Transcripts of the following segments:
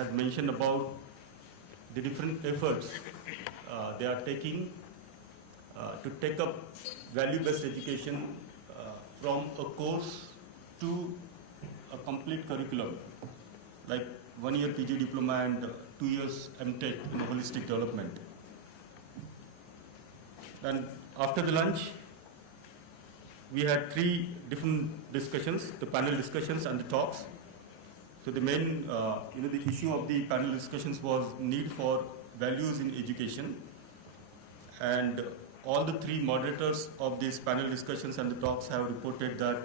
has mentioned about the different efforts they are taking to take up value-based education from a course to a complete curriculum, like 1 year PG diploma and 2 years MTech in holistic development. And after the lunch, we had 3 different discussions, the panel discussions and the talks. So the main, the issue of the panel discussions was need for values in education. And all the 3 moderators of these panel discussions and the talks have reported that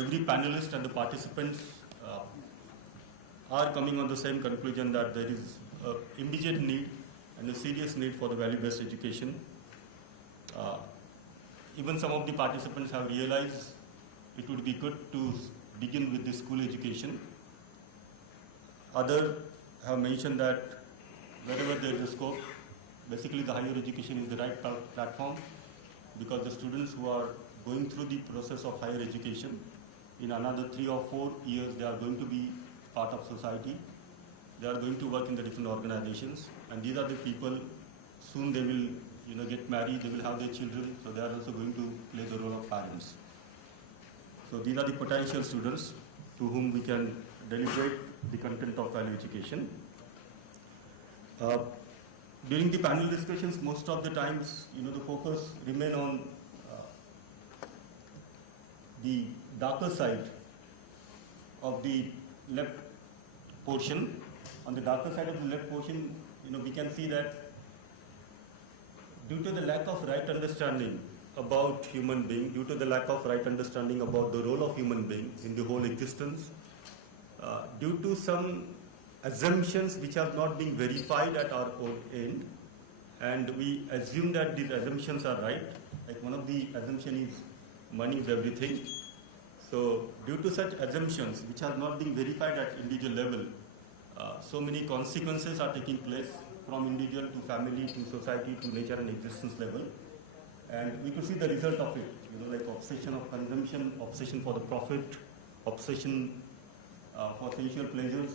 every panelist and the participants are coming on the same conclusion that there is an immediate need and a serious need for the value-based education. Even some of the participants have realized it would be good to begin with the school education. Others have mentioned that wherever there is a scope, basically the higher education is the right platform, because the students who are going through the process of higher education, in another 3 or 4 years they are going to be part of society. They are going to work in the different organizations, and these are the people, soon they will get married, they will have their children, so they are also going to play the role of parents. So these are the potential students to whom we can deliberate the content of value education. During the panel discussions, most of the times, the focus remain on the darker side of the left portion. On the darker side of the left portion, we can see that due to the lack of right understanding about human being, due to the lack of right understanding about the role of human being in the whole existence, due to some assumptions which have not been verified at our own end, and we assume that these assumptions are right. Like one of the assumptions is money is everything. So due to such assumptions which have not been verified at individual level, so many consequences are taking place from individual to family to society to nature and existence level. And we could see the result of it, like obsession of consumption, obsession for the profit, obsession for sensual pleasures.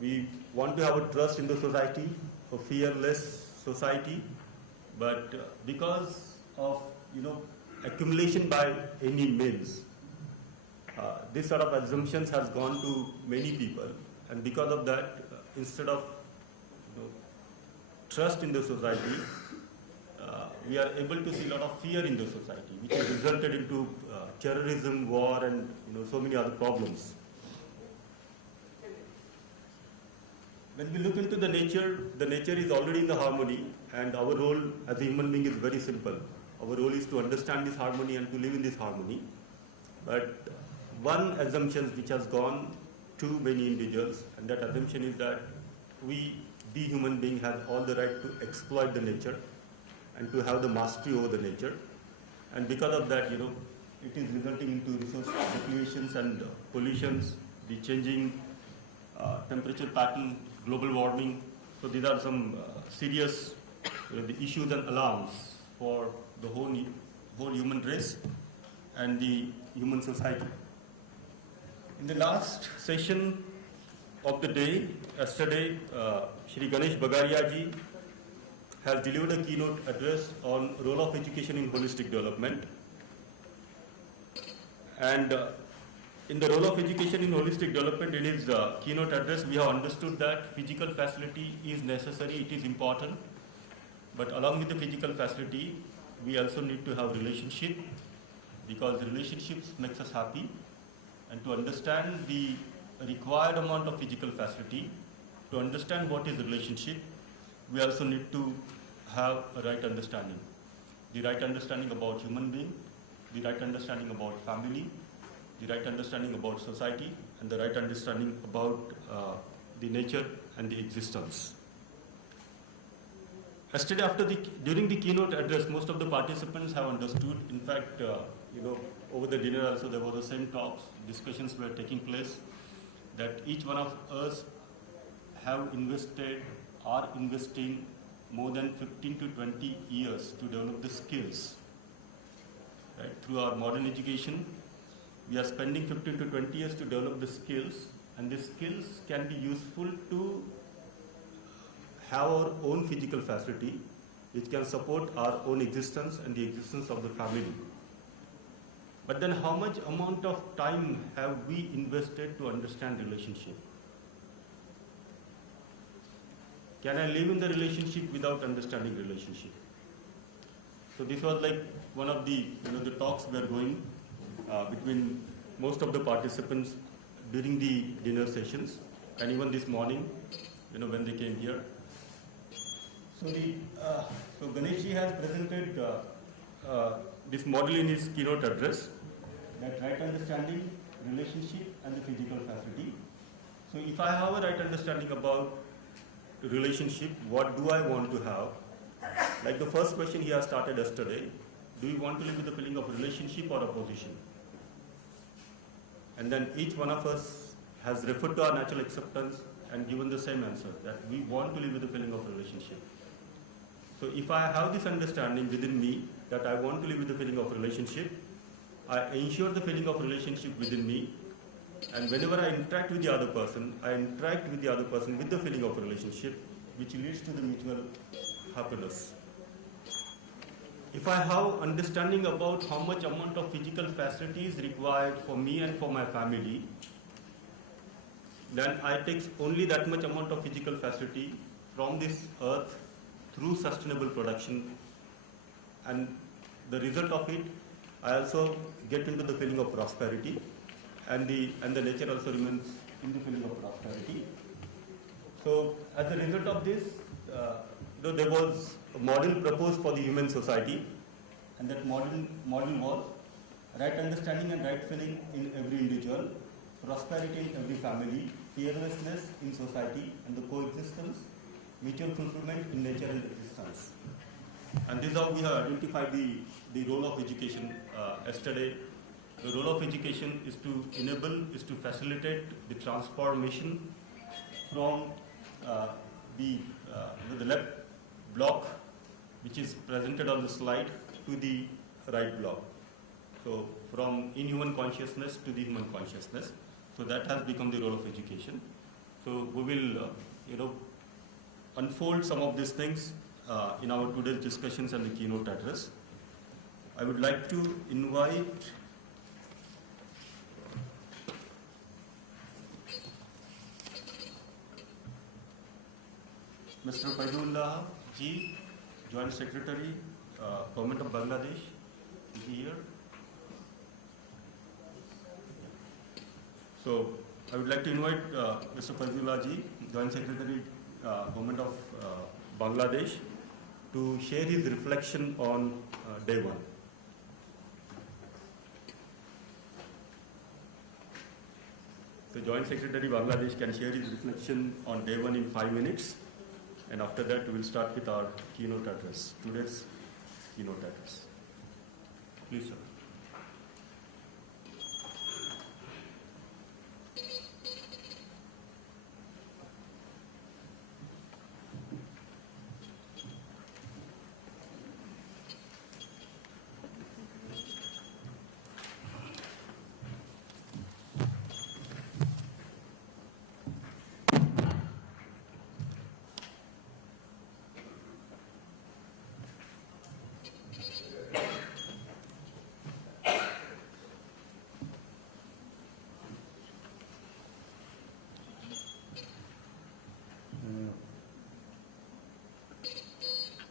We want to have a trust in the society, a fearless society, but because of accumulation by any means, this sort of assumptions has gone to many people, and because of that, instead of trust in the society, we are able to see a lot of fear in the society, which has resulted into terrorism, war, and so many other problems. When we look into the nature is already in the harmony, and our role as a human being is very simple. Our role is to understand this harmony and to live in this harmony. But one assumption which has gone to many individuals, and that assumption is that we, the human being, has all the right to exploit the nature and to have the mastery over the nature. And because of that, it is resulting into resource depletions and pollutions, the changing temperature pattern, global warming. So these are some serious the issues and alarms for the whole human race and the human society. In the last session of the day, yesterday, Shri Ganesh Bagaria ji has delivered a keynote address on role of education in holistic development. And in the role of education in holistic development, in his keynote address, we have understood that physical facility is necessary, it is important. But along with the physical facility, we also need to have relationship, because relationships makes us happy. And to understand the required amount of physical facility, to understand what is relationship, we also need to have a right understanding. The right understanding about human being, the right understanding about family, the right understanding about society, and the right understanding about the nature and the existence. Yesterday, during the keynote address, most of the participants have understood. In fact, over the dinner also there were the same talks, discussions were taking place, that each one of us are investing more than 15 to 20 years to develop the skills. Right? Through our modern education, we are spending 15 to 20 years to develop the skills and these skills can be useful to have our own physical facility which can support our own existence and the existence of the family. But then how much amount of time have we invested to understand relationship? Can I live in the relationship without understanding relationship? So this was like one of the the talks we are going between most of the participants during the dinner sessions, and even this morning, when they came here. So so Ganesh has presented this model in his keynote address, that right understanding, relationship, and the physical facility. So if I have a right understanding about relationship, what do I want to have? Like the first question he has started yesterday, do you want to live with the feeling of relationship or opposition? And then each one of us has referred to our natural acceptance and given the same answer, that we want to live with the feeling of relationship. So if I have this understanding within me that I want to live with the feeling of relationship, I ensure the feeling of relationship within me, and whenever I interact with the other person, I interact with the other person with the feeling of relationship, which leads to the mutual happiness. If I have understanding about how much amount of physical facility is required for me and for my family, then I take only that much amount of physical facility from this earth through sustainable production, and the result of it, I also get into the feeling of prosperity, and the nature also remains in the feeling of prosperity. So as a result of this, there was a model proposed for the human society, and that model was right understanding and right feeling in every individual, prosperity in every family, fearlessness in society, and the coexistence, mutual fulfillment in nature and existence. And this is how we have identified the role of education yesterday. The role of education is to enable, is to facilitate the transformation from the left block, which is presented on the slide, to the right block. So from inhuman consciousness to the human consciousness. So that has become the role of education. So we will, unfold some of these things in our today's discussions and the keynote address. I would like to invite Mr. Faizullah Ji, Joint Secretary, Government of Bangladesh, is he here? So I would like to invite Mr. Faizullah Ji, Joint Secretary, Government of Bangladesh, to share his reflection on day one. The Joint Secretary Bangladesh can share his reflection on day one in 5 minutes, and after that we will start with our keynote address, today's keynote address. Please, sir.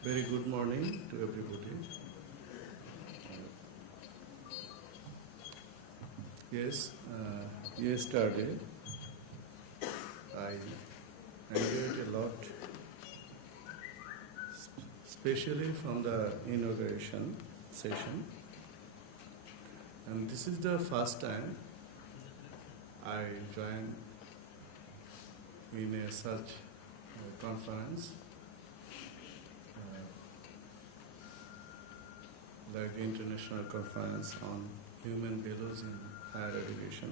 Very good morning to everybody. Yes, yesterday I enjoyed a lot, especially from the inauguration session. And this is the first time I joined in a such conference. Like the International Conference on Human Values in Higher Education.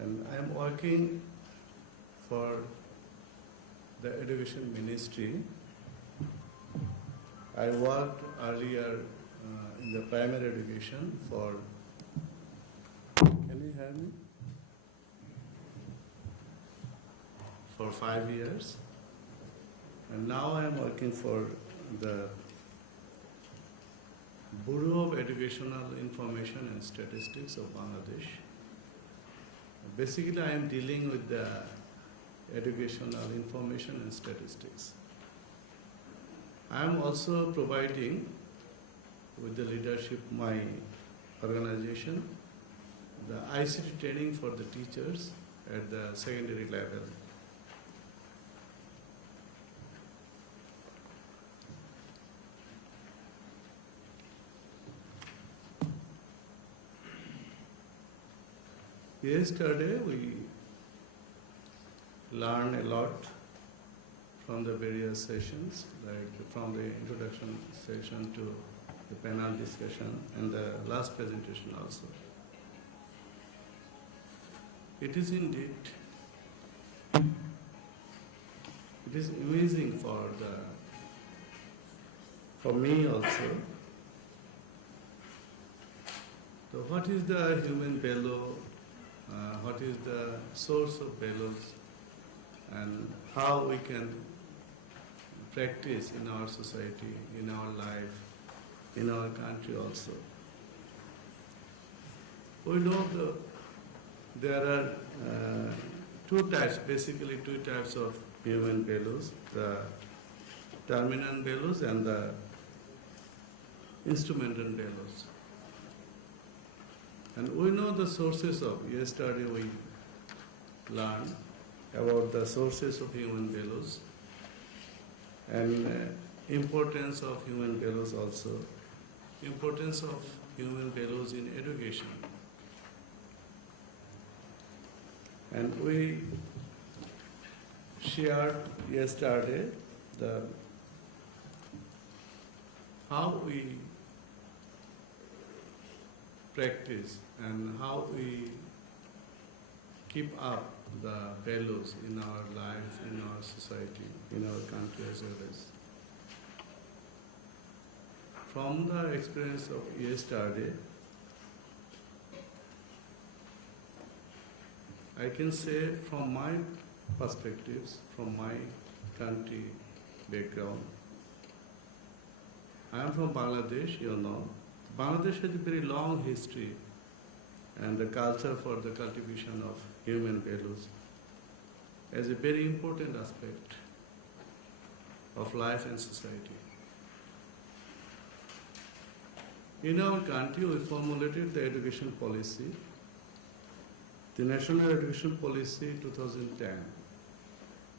And I am working for the Education Ministry. I worked earlier in the primary education for, can you hear me? for 5 years. And now I am working for the Bureau of Educational Information and Statistics of Bangladesh. Basically, I am dealing with the educational information and statistics. I am also providing, with the leadership of my organization, the ICT training for the teachers at the secondary level. Yesterday we learned a lot from the various sessions, like from the introduction session to the panel discussion and the last presentation also. It is indeed, it is amazing for me also. So what is the human value? What is the source of values, and how we can practice in our society, in our life, in our country also. We know there are basically two types of human values, the terminal values and the instrumental values. And we know the sources of, yesterday we learned about the sources of human values and importance of human values also, importance of human values in education. And we shared yesterday how we practice and how we keep up the values in our life, in our society, in our country as well as. From the experience of yesterday, I can say from my perspectives, from my country background, I am from Bangladesh, you know. Bangladesh has a very long history and the culture for the cultivation of human values as a very important aspect of life and society. In our country, we formulated the education policy, the National Education Policy 2010,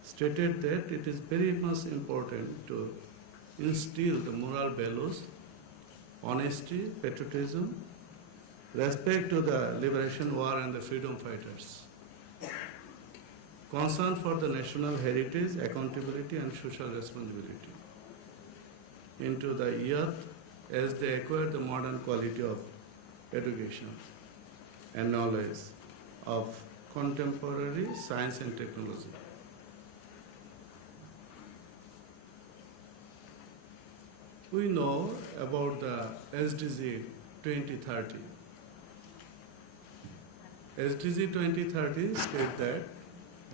stated that it is very much important to instill the moral values, honesty, patriotism, respect to the liberation war and the freedom fighters, concern for the national heritage, accountability and social responsibility into the youth as they acquire the modern quality of education and knowledge of contemporary science and technology. We know about the SDG 2030. SDG 2030 states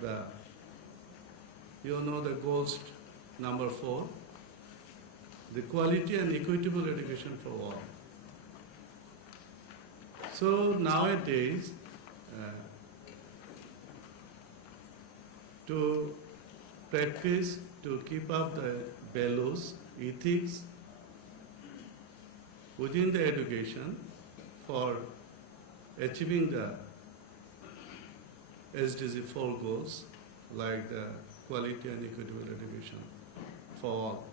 that the goals number 4, the quality and equitable education for all. So nowadays, to practice, to keep up the values, ethics within the education for achieving the SDG 4 goals, like the quality and equitable education for all.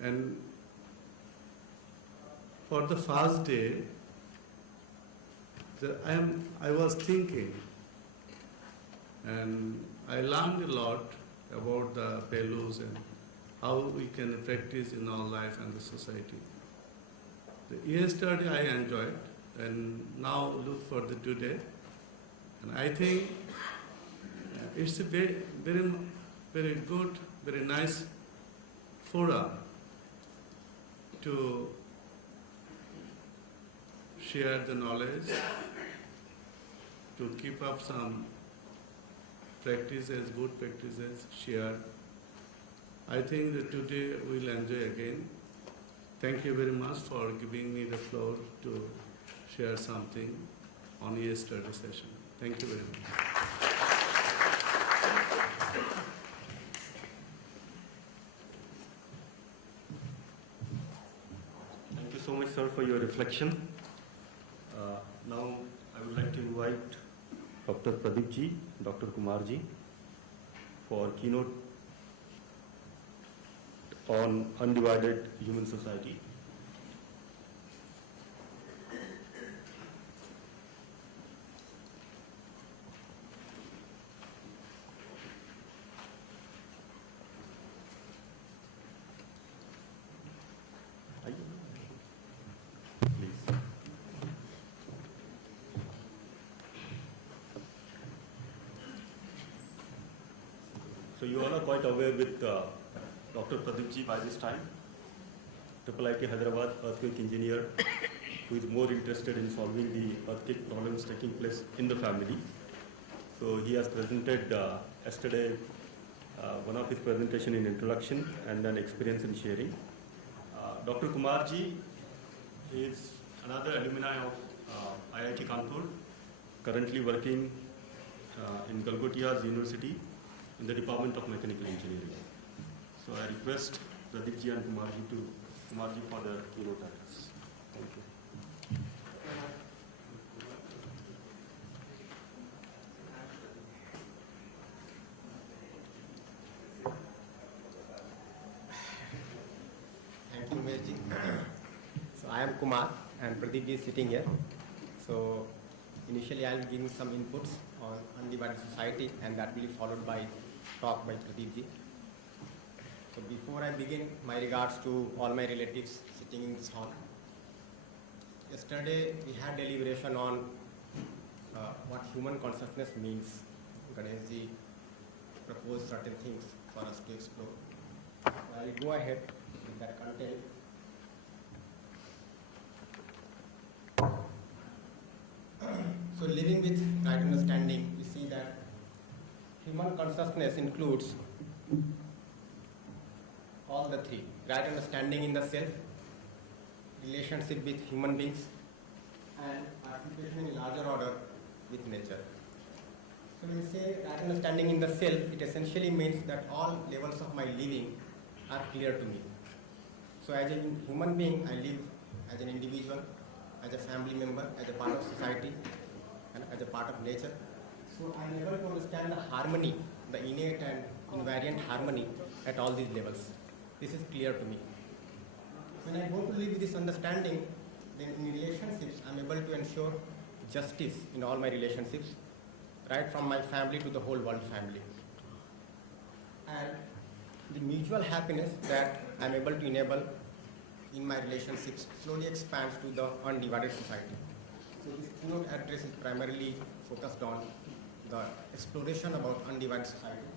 And for the first day, I was thinking, and I learned a lot about the values and how we can practice in our life and the society. Yesterday I enjoyed, and now look for the today. And I think it's a very, very, very good, very nice forum to share the knowledge, to keep up some practices, good practices shared. I think that today we'll enjoy again. Thank you very much for giving me the floor to share something on yesterday session. Thank you very much. Thank you so much, sir, for your reflection. Now, I would like to invite Dr. Pradeep ji, Dr. Kumar ji for keynote on undivided human society. Please. So you all are quite aware with Dr. Pradeep ji by this time, IIIT Hyderabad earthquake engineer who is more interested in solving the earthquake problems taking place in the family. So he has presented yesterday one of his presentation in introduction and then experience in sharing. Dr. Kumar ji is another alumni of IIT Kanpur, currently working in Galgotia's University in the Department of Mechanical Engineering. So I request Pradeep ji and Kumar ji for the keynote address. Thank you. Thank you, Umesh ji. So I am Kumar and Pradeep ji is sitting here. So initially I will give some inputs on undivided society and that will be followed by talk by Pradeep ji. So before I begin, my regards to all my relatives sitting in this hall. Yesterday we had deliberation on what human consciousness means. Ganesh ji proposed certain things for us to explore. I will go ahead with that content. So living with right understanding, we see that human consciousness includes all the three: right understanding in the self, relationship with human beings, and participation in larger order with nature. So when we say right understanding in the self, it essentially means that all levels of my living are clear to me. So as a human being, I live as an individual, as a family member, as a part of society, and as a part of nature. So I am able to understand the harmony, the innate and invariant harmony at all these levels. This is clear to me. When I go to live with this understanding, then in relationships, I am able to ensure justice in all my relationships, right from my family to the whole world family. And the mutual happiness that I am able to enable in my relationships slowly expands to the undivided society. So this keynote address is primarily focused on the exploration about undivided society.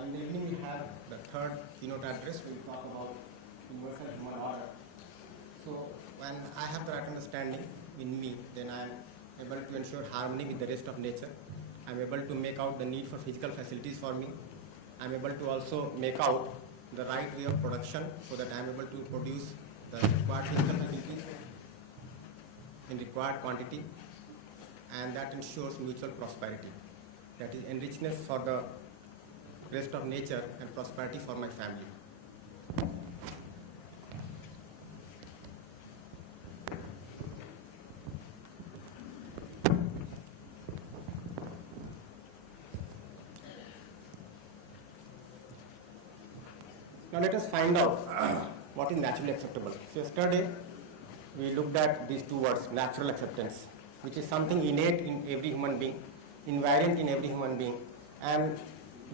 In the evening we have the third keynote address. We will talk about universal human order. So when I have the right understanding in me, then I am able to ensure harmony with the rest of nature. I am able to make out the need for physical facilities for me. I am able to also make out the right way of production so that I am able to produce the required physical facilities in required quantity, and that ensures mutual prosperity. That is enrichment for the rest of nature and prosperity for my family. Now let us find out what is naturally acceptable. So yesterday we looked at these two words, natural acceptance, which is something innate in every human being, invariant in every human being. And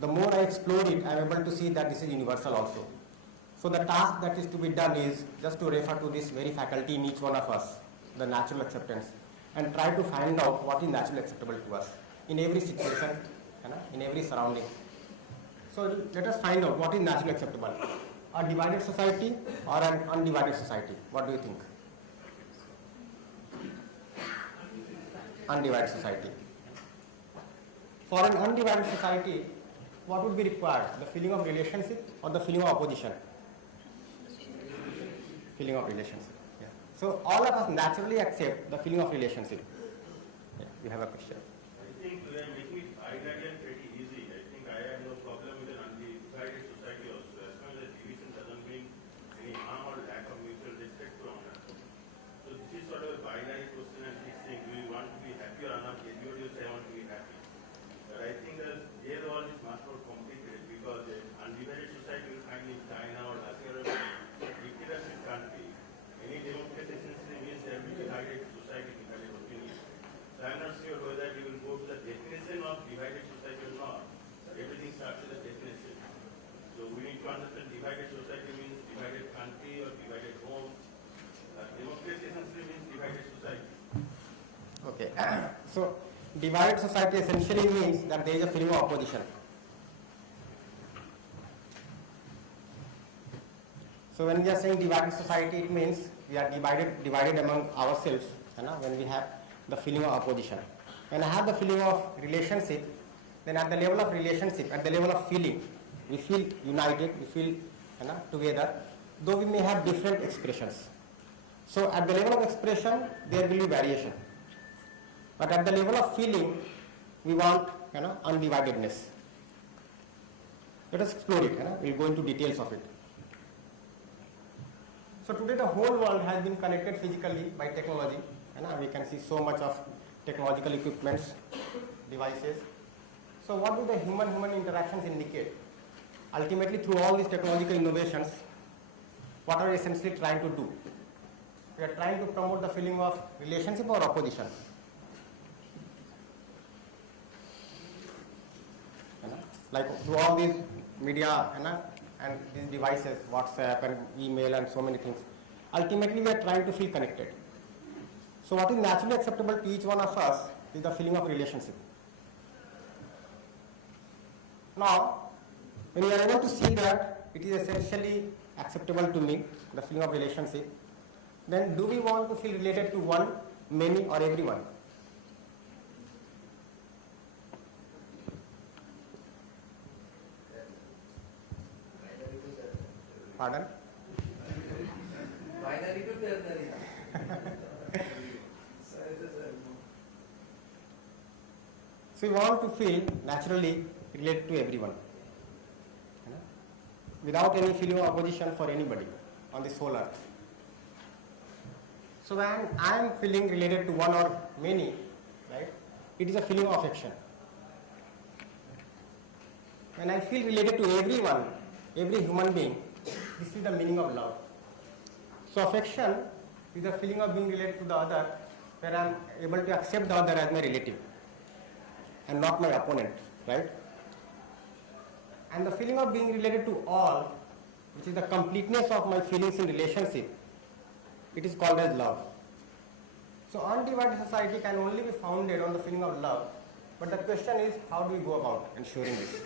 the more I explore it, I am able to see that this is universal also. So the task that is to be done is just to refer to this very faculty in each one of us, the natural acceptance, and try to find out what is naturally acceptable to us in every situation, in every surrounding. So let us find out what is naturally acceptable. A divided society or an undivided society? What do you think? Undivided society. for an undivided society, what would be required? The feeling of relationship or the feeling of opposition? Feeling of relationship. Yeah. So all of us naturally accept the feeling of relationship. Yeah, you have a question. I think we are making it ideal pretty easy. I think I have no problem with an undivided society also. As long as the division doesn't bring any harm or lack of mutual respect to one another. So this is sort of a binary question and this thing, do we want to be happy or not? Everybody will say I want to be happy. But I think that their world is much more complicated because an undivided society will find in China or Russia or a dictatorship country. Any democracy essentially means there will be divided society, divided opinion. So I'm not sure whether you will go to the definition of divided society or not. Everything starts with a definition. So we need to understand divided society means divided country or divided home. Democracy essentially means divided society. Okay. So divided society essentially means that there is a feeling of opposition. So when we are saying divided society, it means we are divided among ourselves, when we have the feeling of opposition. When I have the feeling of relationship, then at the level of relationship, at the level of feeling, we feel united, we feel together, though we may have different expressions. So at the level of expression, there will be variation. But at the level of feeling, we want undividedness. Let us explore it. We will go into details of it. So today the whole world has been connected physically by technology. We can see so much of technological equipments, devices. So what do the human-human interactions indicate? Ultimately, through all these technological innovations, what are we essentially trying to do? We are trying to promote the feeling of relationship or opposition. Like through all these media and these devices, WhatsApp and email and so many things. Ultimately, we are trying to feel connected. So what is naturally acceptable to each one of us is the feeling of relationship. Now, when you are able to see that it is essentially acceptable to me, the feeling of relationship, then do we want to feel related to one, many or everyone? Pardon? So we want to feel naturally related to everyone, without any feeling of opposition for anybody on this whole earth. So when I am feeling related to one or many, right, it is a feeling of affection. When I feel related to everyone, every human being, this is the meaning of love. So affection is the feeling of being related to the other, where I am able to accept the other as my relative and not my opponent, right? And the feeling of being related to all, which is the completeness of my feelings in relationship, it is called as love. So undivided society can only be founded on the feeling of love, but the question is, how do we go about ensuring this?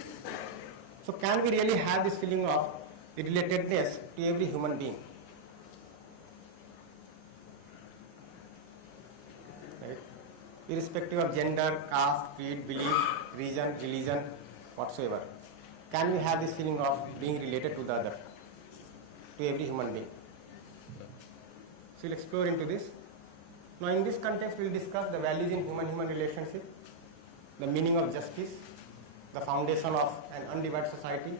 So can we really have this feeling of relatedness to every human being? Right? Irrespective of gender, caste, creed, belief, region, religion, whatsoever. Can we have this feeling of being related to the other, to every human being? So we'll explore into this. Now in this context, we'll discuss the values in human-human relationship, the meaning of justice, the foundation of an undivided society,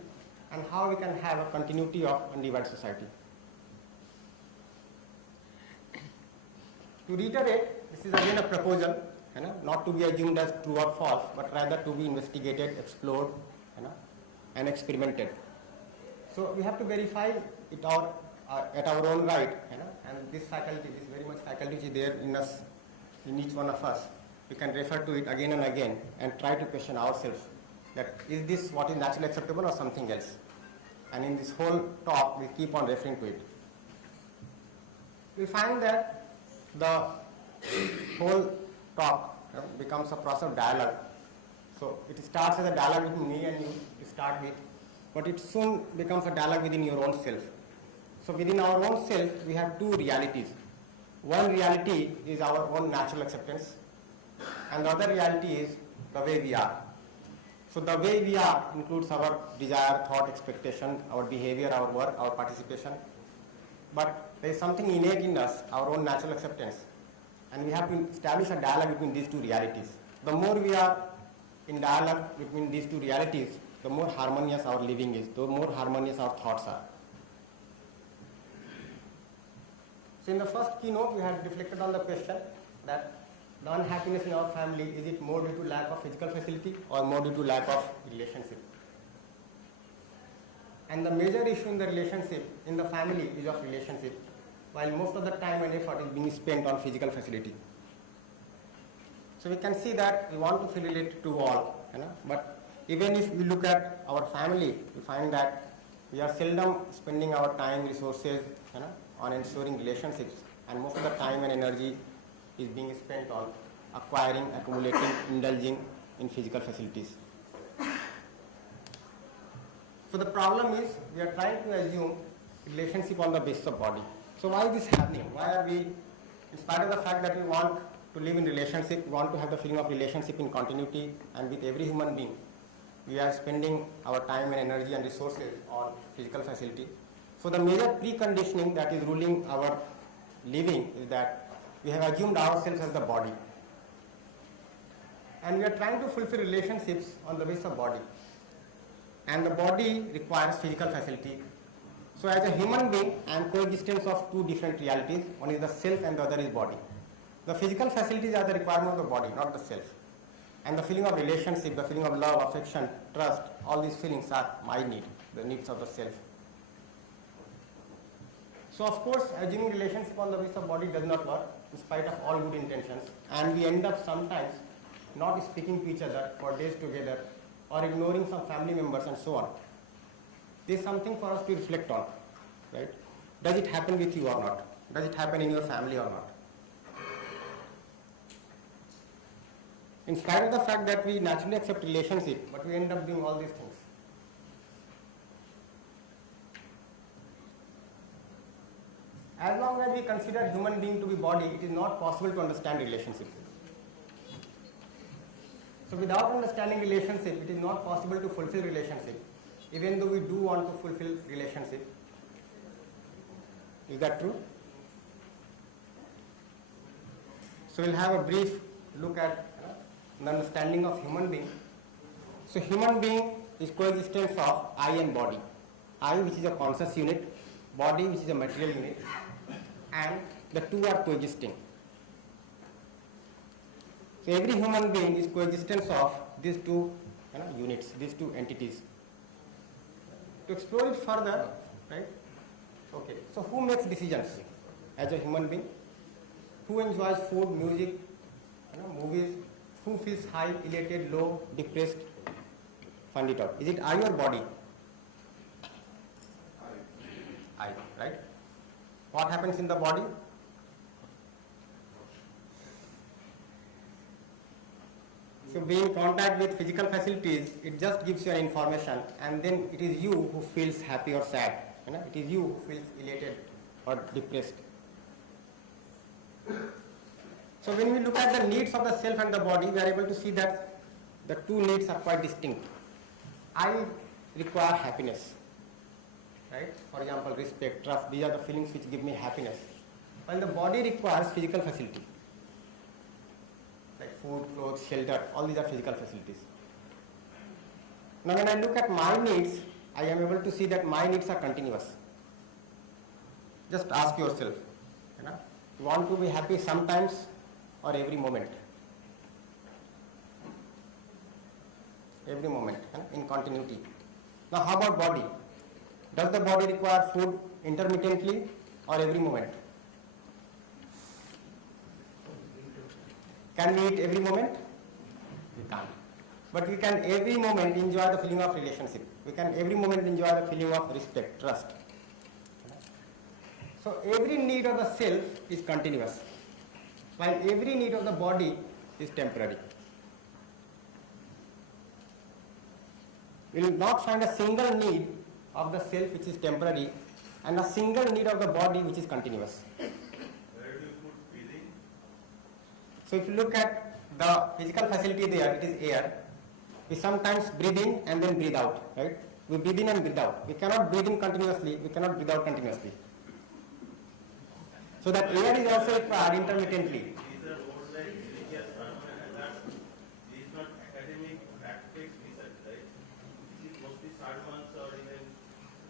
and how we can have a continuity of undivided society. To reiterate, this is again a proposal, not to be assumed as true or false, but rather to be investigated, explored, and experimented. So we have to verify it out at our own right, and this faculty, this very much faculty which is there in us, in each one of us, we can refer to it again and again and try to question ourselves that is this what is naturally acceptable or something else. And in this whole talk, we keep on referring to it. We find that the whole talk becomes a process of dialogue. So it starts as a dialogue between me and you to start with, but it soon becomes a dialogue within your own self. So within our own self, we have two realities. One reality is our own natural acceptance, and the other reality is the way we are. So the way we are includes our desire, thought, expectation, our behavior, our work, our participation. But there is something innate in us, our own natural acceptance. And we have to establish a dialogue between these two realities. The more we are in dialogue between these two realities, the more harmonious our living is, the more harmonious our thoughts are. So in the first keynote, we had reflected on the question that the unhappiness in our family, is it more due to lack of physical facility or more due to lack of relationship? And the major issue in the relationship, in the family, is of relationship, while most of the time and effort is being spent on physical facility. So we can see that we want to feel related to all, but even if we look at our family, we find that we are seldom spending our time, resources, on ensuring relationships, and most of the time and energy is being spent on acquiring, accumulating, indulging in physical facilities. So the problem is we are trying to assume relationship on the basis of body. So why is this happening? Why are we, in spite of the fact that we want to live in relationship, we want to have the feeling of relationship in continuity and with every human being, we are spending our time and energy and resources on physical facility. So the major preconditioning that is ruling our living is that we have assumed ourselves as the body. And we are trying to fulfill relationships on the basis of body. And the body requires physical facility. So as a human being, I am coexistence of two different realities. One is the self and the other is body. The physical facilities are the requirement of the body, not the self. And the feeling of relationship, the feeling of love, affection, trust, all these feelings are my need, the needs of the self. So of course, assuming relationship on the basis of body does not work, in spite of all good intentions, and we end up sometimes not speaking to each other for days together, or ignoring some family members and so on. This is something for us to reflect on, right? Does it happen with you or not? Does it happen in your family or not? In spite of the fact that we naturally accept relationship, but we end up doing all these things. As long as we consider human being to be body, it is not possible to understand relationship. So without understanding relationship, it is not possible to fulfill relationship, even though we do want to fulfill relationship. Is that true? So we'll have a brief look at the understanding of human being. So human being is coexistence of I and body. I, which is a conscious unit, body, which is a material unit, and the two are coexisting. So every human being is coexistence of these two units, these two entities. To explore it further, right? Okay. So who makes decisions as a human being? Who enjoys food, music, movies? Who feels high, elated, low, depressed? Find it out. Is it I or body? I, right? What happens in the body? So being in contact with physical facilities, it just gives you an information, and then it is you who feels happy or sad. It is you who feels elated or depressed. So when we look at the needs of the self and the body, we are able to see that the two needs are quite distinct. I require happiness, right? For example, respect, trust, these are the feelings which give me happiness. While the body requires physical facility, like food, clothes, shelter, all these are physical facilities. Now when I look at my needs, I am able to see that my needs are continuous. Just ask yourself, you want to be happy sometimes or every moment? Every moment, in continuity. Now how about body? Does the body require food intermittently or every moment? Can we eat every moment? We can't. But we can every moment enjoy the feeling of relationship. We can every moment enjoy the feeling of respect, trust. So every need of the self is continuous, while every need of the body is temporary. We will not find a single need of the self which is temporary and a single need of the body which is continuous. Where do you put breathing? So if you look at the physical facility there, it is air, we sometimes breathe in and then breathe out, right? We breathe in and breathe out. We cannot breathe in continuously, we cannot breathe out continuously. So that air is also required intermittently. These are more like religious phenomena, and that's, these is not academic practice research, right? This is mostly sermons or even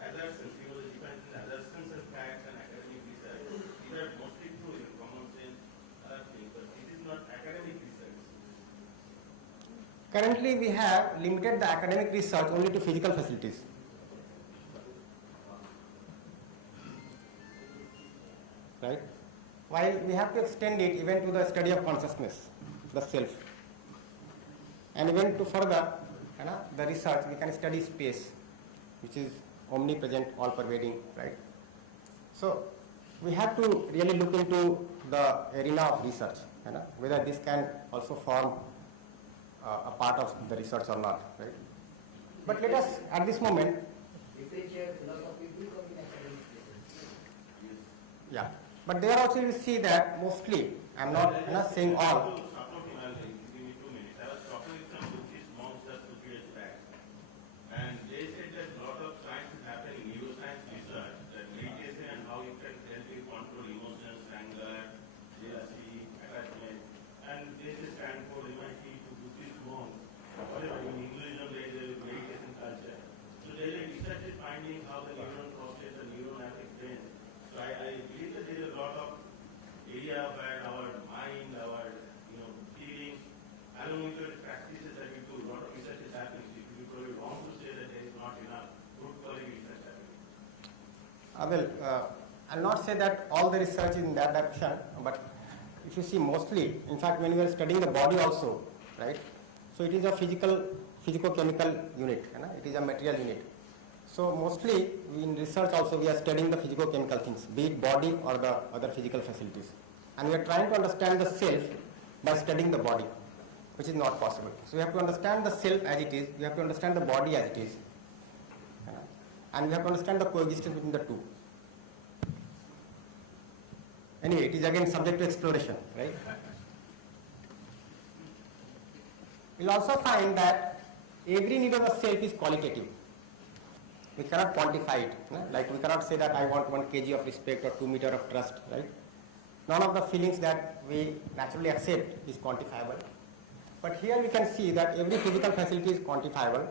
assertions, the difference in assertions and facts and academic research. These are mostly true in common sense, other things, but this is not academic research. Currently, we have limited the academic research only to physical facilities. Right? While we have to extend it even to the study of consciousness, the self. And even to further the research, we can study space, which is omnipresent, all-pervading, right? So, we have to really look into the arena of research, whether this can also form a part of the research or not, right? But let us, at this moment, yeah. But there also you see that mostly, I'm not saying all. Give me 2 minutes. I was talking with some Buddhist monks just 2 years back, and they said that a lot of science is happening, neuroscience research, that meditation and how you can help you control emotions, anger, jealousy, attachment, and they just Stanford, MIT to Buddhist monks, whatever, in Hinduism there is a meditation culture. So there is research is finding how the neuron process, the neuron affect brain. So I believe that there is a lot of area where our mind, our feelings, along with the practices that we do, a lot of research is happening. So if you probably wrong to say that there is not enough good quality research happening. I'll not say that all the research is in that direction, but if you see mostly, in fact, when we are studying the body also, right? So it is a physico-chemical unit, it is a material unit. So mostly in research also we are studying the physico-chemical things, be it body or the other physical facilities. And we are trying to understand the self by studying the body, which is not possible. So we have to understand the self as it is, we have to understand the body as it is. And we have to understand the coexistence between the two. Anyway, it is again subject to exploration, right? We'll also find that every need of the self is qualitative. We cannot quantify it. Like we cannot say that I want 1 kg of respect or 2 meters of trust, right? None of the feelings that we naturally accept is quantifiable. But here we can see that every physical facility is quantifiable.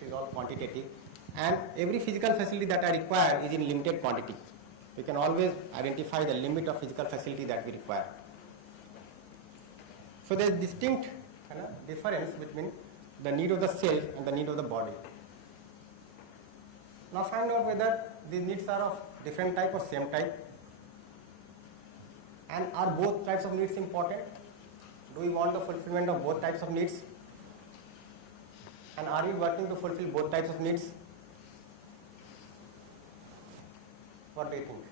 It is all quantitative. And every physical facility that I require is in limited quantity. We can always identify the limit of physical facility that we require. So there is distinct difference between the need of the self and the need of the body. Now find out whether these needs are of different type or same type, and are both types of needs important? Do we want the fulfillment of both types of needs? And are we working to fulfill both types of needs? What do you think?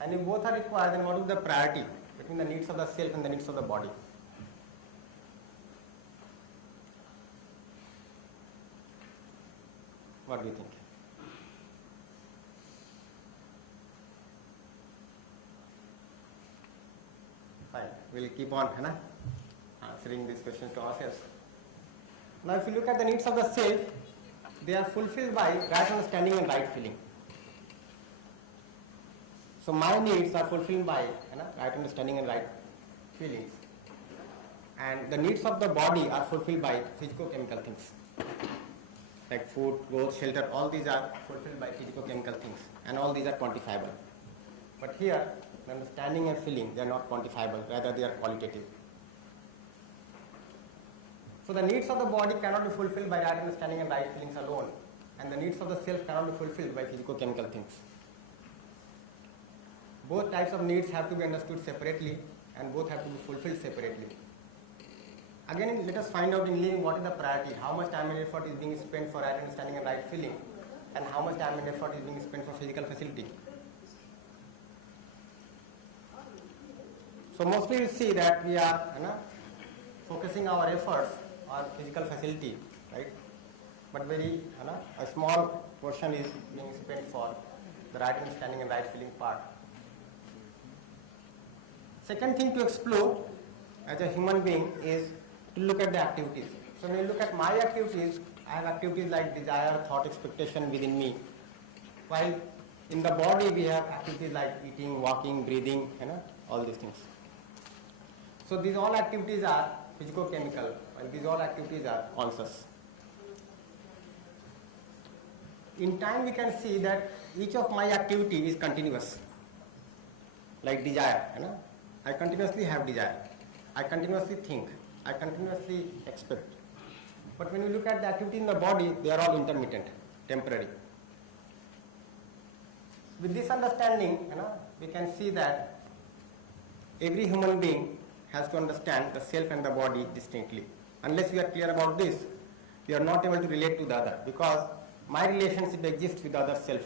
And if both are required, then what is the priority between the needs of the self and the needs of the body? What do you think? Fine, we'll keep on answering these questions to ourselves. Now if you look at the needs of the self, they are fulfilled by right understanding and right feeling. So my needs are fulfilled by right understanding and right feelings. And the needs of the body are fulfilled by physico-chemical things. Like food, clothes, shelter, all these are fulfilled by physico-chemical things, and all these are quantifiable. But here, understanding and feeling, they are not quantifiable, rather they are qualitative. So the needs of the body cannot be fulfilled by right understanding and right feelings alone, and the needs of the self cannot be fulfilled by physico-chemical things. Both types of needs have to be understood separately, and both have to be fulfilled separately. Again, let us find out in living what is the priority, how much time and effort is being spent for right understanding and right feeling, and how much time and effort is being spent for physical facility. So mostly you see that we are focusing our efforts on physical facility, right? But a small portion is being spent for the right understanding and right feeling part. Second thing to explore as a human being is to look at the activities. So when you look at my activities, I have activities like desire, thought, expectation within me. While in the body we have activities like eating, walking, breathing, all these things. So these all activities are physicochemical, while these all activities are conscious. In time we can see that each of my activity is continuous. Like desire, I continuously have desire. I continuously think. I continuously expect. But when you look at the activity in the body, they are all intermittent, temporary. With this understanding, we can see that every human being has to understand the self and the body distinctly. Unless we are clear about this, we are not able to relate to the other, because my relationship exists with the other self.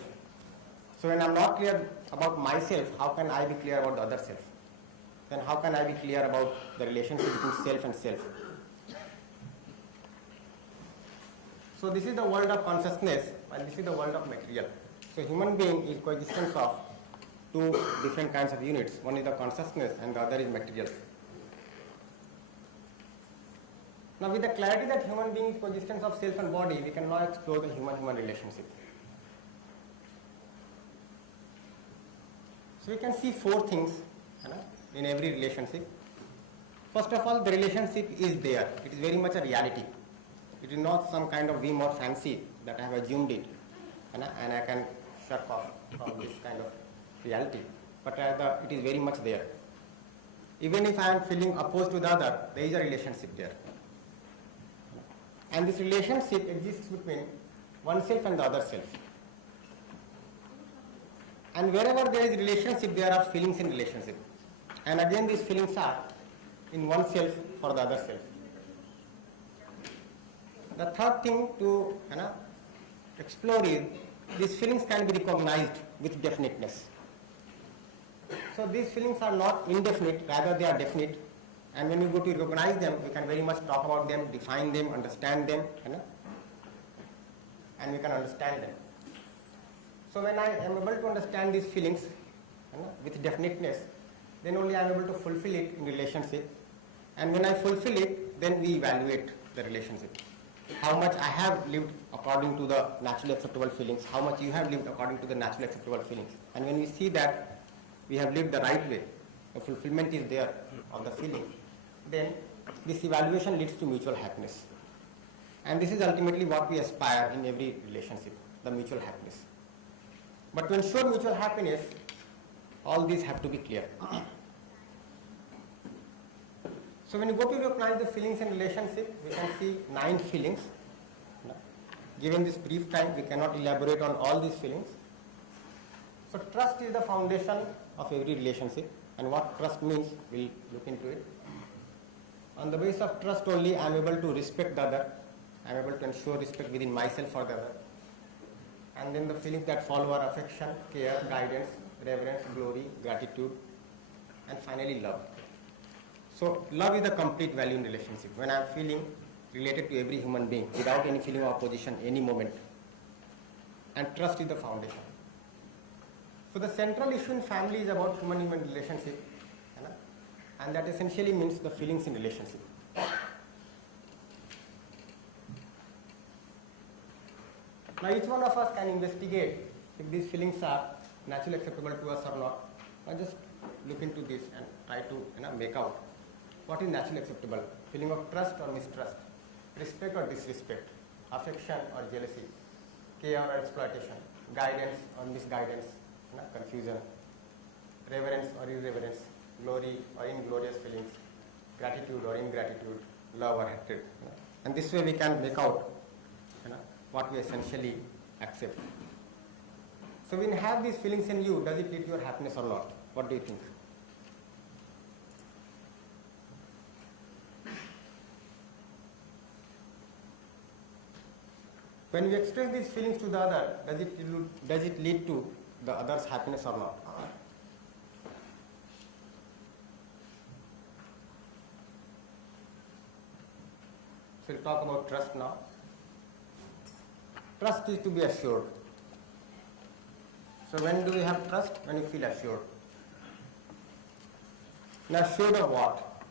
So when I am not clear about myself, how can I be clear about the other self? Then how can I be clear about the relationship between self and self? So this is the world of consciousness, while this is the world of material. So human being is coexistence of two different kinds of units. One is the consciousness and the other is material. Now with the clarity that human being is coexistence of self and body, we can now explore the human-human relationship. So we can see four things in every relationship. First of all, the relationship is there. It is very much a reality. It is not some kind of whim or fancy that I have assumed it and I can shut off from this kind of reality. But rather, it is very much there. Even if I am feeling opposed to the other, there is a relationship there. And this relationship exists between oneself and the other self. And wherever there is relationship, there are feelings in relationship. And again, these feelings are in oneself for the other self. The third thing to explore is these feelings can be recognized with definiteness. So these feelings are not indefinite, rather they are definite. And when you go to recognize them, we can very much talk about them, define them, understand them, and we can understand them. So when I am able to understand these feelings with definiteness, then only I am able to fulfill it in relationship. And when I fulfill it, then we evaluate the relationship. How much I have lived according to the naturally acceptable feelings, how much you have lived according to the naturally acceptable feelings. And when we see that we have lived the right way, the fulfillment is there of the feeling, then this evaluation leads to mutual happiness. And this is ultimately what we aspire in every relationship, the mutual happiness. But to ensure mutual happiness, all these have to be clear. So when you go to recognize the feelings in relationship, we can see 9 feelings. Given this brief time, we cannot elaborate on all these feelings. So trust is the foundation of every relationship, and what trust means, we'll look into it. On the basis of trust only, I am able to respect the other. I am able to ensure respect within myself for the other. And then the feelings that follow are affection, care, guidance, reverence, glory, gratitude, and finally love. So love is the complete value in relationship. When I am feeling related to every human being without any feeling of opposition, any moment. And trust is the foundation. So the central issue in family is about human-human relationship, and that essentially means the feelings in relationship. Now each one of us can investigate if these feelings are naturally acceptable to us or not. Now just look into this and try to make out what is naturally acceptable. Feeling of trust or mistrust, respect or disrespect, affection or jealousy, care or exploitation, guidance or misguidance, confusion, reverence or irreverence, glory or inglorious feelings, gratitude or ingratitude, love or hatred. And this way we can make out what we essentially accept. So when you have these feelings in you, does it lead to your happiness or not? What do you think? When we express these feelings to the other, does it lead to the other's happiness or not? So we'll talk about trust now. Trust is to be assured. So when do we have trust? When you feel assured. Now assured of what?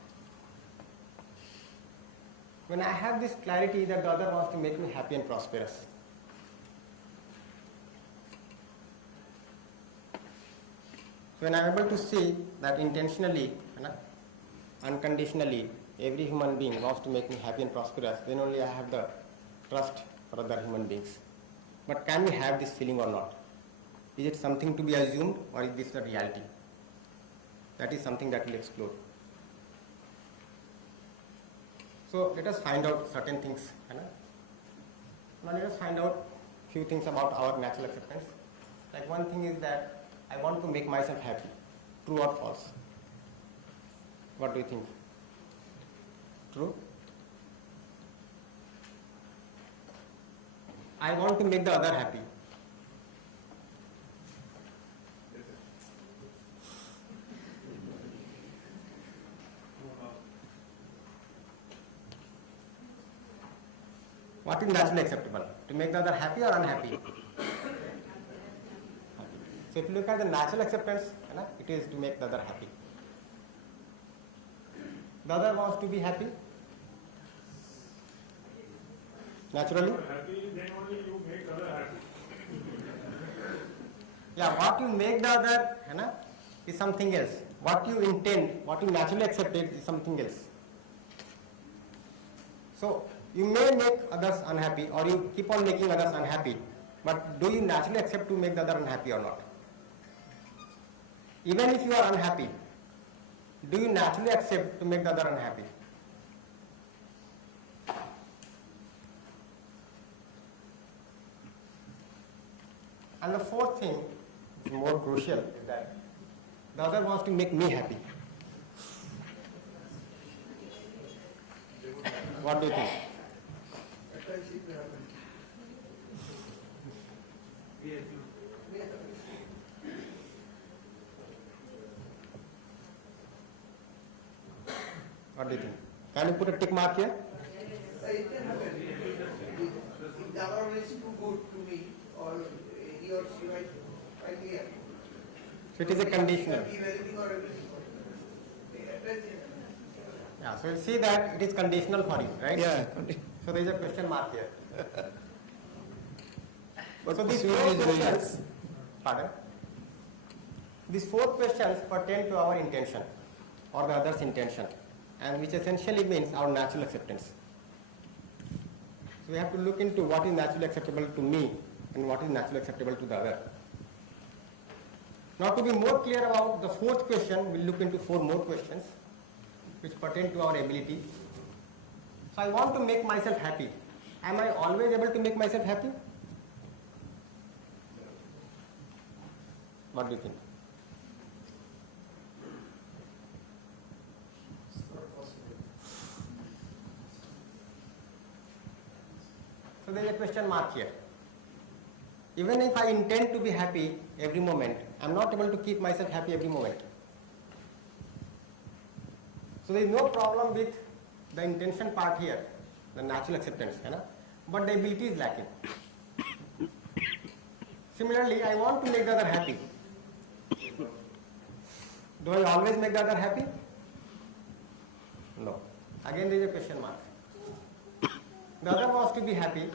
when I have this clarity that the other wants to make me happy and prosperous. When I am able to see that intentionally, unconditionally, every human being wants to make me happy and prosperous, then only I have the trust for other human beings. But can we have this feeling or not? Is it something to be assumed, or is this the reality? That is something that we'll explore. So let us find out certain things. Now let us find out few things about our natural acceptance. Like one thing is that I want to make myself happy. True or false? What do you think? True? I want to make the other happy. What is naturally acceptable? To make the other happy or unhappy? So if you look at the natural acceptance, it is to make the other happy. The other wants to be happy. Naturally? Happy, then only you make other happy. Yeah, what you make the other is something else. What you intend, what you naturally accept is something else. So you may make others unhappy, or you keep on making others unhappy, but do you naturally accept to make the other unhappy or not? Even if you are unhappy, do you naturally accept to make the other unhappy? And the fourth thing, which is more crucial, is that the other wants to make me happy. What do you think? What do you think? Can you put a tick mark here? It can happen. If the other is too good to me, or he or she might find me happy. So it is a conditional. Give everything or everything. Yeah, so you see that it is conditional for you, right? Yeah. So there is a question mark here. But So these pursuit four is very- questions, pardon? These four questions pertain to our intention or the other's intention, and which essentially means our natural acceptance. So we have to look into what is naturally acceptable to me and what is naturally acceptable to the other. Now to be more clear about the fourth question, we'll look into four more questions which pertain to our ability. So I want to make myself happy. Am I always able to make myself happy? What do you think? So there is a question mark here. Even if I intend to be happy every moment, I am not able to keep myself happy every moment. So there is no problem with the intention part here, the natural acceptance, but the ability is lacking. Similarly, I want to make the other happy. Do I always make the other happy? No. Again there is a question mark. The other wants to be happy,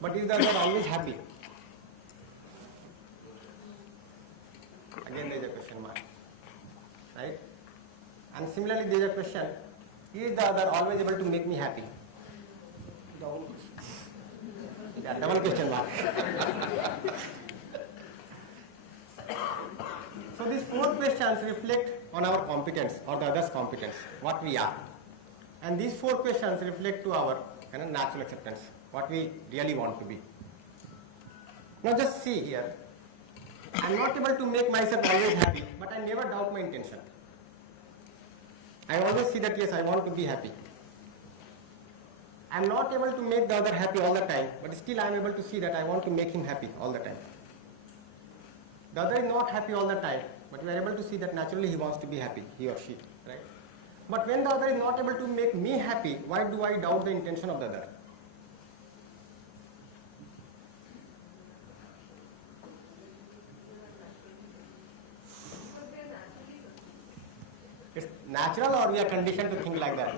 but is the other always happy? Again there is a question mark. Right? And similarly there is a question, is the other always able to make me happy? Yeah, double question mark. So these four questions reflect on our competence or the other's competence, what we are. And these four questions reflect to our natural acceptance, what we really want to be. Now just see here, I am not able to make myself always happy, but I never doubt my intention. I always see that yes, I want to be happy. I am not able to make the other happy all the time, but still I am able to see that I want to make him happy all the time. The other is not happy all the time, but we are able to see that naturally he wants to be happy, he or she, right? But when the other is not able to make me happy, why do I doubt the intention of the other? It's natural, or we are conditioned to think like that?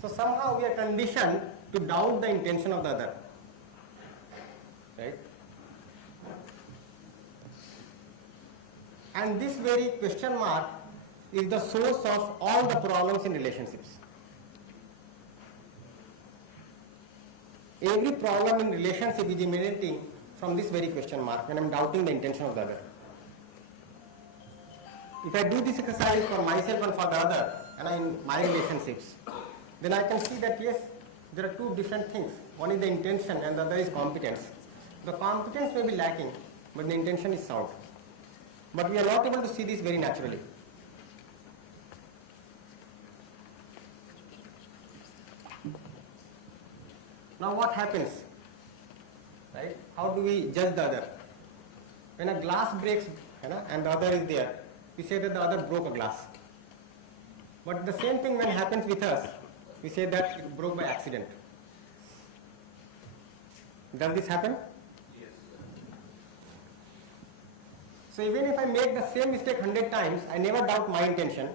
So somehow we are conditioned to doubt the intention of the other, right? And this very question mark is the source of all the problems in relationships. Every problem in relationship is emanating from this very question mark when I am doubting the intention of the other. If I do this exercise for myself and for the other, and in my relationships, then I can see that yes, there are two different things. One is the intention and the other is competence. The competence may be lacking, but the intention is sound. But we are not able to see this very naturally. Now what happens? Right? How do we judge the other? When a glass breaks, and the other is there, we say that the other broke a glass. But the same thing when happens with us, we say that it broke by accident. Does this happen? Yes. So even if I make the same mistake 100 times, I never doubt my intention.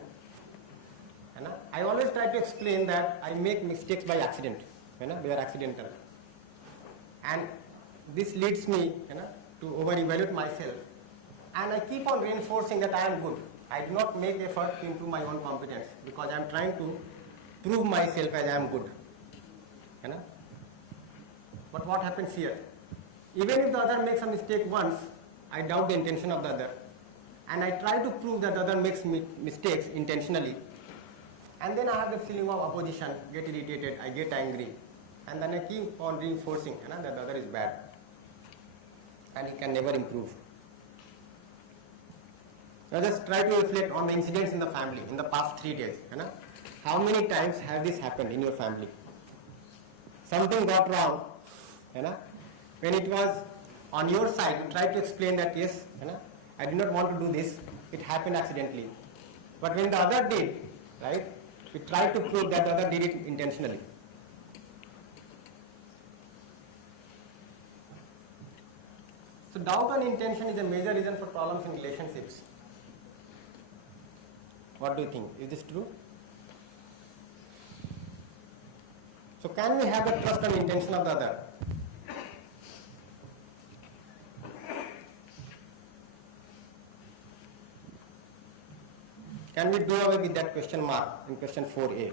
I always try to explain that I make mistakes by accident. They are accidental. And this leads me to over-evaluate myself. And I keep on reinforcing that I am good. I do not make effort to improve my own competence because I am trying to prove myself as I am good. But what happens here? Even if the other makes a mistake once, I doubt the intention of the other. And I try to prove that the other makes mistakes intentionally. And then I have the feeling of opposition, get irritated, I get angry. And then I keep on reinforcing that the other is bad. And he can never improve. Now just try to reflect on the incidents in the family in the past 3 days. How many times have this happened in your family? Something got wrong. When it was on your side, you tried to explain that yes, I did not want to do this. It happened accidentally. But when the other did, right, you tried to prove that the other did it intentionally. So doubt on intention is a major reason for problems in relationships. What do you think? Is this true? So can we have the trust and intention of the other? Can we do away with that question mark in question 4a?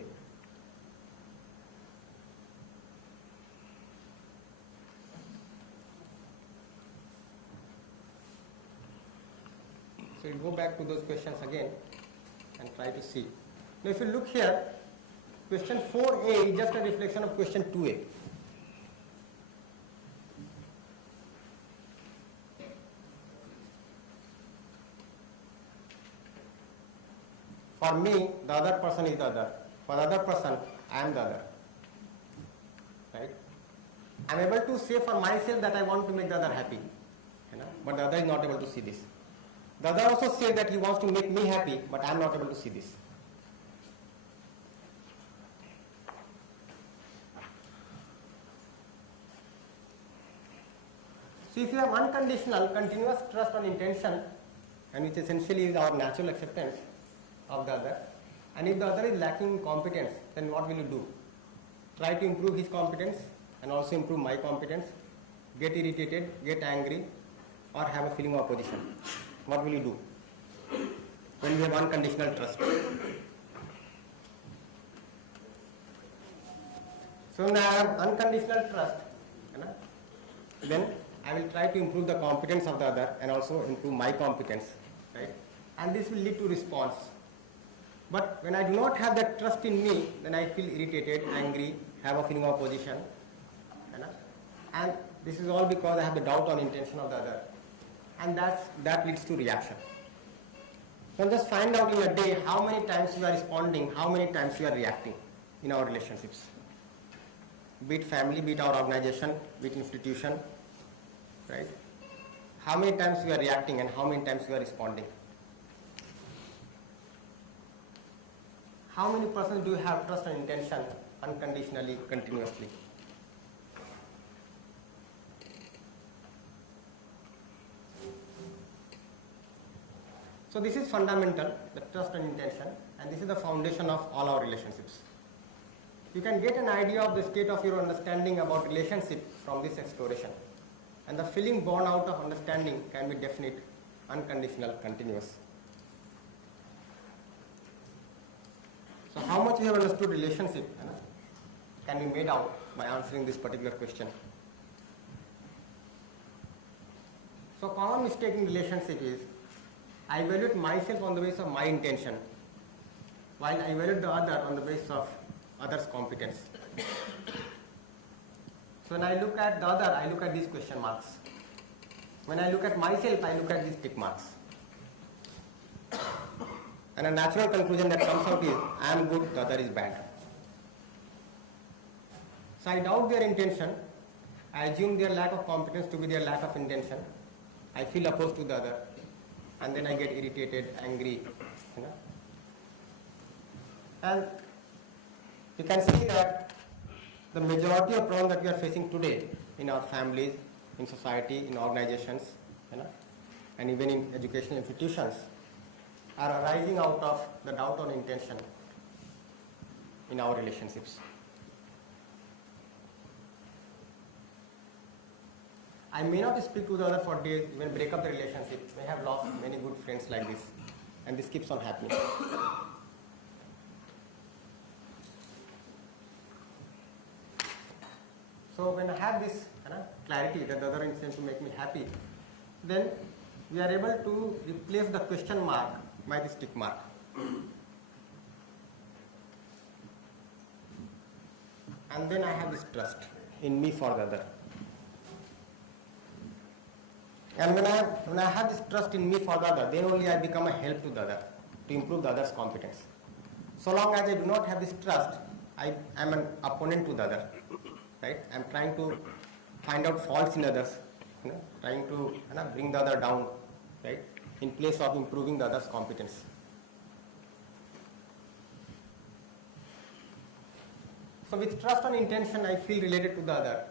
So we'll go back to those questions again and try to see. Now if you look here, question 4a is just a reflection of question 2a. For me, the other person is the other. For the other person, I am the other. Right? I am able to say for myself that I want to make the other happy. But the other is not able to see this. The other also says that he wants to make me happy, but I am not able to see this. So if you have unconditional, continuous trust and intention, and which essentially is our natural acceptance of the other, and if the other is lacking competence, then what will you do? Try to improve his competence and also improve my competence, get irritated, get angry, or have a feeling of opposition. What will you do when you have unconditional trust? So when I have unconditional trust, then I will try to improve the competence of the other and also improve my competence, right? And this will lead to response. But when I do not have that trust in me, then I feel irritated, angry, have a feeling of opposition. And this is all because I have the doubt on intention of the other. And that leads to reaction. So just find out in a day how many times you are responding, how many times you are reacting in our relationships. Be it family, be it our organization, be it institution, right? How many times you are reacting and how many times you are responding. How many persons do you have trust and intention unconditionally, continuously? So this is fundamental, the trust and intention, and this is the foundation of all our relationships. you can get an idea of the state of your understanding about relationship from this exploration. And the feeling born out of understanding can be definite, unconditional, continuous. So how much we have understood relationship can be made out by answering this particular question. So common mistake in relationship is I evaluate myself on the basis of my intention, while I evaluate the other on the basis of other's competence. So when I look at the other, I look at these question marks. When I look at myself, I look at these tick marks. And a natural conclusion that comes out is, I am good, the other is bad. So I doubt their intention, I assume their lack of competence to be their lack of intention, I feel opposed to the other, and then I get irritated, angry. And you can see that the majority of problems that we are facing today in our families, in society, in organizations, and even in educational institutions are arising out of the doubt on intention in our relationships. I may not speak to the other for days, even break up the relationship, may have lost many good friends like this, and this keeps on happening. So when I have this clarity that the other intends to make me happy, then we are able to replace the question mark by this tick mark. And then I have this trust in me for the other. And when I have this trust in me for the other, then only I become a help to the other, to improve the other's competence. So long as I do not have this trust, I am an opponent to the other. Right? I am trying to find out faults in others, trying to bring the other down, right? In place of improving the other's competence. So with trust and intention, I feel related to the other.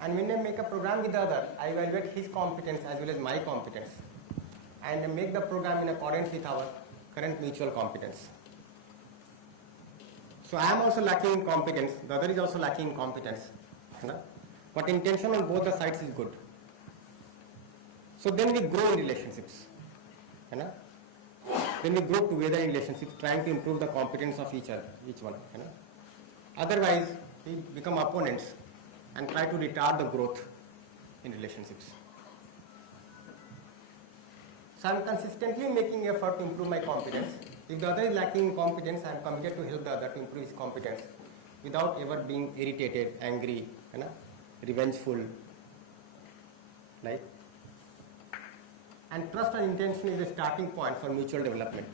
And when I make a program with the other, I evaluate his competence as well as my competence, and make the program in accordance with our current mutual competence. So I am also lacking in competence, the other is also lacking in competence, but intention on both the sides is good. So then we grow in relationships. Then we grow together in relationships, trying to improve the competence of each one. Otherwise, we become opponents and try to retard the growth in relationships. So I am consistently making effort to improve my competence. If the other is lacking in competence, I am committed to help the other to improve his competence without ever being irritated, angry, revengeful. Right? And trust and intention is the starting point for mutual development.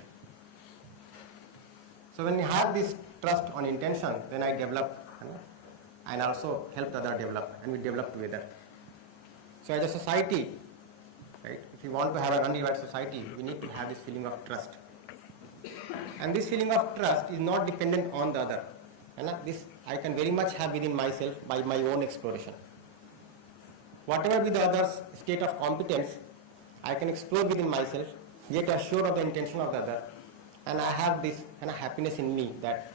So when we have this trust on intention, then I develop and also help the other develop, and we develop together. So as a society, right, if we want to have an undivided society, we need to have this feeling of trust. And this feeling of trust is not dependent on the other. This I can very much have within myself by my own exploration. Whatever be the other's state of competence, I can explore within myself, get assured of the intention of the other, and I have this happiness in me that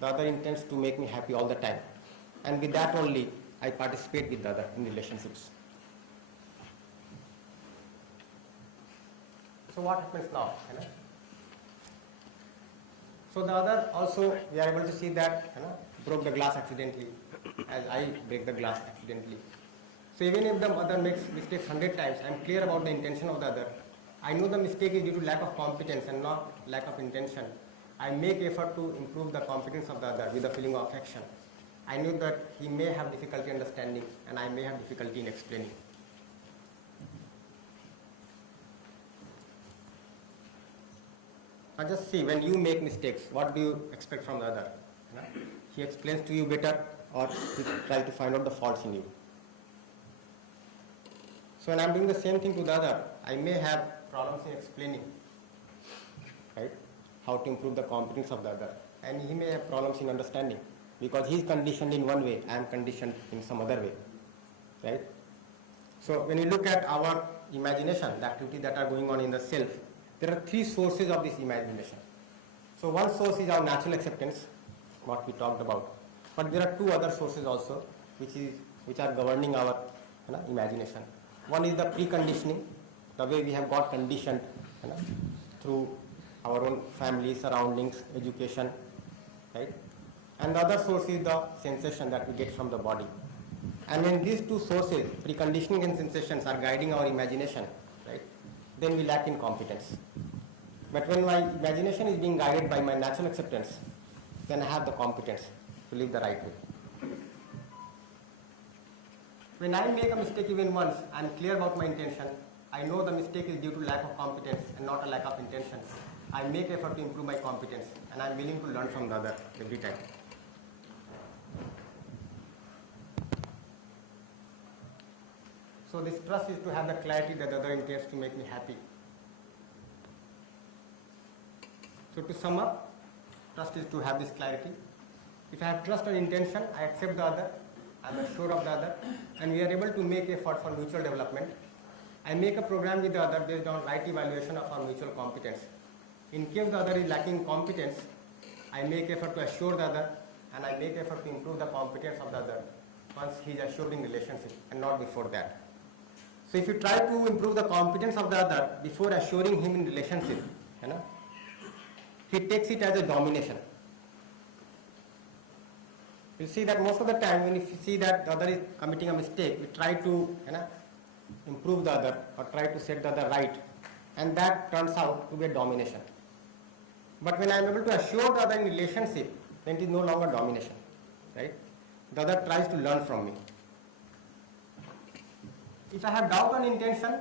the other intends to make me happy all the time. And with that only, I participate with the other in relationships. So what happens now? So the other also, we are able to see that broke the glass accidentally, as I break the glass accidentally. So even if the other makes mistakes 100 times, I am clear about the intention of the other. I know the mistake is due to lack of competence and not lack of intention. I make effort to improve the competence of the other with a feeling of affection. I know that he may have difficulty understanding and I may have difficulty in explaining. Now just see, when you make mistakes, what do you expect from the other? He explains to you better, or he tries to find out the faults in you. So when I am doing the same thing to the other, I may have problems in explaining, right, how to improve the competence of the other. And he may have problems in understanding, because he is conditioned in one way, I am conditioned in some other way, right? So when you look at our imagination, the activities that are going on in the self, there are three sources of this imagination. So one source is our natural acceptance, what we talked about. But there are two other sources also which are governing our imagination. One is the preconditioning, the way we have got conditioned through our own family, surroundings, education, right? And the other source is the sensation that we get from the body. And when these two sources, preconditioning and sensations, are guiding our imagination, right, then we lack in competence. But when my imagination is being guided by my natural acceptance, then I have the competence to live the right way. When I make a mistake even once, I am clear about my intention. I know the mistake is due to lack of competence and not a lack of intention. I make effort to improve my competence, and I am willing to learn from the other every time. So this trust is to have the clarity that the other intends to make me happy. So to sum up, trust is to have this clarity. If I have trust and intention, I accept the other, I am assured of the other, and we are able to make effort for mutual development. I make a program with the other based on right evaluation of our mutual competence. In case the other is lacking competence, I make effort to assure the other, and I make effort to improve the competence of the other once he is assured in relationship and not before that. So if you try to improve the competence of the other before assuring him in relationship, he takes it as a domination. You see that most of the time when you see that the other is committing a mistake, we try to improve the other or try to set the other right, and that turns out to be a domination. But when I am able to assure the other in relationship, then it is no longer domination, right? The other tries to learn from me. If I have doubt on intention,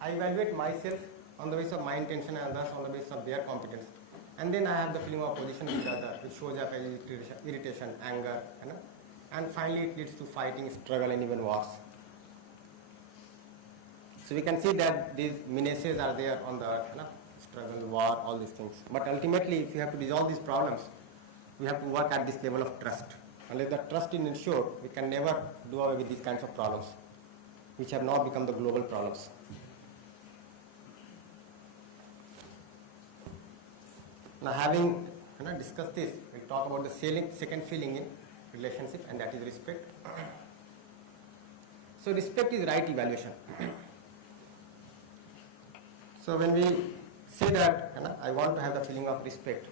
I evaluate myself on the basis of my intention and others on the basis of their competence. And then I have the feeling of opposition with the other, which shows up as irritation, anger, and finally it leads to fighting, struggle, and even wars. So we can see that these menaces are there on the earth, struggle, war, all these things. But ultimately, if you have to resolve these problems, we have to work at this level of trust. Unless the trust is ensured, we can never do away with these kinds of problems, which have now become the global problems. Now, having discussed this, we'll talk about the second feeling in relationship, and that is respect. So respect is right evaluation. So when we say that I want to have the feeling of respect,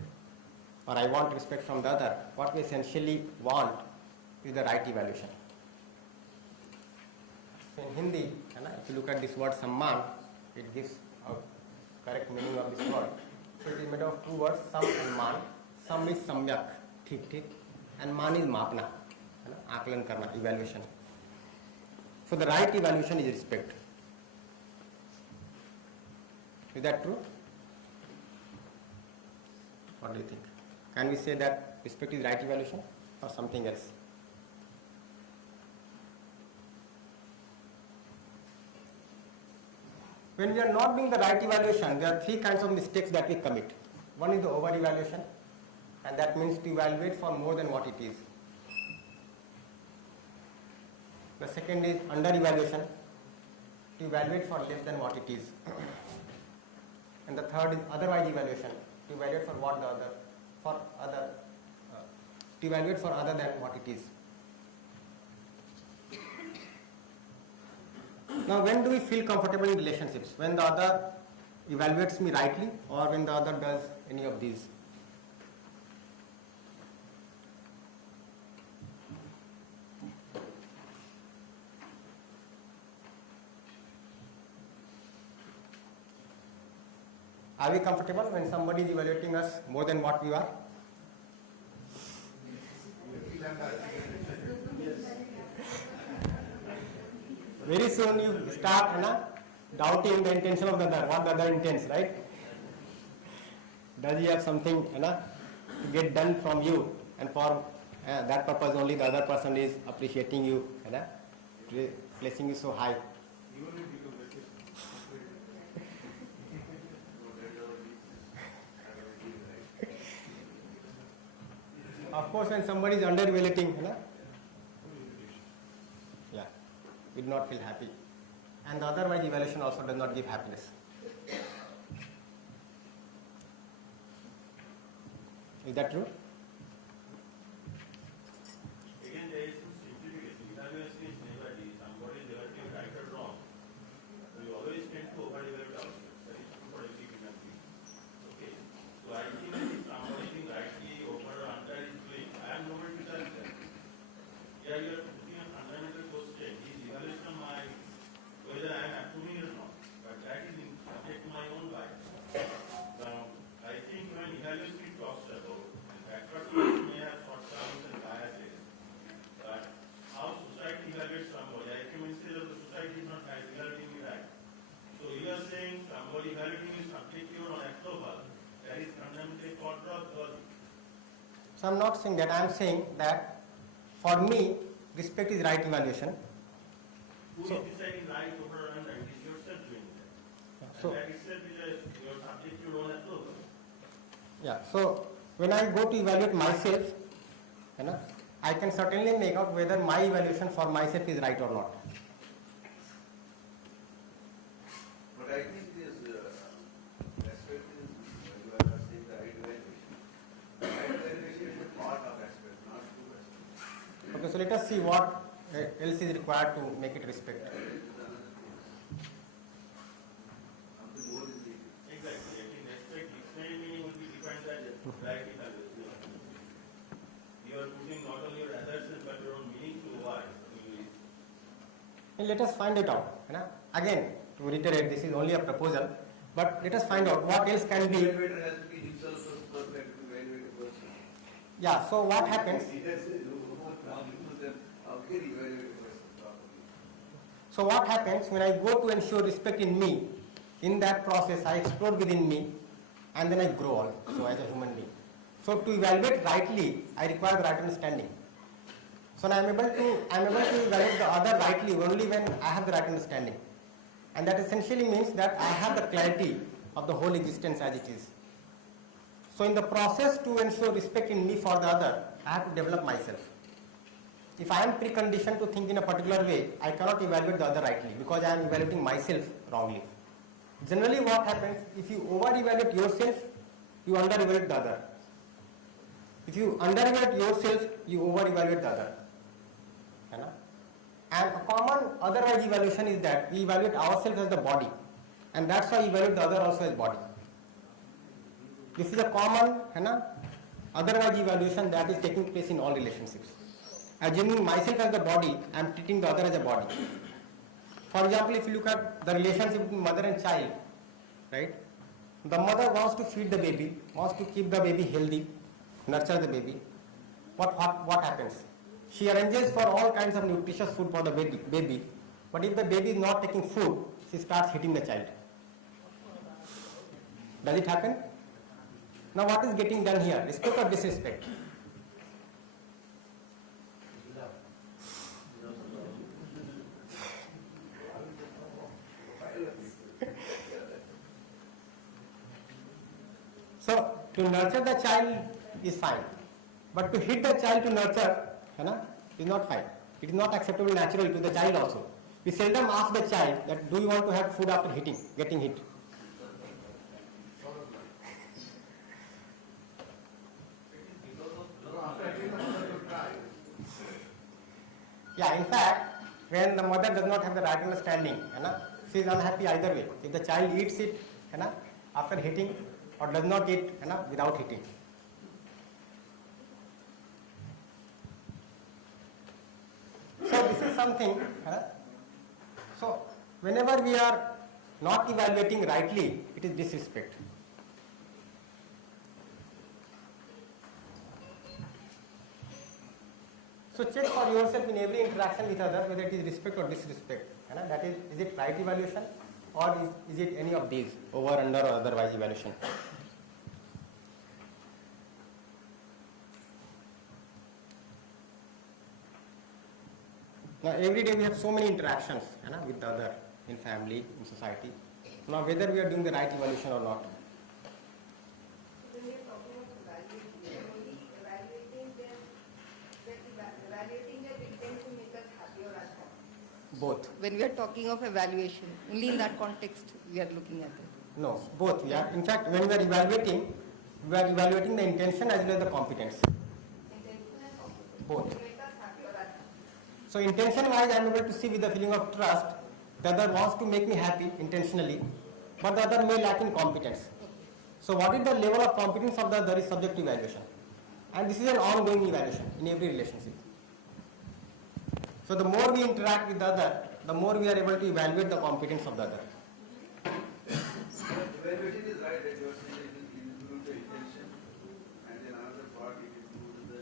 or I want respect from the other, what we essentially want is the right evaluation. So in Hindi, if you look at this word samman, it gives a correct meaning of this word. So it is made of two words, sam and man. Sam is samyak, thik, and man is mapna, aaklan karna, evaluation. So the right evaluation is respect. Is that true? What do you think? Can we say that respect is right evaluation or something else? When we are not doing the right evaluation, there are three kinds of mistakes that we commit. One is the over-evaluation, and that means to evaluate for more than what it is. The second is under-evaluation, to evaluate for less than what it is. And the third is otherwise evaluation, to evaluate for other than what it is. Now, when do we feel comfortable in relationships? When the other evaluates me rightly, or when the other does any of these? Are we comfortable when somebody is evaluating us more than what we are? Very soon you start doubting the intention of the other, what the other intends, right? Does he have something to get done from you, and for that purpose only the other person is appreciating you, placing you so high. Of course, when somebody is under-evaluating, we do not feel happy. And the otherwise evaluation also does not give happiness. Is that true? Again, there is some simplification. Evaluation is never the somebody is relatively right or wrong. We always tend to over-evaluate ourselves. That is true for every human being. Okay. So I think if somebody being rightly over or under is doing, I am nobody to judge that. Here you are putting a fundamental question. Is evaluation my whether I am assuming or not? But that is subject to my own bias. Now, I think when evaluation talks about, at first may have shortcomings and biases, but how society evaluates somebody, I can say that the society is not evaluating me right. So you are saying somebody evaluating is subjective or approval, that is fundamentally contradictory. So I'm not saying that. I'm saying that for me, respect is right evaluation. Who is deciding right over and right? It is yourself doing that. So, and that itself is your subjective own approval. yeah. So when I go to evaluate myself, you know, I can certainly make out whether my evaluation for myself is right or not. But I think this respect is, you are saying the right evaluation. Right evaluation is a part of respect, not true respect. Okay, so let us see what else is required to make it respect. Something more is needed. Exactly. I think respect dictionary meaning will be defined as right evaluation. You are putting not only your assertions but your own meaning to why. And let us find it out. You know? Again, to reiterate, this is only a proposal, but let us find out what else can be. Evaluator has to be himself perfect to evaluate a person. Yeah, so what happens? How can he evaluate a person properly? So what happens when I go to ensure respect in me? In that process, I explore within me, and then I grow also as a human being. So to evaluate rightly, I require the right understanding. So now I am able to evaluate the other rightly only when I have the right understanding, and that essentially means that I have the clarity of the whole existence as it is. So in the process to ensure respect in me for the other, I have to develop myself. If I am preconditioned to think in a particular way, I cannot evaluate the other rightly because I am evaluating myself wrongly. Generally what happens, if you over-evaluate yourself, you under-evaluate the other. If you under-evaluate yourself, you over-evaluate the other. And a common otherwise evaluation is that we evaluate ourselves as the body, and that's why we evaluate the other also as body. This is a common otherwise evaluation that is taking place in all relationships. Assuming myself as the body, I am treating the other as a body. For example, if you look at the relationship between mother and child, right? The mother wants to feed the baby, wants to keep the baby healthy, nurture the baby. What happens? She arranges for all kinds of nutritious food for the baby, but if the baby is not taking food, she starts hitting the child. Does it happen? Now what is getting done here? Respect or disrespect? So to nurture the child is fine, but to hit the child to nurture is not fine. It is not acceptable naturally to the child also. We seldom ask the child that do you want to have food after getting hit. Yeah, in fact, when the mother does not have the right understanding, she is unhappy either way. If the child eats it after hitting or does not eat without hitting. So this is something, so whenever we are not evaluating rightly, it is disrespect. So check for yourself in every interaction with others whether it is respect or disrespect. That is it right evaluation or is it any of these, over, under or otherwise evaluation? Now every day we have so many interactions with the other, in family, in society. Now whether we are doing the right evaluation or not. When we are talking of evaluating, we are only evaluating them, evaluating their intent to make us happy or unhappy. Both. When we are talking of evaluation, only in that context we are looking at it. No, both. In fact, when we are evaluating, We are evaluating the intention as well as the competence. Intention and competence. Both. To make us happy or unhappy. So intention wise, I am able to see with the feeling of trust, the other wants to make me happy intentionally, but the other may lack in competence. So what is the level of competence of the other is subject to evaluation. And this is an ongoing evaluation in every relationship. So the more we interact with the other, the more we are able to evaluate the competence of the other. Evaluation is right that you are saying it will include the intention and then another part it includes the.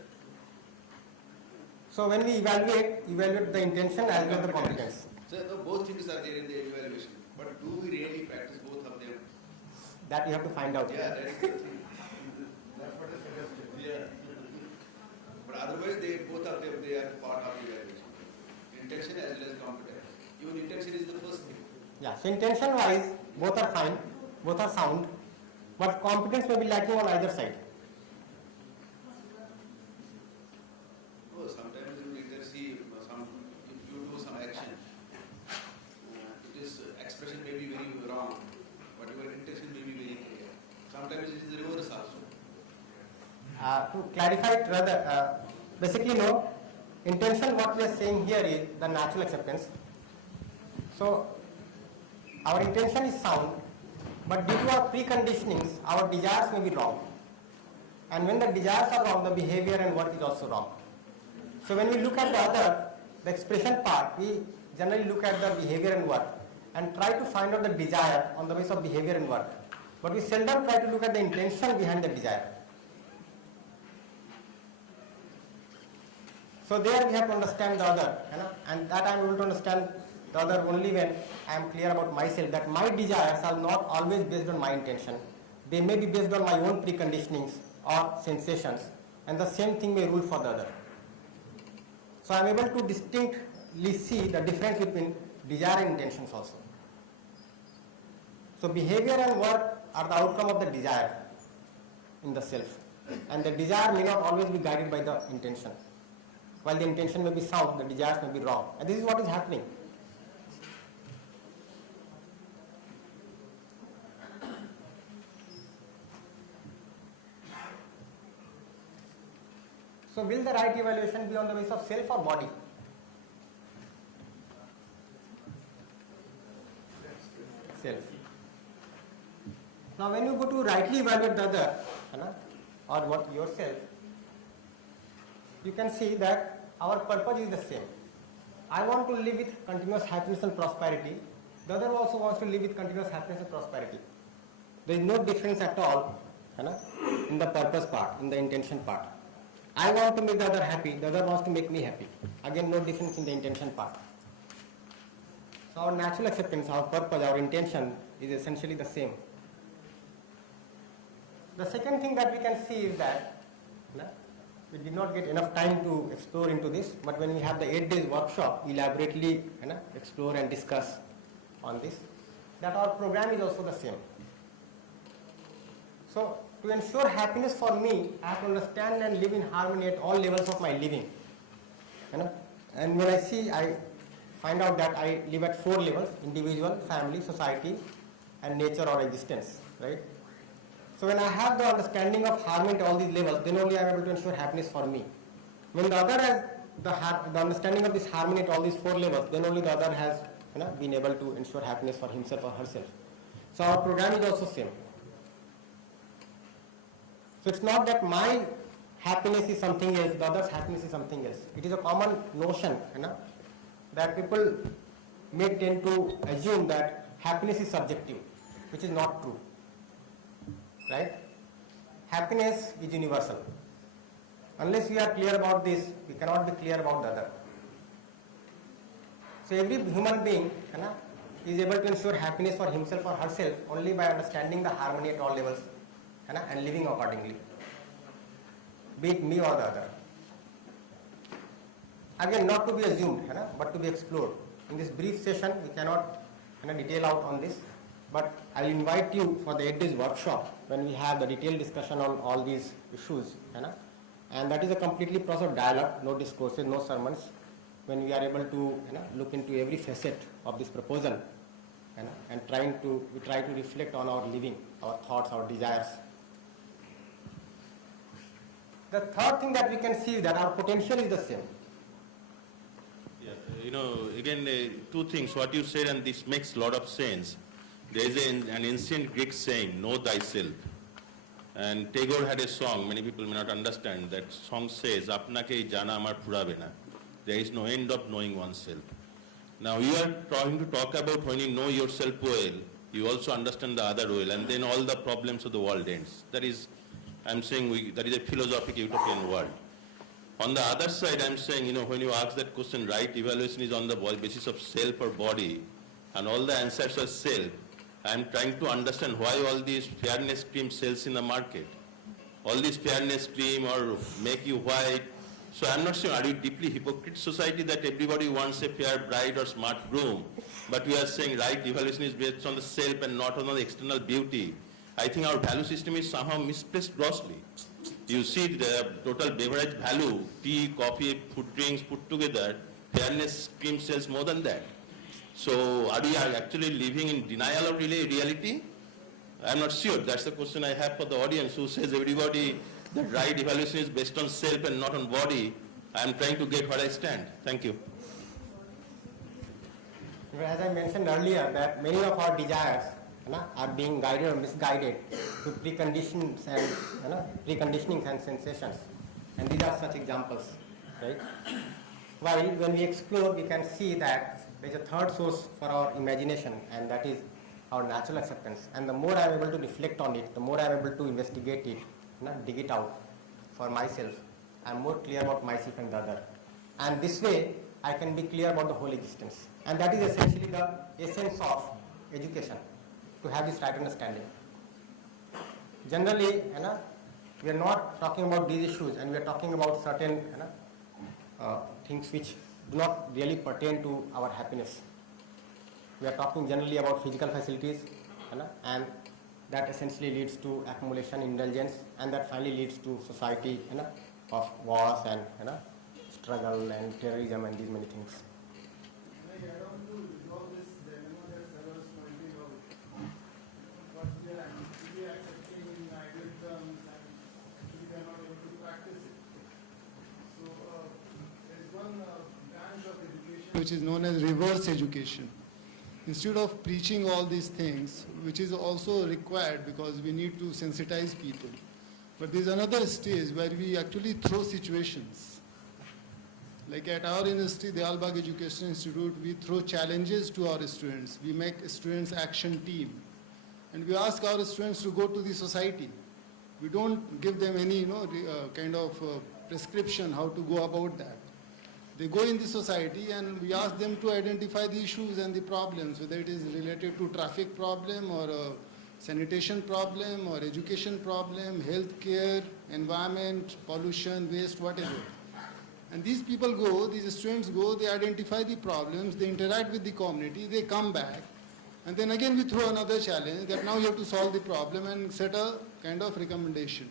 So when we evaluate the intention as well as the competence. So both things are there in the evaluation, but do we really practice both of them? That you have to find out. Yeah, that's the thing. That's what I suggested. Yeah. But otherwise, both of them, they are part of the evaluation. Intention as well as competence. Even intention is the first thing. Yeah, so intention wise, both are fine, both are sound, but competence may be lacking on either side. Oh, sometimes you either see some, if you do some action, it is expression may be very wrong, but your intention may be very clear. Sometimes it is the reverse also. To clarify it rather, basically no, intention what we are saying here is the natural acceptance. So our intention is sound, but due to our preconditionings, our desires may be wrong. And when the desires are wrong, the behavior and work is also wrong. So when we look at the other, the expression part, we generally look at the behavior and work and try to find out the desire on the basis of behavior and work. But we seldom try to look at the intention behind the desire. So there we have to understand the other, and that I am able to understand the other only when I am clear about myself that my desires are not always based on my intention. They may be based on my own preconditionings or sensations, and the same thing may rule for the other. So I am able to distinctly see the difference between desire and intentions also. So behavior and work are the outcome of the desire in the self, and the desire may not always be guided by the intention. While the intention may be sound, the desires may be wrong. And this is what is happening. So will the right evaluation be on the basis of self or body? Self. Now when you go to rightly evaluate the other, or what yourself, you can see that our purpose is the same. I want to live with continuous happiness and prosperity. The other also wants to live with continuous happiness and prosperity. There is no difference at all in the purpose part, in the intention part. I want to make the other happy, the other wants to make me happy. Again, no difference in the intention part. So our natural acceptance, our purpose, our intention is essentially the same. The second thing that we can see is that we did not get enough time to explore into this, but when we have the 8 days workshop, elaborately explore and discuss on this, that our program is also the same. So to ensure happiness for me, I have to understand and live in harmony at all levels of my living. And when I find out that I live at 4 levels: individual, family, society, and nature or existence, right? So when I have the understanding of harmony at all these levels, then only I am able to ensure happiness for me. When the other has the understanding of this harmony at all these 4 levels, then only the other has been able to ensure happiness for himself or herself. So our program is also same. So it's not that my happiness is something else, the other's happiness is something else. It is a common notion that people may tend to assume that happiness is subjective, which is not true. Right? Happiness is universal. Unless we are clear about this, we cannot be clear about the other. So every human being is able to ensure happiness for himself or herself only by understanding the harmony at all levels and living accordingly, be it me or the other. Again, not to be assumed, but to be explored. In this brief session, we cannot detail out on this, but I will invite you for the 8 days workshop when we have the detailed discussion on all these issues. And that is a completely process of dialogue, no discourses, no sermons, when we are able to look into every facet of this proposal and we try to reflect on our living, our thoughts, our desires. The third thing that we can see that our potential is the same. Yeah, again, two things. What you said, and this makes a lot of sense. There is an ancient Greek saying, know thyself. And Tagore had a song, many people may not understand. That song says, Apnake jana amar purabe na. There is no end of knowing oneself. Now you are trying to talk about when you know yourself well, you also understand the other well, and then all the problems of the world ends. That is, I'm saying, that is a philosophic utopian world. On the other side, I'm saying, when you ask that question, right, evaluation is on the basis of self or body, and all the answers are self. I'm trying to understand why all these fairness cream sells in the market. All these fairness cream or make you white. So I'm not sure, are we deeply hypocrite society that everybody wants a fair bride or smart groom, but we are saying right evaluation is based on the self and not on the external beauty. I think our value system is somehow misplaced grossly. You see the total beverage value, tea, coffee, food drinks put together, fairness cream sells more than that. So are we actually living in denial of reality? I'm not sure. That's the question I have for the audience who says everybody, that right evaluation is based on self and not on body. I'm trying to get where I stand. Thank you. As I mentioned earlier, that many of our desires are being guided or misguided to preconditions and preconditionings and sensations. And these are such examples, right? While when we explore, we can see that there is a third source for our imagination, and that is our natural acceptance. And the more I am able to reflect on it, the more I am able to investigate it, dig it out for myself, I am more clear about myself and the other. And this way, I can be clear about the whole existence. And that is essentially the essence of education, to have this right understanding. Generally, we are not talking about these issues, and we are talking about certain things which do not really pertain to our happiness. We are talking generally about physical facilities, and that essentially leads to accumulation, indulgence, and that finally leads to society of wars and struggle and terrorism and these many things. I add on to resolve this dilemma that Sir was pointing out. What we are actually accepting in ideal terms and actually we are not able to practice it. So there is one branch of education which is known as reverse education. Instead of preaching all these things, which is also required because we need to sensitize people, but there is another stage where we actually throw situations. Like at our university, the Albag Education Institute, we throw challenges to our students. We make a students' action team. And we ask our students to go to the society. We don't give them any kind of prescription how to go about that. They go in the society and we ask them to identify the issues and the problems, whether it is related to traffic problem or sanitation problem or education problem, health care, environment, pollution, waste, whatever. And these people go, these students go, they identify the problems, they interact with the community, they come back, and then again we throw another challenge that now you have to solve the problem and set a kind of recommendation.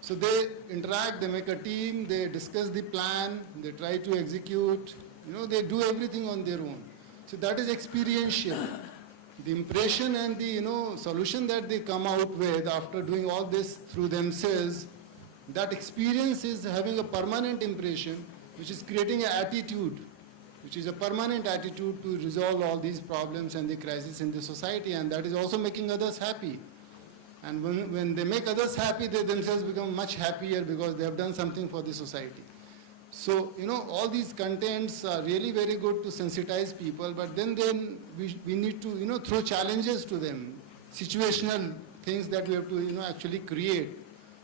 So they interact, they make a team, they discuss the plan, they try to execute, they do everything on their own. So that is experiential. The impression and the solution that they come out with after doing all this through themselves, that experience is having a permanent impression, which is creating an attitude, which is a permanent attitude to resolve all these problems and the crisis in the society, and that is also making others happy. And when they make others happy, they themselves become much happier because they have done something for the society. So, all these contents are really very good to sensitize people, but then we need to, throw challenges to them, situational things that we have to, actually create.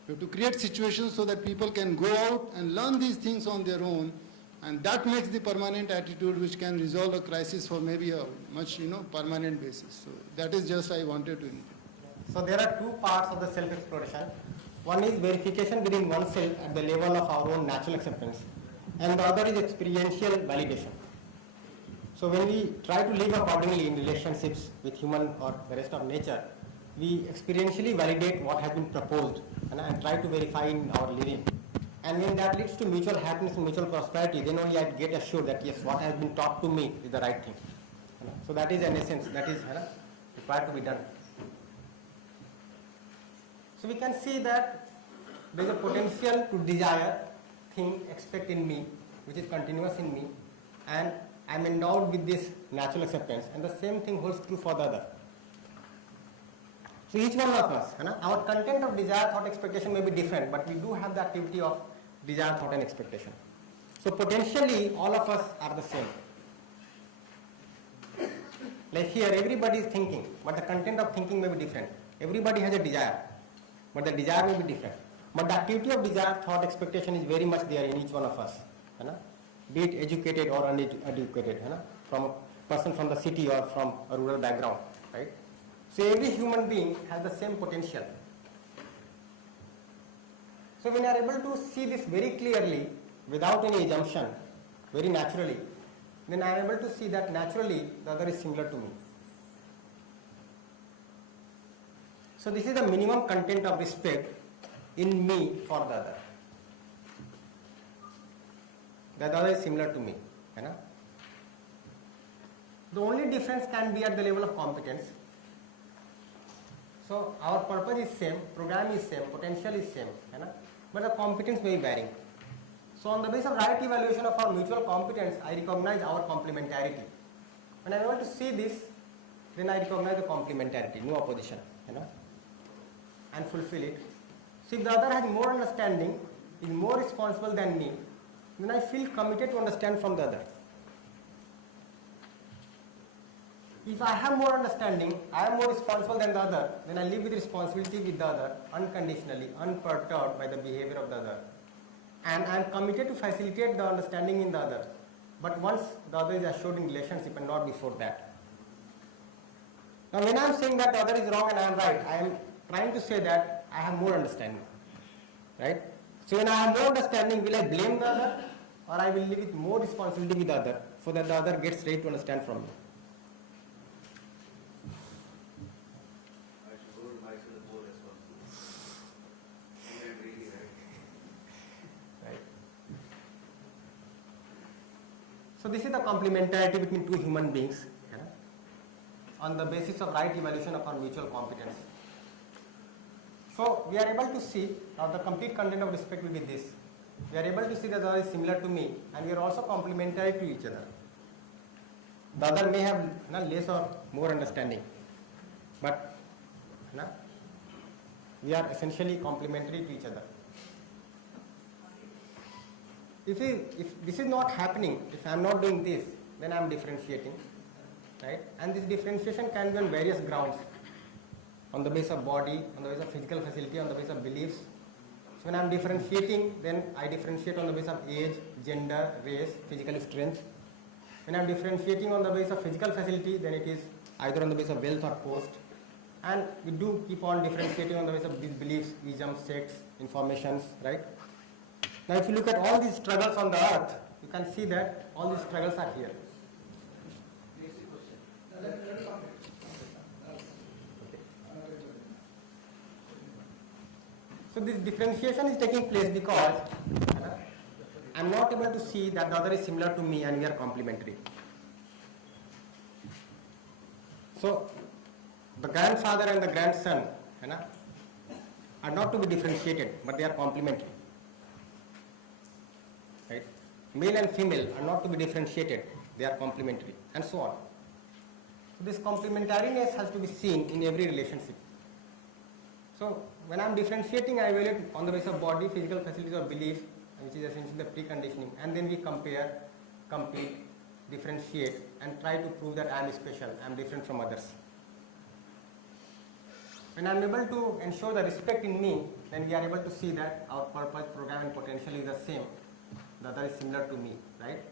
We have to create situations so that people can go out and learn these things on their own, and that makes the permanent attitude which can resolve a crisis for maybe a much, permanent basis. So that is just I wanted to indicate. So there are two parts of the self-exploration. One is verification within oneself at the level of our own natural acceptance, and the other is experiential validation. So when we try to live accordingly in relationships with human or the rest of nature, we experientially validate what has been proposed and try to verify in our living. And when that leads to mutual happiness and mutual prosperity, then only I get assured that yes, what has been taught to me is the right thing. So that is an essence that is required to be done. So we can see that there is a potential to desire, think, expect in me, which is continuous in me, and I am endowed with this natural acceptance, and the same thing holds true for the other. So each one of us, our content of desire, thought, expectation may be different, but we do have the activity of desire, thought and expectation. So potentially all of us are the same. Like here everybody is thinking, but the content of thinking may be different. Everybody has a desire, but the desire may be different. But the activity of desire, thought, expectation is very much there in each one of us. Be it educated or uneducated, from a person from the city or from a rural background, right? So every human being has the same potential. So when you are able to see this very clearly, without any assumption, very naturally, then I am able to see that naturally the other is similar to me. So this is the minimum content of respect in me for the other. The other is similar to me. The only difference can be at the level of competence. So our purpose is same, program is same, potential is same, but the competence may be varying. So on the basis of right evaluation of our mutual competence, I recognize our complementarity. When I am able to see this, then I recognize the complementarity, no opposition, and fulfill it. So if the other has more understanding, is more responsible than me, then I feel committed to understand from the other. If I have more understanding, I am more responsible than the other, then I live with responsibility with the other, unconditionally, unperturbed by the behavior of the other. And I am committed to facilitate the understanding in the other. But once the other is assured in relationship and not before that. Now when I am saying that the other is wrong and I am right, I am trying to say that I have more understanding. Right? So when I have more understanding, will I blame the other? Or I will live with more responsibility with the other, so that the other gets ready to understand from me. I should hold myself more responsible. And I'm really right. Right. So this is the complementarity between two human beings, on the basis of right evaluation of our mutual competence. So we are able to see, now the complete content of respect will be this. We are able to see that the other is similar to me, and we are also complementary to each other. The other may have less or more understanding, but we are essentially complementary to each other. If this is not happening, if I am not doing this, then I am differentiating, right? And this differentiation can be on various grounds, on the basis of body, on the basis of physical facility, on the basis of beliefs. So when I am differentiating, then I differentiate on the basis of age, gender, race, physical strength. When I am differentiating on the basis of physical facility, then it is either on the basis of wealth or post. And we do keep on differentiating on the basis of these beliefs, wisdom, sex, informations, right? Now if you look at all these struggles on the earth, you can see that all these struggles are here. So this differentiation is taking place because I am not able to see that the other is similar to me and we are complementary. So the grandfather and the grandson are not to be differentiated, but they are complementary. Right? Male and female are not to be differentiated, they are complementary, and so on. So this complementariness has to be seen in every relationship. So when I am differentiating, I evaluate on the basis of body, physical facilities or belief, which is essentially the preconditioning, and then we compare, compete, differentiate, and try to prove that I am special, I am different from others. When I am able to ensure the respect in me, then we are able to see that our purpose, program and potential is the same. The other is similar to me, right?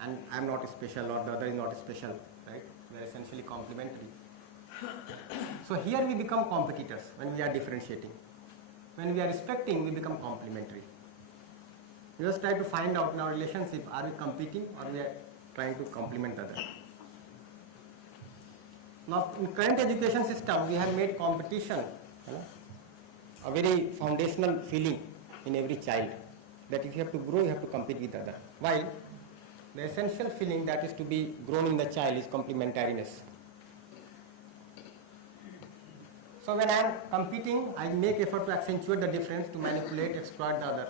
And I am not special or the other is not special, right? We are essentially complementary. So here we become competitors when we are differentiating. When we are respecting, we become complementary. We just try to find out in our relationship, are we competing or we are trying to complement the other. Now in current education system, we have made competition a very foundational feeling in every child, that if you have to grow, you have to compete with the other. While the essential feeling that is to be grown in the child is complementariness. So when I am competing, I make effort to accentuate the difference, to manipulate, exploit the other.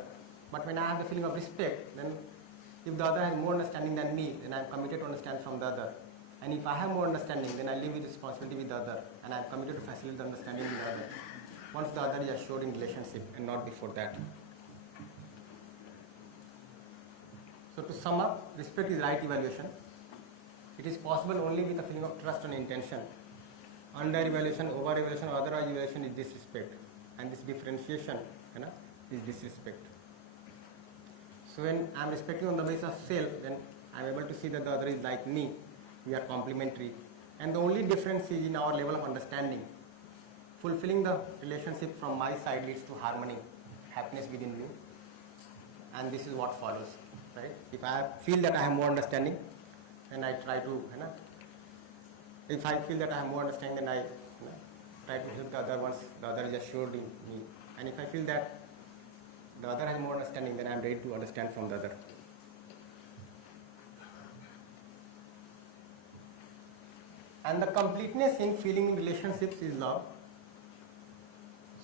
But when I have the feeling of respect, then if the other has more understanding than me, then I am committed to understand from the other. And if I have more understanding, then I live with responsibility with the other, and I am committed to facilitate the understanding with the other. Once the other is assured in relationship, and not before that. So to sum up, respect is right evaluation. It is possible only with a feeling of trust and intention. Under evaluation, over evaluation, or otherwise evaluation is disrespect, and this differentiation, is disrespect. So when I am respecting on the basis of self, then I am able to see that the other is like me. We are complementary, and the only difference is in our level of understanding. Fulfilling the relationship from my side leads to harmony, happiness within me, and this is what follows. Right? If I feel that I have more understanding, then I try to, if I feel that I have more understanding, then I try to help the other once the other is assured in me. And if I feel that the other has more understanding, then I am ready to understand from the other. And the completeness in feeling in relationships is love.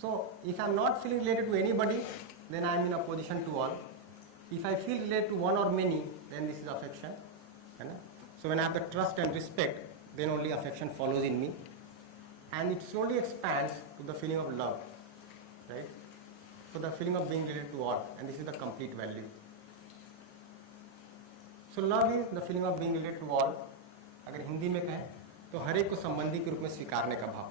So if I am not feeling related to anybody, then I am in opposition to all. If I feel related to one or many, then this is affection. So when I have the trust and respect, then only affection follows in me. And it slowly expands to the feeling of love. Right? So the feeling of being related to all, and this is the complete value. So love is the feeling of being related to all. अगर हिंदी में कहें तो हर एक को संबंधी के रूप में स्वीकारने का भाव,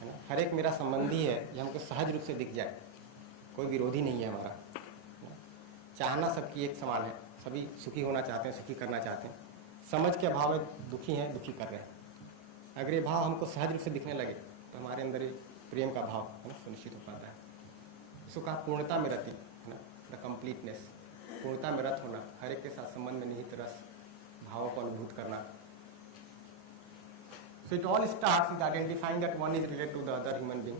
है ना? हर एक मेरा संबंधी है, ये हमको सहज रूप से दिख जाए, कोई विरोधी नहीं है हमारा। चाहना सबकी एक समान है, सभी सुखी होना चाहते हैं, सुखी करना चाहते हैं, समझ के अभाव में दुखी हैं, दुखी कर रहे हैं। अगर ये भाव हमको सहज रूप से दिखने लगे तो हमारे अंदर ये प्रेम का भाव, है ना, सुनिश्चित हो पाता है। इसको कहा पूर्णता में रति, है ना, द कंप्लीटनेस, पूर्णता में रत होना, हर एक के साथ संबंध में निहित रस भावों को अनुभूत करना। So it all starts with identifying that one is related to the other human being,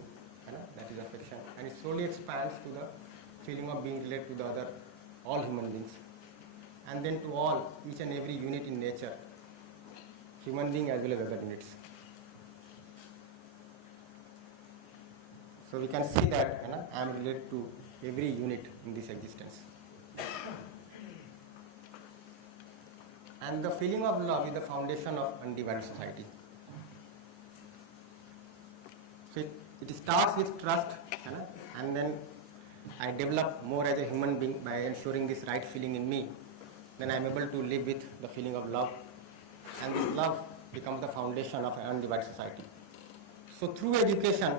that is affection, and it slowly expands to the feeling of being related to the other, all human beings, and then to all, each and every unit in nature, human being as well as other units. So we can see that I am related to every unit in this existence. And the feeling of love is the foundation of undivided society. So it starts with trust, and then I develop more as a human being by ensuring this right feeling in me. Then I am able to live with the feeling of love, and this love becomes the foundation of an undivided society. So through education,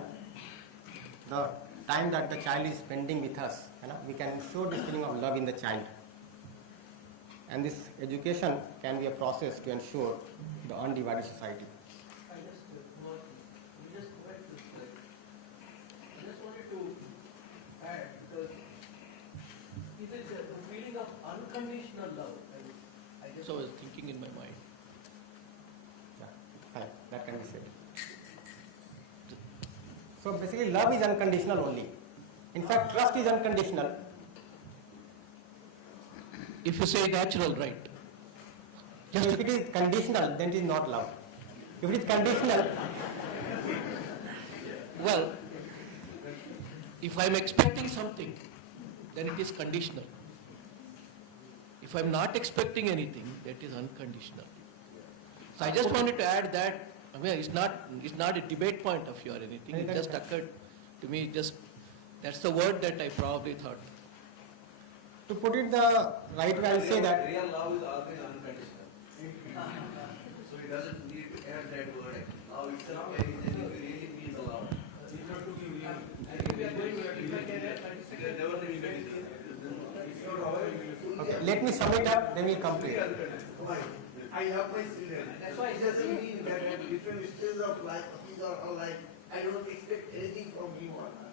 the time that the child is spending with us, we can ensure the feeling of love in the child. And this education can be a process to ensure the undivided society. I just wanted to add, because it is a feeling of unconditional love. So I was thinking in my mind. Yeah, fine, that can be said. So basically love is unconditional only. In fact, trust is unconditional. If you say natural, right? So if it is conditional, then it is not love. If it is conditional, well, if I am expecting something, then it is conditional. If I am not expecting anything, that is unconditional. So I just wanted to add that. I mean, it's not a debate point of view or anything. It just occurred to me. That's the word that I probably thought. to put it the right way, I'll say that. Real love is always unconditional. So it doesn't need to add that word. Love itself really means a lot. Never been conditional. Okay, let me sum it up, then we'll come to it. I have my children. That's why it doesn't mean that at different stages of life, his or her life, I don't expect anything from him or her.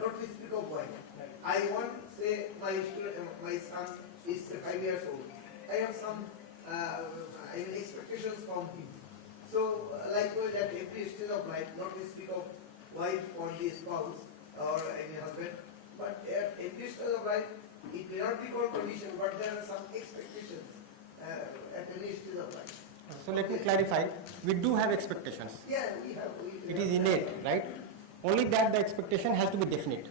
Not to speak of why. I want, say, my son is 5 years old. I have some expectations from him. So, likewise, at every stage of life, not to speak of wife or the spouse or any husband, but at every stage of life, it may not be called condition, but there are some expectations at any stage of life. So let me clarify. We do have expectations. Yeah, we have. It is innate, right? Only that the expectation has to be definite.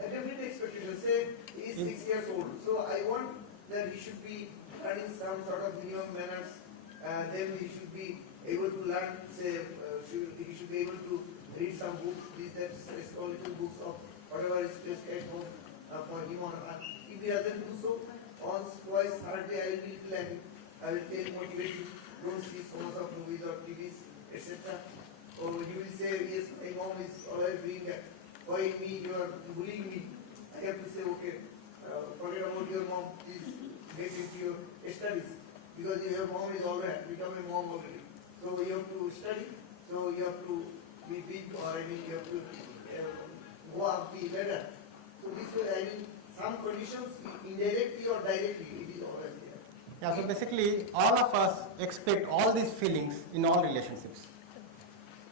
A definite expectation. Say he is 6 years old, so I want that he should be learning some sort of minimum manners. Then he should be able to learn. Say he should be able to read some books. These that small little books of whatever is just at home for him. If he doesn't do so, once, twice, third day, I will be like, I will tell him, motivate him. Don't see so much of movies or TVs, etc. Or he will say, yes, my mom is always doing that. Why me, you are bullying me. I have to say, okay, forget about your mom, please get into your studies. Because your mom is already become a mom already. So you have to study, so you have to be big, or I mean, you have to go up the ladder. So this way, I mean, some conditions, indirectly or directly, it is always there. Yeah, so basically all of us expect all these feelings in all relationships.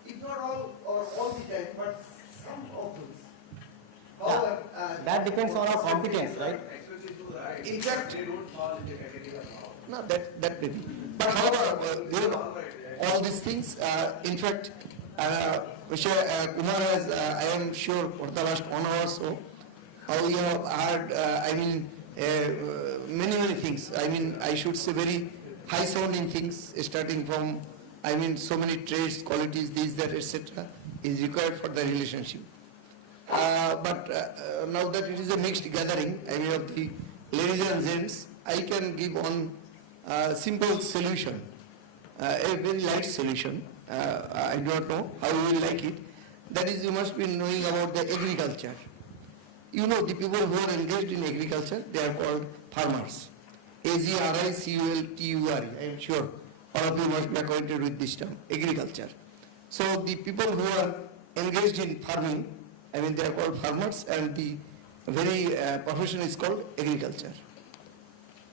If not all or all the time, but some of those. Yeah, However, that depends on our competence, right? In fact, they don't fall in the category of law. No, that may be. But however, all these things, in fact, Mr. Kumar has, I am sure, for the last 1 hour or so, how you have heard, many things. I mean, I should say very high-sounding things, starting from, so many traits, qualities, these, that, etc., is required for the relationship. But now that it is a mixed gathering, of the ladies and gents, I can give one simple solution, a very light solution. I do not know how you will like it. That is, you must be knowing about the agriculture. You know, the people who are engaged in agriculture, they are called farmers. AGRICULTURE. I am sure all of you must be acquainted with this term, agriculture. So the people who are engaged in farming, they are called farmers, and the very profession is called agriculture.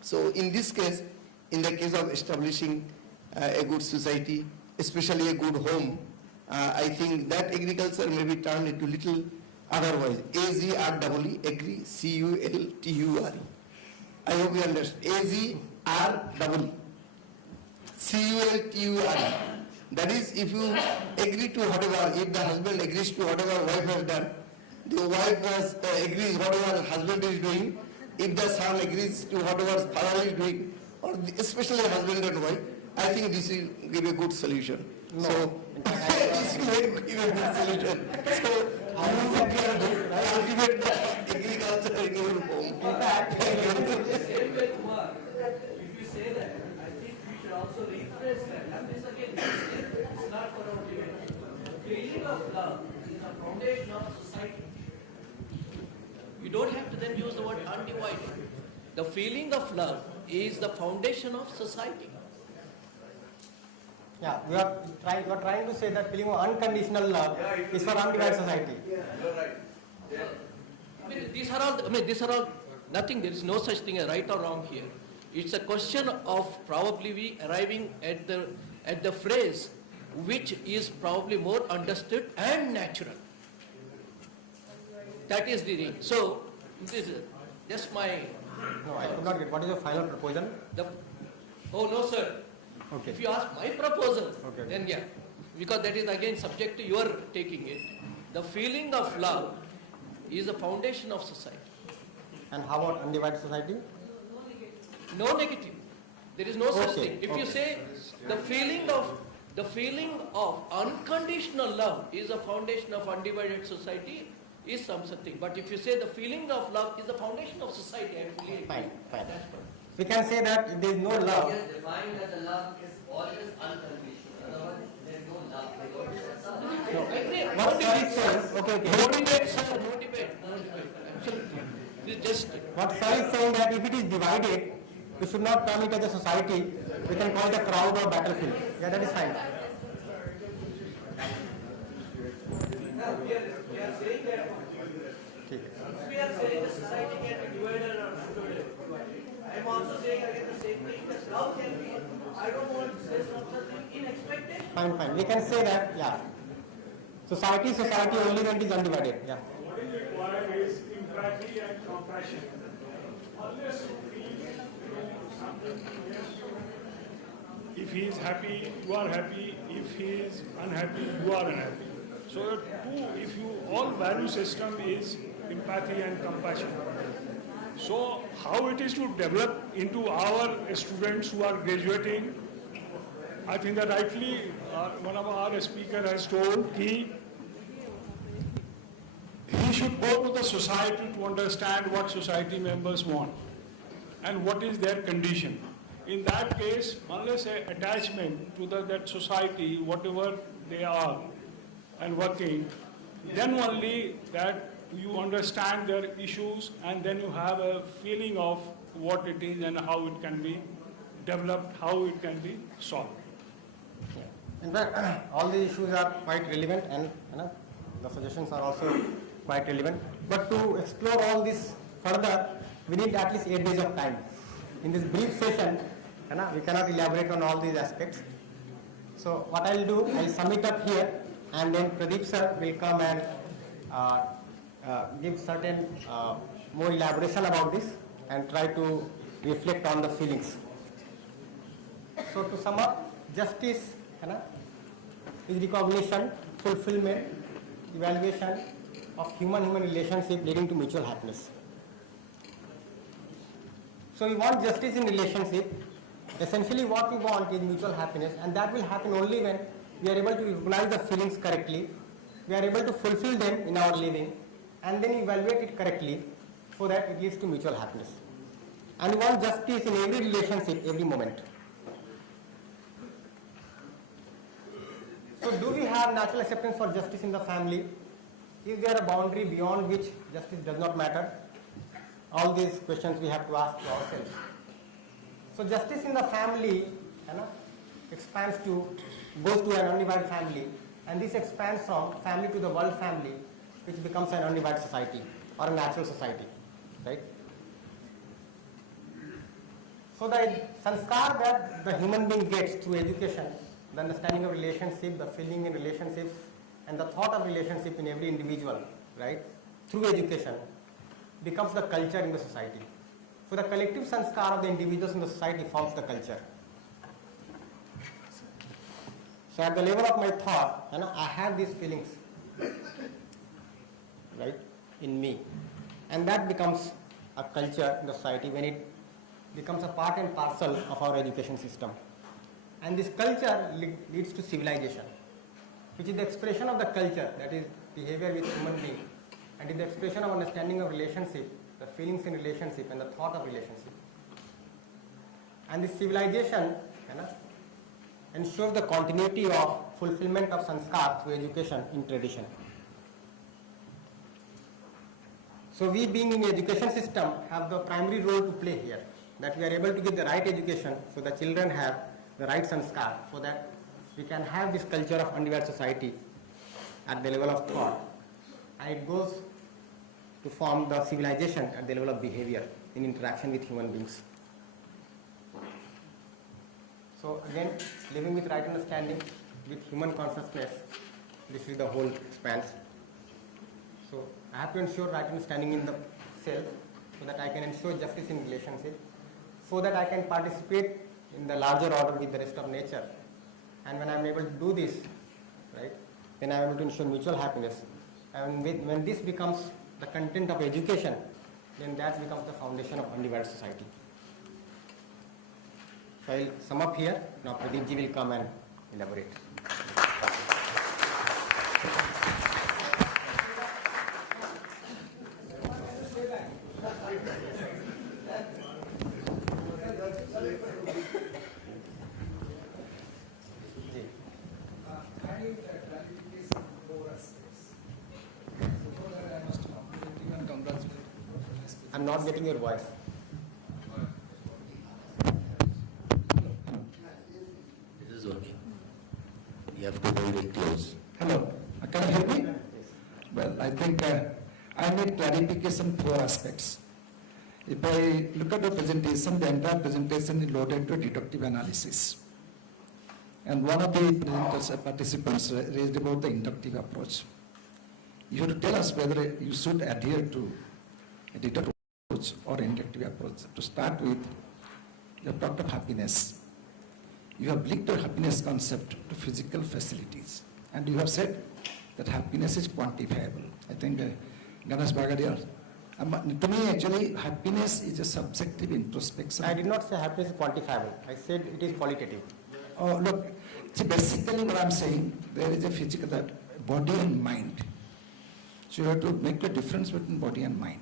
So in this case, in the case of establishing a good society, especially a good home, I think that agriculture may be turned into little otherwise. AGREE, agree, CULTURE. I hope you understand. AGREE, CULTURE. That is, if you agree to whatever, if the husband agrees to whatever wife has done, the wife agrees whatever husband is doing, if the son agrees to whatever father is doing, or especially husband and wife, I think this will give a good solution. No. So, this will give a good solution. So, cultivate the agriculture in your home. In fact, Same way, Kumar, if you say that, I think we should also rephrase that. And this again, it's not for our debate. The feeling of love is a foundation of society. You don't have to then use the word undivided. The feeling of love is the foundation of society. yeah, you are trying to say that feeling of unconditional love is for undivided society. You're right. These are all nothing. There is no such thing as right or wrong here. It's a question of probably we arriving at the phrase which is probably more understood and natural. That is the thing. So this is just my. No, I could not get. What is your final proposal? Oh no, sir. Okay. If you ask my proposal, Okay. then yeah, because that is again subject to your taking it. The feeling of love is the foundation of society. And how about undivided society? No negative. There is no such Okay, thing. If you okay. say the feeling of unconditional love is the foundation of undivided society, is something. But if you say the feeling of love is the foundation of society, I fully agree. Fine, fine. We can say that if there is no love. Yes, defined as a love is always unconditional. Otherwise, there is no love. No. I agree. What sir is saying, okay. No debate, sir. No debate. Absolutely. This is just. What sir is saying that if it is divided, we should not term it as a society. We can call it a crowd or battlefield. Yeah, that is fine. We are saying that. If we are saying the society can be divided or undivided, I am also saying again the same thing that love can be. I don't want to say something in expectation. Fine, fine. We can say that, yeah. Society only when it is undivided. Yeah. What is required is empathy and compassion. Unless you feel something, yes, If he is happy, you are happy. If he is unhappy, you are unhappy. So if you all value system is empathy and compassion. So how it is to develop into our students who are graduating, I think that rightly one of our speaker has told he should go to the society to understand what society members want and what is their condition. In that case, unless an attachment to that society, whatever they are and working, then only that you understand their issues and then you have a feeling of what it is and how it can be developed, how it can be solved. In fact, all these issues are quite relevant and the suggestions are also quite relevant. But to explore all this further, we need at least 8 days of time. In this brief session, we cannot elaborate on all these aspects. So what I will do, I will sum it up here and then Pradeep sir will come and give certain more elaboration about this and try to reflect on the feelings. So to sum up, justice is recognition, fulfillment, evaluation of human-human relationship leading to mutual happiness. So we want justice in relationship. Essentially what we want is mutual happiness, and that will happen only when we are able to recognize the feelings correctly, we are able to fulfill them in our living, and then evaluate it correctly so that it leads to mutual happiness. And we want justice in every relationship, every moment. So do we have natural acceptance for justice in the family? Is there a boundary beyond which justice does not matter? All these questions we have to ask to ourselves. So justice in the family expands goes to an undivided family, and this expands from family to the world family, which becomes an undivided society or a natural society, right? So the sanskar that the human being gets through education, the understanding of relationship, the feeling in relationships, and the thought of relationship in every individual, right, through education, becomes the culture in the society. So the collective sanskar of the individuals in the society forms the culture. So at the level of my thought, I have these feelings, right, in me, and that becomes a culture in the society when it becomes a part and parcel of our education system. And this culture leads to civilization, which is the expression of the culture, that is behavior with human being, and is the expression of understanding of relationship, the feelings in relationship, and the thought of relationship. And this civilization ensures the continuity of fulfillment of sanskar through education in tradition. So we, being in the education system, have the primary role to play here, that we are able to give the right education so the children have the right sanskar, so that we can have this culture of undivided society at the level of thought, and it goes to form the civilization at the level of behavior in interaction with human beings. So again, living with right understanding, with human consciousness, this is the whole expanse. So I have to ensure right understanding in the self, so that I can ensure justice in relationship, so that I can participate in the larger order with the rest of nature. And when I am able to do this, right, then I am able to ensure mutual happiness. And when this becomes the content of education, then that becomes the foundation of undivided society. So I will sum up here. Now Pradeep ji will come and elaborate. I'm not getting your voice. This is working. You have to hold it close. Hello, can you hear me? Well, I think I need clarification 4 aspects. If I look at the presentation, the entire presentation is loaded to deductive analysis. And one of the participants raised about the inductive approach. You have to tell us whether you should adhere to a deductive approach or inductive approach. To start with, you have talked of happiness. you have linked your happiness concept to physical facilities. And you have said that happiness is quantifiable. I think Ganesh Bagadia, to me actually happiness is a subjective introspection. I did not say happiness is quantifiable. I said it is qualitative. Oh, look, see basically what I'm saying, there is a physical, that body and mind. So you have to make the difference between body and mind.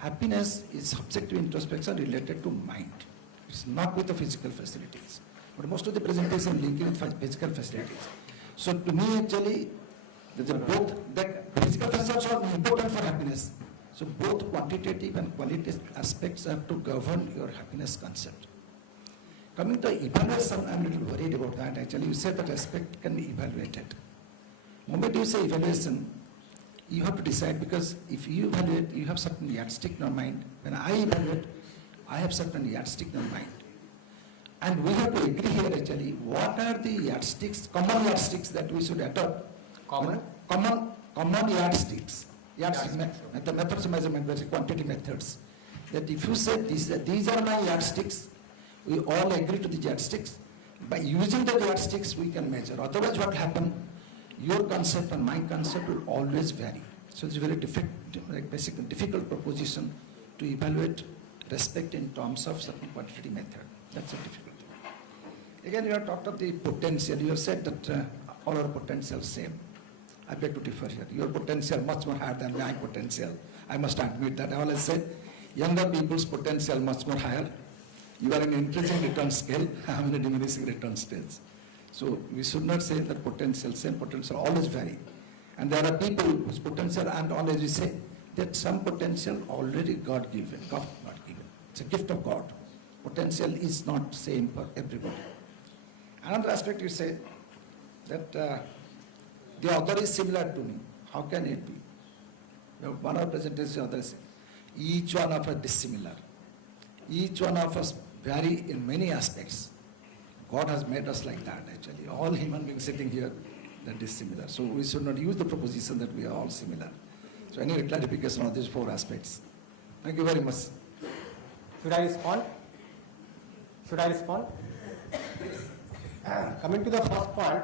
Happiness is subjective introspection related to mind. It's not with the physical facilities. But most of the presentation linking with physical facilities. So to me actually, both the physical facilities are important for happiness. So both quantitative and qualitative aspects have to govern your happiness concept. Coming to evaluation, I'm a little worried about that. Actually, you said that aspect can be evaluated. The moment you say evaluation, you have to decide, because if you evaluate, you have certain yardstick in your mind. When I evaluate, I have certain yardstick in my mind. And we have to agree here actually, what are the yardsticks, common yardsticks that we should adopt? Common yardsticks. The methods of measurement, which are quantity methods. That if you say these are my yardsticks, we all agree to the yardsticks. By using the yardsticks, we can measure. Otherwise, what happens? Your concept and my concept will always vary. So it's a very difficult proposition to evaluate respect in terms of certain quantitative method. That's a difficult thing. Again, you have talked of the potential. You have said that all our potential same. I beg to differ here. Your potential much more higher than my potential. I must admit that. I always say younger people's potential much more higher. You are in increasing return scale, I am in a diminishing return stage. So we should not say that same potential always vary. And there are people whose potential, and always we say that some potential already God-given, God not given. It's a gift of God. Potential is not same for everybody. Another aspect you say that the other is similar to me. How can it be? One of presentations, others, each one of us dissimilar. Each one of us vary in many aspects. God has made us like that actually. All human beings sitting here, that is similar. So we should not use the proposition that we are all similar. So any clarification on these four aspects? Thank you very much. Should I respond? Coming to the first point,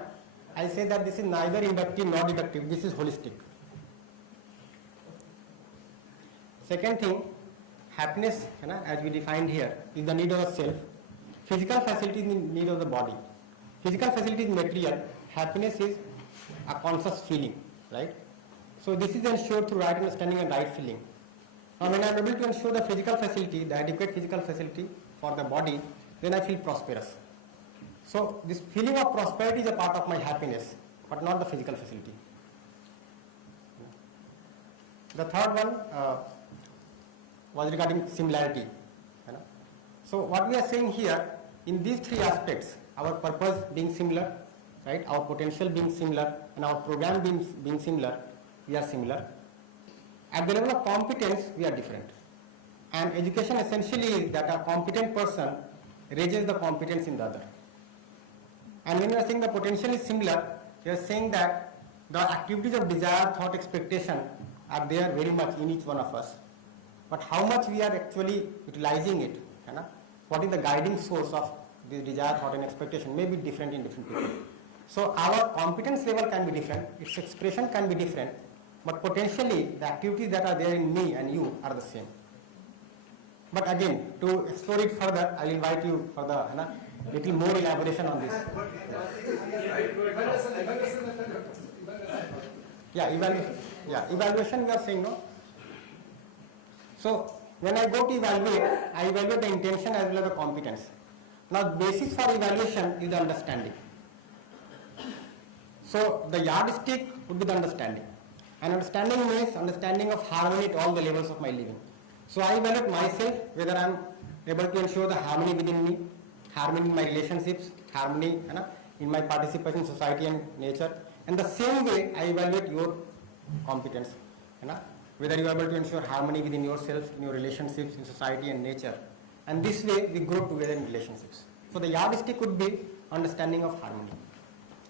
I say that this is neither inductive nor deductive, this is holistic. Second thing, happiness, as we defined here, is the need of the self. Physical facility is the need of the body. Physical facility is material. Happiness is a conscious feeling, right? So this is ensured through right understanding and right feeling. Now when I am able to ensure the physical facility, the adequate physical facility for the body, then I feel prosperous. So this feeling of prosperity is a part of my happiness, but not the physical facility. The third one was regarding similarity. So what we are saying here, in these three aspects, our purpose being similar, right, our potential being similar, and our program being similar, we are similar. At the level of competence, we are different. And education essentially is that a competent person raises the competence in the other. And when you are saying the potential is similar, you are saying that the activities of desire, thought, expectation are there very much in each one of us. But how much we are actually utilizing it, what is the guiding source of the desire, thought and expectation may be different in different people. So our competence level can be different, its expression can be different, but potentially the activities that are there in me and you are the same. But again, to explore it further, I will invite you for the little more elaboration on this. Evaluation we are saying, no? So when I go to evaluate, I evaluate the intention as well as the competence. Now the basis for evaluation is the understanding. So the yardstick would be the understanding. And understanding means understanding of harmony at all the levels of my living. So I evaluate myself, whether I am able to ensure the harmony within me, harmony in my relationships, harmony in my participation in society and nature. And the same way I evaluate your competence, whether you are able to ensure harmony within yourself, in your relationships, in society and nature. And this way we grow together in relationships. So the yardstick could be understanding of harmony.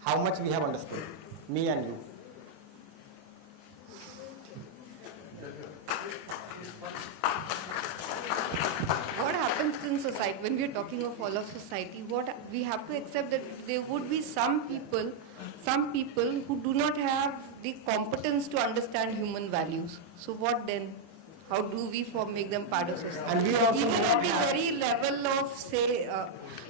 How much we have understood, me and you. What happens in society, when we are talking of all of society, what we have to accept that there would be some people who do not have the competence to understand human values. So what then? How do we make them part of society? And we also even do at not the have- very level of, say,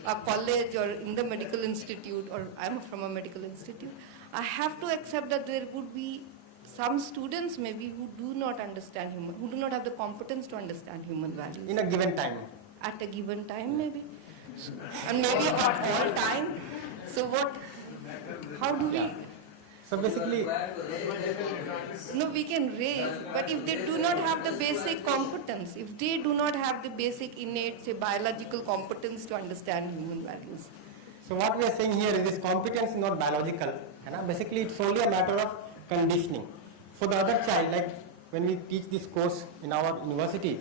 a college or in the medical institute, or I'm from a medical institute, I have to accept that there would be some students maybe who do not understand who do not have the competence to understand human values. In a given time. At a given time maybe. And maybe at all time. So how do we? So basically, No, we can raise, but if they do not have the basic competence, if they do not have the basic innate, say, biological competence to understand human values. so what we are saying here is this competence is not biological. Basically, it's only a matter of conditioning. For the other child, like when we teach this course in our university,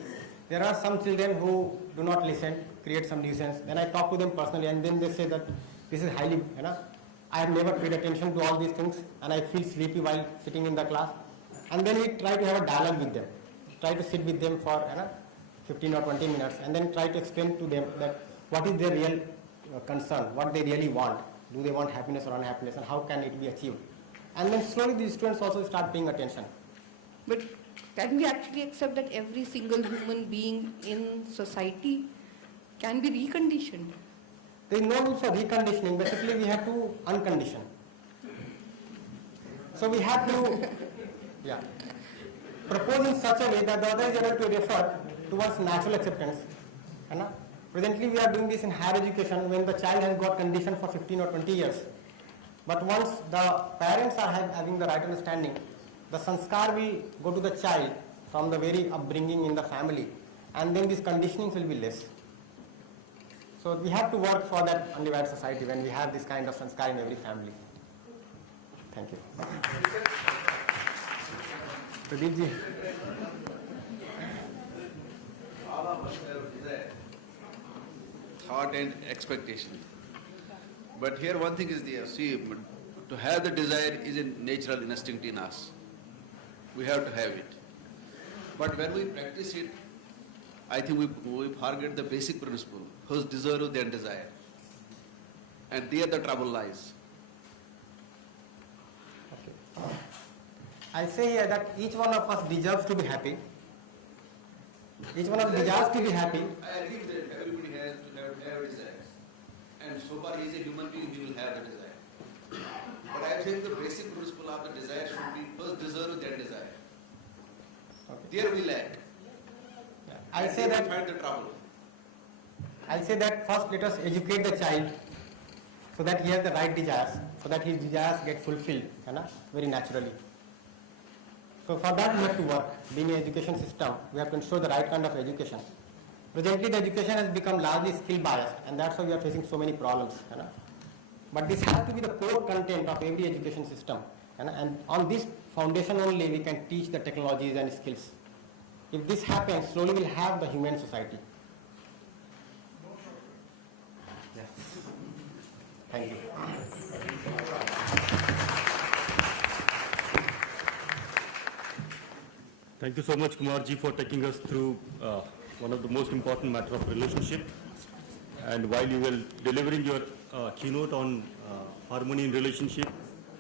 there are some children who do not listen, create some nuisance. Then I talk to them personally, and then they say that this is highly, I have never paid attention to all these things, and I feel sleepy while sitting in the class. And then we try to have a dialogue with them, try to sit with them for 15 or 20 minutes, and then try to explain to them that what is their real concern, what they really want. Do they want happiness or unhappiness, and how can it be achieved? And then slowly these students also start paying attention. But can we actually accept that every single human being in society can be reconditioned? There is no need for reconditioning. Basically, we have to uncondition. So we have to propose in such a way that the other is able to refer towards natural acceptance. Presently, we are doing this in higher education when the child has got conditioned for 15 or 20 years. But once the parents are having the right understanding, the sanskar will go to the child from the very upbringing in the family, and then these conditionings will be less. So we have to work for that undivided society when we have this kind of sanskar in every family. Thank you. Pradeep ji. All of us have desire, thought and expectation. But here one thing is there, see, to have the desire is a natural instinct in us. We have to have it. But when we practice it, I think we forget the basic principle. First deserve, then desire. And there the trouble lies. Okay. I say here that each one of us deserves to be happy. Each one of us deserves to be happy. I agree that everybody has to have desires. And so far he is a human being, he will have the desire. But I think the basic principle of the desire should be first deserve, then desire. Okay. There we lack. I say that find the trouble. I'll say that first let us educate the child so that he has the right desires, so that his desires get fulfilled very naturally. So for that we have to work. Being an education system, we have to ensure the right kind of education. Presently the education has become largely skill biased, and that's why we are facing so many problems. But this has to be the core content of every education system. And on this foundation only we can teach the technologies and skills. If this happens, slowly we'll have the human society. Yes. Thank you. Thank you so much, Kumarji, for taking us through one of the most important matter of relationship. And while you were delivering your keynote on harmony in relationship,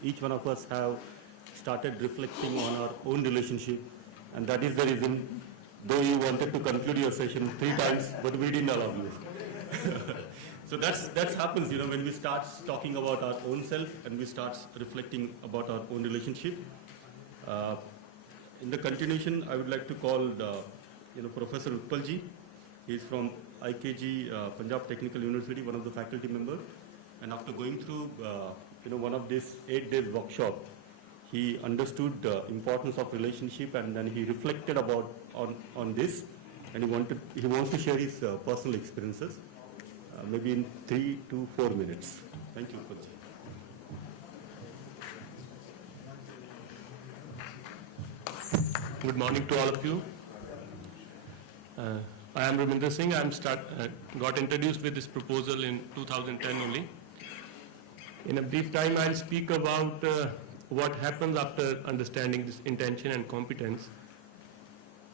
each one of us have started reflecting on our own relationship. And that is the reason, though you wanted to conclude your session 3 times, but we didn't allow you. So that happens, when we start talking about our own self and we start reflecting about our own relationship. In the continuation, I would like to call Professor Utpalji. He is from ICHVHE, Punjab Technical University, one of the faculty members. And after going through one of these 8 days workshop, he understood the importance of relationship, and then he reflected about on this, and he wants to share his personal experiences, maybe in 3 to 4 minutes. Thank you, Utpalji. Good morning to all of you. I am Ravindra Singh. I got introduced with this proposal in 2010 only. In a brief time, I'll speak about what happens after understanding this intention and competence.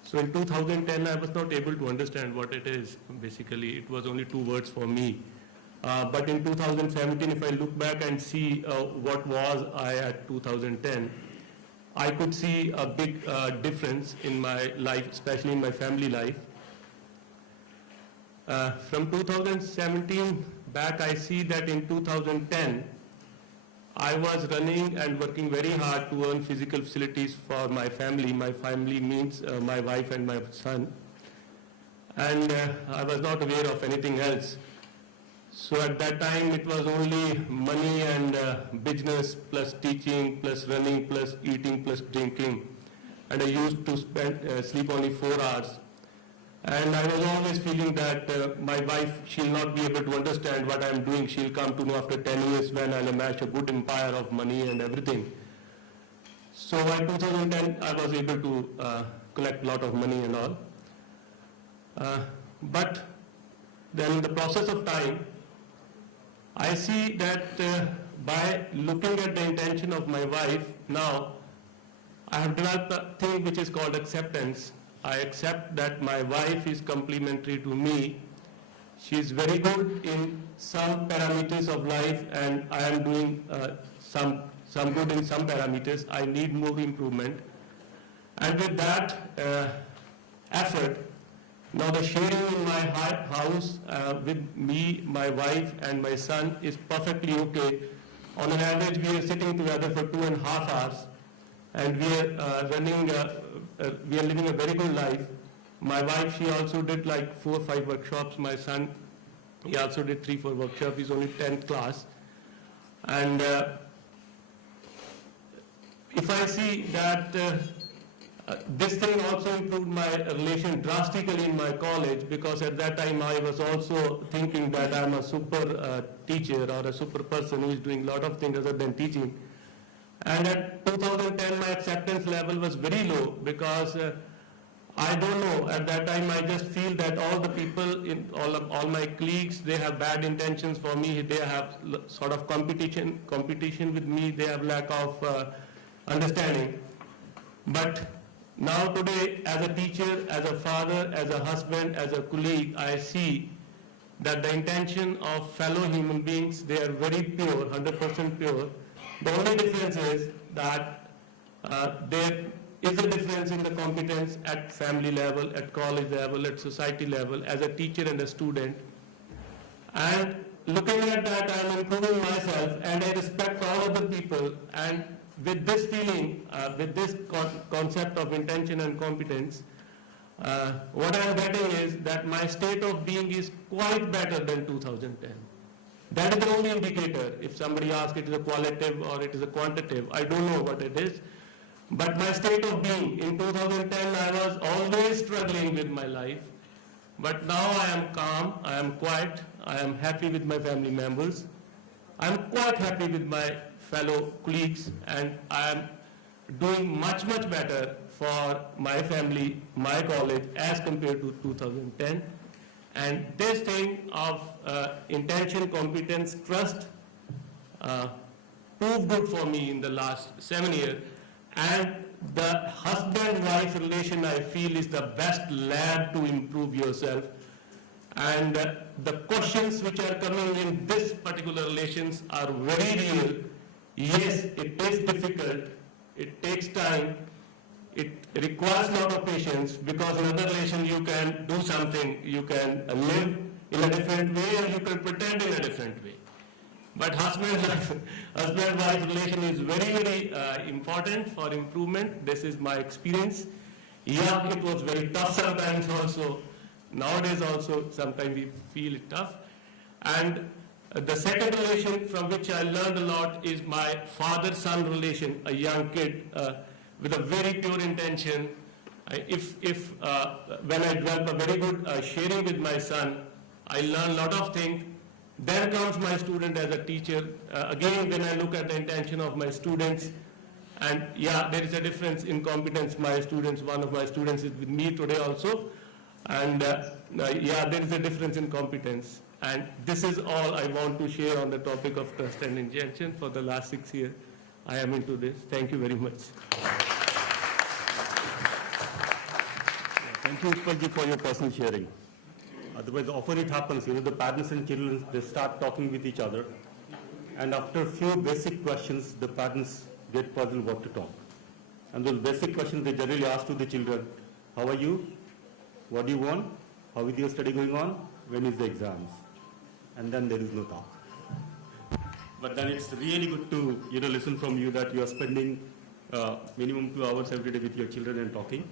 So in 2010, I was not able to understand what it is. Basically, it was only 2 words for me. But in 2017, if I look back and see what was I at 2010, I could see a big difference in my life, especially in my family life. From 2017 back, I see that in 2010, I was running and working very hard to earn physical facilities for my family. My family means my wife and my son. And I was not aware of anything else. So at that time, it was only money and business plus teaching plus running plus eating plus drinking. And I used to sleep only 4 hours. And I was always feeling that my wife, she'll not be able to understand what I'm doing. She'll come to know after 10 years when I'll amass a good empire of money and everything. So by 2010, I was able to collect a lot of money and all. But then in the process of time, I see that by looking at the intention of my wife, now I have developed a thing which is called acceptance. I accept that my wife is complementary to me. She is very good in some parameters of life, and I am doing some good in some parameters. I need more improvement. And with that effort, now the sharing in my house with me, my wife, and my son is perfectly okay. On an average, we are sitting together for 2.5 hours, and we are we are living a very good life. My wife, she also did like 4 or 5 workshops. My son, he also did 3 or 4 workshops. He's only 10th class. And if I see that this thing also improved my relation drastically in my college, because at that time I was also thinking that I'm a super teacher or a super person who is doing a lot of things other than teaching. And at 2010, my acceptance level was very low, because I don't know, at that time I just feel that all the people, all my colleagues, they have bad intentions for me. They have sort of competition with me. They have lack of understanding. But now today, as a teacher, as a father, as a husband, as a colleague, I see that the intention of fellow human beings, they are very pure, 100% pure. The only difference is that there is a difference in the competence at family level, at college level, at society level, as a teacher and a student. And looking at that, I am improving myself, and I respect all other people. And with this feeling, with this concept of intention and competence, what I am getting is that my state of being is quite better than 2010. That is the only indicator. If somebody asks it is a qualitative or it is a quantitative, I don't know what it is. But my state of being, in 2010 I was always struggling with my life. But now I am calm, I am quiet, I am happy with my family members. I am quite happy with my fellow colleagues, and I am doing much better for my family, my college, as compared to 2010. And this thing of intention, competence, trust proved good for me in the last 7 years. And the husband-wife relation, I feel, is the best lab to improve yourself. And the questions which are coming in this particular relations are very real. Yes, it is difficult. It takes time. It requires a lot of patience, because in other relation you can do something, you can live in a different way, and you can pretend in a different way. But husband-wife relation is very important for improvement. This is my experience. Yeah, it was very tough sometimes also. Nowadays also sometimes we feel it tough. And the second relation from which I learned a lot is my father-son relation, a young kid with a very pure intention. When I develop a very good sharing with my son, I learn a lot of things. Then comes my student as a teacher. Again, when I look at the intention of my students, and yeah, there is a difference in competence. My students, one of my students is with me today also, and yeah, there is a difference in competence. And this is all I want to share on the topic of trust and intention. For the last 6 years, I am into this. Thank you very much. Thank you, Utpalji, for your personal sharing. Otherwise, often it happens, the parents and children, they start talking with each other. And after a few basic questions, the parents get puzzled what to talk. And those basic questions they generally ask to the children: how are you? What do you want? How is your study going on? When is the exams? And then there is no talk. But then it's really good to listen from you that you are spending minimum 2 hours every day with your children and talking.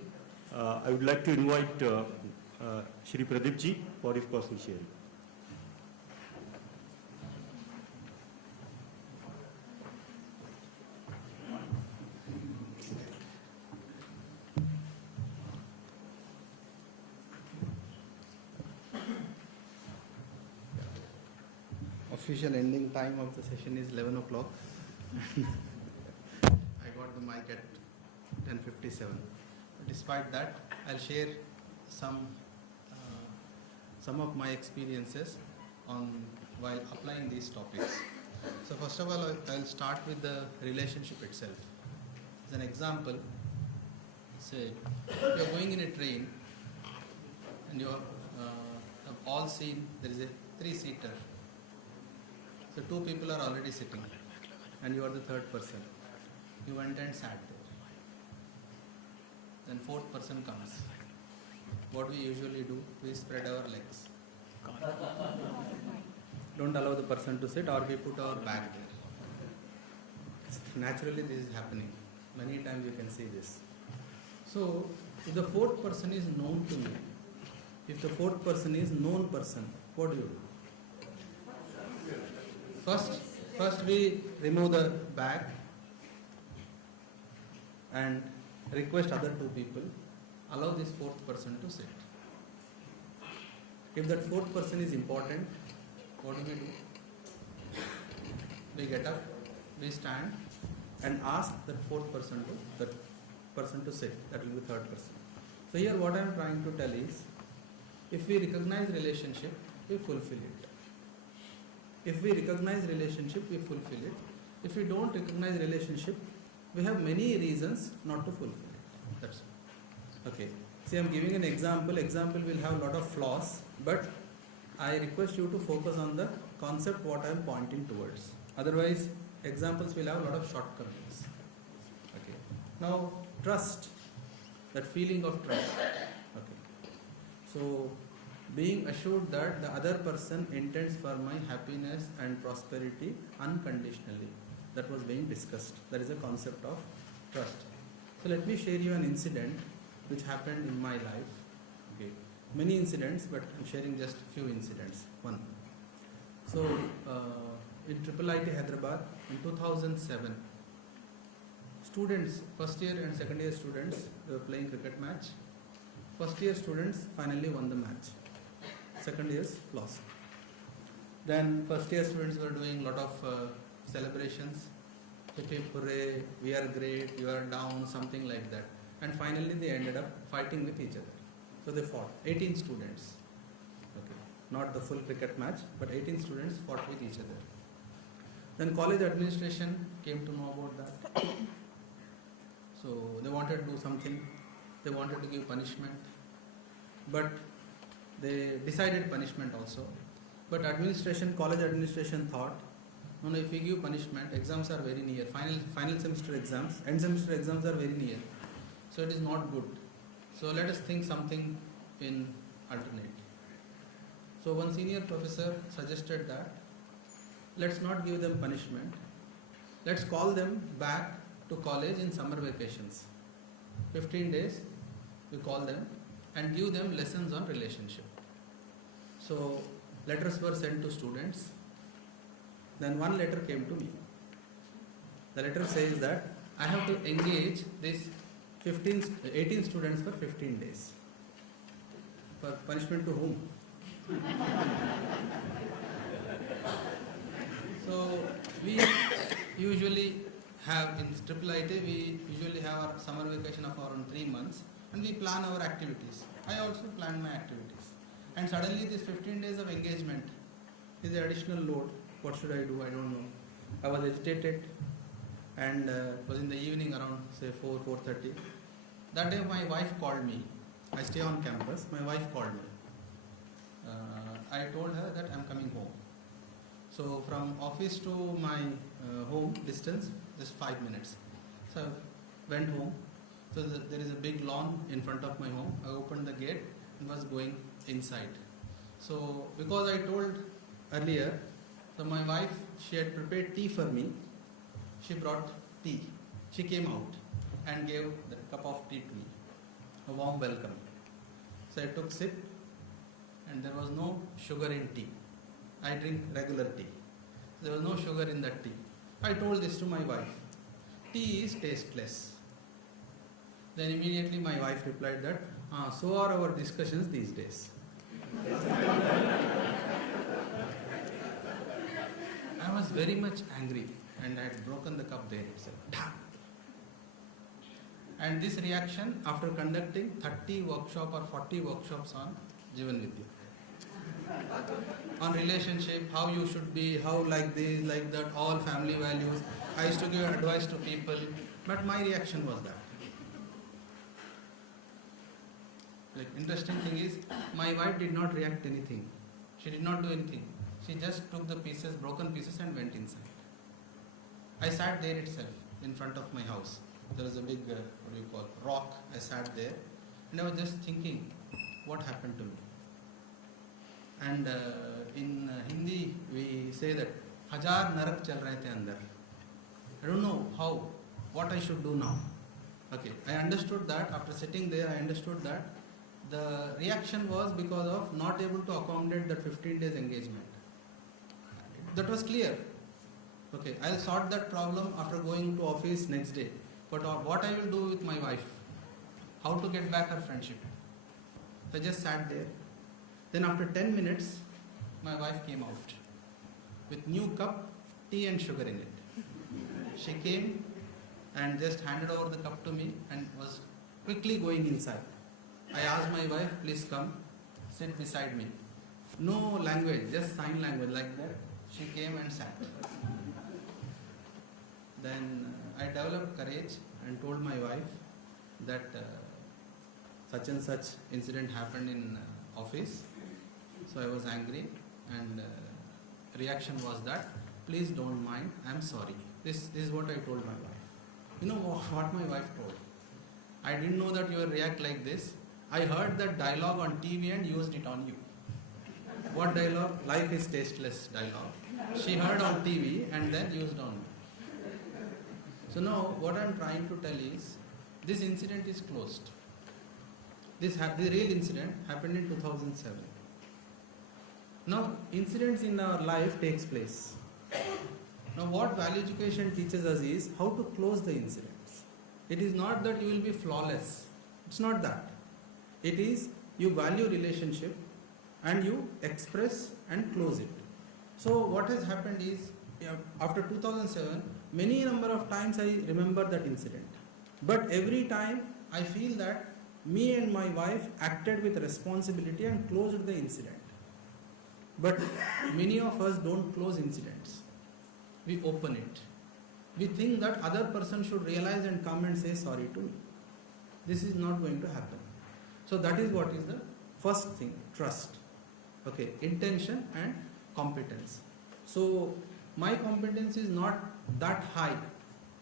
I would like to invite Shri Pradeep ji for his personal sharing. Official ending time of the session is 11 o'clock. I got the mic at 10:57. Despite that, I'll share some of my experiences while applying these topics. So first of all, I'll start with the relationship itself. As an example, say you're going in a train and you have all seen there is a 3-seater. So 2 people are already sitting and you are the 3rd person. You went and sat there. Then 4th person comes. What we usually do, we spread our legs. Don't allow the person to sit, or we put our back there. Naturally this is happening. Many times you can see this. So if the 4th person is known to me, if the 4th person is known person, what do you do? First we remove the bag and request other 2 people, allow this 4th person to sit. If that 4th person is important, what do? We get up, we stand and ask that 4th person to sit. That will be 3rd person. So here what I am trying to tell is, if we recognize relationship, we fulfill it. If we recognize relationship, we fulfill it. If we don't recognize relationship, we have many reasons not to fulfill it. That's all. Okay. See, I am giving an example. Example will have a lot of flaws, but I request you to focus on the concept what I am pointing towards. Otherwise, examples will have a lot of shortcomings. Okay. Now, trust. That feeling of trust. Okay. So, being assured that the other person intends for my happiness and prosperity unconditionally. That was being discussed. That is a concept of trust. So let me share you an incident which happened in my life. Okay. Many incidents, but I'm sharing just few incidents. One. So in IIIT Hyderabad in 2007, students, first year and second year students, they were playing cricket match. First year students finally won the match. Second years lost. Then first year students were doing a lot of celebrations. Hooray, we are great, you are down, something like that. And finally they ended up fighting with each other. So they fought, 18 students. Okay. Not the full cricket match, but 18 students fought with each other. Then college administration came to know about that. So they wanted to do something. They wanted to give punishment. But they decided punishment also. But college administration thought, no, if we give punishment, exams are very near. Final semester exams, end semester exams are very near. So it is not good. So let us think something in alternate. So one senior professor suggested that let's not give them punishment. Let's call them back to college in summer vacations. 15 days we call them and give them lessons on relationship. So letters were sent to students. Then one letter came to me. The letter says that I have to engage these 18 students for 15 days. For punishment to whom? So we usually have in IIIT, we usually have our summer vacation of around 3 months and we plan our activities. I also plan my activities. And suddenly this 15 days of engagement is an additional load. What should I do? I don't know. I was agitated and it was in the evening around say 4:30. That day my wife called me I stay on campus. My wife called me. I told her that I'm coming home. So from office to my home distance, just 5 minutes. So I went home. So there is a big lawn in front of my home. I opened the gate and was going inside. So because I told earlier, so my wife, she had prepared tea for me. She brought tea. She came out and gave the cup of tea to me. A warm welcome. So I took sip and there was no sugar in tea. I drink regular tea. There was no sugar in that tea. I told this to my wife. Tea is tasteless. Then immediately my wife replied that, so are our discussions these days. I was very much angry and I had broken the cup there itself. And this reaction after conducting 30 workshops or 40 workshops on ICHVHE. On relationship, how you should be, how like this, like that, all family values. I used to give advice to people, but my reaction was that. Like interesting thing is, my wife did not react anything. She did not do anything. She just took the pieces, broken pieces, and went inside. I sat there itself, in front of my house. There was a big, rock. I sat there, and I was just thinking, what happened to me? And in Hindi, we say that, Hajar narak chal rahe the andar. I don't know how, what I should do now. Okay, I understood that, after sitting there, I understood that the reaction was because of not able to accommodate that 15 days engagement. That was clear. Okay, I'll sort that problem after going to office next day. But what I will do with my wife? How to get back her friendship? So I just sat there. Then after 10 minutes, my wife came out with new cup, tea and sugar in it. She came and just handed over the cup to me and was quickly going inside. I asked my wife, please come, sit beside me. No language, just sign language like that. She came and sat. Then I developed courage and told my wife that such and such incident happened in office. So I was angry and reaction was that, please don't mind, I'm sorry. This is what I told my wife. You know what my wife told? I didn't know that you will react like this. I heard that dialogue on TV and used it on you. What dialogue? Life is tasteless dialogue. She heard on TV and then used on me. So now what I'm trying to tell is, this incident is closed. The real incident happened in 2007. Now incidents in our life takes place. Now what value education teaches us is how to close the incidents. It is not that you will be flawless. It's not that. It is you value relationship and you express and close it. So what has happened is, after 2007, many number of times I remember that incident. But every time I feel that me and my wife acted with responsibility and closed the incident. But many of us don't close incidents. We open it. We think that other person should realize and come and say sorry to me. This is not going to happen. So that is what is the first thing, trust. Okay, intention and competence. So my competence is not that high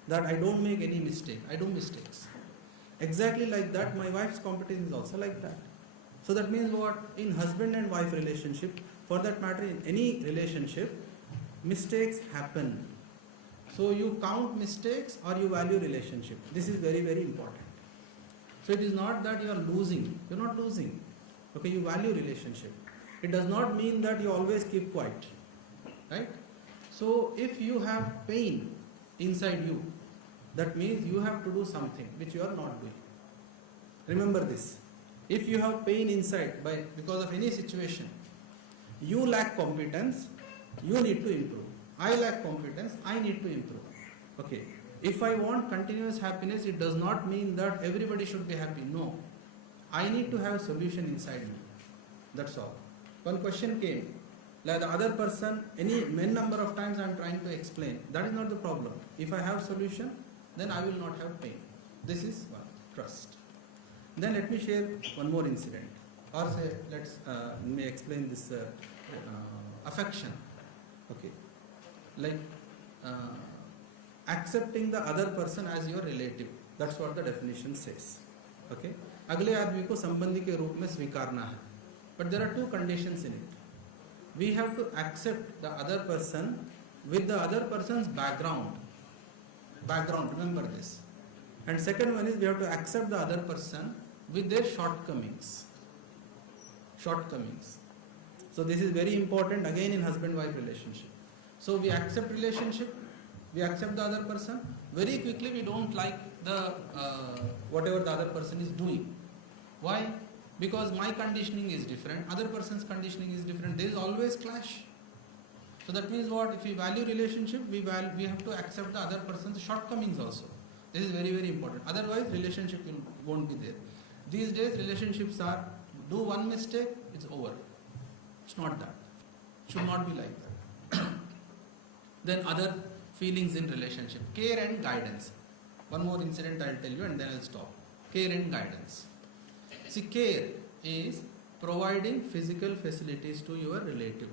that I don't make any mistake. I do mistakes. Exactly like that, my wife's competence is also like that. So that means what? In husband and wife relationship, for that matter in any relationship, mistakes happen. So you count mistakes or you value relationship. This is very, very important. So it is not that you are losing. You are not losing. Okay, you value relationship. It does not mean that you always keep quiet. Right? So if you have pain inside you, that means you have to do something which you are not doing. Remember this. If you have pain inside because of any situation, you lack competence, you need to improve. I lack competence, I need to improve. Okay. If I want continuous happiness, it does not mean that everybody should be happy. No. I need to have a solution inside me. That's all. One question came. Like the other person, many number of times I am trying to explain. That is not the problem. If I have solution, then I will not have pain. This is one, trust. Then let me share one more incident, or say let me explain this affection. Okay, like accepting the other person as your relative. That's what the definition says. Okay, अगले आदमी को संबंधी के रूप में स्वीकारना है. But there are two conditions in it. We have to accept the other person with the other person's background. Remember this. And second one is we have to accept the other person with their shortcomings. So this is very important again in husband-wife relationship. So we accept relationship, we accept the other person. Very quickly we don't like the whatever the other person is doing. Why? Because my conditioning is different, other person's conditioning is different. There is always clash. So that means what? If we value relationship, we have to accept the other person's shortcomings also. This is very, very important. Otherwise, relationship won't be there. These days, relationships are, do one mistake, it's over. It's not that. It should not be like that. Then other feelings in relationship. Care and guidance. One more incident I'll tell you and then I'll stop. Care and guidance. See, care is providing physical facilities to your relative.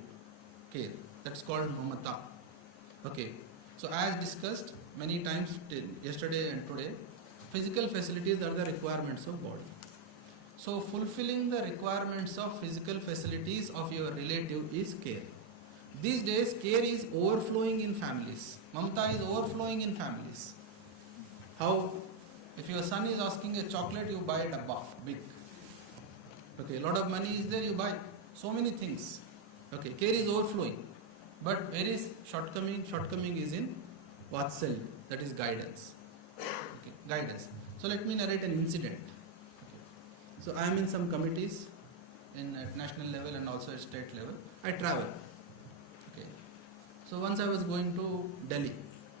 Care. That's called mamata. Okay. So as discussed many times yesterday and today, physical facilities are the requirements of body. So fulfilling the requirements of physical facilities of your relative is care. These days care is overflowing in families. Mamata is overflowing in families. How? If your son is asking a chocolate, you buy a dabba, big. Okay, a lot of money is there, you buy so many things. Okay, care is overflowing. But where is shortcoming? Shortcoming is in vatsalya, that is guidance. Okay, guidance. So let me narrate an incident. Okay. So I am in some committees at national level and also at state level. I travel. Okay. So once I was going to Delhi.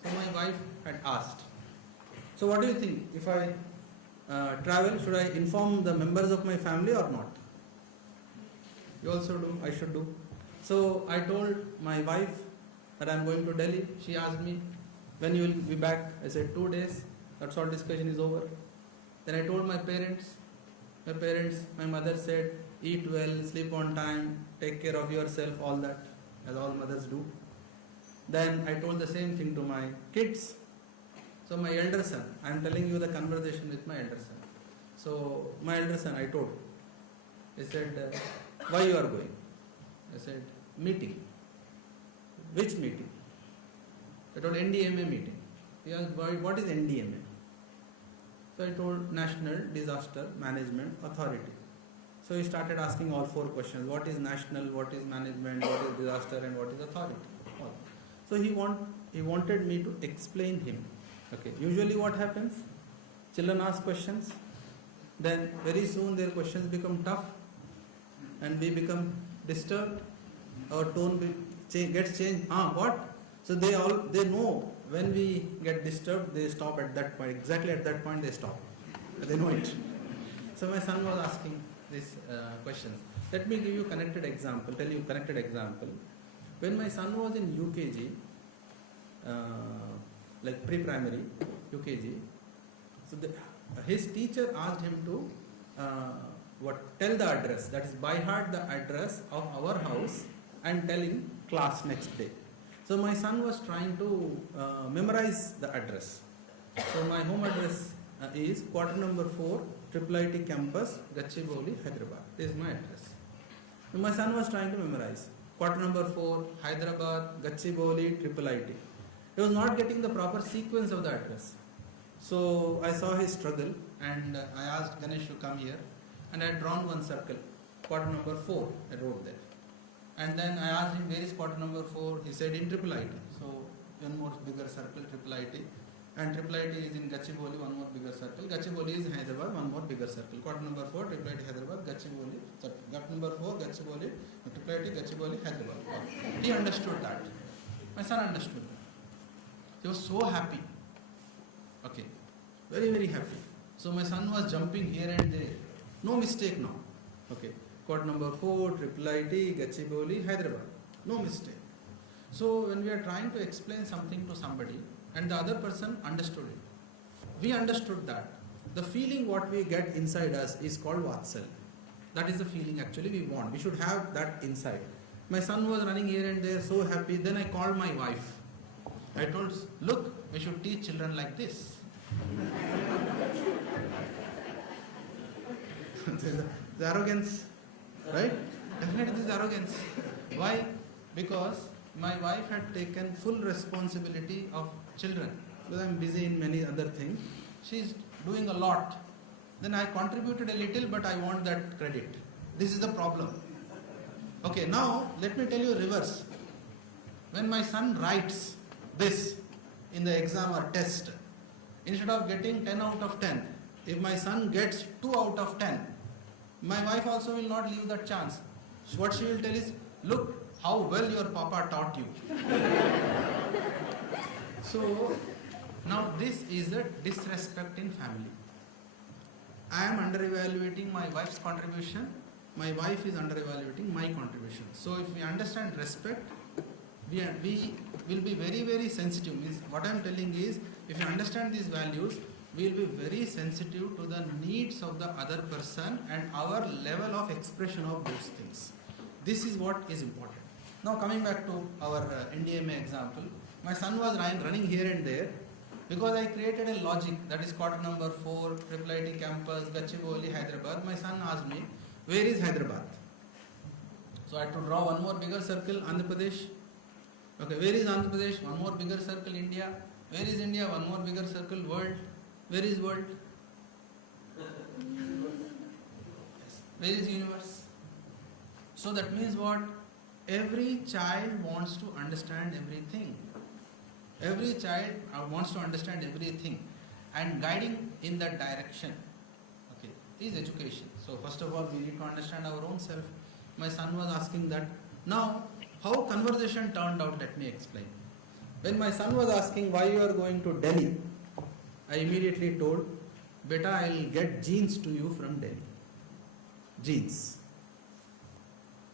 So my wife had asked, so what do you think? If I travel, should I inform the members of my family or not? You also do, I should do. So I told my wife that I am going to Delhi. She asked me, when you will be back? I said 2 days. That's all, discussion is over. Then I told my parents. My mother said, eat well, sleep on time, take care of yourself, all that, as all mothers do. Then I told the same thing to my kids. So my elder son, I am telling you the conversation with my elder son. So my elder son, I told. He said, why you are going? I said, meeting. Which meeting? I told NDMA meeting. He asked, what is NDMA? So I told National Disaster Management Authority. So he started asking all 4 questions. What is national, what is management, what is disaster and what is authority? So he wanted me to explain him. Okay. Usually what happens? Children ask questions. Then very soon their questions become tough and we become disturbed. Our tone gets changed. What? So they know when we get disturbed, they stop at that point. Exactly at that point they stop. They know it. So my son was asking these questions. Let me give you connected example. When my son was in UKG, like pre-primary, UKG, so his teacher asked him to tell the address, that is by heart the address of our house and tell in class next day. So my son was trying to memorize the address. So my home address is quarter number 4, IIIT campus, Gachibowli, Hyderabad. This is my address. So my son was trying to memorize. Quarter number 4, Hyderabad, Gachibowli, IIIT. He was not getting the proper sequence of the address. So I saw his struggle and I asked Ganesh to come here and I had drawn one circle. Quarter number 4, I wrote there. And then I asked him where is quarter number 4. He said in IIIT. So one more bigger circle, IIIT. And IIIT is in Gachibowli, one more bigger circle. Gachibowli is in Hyderabad, one more bigger circle. Quarter number 4, IIIT Hyderabad, Gachibowli. Quarter number 4, Gachibowli, IIIT Gachibowli, Hyderabad. He understood that. My son understood. He was so happy. Okay. Very, very happy. So my son was jumping here and there. No mistake now. Okay. Quarter number 4, IIIT, Gachibowli, Hyderabad. No mistake. So when we are trying to explain something to somebody and the other person understood it, we understood that, the feeling what we get inside us is called Vatsal. That is the feeling actually we want. We should have that inside. My son was running here and there, so happy. Then I called my wife. I told, look, we should teach children like this. The arrogance, right? Definitely this is arrogance. Why? Because my wife had taken full responsibility of children. Because I am busy in many other things. She is doing a lot. Then I contributed a little, but I want that credit. This is the problem. Okay, now let me tell you reverse. When my son writes this in the exam or test, instead of getting 10 out of 10, if my son gets 2 out of 10, my wife also will not leave that chance. What she will tell is, look how well your papa taught you. So, now this is a disrespect in family. I am under-evaluating my wife's contribution. My wife is under-evaluating my contribution. So if we understand respect, we will be very, very sensitive. Means what I am telling is, if you understand these values, we will be very sensitive to the needs of the other person and our level of expression of those things. This is what is important. Now coming back to our NDMA example, my son was running here and there because I created a logic, that is quarter number 4, IIIT campus, Gachibowli, Hyderabad. My son asked me, where is Hyderabad? So I had to draw one more bigger circle, Andhra Pradesh. Okay, where is Andhra Pradesh? One more bigger circle, India. Where is India? One more bigger circle, world. Where is world? Where is universe? So that means what? Every child wants to understand everything. Every child wants to understand everything, and guiding in that direction, okay, is education. So first of all, we need to understand our own self. My son was asking that. Now, how conversation turned out, let me explain. When my son was asking why you are going to Delhi, I immediately told, beta, I will get jeans to you from Delhi. Jeans.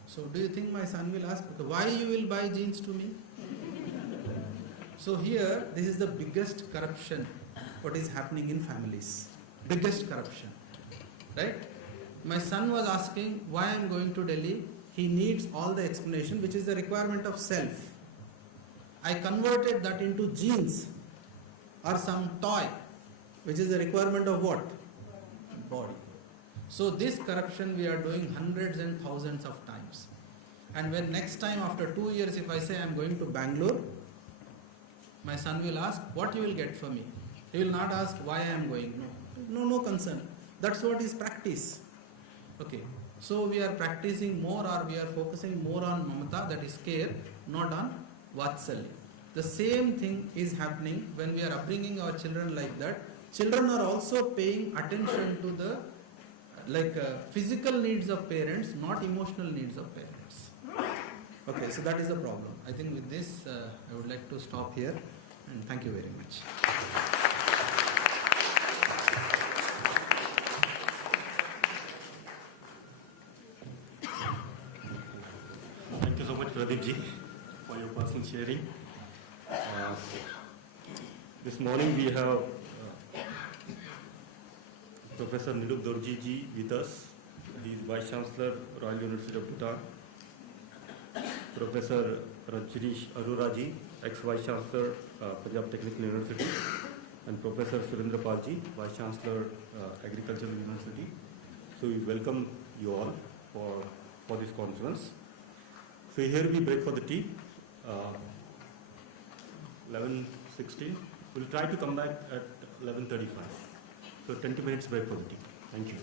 So do you think my son will ask, why you will buy jeans to me? So here, this is the biggest corruption what is happening in families. Biggest corruption. Right? My son was asking why I am going to Delhi. He needs all the explanation, which is the requirement of self. I converted that into jeans or some toy, which is the requirement of what? Body. So this corruption we are doing hundreds and thousands of times. And when next time after 2 years, if I say I am going to Bangalore, my son will ask, what you will get for me? He will not ask why I am going. No concern. That's what is practice. Okay. So we are practicing more, or we are focusing more on mamata, that is care, not on vatsalya. The same thing is happening when we are upbringing our children like that. Children are also paying attention to the physical needs of parents, not emotional needs of parents. Okay, so that is the problem. I think with this, I would like to stop here, and thank you very much. Thank you so much, Pradeep ji, for your personal sharing. This morning we have Professor Nilup Dorji ji with us. He is Vice Chancellor, Royal University of Bhutan. Professor Rajneesh Arora ji, ex-Vice Chancellor, Punjab Technical University, and Professor Surendra Pal ji, Vice Chancellor, Agricultural University. So we welcome you all for this conference. So here we break for the tea, 11:16. We'll try to come back at 11:35. So 20 minutes break for the tea. Thank you.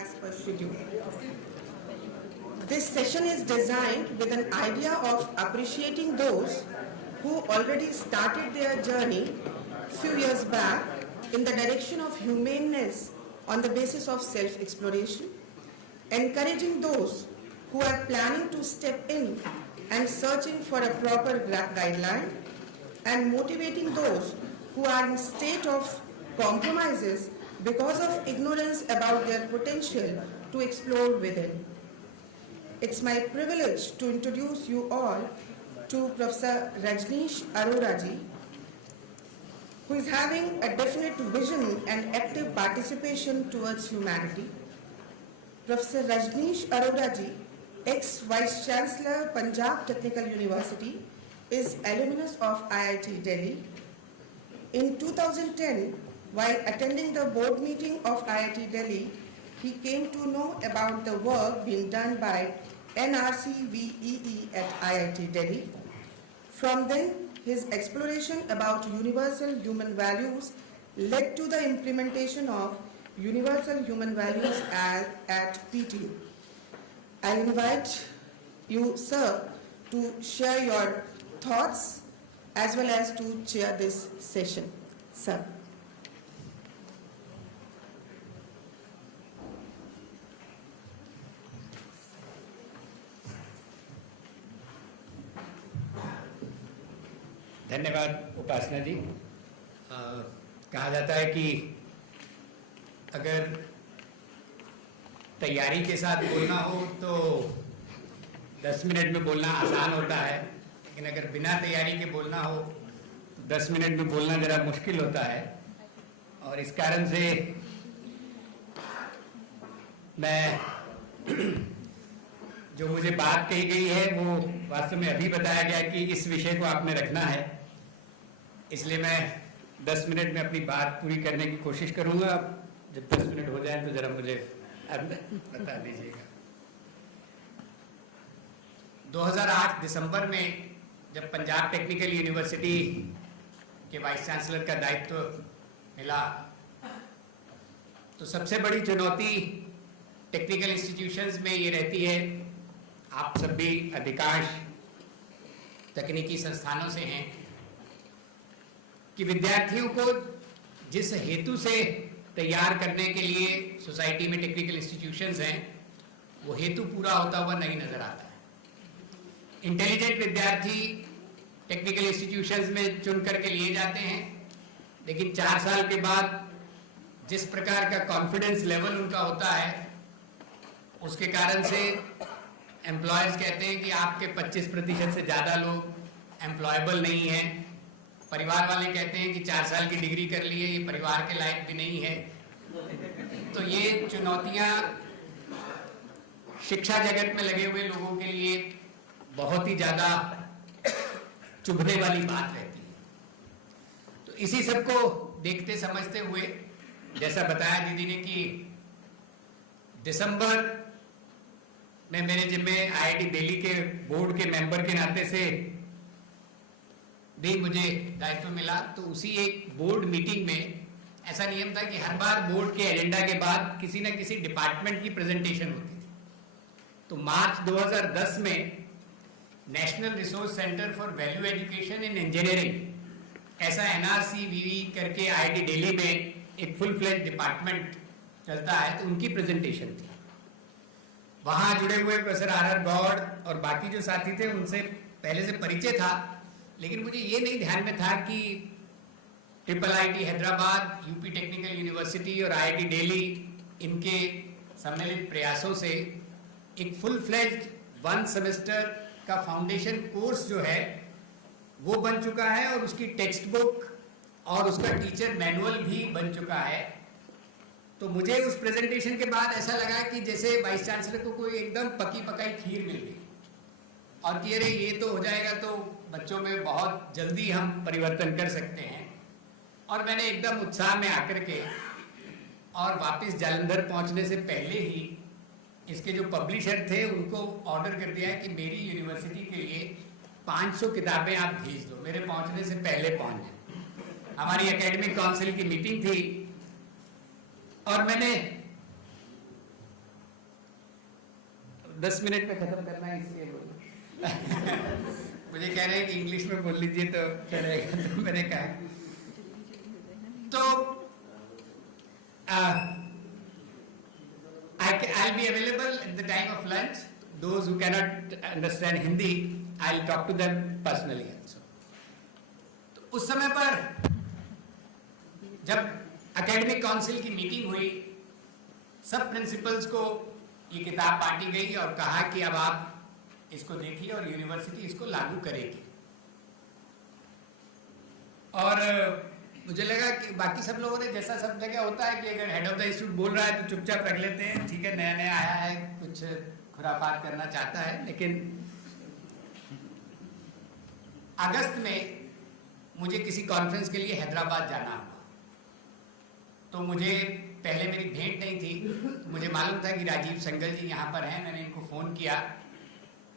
as per schedule. This session is designed with an idea of appreciating those who already started their journey few years back in the direction of humaneness on the basis of self-exploration, encouraging those who are planning to step in and searching for a proper guideline, and motivating those who are in state of compromises because of ignorance about their potential to explore within. It's my privilege to introduce you all to Professor Rajneesh Arora-ji, who is having a definite vision and active participation towards humanity. Professor Rajneesh Arora-ji, ex-Vice Chancellor, Punjab Technical University, is alumnus of IIT Delhi. In 2010, while attending the board meeting of IIT Delhi, he came to know about the work being done by ICHVHE at IIT Delhi. From then, his exploration about universal human values led to the implementation of universal human values at PTU. I invite you, sir, to share your thoughts as well as to chair this session. Sir. धन्यवाद उपासना जी। कहा जाता है कि अगर तैयारी के साथ बोलना हो तो 10 मिनट में बोलना आसान होता है, लेकिन अगर बिना तैयारी के बोलना हो तो 10 मिनट में बोलना ज़रा मुश्किल होता है। और इस कारण से मैं जो मुझे बात कही गई है वो वास्तव में अभी बताया गया कि इस विषय को आपने रखना है, इसलिए मैं 10 मिनट में अपनी बात पूरी करने की कोशिश करूंगा। जब 10 मिनट हो जाए तो जरा मुझे बता दीजिएगा। 2008 दिसंबर में जब पंजाब टेक्निकल यूनिवर्सिटी के वाइस चांसलर का दायित्व मिला तो सबसे बड़ी चुनौती टेक्निकल इंस्टीट्यूशंस में ये रहती है, आप सब भी अधिकांश तकनीकी संस्थानों से हैं, कि विद्यार्थियों को जिस हेतु से तैयार करने के लिए सोसाइटी में टेक्निकल इंस्टीट्यूशंस हैं वो हेतु पूरा होता हुआ नहीं नजर आता है। इंटेलिजेंट विद्यार्थी टेक्निकल इंस्टीट्यूशंस में चुन करके लिए जाते हैं, लेकिन 4 साल के बाद जिस प्रकार का कॉन्फिडेंस लेवल उनका होता है उसके कारण से एम्प्लॉयर्स कहते हैं कि आपके 25% से ज़्यादा लोग एम्प्लॉयबल नहीं हैं। परिवार वाले कहते हैं कि 4 साल की डिग्री कर लिए, ये परिवार के लायक भी नहीं है। तो ये चुनौतियां शिक्षा जगत में लगे हुए लोगों के लिए बहुत ही ज़्यादा चुभने वाली बात रहती है। तो इसी सबको देखते समझते हुए जैसा बताया दीदी ने कि दिसंबर में मेरे जिम्मे आईआईटी दिल्ली के बोर्ड के मेंबर के नाते से भी मुझे दायित्व मिला, तो उसी एक बोर्ड मीटिंग में ऐसा नियम था कि हर बार बोर्ड के एजेंडा के बाद किसी न किसी डिपार्टमेंट की प्रेजेंटेशन होती थी। तो मार्च 2010 में national resource centre for value education in engineering, ऐसा NRCVE करके आईआईटी दिल्ली में एक फुल फ्लेज डिपार्टमेंट चलता है, तो उनकी प्रेजेंटेशन थी। वहाँ जुड़े हुए प्रोफेसर RR गौड़ और बाकी जो साथी थे उनसे पहले से परिचय था, लेकिन मुझे ये नहीं ध्यान में था कि IIIT Hyderabad, UP technical university और IIT दिल्ली इनके सम्मिलित प्रयासों से एक फुल फ्लेज्ड 1 सेमेस्टर का फाउंडेशन कोर्स जो है वो बन चुका है और उसकी टेक्स्ट बुक और उसका टीचर मैनुअल भी बन चुका है। तो मुझे उस प्रेजेंटेशन के बाद ऐसा लगा कि जैसे वाइस चांसलर को कोई एकदम पकी पकाई खीर मिल गई और कि अरे ये तो हो जाएगा तो बच्चों में बहुत जल्दी हम परिवर्तन कर सकते हैं। और मैंने एकदम उत्साह में आकर के और वापस जालंधर पहुंचने से पहले ही इसके जो पब्लिशर थे उनको ऑर्डर कर दिया कि मेरी यूनिवर्सिटी के लिए 500 किताबें आप भेज दो, मेरे पहुंचने से पहले पहुंच जाए। हमारी एकेडमिक काउंसिल की मीटिंग थी और मैंने 10 मिनट में खत्म करना है इसलिए बोल मुझे कह रहे हैं कि इंग्लिश में बोल लीजिए तो चलेगा, तो मैंने कहा तो I'll be available at the time of lunch. Those who cannot understand Hindi, I'll talk to them personally also. तो उस समय पर जब एकेडमिक काउंसिल की मीटिंग हुई, सब प्रिंसिपल्स को ये किताब बांटी गई और कहा कि अब आप इसको देखिए और यूनिवर्सिटी इसको लागू करेगी। और मुझे लगा कि बाकी सब लोगों ने, जैसा सब जगह होता है कि अगर हेड ऑफ द इंस्टीट्यूट बोल रहा है तो चुपचाप रख लेते हैं, ठीक है नया नया आया है कुछ खुराफात करना चाहता है। लेकिन अगस्त में मुझे किसी कॉन्फ्रेंस के लिए हैदराबाद जाना हुआ, तो मुझे पहले मेरी भेंट नहीं थी, मुझे मालूम था कि राजीव संगल जी यहाँ पर हैं। मैंने इनको फ़ोन किया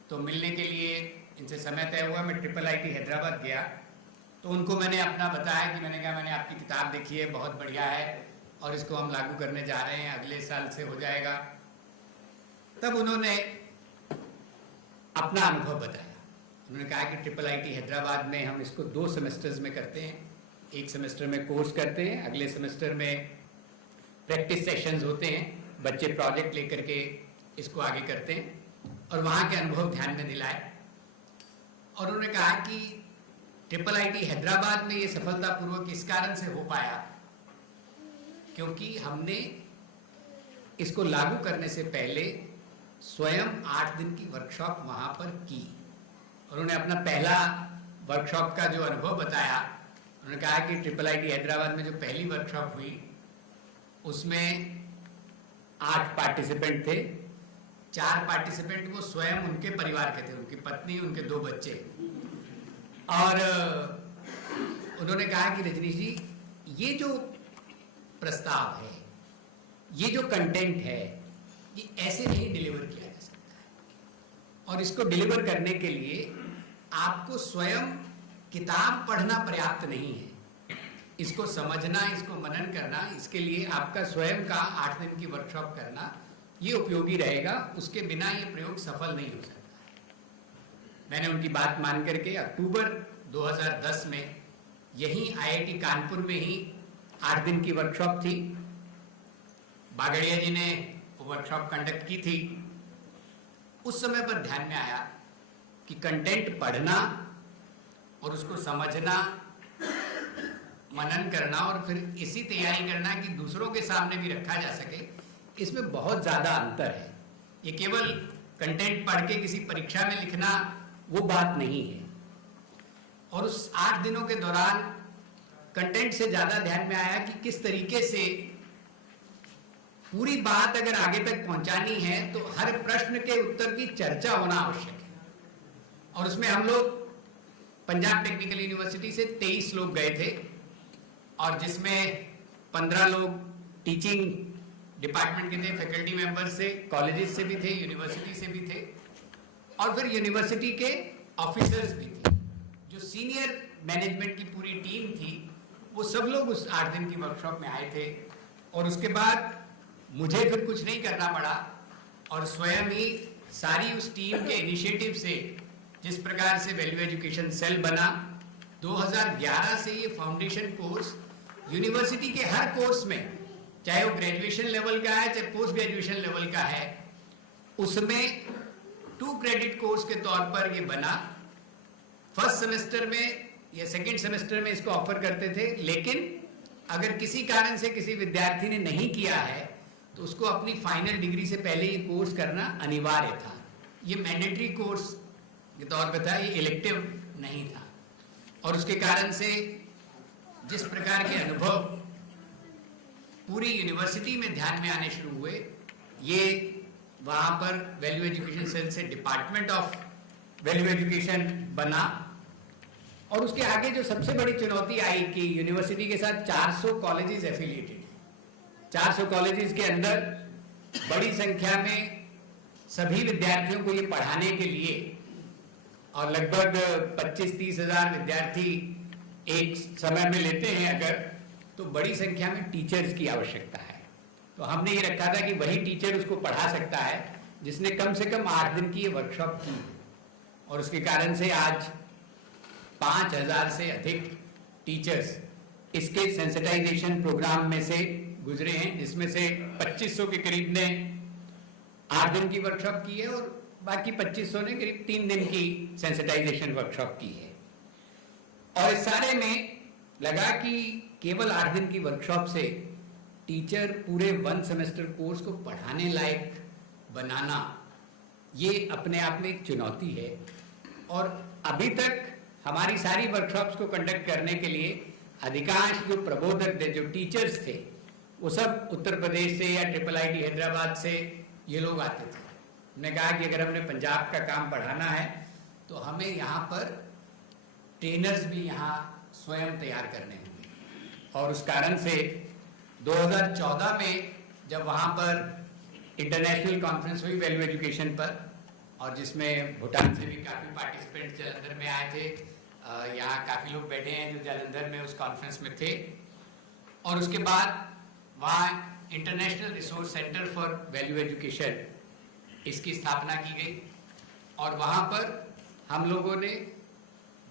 तो मिलने के लिए इनसे समय तय हुआ। मैं IIIT हैदराबाद गया तो उनको मैंने अपना बताया कि मैंने कहा मैंने आपकी किताब देखी है, बहुत बढ़िया है और इसको हम लागू करने जा रहे हैं, अगले साल से हो जाएगा। तब उन्होंने अपना अनुभव बताया। उन्होंने कहा कि IIIT हैदराबाद में हम इसको 2 सेमेस्टर्स में करते हैं, एक सेमेस्टर में कोर्स करते हैं, अगले सेमेस्टर में प्रैक्टिस सेशंस होते हैं, बच्चे प्रोजेक्ट लेकर के इसको आगे करते हैं और वहाँ के अनुभव ध्यान में दिलाए। और उन्होंने कहा कि IIIT हैदराबाद में ये सफलतापूर्वक इस कारण से हो पाया क्योंकि हमने इसको लागू करने से पहले स्वयं 8 दिन की वर्कशॉप वहाँ पर की। उन्होंने अपना पहला वर्कशॉप का जो अनुभव बताया, उन्होंने कहा कि IIIT हैदराबाद में जो पहली वर्कशॉप हुई उसमें 8 पार्टिसिपेंट थे। 4 पार्टिसिपेंट वो स्वयं उनके परिवार के थे, उनकी पत्नी, उनके 2 बच्चे। और उन्होंने कहा कि रजनीश जी, ये जो प्रस्ताव है, ये जो कंटेंट है, ये ऐसे नहीं डिलीवर किया जा सकता है और इसको डिलीवर करने के लिए आपको स्वयं किताब पढ़ना पर्याप्त नहीं है, इसको समझना, इसको मनन करना, इसके लिए आपका स्वयं का 8 दिन की वर्कशॉप करना ये उपयोगी रहेगा, उसके बिना ये प्रयोग सफल नहीं हो सकता। मैंने उनकी बात मान करके अक्टूबर 2010 में यहीं IIT कानपुर में ही 8 दिन की वर्कशॉप थी, बागड़िया जी ने वो वर्कशॉप कंडक्ट की थी। उस समय पर ध्यान में आया कि कंटेंट पढ़ना और उसको समझना, मनन करना और फिर इसी तैयारी करना कि दूसरों के सामने भी रखा जा सके, इसमें बहुत ज़्यादा अंतर है। ये केवल कंटेंट पढ़ के किसी परीक्षा में लिखना वो बात नहीं है। और उस 8 दिनों के दौरान कंटेंट से ज़्यादा ध्यान में आया कि किस तरीके से पूरी बात अगर आगे तक पहुंचानी है तो हर प्रश्न के उत्तर की चर्चा होना आवश्यक है। और उसमें हम लोग पंजाब टेक्निकल यूनिवर्सिटी से 23 लोग गए थे और जिसमें 15 लोग टीचिंग डिपार्टमेंट के थे, फैकल्टी मेंबर्स से, कॉलेजेस से भी थे, यूनिवर्सिटी से भी थे और फिर यूनिवर्सिटी के ऑफिसर्स भी थे। जो सीनियर मैनेजमेंट की पूरी टीम थी वो सब लोग उस 8 दिन की वर्कशॉप में आए थे। और उसके बाद मुझे फिर कुछ नहीं करना पड़ा और स्वयं ही सारी उस टीम के इनिशिएटिव से, जिस प्रकार से वैल्यू एजुकेशन सेल बना, 2011 से ये फाउंडेशन कोर्स यूनिवर्सिटी के हर कोर्स में, चाहे वो ग्रेजुएशन लेवल का है चाहे पोस्ट ग्रेजुएशन लेवल का है, उसमें 2 क्रेडिट कोर्स के तौर पर ये बना। फर्स्ट सेमेस्टर में या सेकंड सेमेस्टर में इसको ऑफर करते थे, लेकिन अगर किसी कारण से किसी विद्यार्थी ने नहीं किया है तो उसको अपनी फाइनल डिग्री से पहले ये कोर्स करना अनिवार्य था। ये मैंडेटरी कोर्स के तौर पर था, ये इलेक्टिव नहीं था। और उसके कारण से जिस प्रकार के अनुभव पूरी यूनिवर्सिटी में ध्यान में आने शुरू हुए, ये वहाँ पर वैल्यू एजुकेशन सेल से डिपार्टमेंट ऑफ वैल्यू एजुकेशन बना। और उसके आगे जो सबसे बड़ी चुनौती आई कि यूनिवर्सिटी के साथ 400 कॉलेजेस एफिलिएटेड हैं। 400 कॉलेजेस के अंदर बड़ी संख्या में सभी विद्यार्थियों को ये पढ़ाने के लिए, और लगभग 25-30 हज़ार विद्यार्थी एक समय में लेते हैं अगर, तो बड़ी संख्या में टीचर्स की आवश्यकता है। तो हमने ये रखा था कि वही टीचर उसको पढ़ा सकता है, जिसने कम से कम 8 दिन की ये वर्कशॉप की और उसके कारण से आज 5000 से अधिक टीचर्स इसके सेंसिटाइजेशन प्रोग्राम में से गुजरे हैं, जिसमें से 2500 के करीब ने 8 दिन की वर्कशॉप की है और बाकी 2500 ने करीब 3 दिन की सेंसिटाइजेशन वर्कशॉप की है। और इस सारे में लगा कि केवल 8 दिन की वर्कशॉप से टीचर पूरे 1 सेमेस्टर कोर्स को पढ़ाने लायक बनाना ये अपने आप में एक चुनौती है। और अभी तक हमारी सारी वर्कशॉप्स को कंडक्ट करने के लिए अधिकांश जो प्रबोधक थे, जो टीचर्स थे, वो सब उत्तर प्रदेश से या IIIT हैदराबाद से ये लोग आते थे। हमने कहा कि अगर हमने पंजाब का काम बढ़ाना है तो हमें यहाँ पर ट्रेनर्स भी यहाँ स्वयं तैयार करने होंगे। और उस कारण से 2014 में जब वहाँ पर इंटरनेशनल कॉन्फ्रेंस हुई वैल्यू एजुकेशन पर, और जिसमें भूटान से भी काफ़ी पार्टिसिपेंट्स जालंधर में आए थे, यहाँ काफ़ी लोग बैठे हैं जो जालंधर में उस कॉन्फ्रेंस में थे, और उसके बाद वहाँ international resource centre for value education इसकी स्थापना की गई। और वहाँ पर हम लोगों ने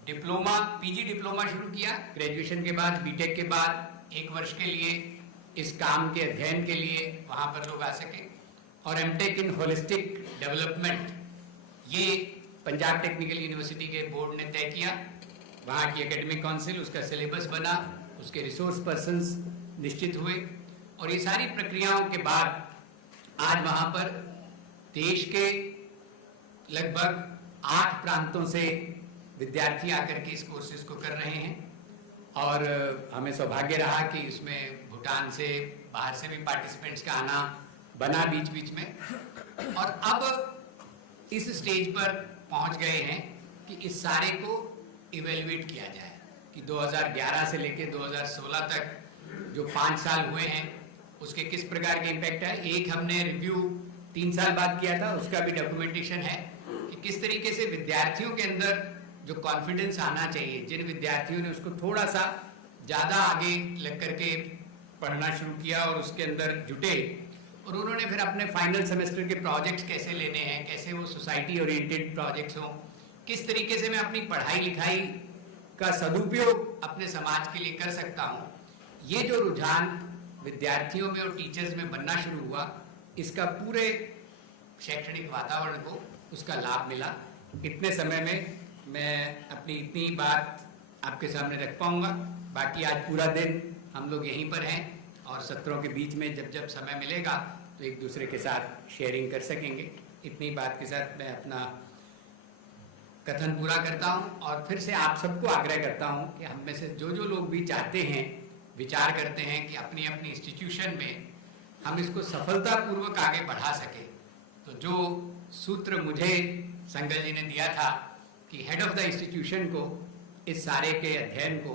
डिप्लोमा, पीजी डिप्लोमा शुरू किया। ग्रेजुएशन के बाद, बीटेक के बाद 1 वर्ष के लिए इस काम के अध्ययन के लिए वहाँ पर लोग आ सके। और एमटेक इन होलिस्टिक डेवलपमेंट ये पंजाब टेक्निकल यूनिवर्सिटी के बोर्ड ने तय किया। वहाँ की एकेडमिक काउंसिल, उसका सिलेबस बना, उसके रिसोर्स पर्सन्स निश्चित हुए, और ये सारी प्रक्रियाओं के बाद आज वहाँ पर देश के लगभग 8 प्रांतों से विद्यार्थी आकर के इस कोर्सेज को कर रहे हैं। और हमें सौभाग्य रहा कि इसमें भूटान से, बाहर से भी पार्टिसिपेंट्स का आना बना बीच बीच में। और अब इस स्टेज पर पहुंच गए हैं कि इस सारे को इवेल्युएट किया जाए कि 2011 से लेकर 2016 तक जो 5 साल हुए हैं उसके किस प्रकार के इम्पैक्ट है। एक हमने रिव्यू 3 साल बाद किया था, उसका भी डॉक्यूमेंटेशन है कि किस तरीके से विद्यार्थियों के अंदर जो कॉन्फिडेंस आना चाहिए, जिन विद्यार्थियों ने उसको थोड़ा सा ज़्यादा आगे लग करके पढ़ना शुरू किया और उसके अंदर जुटे, और उन्होंने फिर अपने फाइनल सेमेस्टर के प्रोजेक्ट्स कैसे लेने हैं, कैसे वो सोसाइटी ओरिएंटेड प्रोजेक्ट्स हों, किस तरीके से मैं अपनी पढ़ाई लिखाई का सदुपयोग अपने समाज के लिए कर सकता हूँ, ये जो रुझान विद्यार्थियों में और टीचर्स में बनना शुरू हुआ, इसका पूरे शैक्षणिक वातावरण को उसका लाभ मिला। इतने समय में मैं अपनी इतनी बात आपके सामने रख पाऊंगा। बाकी आज पूरा दिन हम लोग यहीं पर हैं और सत्रों के बीच में जब जब समय मिलेगा तो एक दूसरे के साथ शेयरिंग कर सकेंगे। इतनी बात के साथ मैं अपना कथन पूरा करता हूं और फिर से आप सबको आग्रह करता हूं कि हम में से जो जो लोग भी चाहते हैं, विचार करते हैं कि अपनी अपनी इंस्टीट्यूशन में हम इसको सफलतापूर्वक आगे बढ़ा सके, तो जो सूत्र मुझे संगल जी ने दिया था कि हेड ऑफ द इंस्टीट्यूशन को इस सारे के अध्ययन को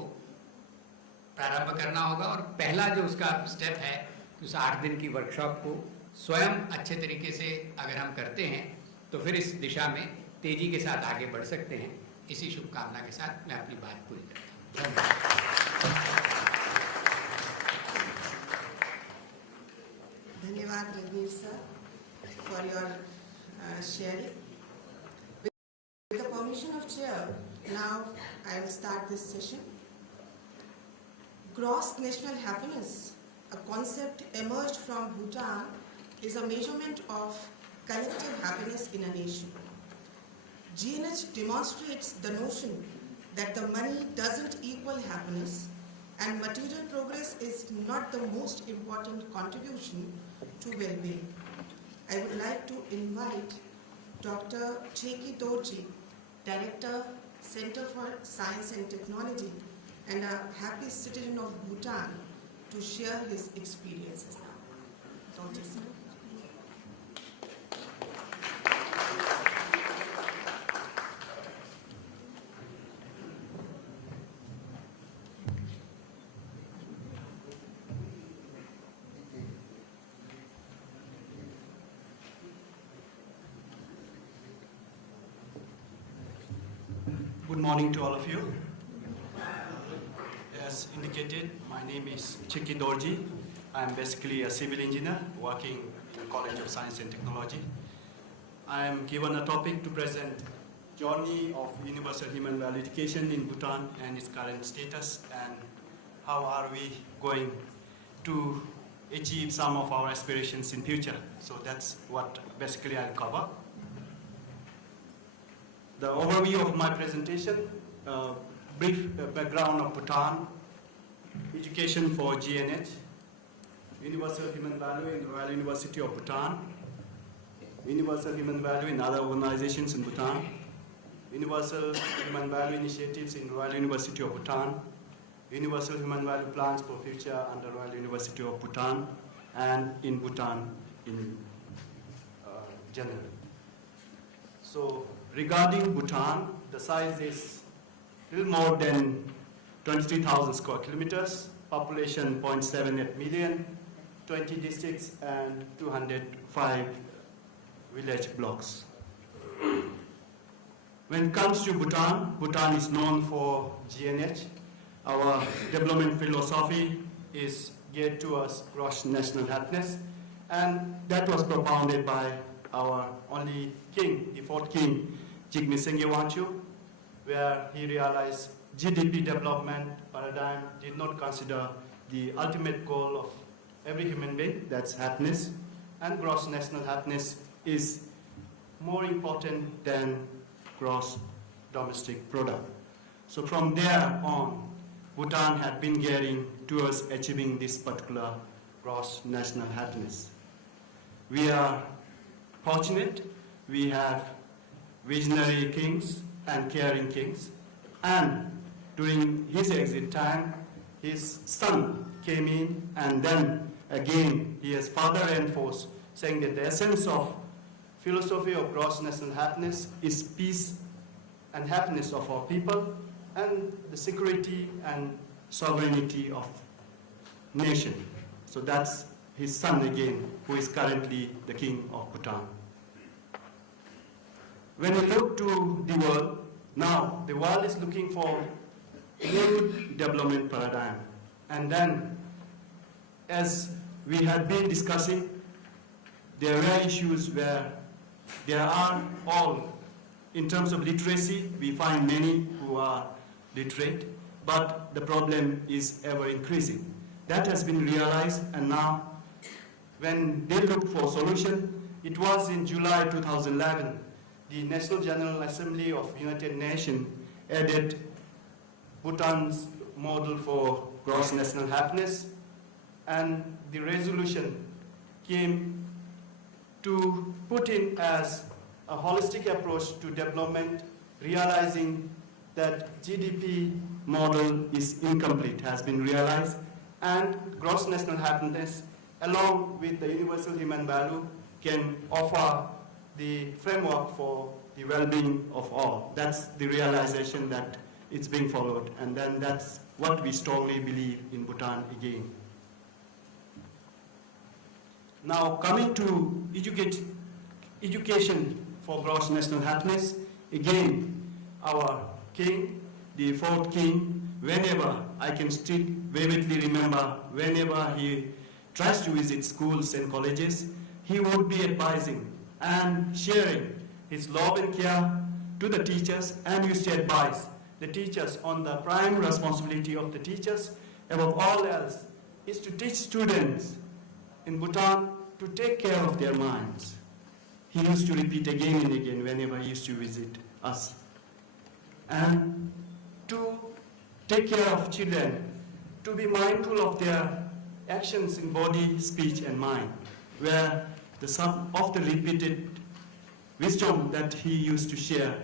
प्रारंभ करना होगा, और पहला जो उसका स्टेप है कि उस 8 दिन की वर्कशॉप को स्वयं अच्छे तरीके से अगर हम करते हैं तो फिर इस दिशा में तेजी के साथ आगे बढ़ सकते हैं। इसी शुभकामना के साथ मैं अपनी बात पूरी करता हूँ। धन्यवाद रघुवीर sir for your sharing. With the permission of chair, now I will start this session. Gross national happiness, a concept emerged from Bhutan, is a measurement of collective happiness in a nation. GNH demonstrates the notion that the money doesn't equal happiness and material progress is not the most important contribution to well-being. I would like to invite Dr. Cheki Dorji, Director, Center for Science and Technology, and a happy citizen of Bhutan, to share his experiences now. Dorji, sir. Good morning to all of you. As indicated, my name is Cheki Dorji. I'm basically a civil engineer working in the College of Science and Technology. I am given a topic to present journey of universal human value education in Bhutan and its current status, and how are we going to achieve some of our aspirations in future. So that's what basically I'll cover. The overview of my presentation, brief background of Bhutan, education for GNH, universal human value in the Royal University of Bhutan, universal human value in other organizations in Bhutan, universal human value initiatives in Royal University of Bhutan, universal human value plans for future under Royal University of Bhutan, and in Bhutan in general. So regarding Bhutan, the size is a little more than 23,000 square kilometers, population 0.78 million, 20 districts and 205 village blocks. When it comes to Bhutan, Bhutan is known for GNH. Our development philosophy is geared towards gross national happiness, and that was propounded by our only king, the fourth king, ICHVHE, where he realized GDP development paradigm did not consider the ultimate goal of every human being, that's happiness, and gross national happiness is more important than gross domestic product. So from there on, Bhutan had been gearing towards achieving this particular gross national happiness. We are fortunate, we have visionary kings and caring kings, and during his exit time, his son came in, and then again he has further reinforced, saying that the essence of philosophy of gross national happiness is peace and happiness of our people and the security and sovereignty of nation. So that's his son again, who is currently the king of Bhutan. When we look to the world, now the world is looking for new development paradigm. And then, as we had been discussing, there are issues where there are all, in terms of literacy, we find many who are literate, but the problem is ever increasing. That has been realized, and now when they look for solution, it was in July 2011, the National General Assembly of United Nations added Bhutan's model for gross national happiness, and the resolution came to put in as a holistic approach to development, realizing that GDP model is incomplete, has been realized, and gross national happiness, along with the universal human value, can offer the framework for the well-being of all. That's the realization that it's being followed, and then that's what we strongly believe in Bhutan again. Now, coming to education for gross national happiness, again, our king, the fourth king, whenever I can still vividly remember, whenever he tries to visit schools and colleges, he would be advising and sharing his love and care to the teachers, and used to advise the teachers on the prime responsibility of the teachers, above all else, is to teach students in Bhutan to take care of their minds. He used to repeat again and again whenever he used to visit us. And to take care of children, to be mindful of their actions in body, speech, and mind, where the sum of the repeated wisdom that he used to share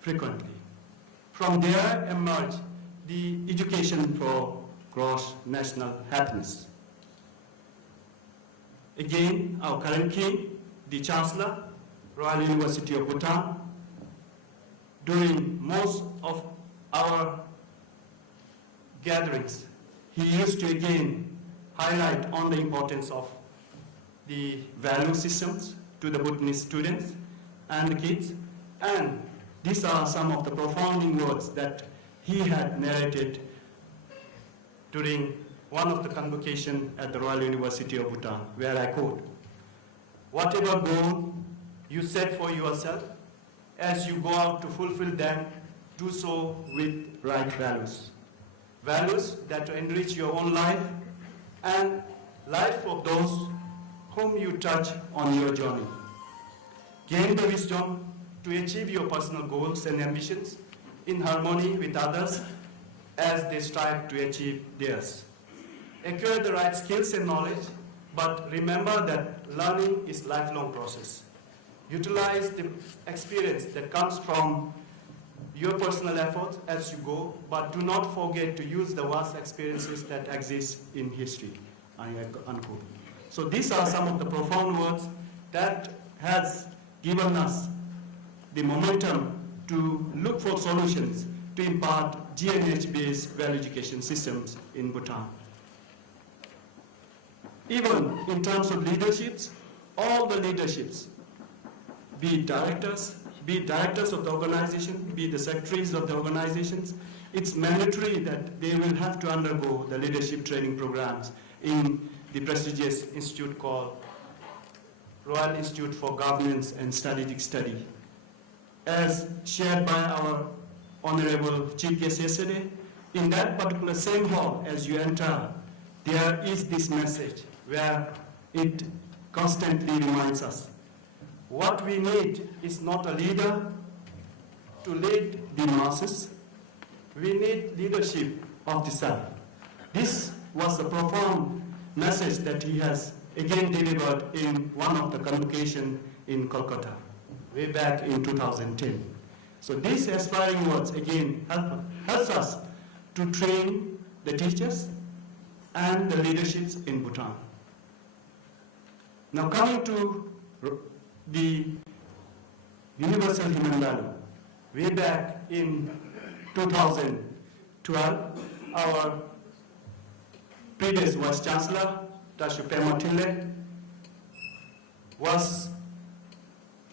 frequently. From there emerged the education for gross national happiness. Again, our current king, the Chancellor, Royal University of Bhutan, during most of our gatherings, he used to again highlight on the importance of the value systems to the Bhutanese students and the kids, and these are some of the profounding words that he had narrated during one of the convocations at the Royal University of Bhutan, where I quote, "Whatever goal you set for yourself. As you go out to fulfill them, do so with right values. Values that enrich your own life and life of those whom you touch on your journey. Gain the wisdom to achieve your personal goals and ambitions in harmony with others as they strive to achieve theirs. Acquire the right skills and knowledge, but remember that learning is a lifelong process. Utilize the experience that comes from your personal efforts as you go, but do not forget to use the vast experiences that exist in history. Unquote. So these are some of the profound words that has given us the momentum to look for solutions to impart GNH-based value education systems in Bhutan. Even in terms of leaderships, all the leaderships, be it directors of the organization, be it the secretaries of the organizations, it's mandatory that they will have to undergo the leadership training programs in the prestigious institute called Royal Institute for Governance and Strategic Study. As shared by our Honorable Chief Guest yesterday, in that particular same hall as you enter, there is this message where it constantly reminds us what we need is not a leader to lead the masses. We need leadership of the self. This was the profound message that he has again delivered in one of the convocations in Kolkata, way back in 2010. So these aspiring words again helps us to train the teachers and the leaderships in Bhutan. Now coming to the universal human value, way back in 2012, our previous Vice Chancellor, Dr. Pema Tille, was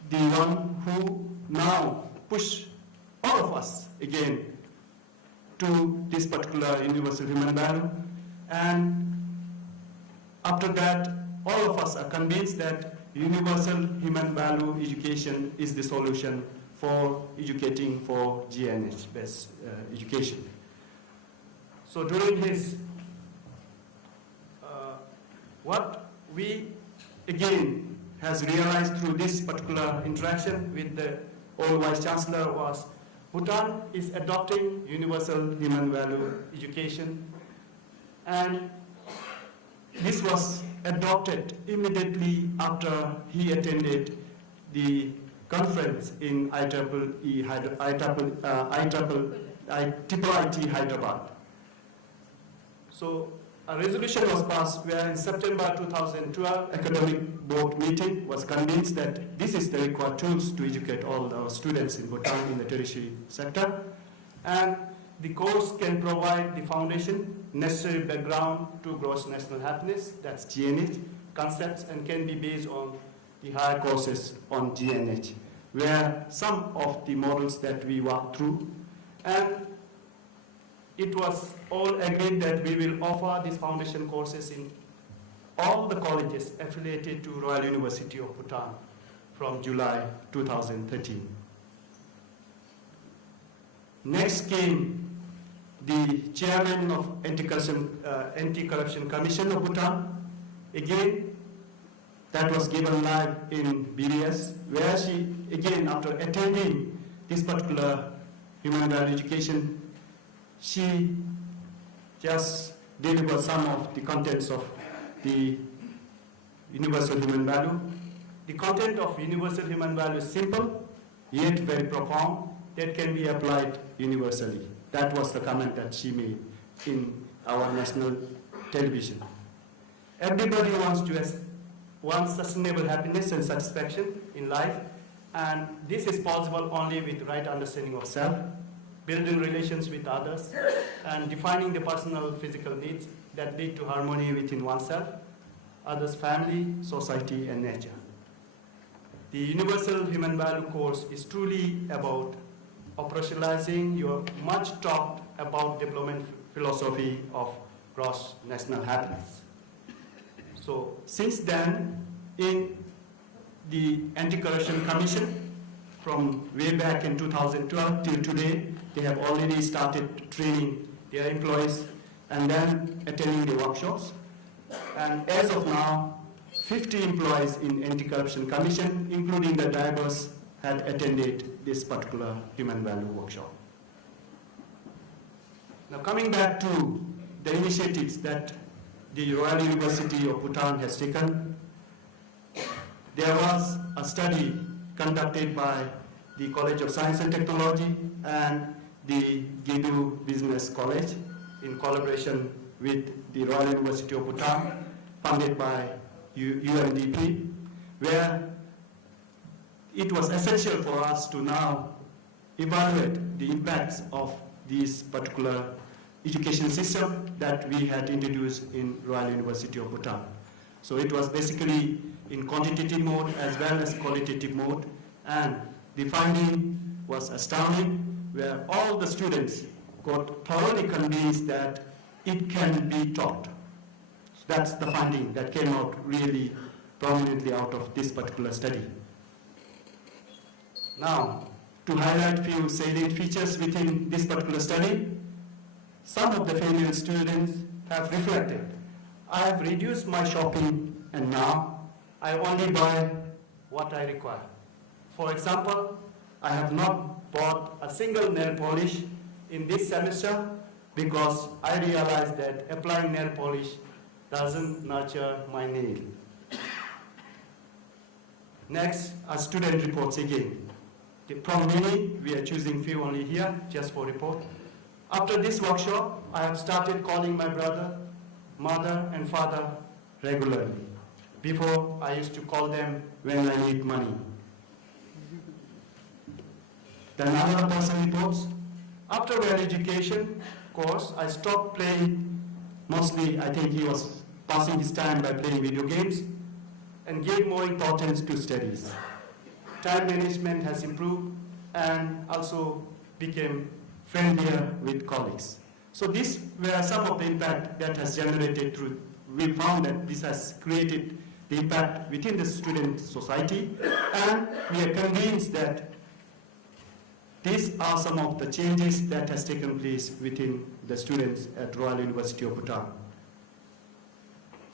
the one who now pushed all of us again to this particular universal human value. And after that, all of us are convinced that universal human value education is the solution for educating for GNH-based education. So during his, what we again has realized through this particular interaction with the old Vice Chancellor was Bhutan is adopting universal human value education, and this was adopted immediately after he attended the conference in IIIT Hyderabad. So a resolution was passed where in September 2012, academic board meeting was convinced that this is the required tools to educate all our students in Bhutan in the tertiary sector, and the course can provide the foundation, necessary background to gross national happiness, that's GNH, concepts, and can be based on the higher courses on GNH, where some of the models that we walked through, and it was all agreed that we will offer these foundation courses in all the colleges affiliated to Royal University of Bhutan from July 2013. Next came the chairman of Anti-Corruption Commission of Bhutan. Again, that was given live in BDS, where she, again, after attending this particular human value education, she just delivered some of the contents of the universal human value. The content of universal human value is simple, yet very profound, that can be applied universally. That was the comment that she made in our national television. Everybody wants sustainable happiness and satisfaction in life, and this is possible only with right understanding of self, building relations with others, and defining the personal physical needs that lead to harmony within oneself, others' family, society, and nature. The Universal Human Value course is truly about operationalizing your much talked about development philosophy of gross national happiness. So since then, in the Anti-Corruption Commission from way back in 2012 till today. They have already started training their employees and then attending the workshops. And as of now, 50 employees in Anti-Corruption Commission, including the divers, had attended this particular human value workshop. Now coming back to the initiatives that the Royal University of Bhutan has taken, there was a study conducted by the College of Science and Technology and the Gedu Business College in collaboration with the Royal University of Bhutan, funded by UNDP, where it was essential for us to now evaluate the impacts of this particular education system that we had introduced in Royal University of Bhutan. So it was basically in quantitative mode as well as qualitative mode, and the finding was astounding, where all the students got thoroughly convinced that it can be taught. So that's the finding that came out really prominently out of this particular study. Now, to highlight a few salient features within this particular study, some of the female students have reflected, I have reduced my shopping and now I only buy what I require. For example, I have not bought a single nail polish in this semester because I realized that applying nail polish doesn't nurture my nail. Next, a student reports again. From many, we are choosing few only here, just for report. After this workshop, I have started calling my brother, mother, and father regularly. Before, I used to call them when I need money. Then another person reports, after well education course, I stopped playing. Mostly, I think he was passing his time by playing video games and gave more importance to studies. Time management has improved and also became friendlier with colleagues. So these were some of the impact that has generated through, we found that this has created the impact within the student society, and we are convinced that these are some of the changes that has taken place within the students at Royal University of Bhutan.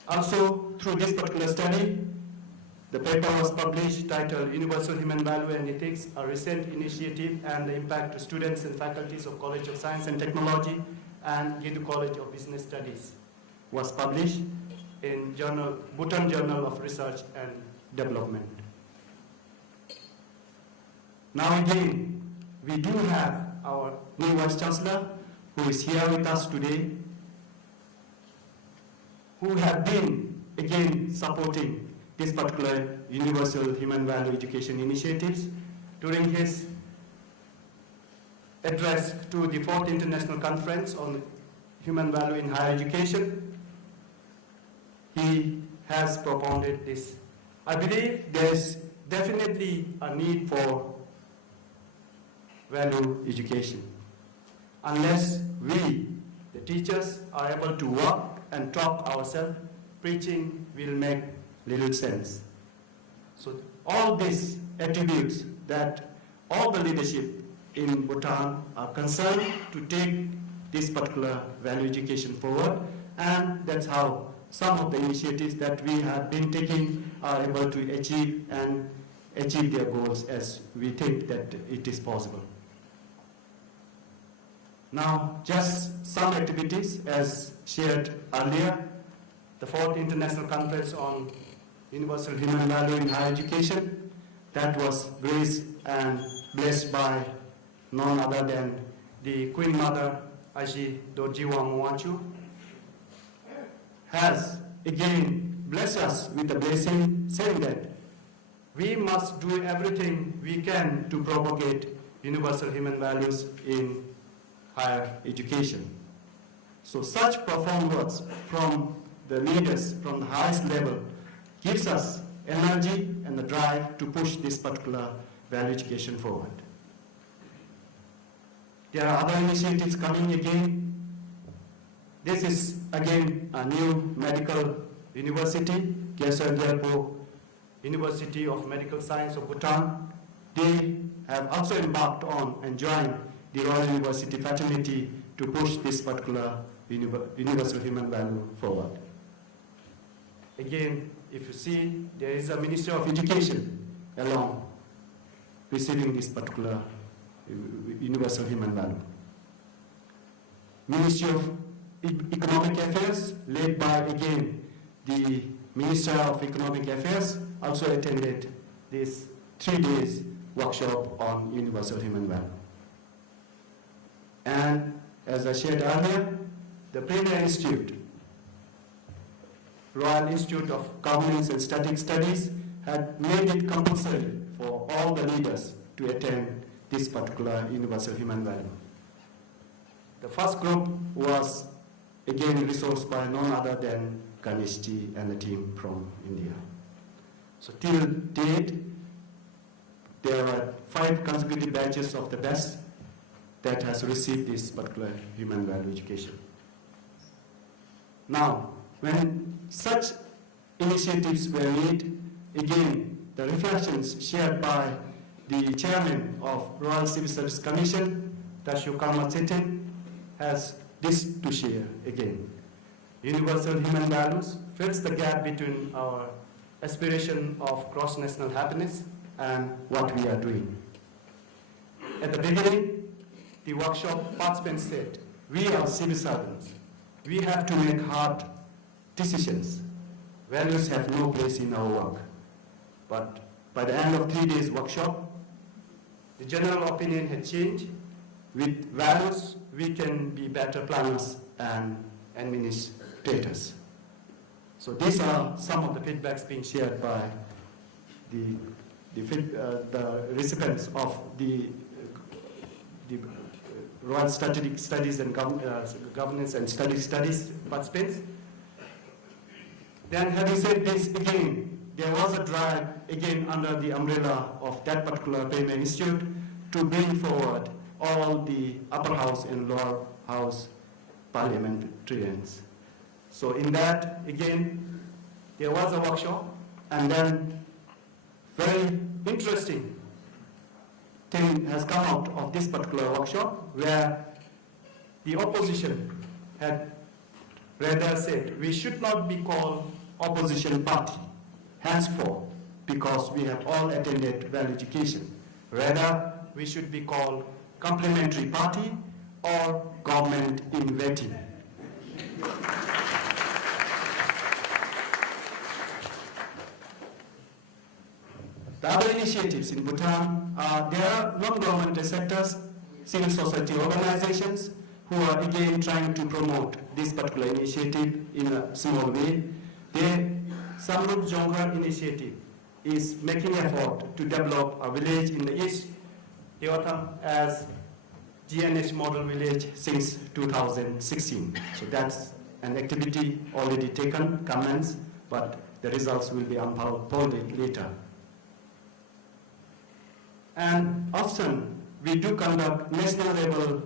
Also, through this particular study, the paper was published titled Universal Human Value and Ethics, a recent initiative and the impact to students and faculties of College of Science and Technology and Gedu College of Business Studies, was published in Bhutan Journal of Research and Development. Now again, we do have our new Vice Chancellor who is here with us today, who have been again supporting this particular Universal Human Value Education initiatives. During his address to the 4th International Conference on Human Value in Higher Education, he has propounded this. I believe there is definitely a need for value education. Unless we, the teachers, are able to walk and talk ourselves, preaching will make little sense. So all these attributes that all the leadership in Bhutan are concerned to take this particular value education forward, and that's how some of the initiatives that we have been taking are able to achieve their goals as we think that it is possible. Now, just some activities as shared earlier. The 4th International Conference on Universal Human Value in Higher Education, that was graced and blessed by none other than the Queen Mother, Aji Dorjiwa Muachu, has again blessed us with a blessing saying that we must do everything we can to propagate universal human values in higher education. So such profound words from the leaders from the highest level gives us energy and the drive to push this particular value education forward. There are other initiatives coming again. This is again a new medical university. Gyalpo University of Medical Science of Bhutan. They have also embarked on and joined the Royal University fraternity to push this particular universal human value forward. Again, if you see, there is a Minister of Education along receiving this particular universal human value. Ministry of Economic Affairs, led by, again, the Minister of Economic Affairs, also attended this 3 days workshop on universal human value. And as I shared earlier, the Premier Institute, Royal Institute of Governance and Strategic Studies, had made it compulsory for all the leaders to attend this particular universal human value. The first group was again resourced by none other than Ganeshji and the team from India. So till date, there are 5 consecutive batches of the best that has received this particular human value education. Now, when such initiatives were made, again, the reflections shared by the chairman of Royal Civil Service Commission, Tashu Karma Chetin, has this to share again. Universal human values fills the gap between our aspiration of cross-national happiness and what we are doing. At the beginning, the workshop participants said, we are civil servants. We have to make hard decisions. Values have no place in our work. But by the end of 3 days workshop, the general opinion had changed. With values, we can be better planners and administrators. So these are some of the feedbacks being shared by the recipients of the Royal Strategic Studies and Governance and Studies participants. Then having said this, again, there was a drive, again, under the umbrella of that particular Premier Institute to bring forward all the upper house and lower house parliamentarians. So in that, again, there was a workshop, and then very interesting thing has come out of this particular workshop, where the opposition had rather said, we should not be called opposition party henceforth, because we have all attended value education. Rather, we should be called complementary party or government in waiting. The other initiatives in Bhutan, there are non-governmental sectors, civil society organizations, who are again trying to promote this particular initiative in a small way. The Samrup Jonghar initiative is making effort to develop a village in the east, Teotam, as GNH model village since 2016. So that's an activity already taken, commenced, but the results will be unfolded later. And often we do conduct national level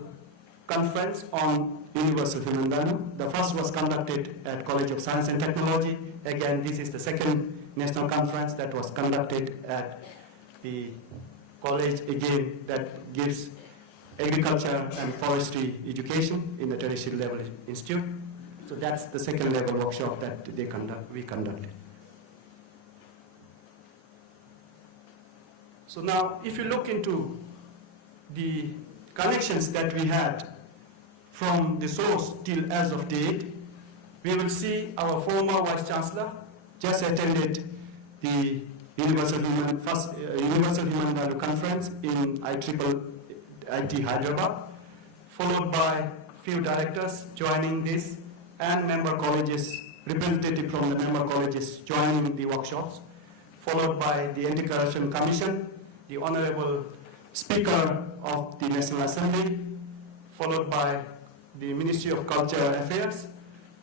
conference on universal human value. The first was conducted at College of Science and Technology. Again, this is the second national conference that was conducted at the college, again, that gives agriculture and forestry education in the tertiary level institute. So that's the second level workshop that we conducted. So now, if you look into the connections that we had from the source till as of date, we will see our former Vice Chancellor just attended the Universal Human Value Conference in ICHVHE Hyderabad, followed by few directors joining this and member colleges, representative from the member colleges joining the workshops, followed by the Anti-Corruption Commission, the Honorable Speaker of the National Assembly, followed by the Ministry of Cultural Affairs,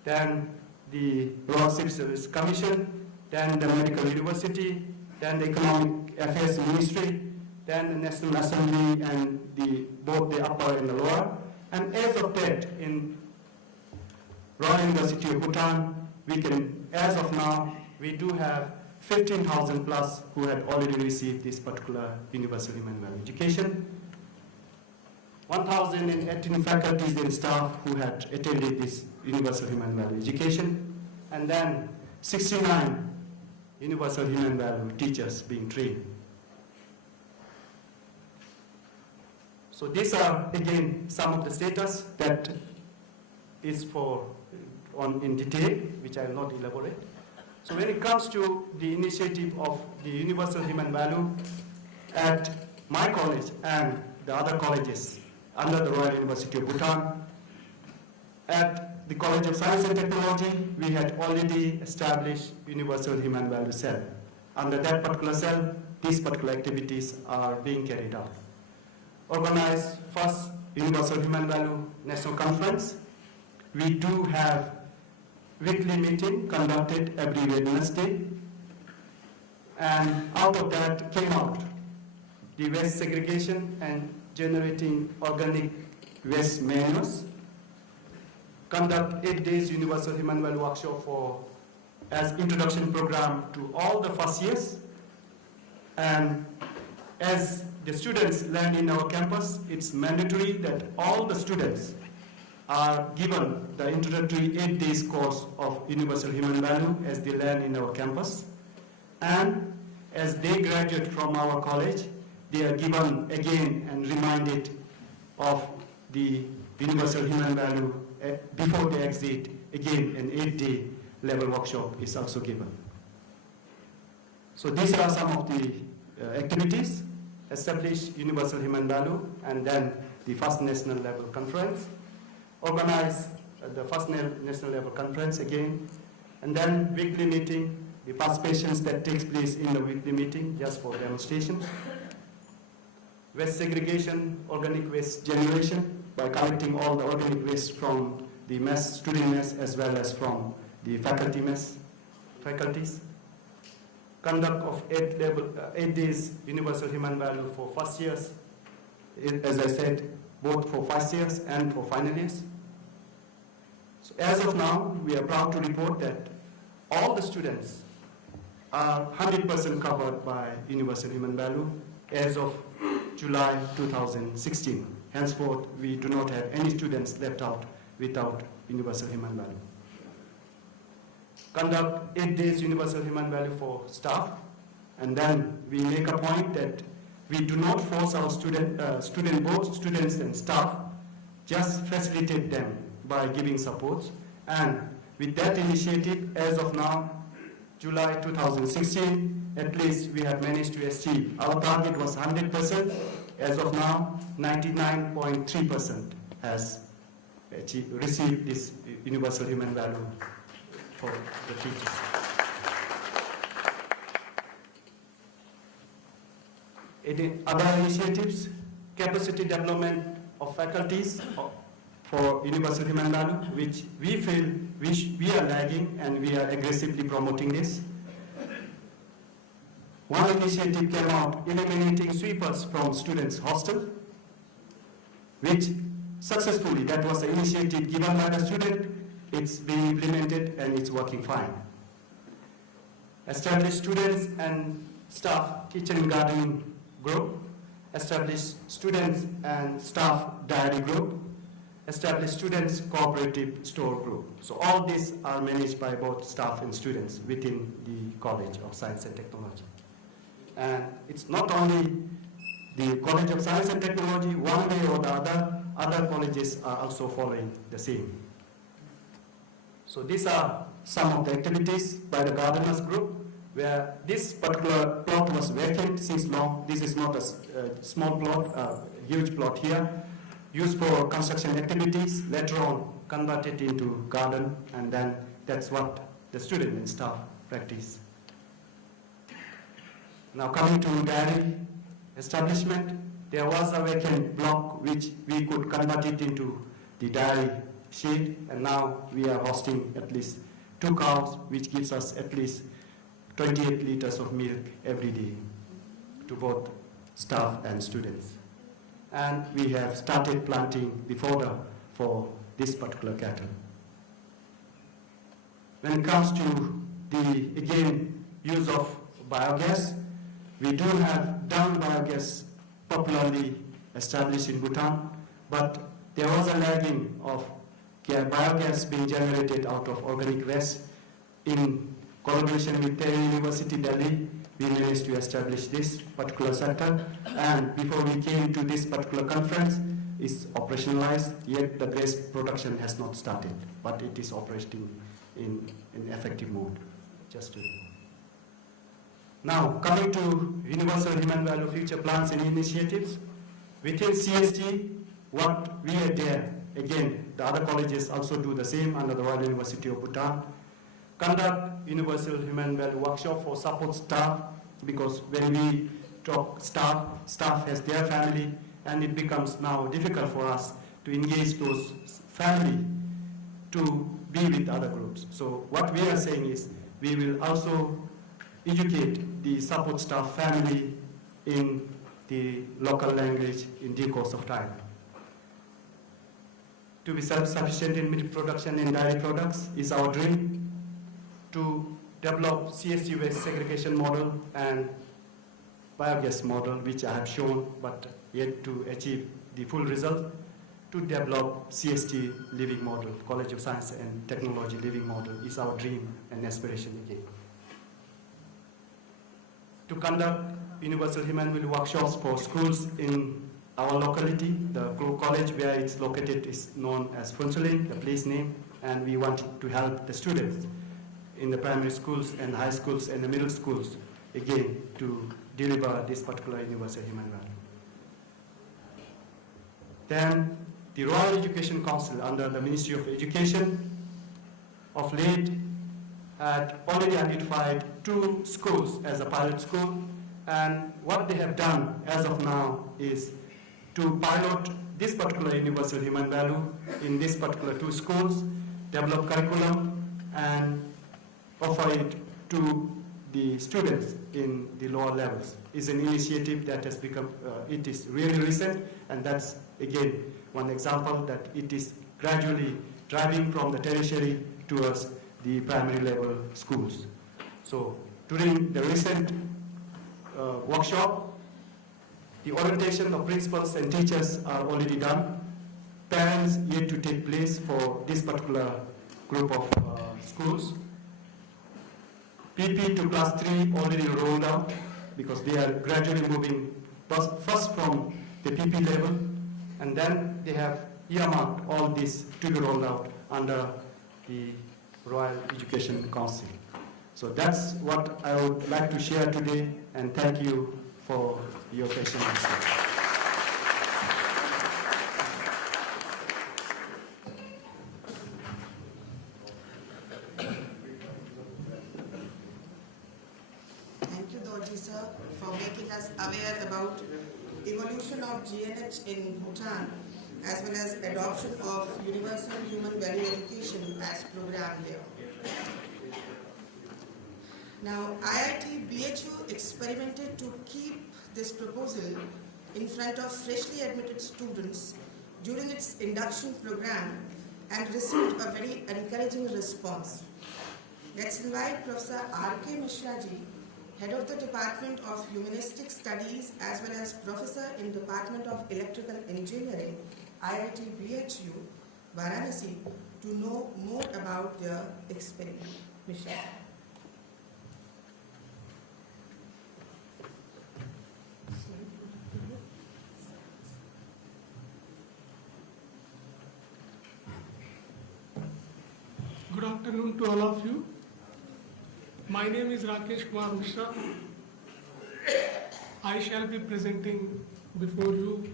then the Royal Civil Service Commission, then the Medical University, then the Economic Affairs Ministry, then the National Assembly and both the upper and the lower. And as of that, in Royal University of Bhutan, as of now, we do have 15,000 plus who had already received this particular universal human value education. 1,018 faculties and staff who had attended this universal human value education, and then 69 universal human value teachers being trained. So these are again some of the status that is in detail, which I will not elaborate. So when it comes to the initiative of the universal human value at my college and the other colleges under the Royal University of Bhutan, at the College of Science and Technology, we had already established universal human value cell. Under that particular cell, these particular activities are being carried out. Organized first universal human value national conference. We do have weekly meeting conducted every Wednesday, and out of that came out the waste segregation and generating organic waste manuals. Conduct 8 days universal human value workshop as introduction program to all the first years, and as the students land in our campus, it's mandatory that all the students are given the introductory 8 days course of universal human value as they land in our campus. And as they graduate from our college, they are given again and reminded of the universal human value before they exit. Again, an 8-day level workshop is also given. So these are some of the activities. Establish universal human value, and then the first national level conference. Organize the first national level conference again, and then weekly meeting, the participations that takes place in the weekly meeting just for demonstration. Waste segregation, organic waste generation by collecting all the organic waste from the mess, student mess, as well as from the faculties. Conduct of 8 days universal human value for first years, as I said, both for first years and for final years. So as of now, we are proud to report that all the students are 100% covered by universal human value as of July 2016. Henceforth, we do not have any students left out without universal human value. Conduct 8 days universal human value for staff, and then we make a point that we do not force our both students and staff, just facilitate them by giving support. And with that initiative, as of now, July 2016, at least we have managed to achieve. Our target was 100%. As of now, 99.3% has received this universal human value for the teachers. Other initiatives, capacity development of faculties for universal human value, which we feel we are lagging, and we are aggressively promoting this. One initiative came out, eliminating sweepers from students' hostel, which successfully, that was an initiative given by the student. It's being implemented and it's working fine. Establish students and staff kitchen and gardening group. Establish students and staff diary group. Establish students cooperative store group. So all these are managed by both staff and students within the College of Science and Technology. And it's not only the College of Science and Technology, one way or the other colleges are also following the same. So these are some of the activities by the gardeners group, where this particular plot was vacant since long. This is not a small plot, huge plot here, used for construction activities, later on converted into garden, and then that's what the student and staff practice. Now coming to dairy establishment, there was a vacant block which we could convert it into the dairy shed, and now we are hosting at least 2 cows, which gives us at least 28 liters of milk every day to both staff and students. And we have started planting the fodder for this particular cattle. When it comes to the, again, use of biogas. We do have dung biogas popularly established in Bhutan, but there was a lagging of biogas being generated out of organic waste. In collaboration with Tehri University, Delhi, we managed to establish this particular center, and before we came to this particular conference, it's operationalized, yet the waste production has not started, but it is operating in effective mode. Just to now, coming to Universal Human Value Future Plans and Initiatives, within CST, what we are there, again, the other colleges also do the same under the Royal University of Bhutan, conduct Universal Human Value Workshop for support staff, because when we talk staff has their family, and it becomes now difficult for us to engage those family to be with other groups. So what we are saying is, we will also educate the support staff family in the local language in due course of time. To be self-sufficient in milk production and dairy products is our dream. To develop CST waste segregation model and biogas model, which I have shown, but yet to achieve the full result. To develop CST living model, College of Science and Technology living model is our dream and aspiration again. To conduct Universal Human Value workshops for schools in our locality. The college where it's located is known as Phunsuling, the place name, and we want to help the students in the primary schools and high schools and the middle schools, again, to deliver this particular universal human value. Then the Royal Education Council under the Ministry of Education of late had already identified 2 schools as a pilot school, and what they have done as of now is to pilot this particular universal human value in this particular 2 schools, develop curriculum and offer it to the students in the lower levels. It's an initiative that has become, it is really recent, and that's again one example that it is gradually driving from the tertiary towards the primary level schools. So during the recent workshop, the orientation of principals and teachers are already done. Parents yet to take place for this particular group of schools. PP to class 3 already rolled out because they are gradually moving first from the PP level, and then they have earmarked all this to be rolled out under the Royal Education Council. So that's what I would like to share today, and thank you for your patience. Thank you, Dorji sir, for making us aware about evolution of GNH in Bhutan, as well as adoption of universal human value education as program there. Now, IIT-BHU experimented to keep this proposal in front of freshly admitted students during its induction program and received a very encouraging response. Let's invite Professor R.K. Mishraji, Head of the Department of Humanistic Studies as well as Professor in Department of Electrical Engineering, IIT-BHU, Varanasi, to know more about their experiment. Mishraji. Good afternoon to all of you. My name is Rakesh Kumar Mishra. I shall be presenting before you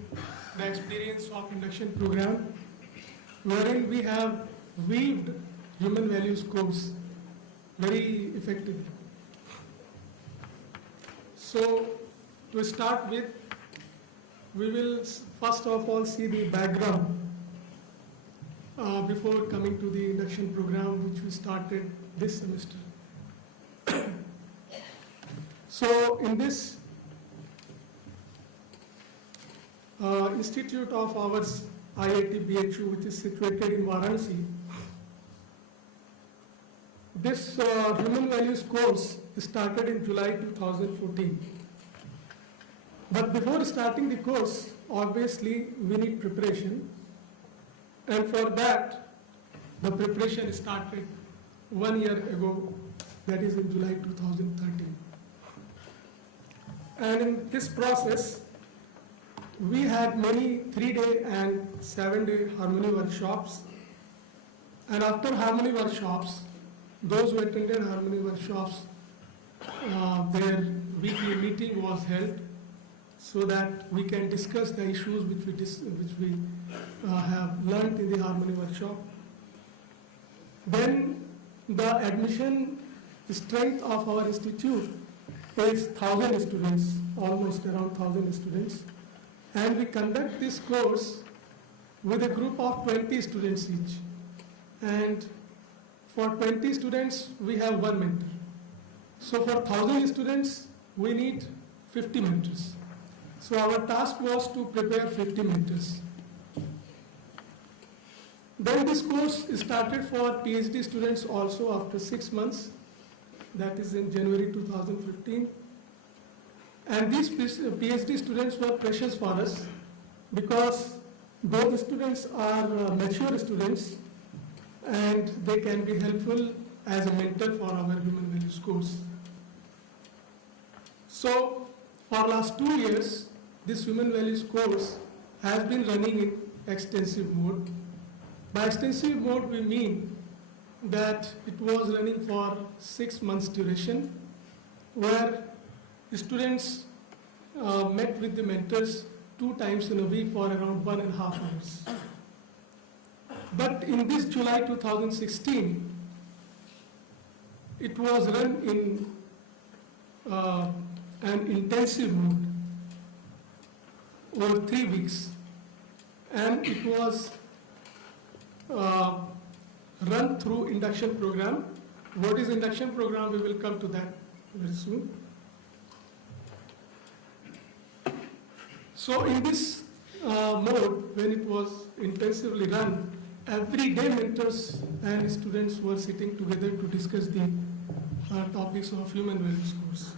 the experience of induction program, wherein we have weaved human values course very effectively. So to start with, we will first of all see the background before coming to the induction program which we started this semester. So in this institute of ours, IIT-BHU, which is situated in Varanasi, this human values course started in July 2014. But before starting the course, obviously we need preparation. And for that, the preparation started 1 year ago, that is in July 2013. And in this process, we had many 3-day and 7-day harmony workshops. And after harmony workshops, those who attended harmony workshops, their weekly meeting was held so that we can discuss the issues which we have learned in the harmony workshop. Then the admission strength of our institute is 1,000 students, almost around 1,000 students. And we conduct this course with a group of 20 students each. And for 20 students, we have one mentor. So for 1,000 students, we need 50 mentors. So our task was to prepare 50 mentors. Then this course started for PhD students also after 6 months. That is in January 2015. And these PhD students were precious for us because those students are mature students and they can be helpful as a mentor for our human values course. So for last 2 years, this human values course has been running in extensive mode. By extensive mode, we mean that it was running for 6 months duration, where students met with the mentors 2 times in a week for around 1.5 hours. But in this July 2016, it was run in an intensive mode over 3 weeks, and it was run through induction program. What is induction program? We will come to that very soon. So in this mode, when it was intensively run, every day mentors and students were sitting together to discuss the topics of human values course.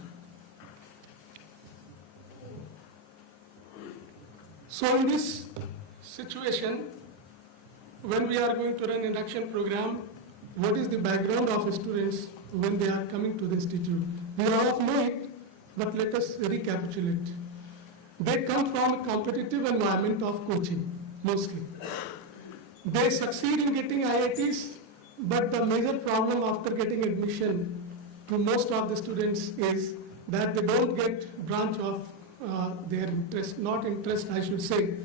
So in this situation, when we are going to run induction program, what is the background of students when they are coming to the institute? We all know it, but let us recapitulate. They come from a competitive environment of coaching, mostly. They succeed in getting IITs, but the major problem after getting admission to most of the students is that they don't get branch of their interest, not interest I should say,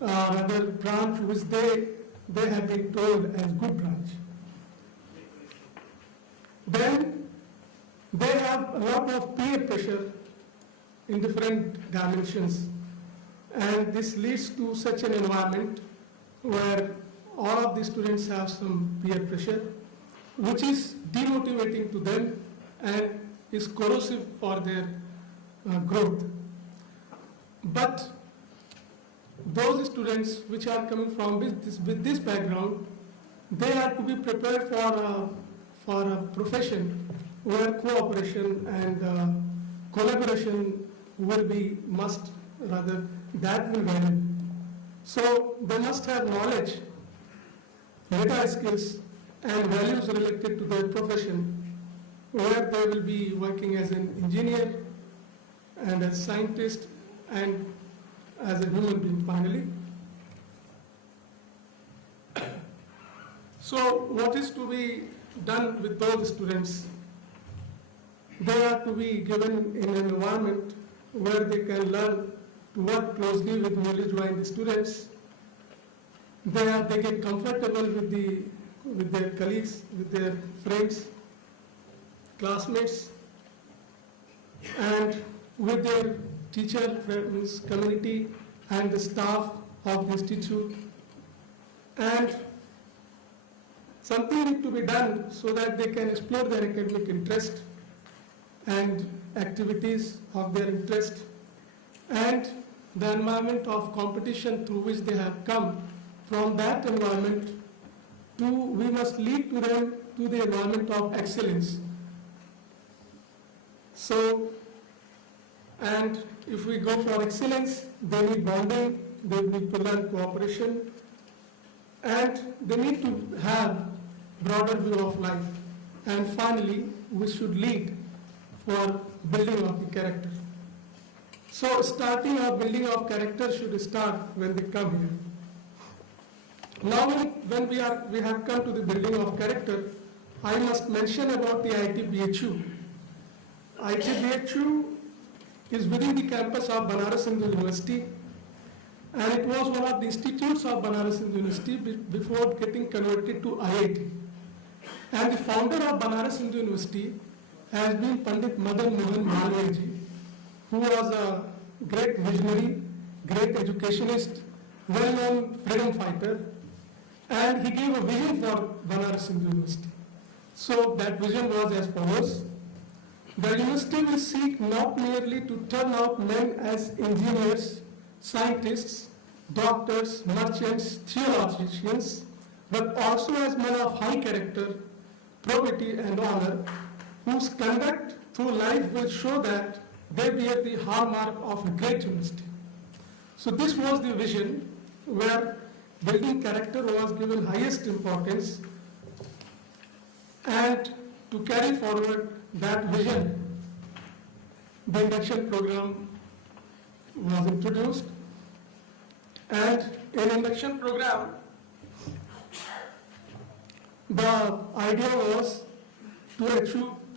rather branch which they have been told as good branch. Then they have a lot of peer pressure in different dimensions, and this leads to such an environment where all of the students have some peer pressure, which is demotivating to them and is corrosive for their growth. But those students which are coming from with this background, they have to be prepared for a profession where cooperation and collaboration will be must, rather that will vary. So they must have knowledge, data skills and values related to their profession, where they will be working as an engineer and as scientist and as a human being finally. So what is to be done with those students? They are to be given in an environment where they can learn to work closely with newly joined students. They get comfortable with their colleagues, with their friends, classmates, and with their teacher, friends, community, and the staff of the institute. And something needs to be done so that they can explore their academic interest and activities of their interest, and the environment of competition through which they have come. From that environment we must lead to them to the environment of excellence. So, and if we go for excellence, they need bonding, they need to learn cooperation, and they need to have broader view of life. And finally, we should lead for building of the character. So starting or building of character should start when they come here. Now when we have come to the building of character, I must mention about the ICHVHE. ICHVHE is within the campus of Banaras Hindu University, and it was one of the institutes of Banaras Hindu University before getting converted to IIT. And the founder of Banaras Hindu University has been Pandit Madan Mohan Malviya ji, who was a great visionary, great educationist, well-known freedom fighter, and he gave a vision for Banaras Hindu University. So that vision was as follows: the university will seek not merely to turn out men as engineers, scientists, doctors, merchants, theologians, but also as men of high character, probity and honor, whose conduct through life will show that they bear the hallmark of a great university. So this was the vision where building character was given highest importance, and to carry forward that vision, the induction program was introduced. And in induction program, the idea was to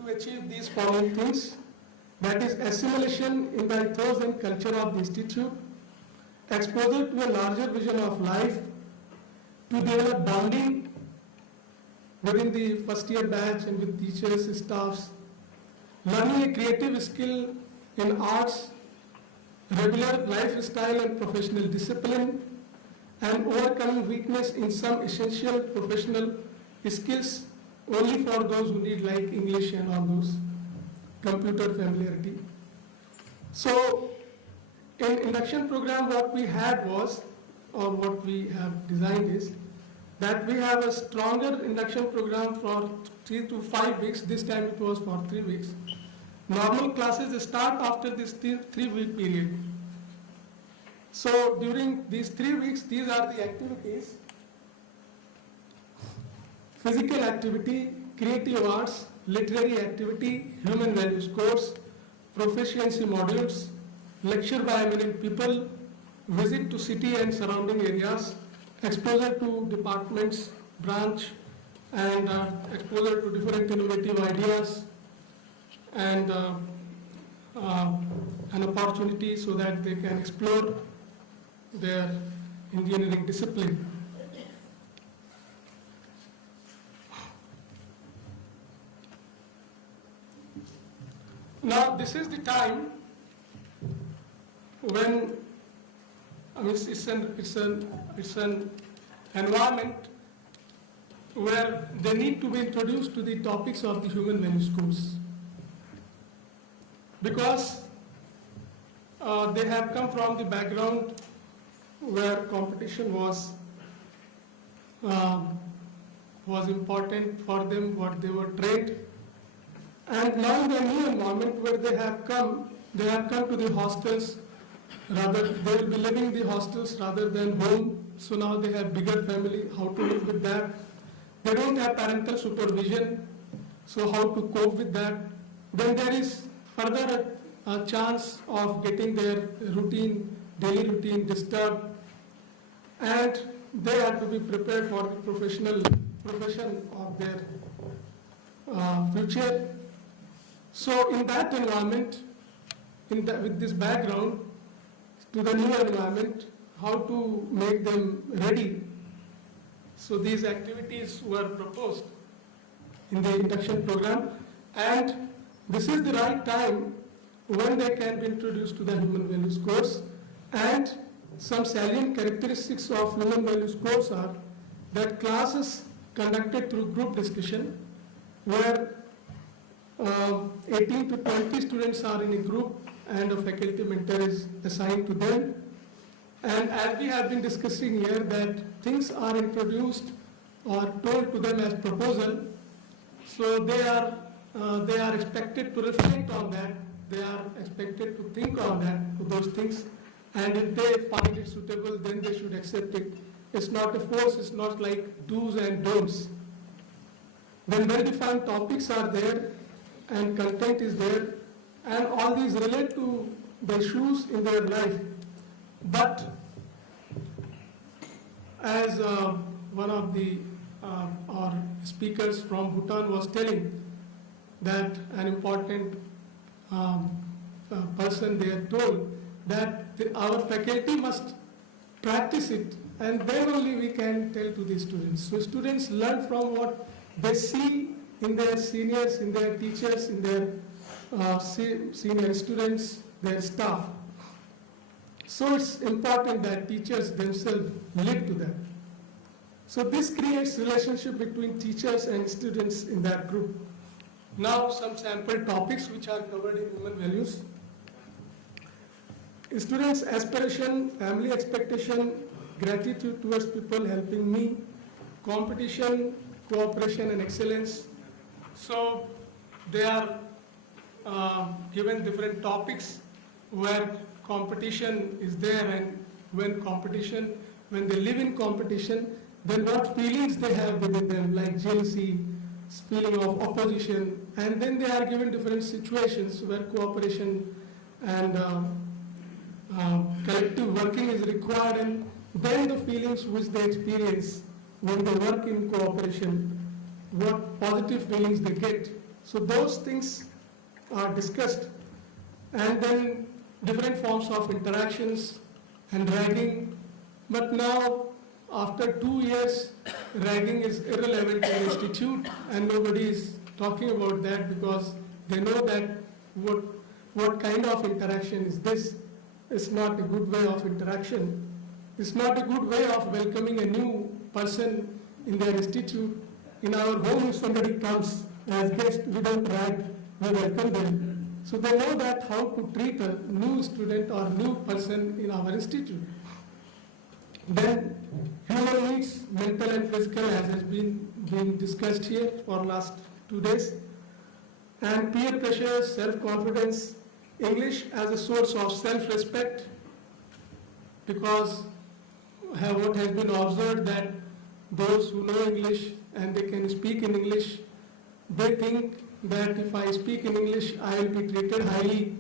achieve these following things: that is, assimilation in the ethos and culture of the institute, exposure to a larger vision of life, to develop bonding within the first year batch and with teachers, staffs, learning a creative skill in arts, regular lifestyle and professional discipline, and overcoming weakness in some essential professional skills only for those who need, like English and all those, computer familiarity. So in induction program, what we had was, or what we have designed is, that we have a stronger induction program for 3 to 5 weeks. This time it was for 3 weeks. Normal classes start after this 3-week period. So during these 3 weeks, these are the activities: physical activity, creative arts, literary activity, human values course, proficiency modules, lecture by eminent people, visit to city and surrounding areas, exposure to departments, branch, and exposure to different innovative ideas, and an opportunity so that they can explore their engineering discipline. Now this is the time when, I mean, it's an environment where they need to be introduced to the topics of the human values course, because they have come from the background where competition was important for them, what they were trained. And now in the new environment where they have come to the hostels, rather they will be living in the hostels rather than home. So now they have bigger family, how to live with that. They don't have parental supervision, so how to cope with that. Then there is further a chance of getting their daily routine disturbed, and they have to be prepared for the profession of their future. So in that environment, with this background to the new environment, how to make them ready. So these activities were proposed in the induction program, and this is the right time when they can be introduced to the human values course. And some salient characteristics of human values course are that classes conducted through group discussion, where 18 to 20 students are in a group and a faculty mentor is assigned to them. And as we have been discussing here, that things are introduced or told to them as proposal, so they are they are expected to reflect on that, they are expected to think on that, those things, and if they find it suitable, then they should accept it. It's not a force, it's not like do's and don'ts. Then well-defined topics are there, and content is there, and all these relate to the issues in their life. But as one of the our speakers from Bhutan was telling, that an important person there told that our faculty must practice it, and then only we can tell to the students. So students learn from what they see in their seniors, in their teachers, in their senior students, their staff. So it's important that teachers themselves live to that. So this creates relationship between teachers and students in that group. Now some sample topics which are covered in human values. Students' aspiration, family expectation, gratitude towards people helping me, competition, cooperation and excellence. So they are given different topics where competition is there, and when they live in competition, then what feelings they have within them, like jealousy, feeling of opposition, and then they are given different situations where cooperation and collective working is required, and then the feelings which they experience when they work in cooperation, what positive feelings they get. So those things are discussed, and then different forms of interactions and ragging. But now, after 2 years, ragging is irrelevant in the institute, and nobody is talking about that because they know that what kind of interaction is this. It's not a good way of interaction. It's not a good way of welcoming a new person in their institute. In our home, if somebody comes as guest, we don't rag, we welcome them. So they know that how to treat a new student or new person in our institute. Then human needs, mental and physical, as has been discussed here for last 2 days. And peer pressure, self-confidence, English as a source of self-respect, because what has been observed that those who know English and they can speak in English, they think that if I speak in English, I will be treated highly.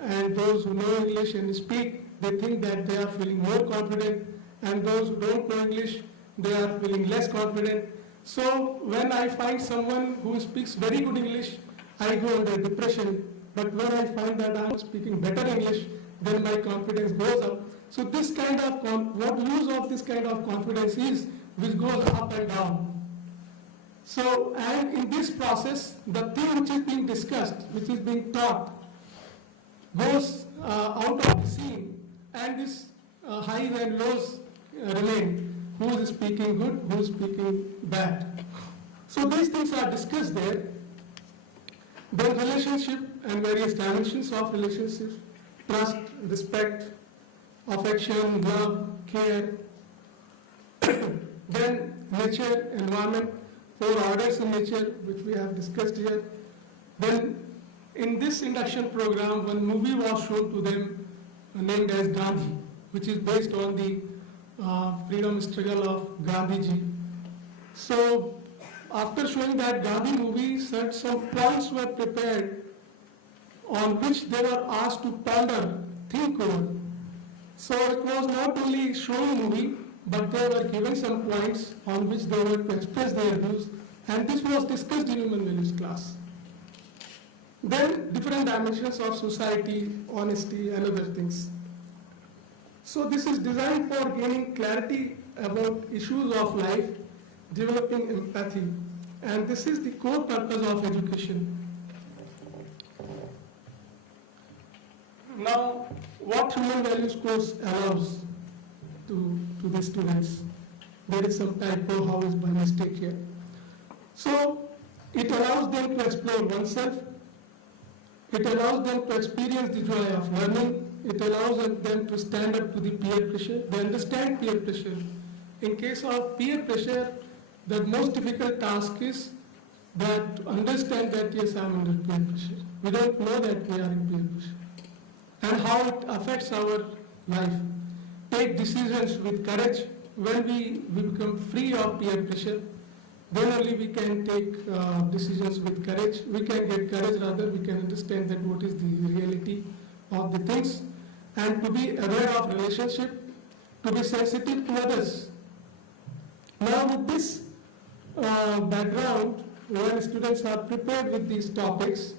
And those who know English and speak, they think that they are feeling more confident. And those who don't know English, they are feeling less confident. So when I find someone who speaks very good English, I go under depression. But when I find that I am speaking better English, then my confidence goes up. So this kind of, what use of this kind of confidence is, which goes up and down. So, and in this process, the thing which is being discussed, which is being taught, goes out of the scene, and this highs and lows remain. Who is speaking good, who is speaking bad. So these things are discussed there. Then relationship and various dimensions of relationships, trust, respect, affection, love, care. Then nature, environment, 4 orders in nature, which we have discussed here. Then in this induction program, one movie was shown to them named as Gandhi, which is based on the freedom struggle of Gandhiji. So after showing that Gandhi movie, some points were prepared on which they were asked to ponder, think over. So it was not only showing movie, but they were given some points on which they were to express their views, and this was discussed in human values class. Then different dimensions of society, honesty, and other things. So this is designed for gaining clarity about issues of life, developing empathy, and this is the core purpose of education. Now, what human values course allows to the students? There is some typo, how is by mistake here. So, it allows them to explore oneself, it allows them to experience the joy of learning, it allows them to stand up to the peer pressure, they understand peer pressure. In case of peer pressure, the most difficult task is that understand that yes, I'm under peer pressure. We don't know that we are in peer pressure and how it affects our life. Take decisions with courage. When we become free of peer pressure, then only we can take decisions with courage. We can get courage, rather we can understand that what is the reality of the things, and to be aware of relationship, to be sensitive to others. Now with this background, when students are prepared with these topics,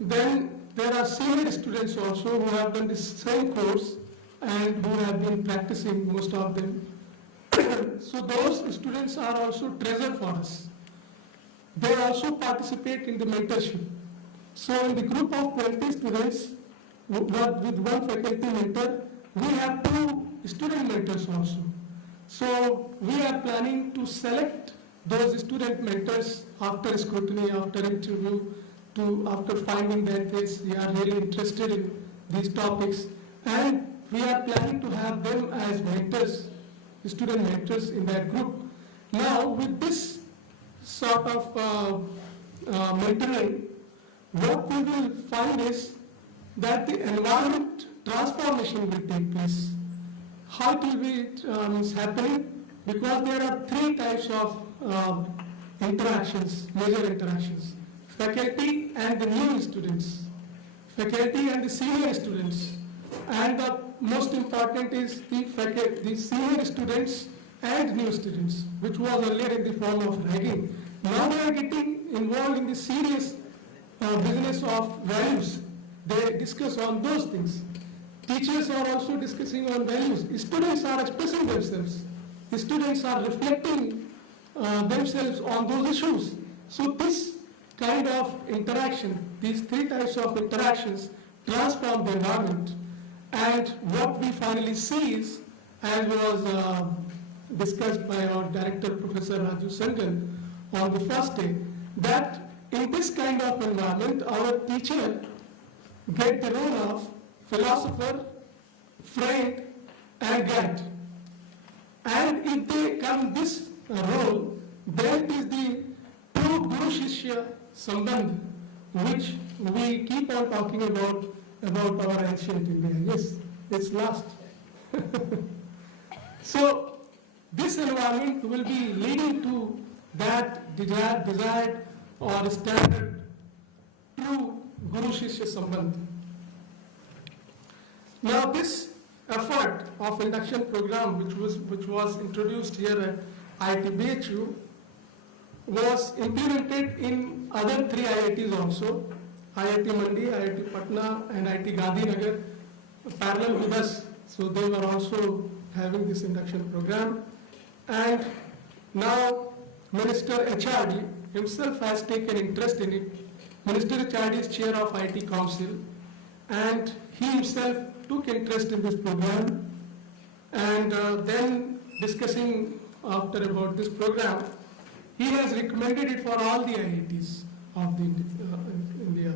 then there are senior students also who have done the same course and who have been practicing, most of them. So those students are also treasure for us. They also participate in the mentorship. So in the group of 20 students with one faculty mentor, we have 2 student mentors also. So we are planning to select those student mentors after scrutiny, after interview, after finding that they are really interested in these topics, and we are planning to have them as mentors, student mentors in that group. Now with this sort of mentoring, what we will find is that the environment transformation will take place. How it will be happening? Because there are 3 types of interactions, major interactions. Faculty and the new students, faculty and the senior students, and the most important is the senior students and new students, which was earlier in the form of ragging. Now they are getting involved in the serious business of values. They discuss on those things. Teachers are also discussing on values. Students are expressing themselves. The students are reflecting themselves on those issues. So this kind of interaction, these 3 types of interactions transform the environment. And what we finally see is, as was discussed by our director, Professor Raju Sangal, on the first day, that in this kind of environment, our teacher get the role of philosopher, friend, and guide. And if they come this role, then it is the true Guru-Shishya Sambandh, which we keep on talking about our ancient India. Yes, it's last. So this environment will be leading to that desired or standard true Guru-Shishya Sambandh. Now this effort of induction program, which was introduced here at ICHVHE, was implemented in other 3 IITs also, IIT Mandi, IIT Patna, and IIT Gandhinagar, parallel with us. So they were also having this induction program. And now Minister HRD himself has taken interest in it. Minister HRD is chair of IIT Council, and he himself took interest in this program. And then discussing after about this program, he has recommended it for all the IITs of India.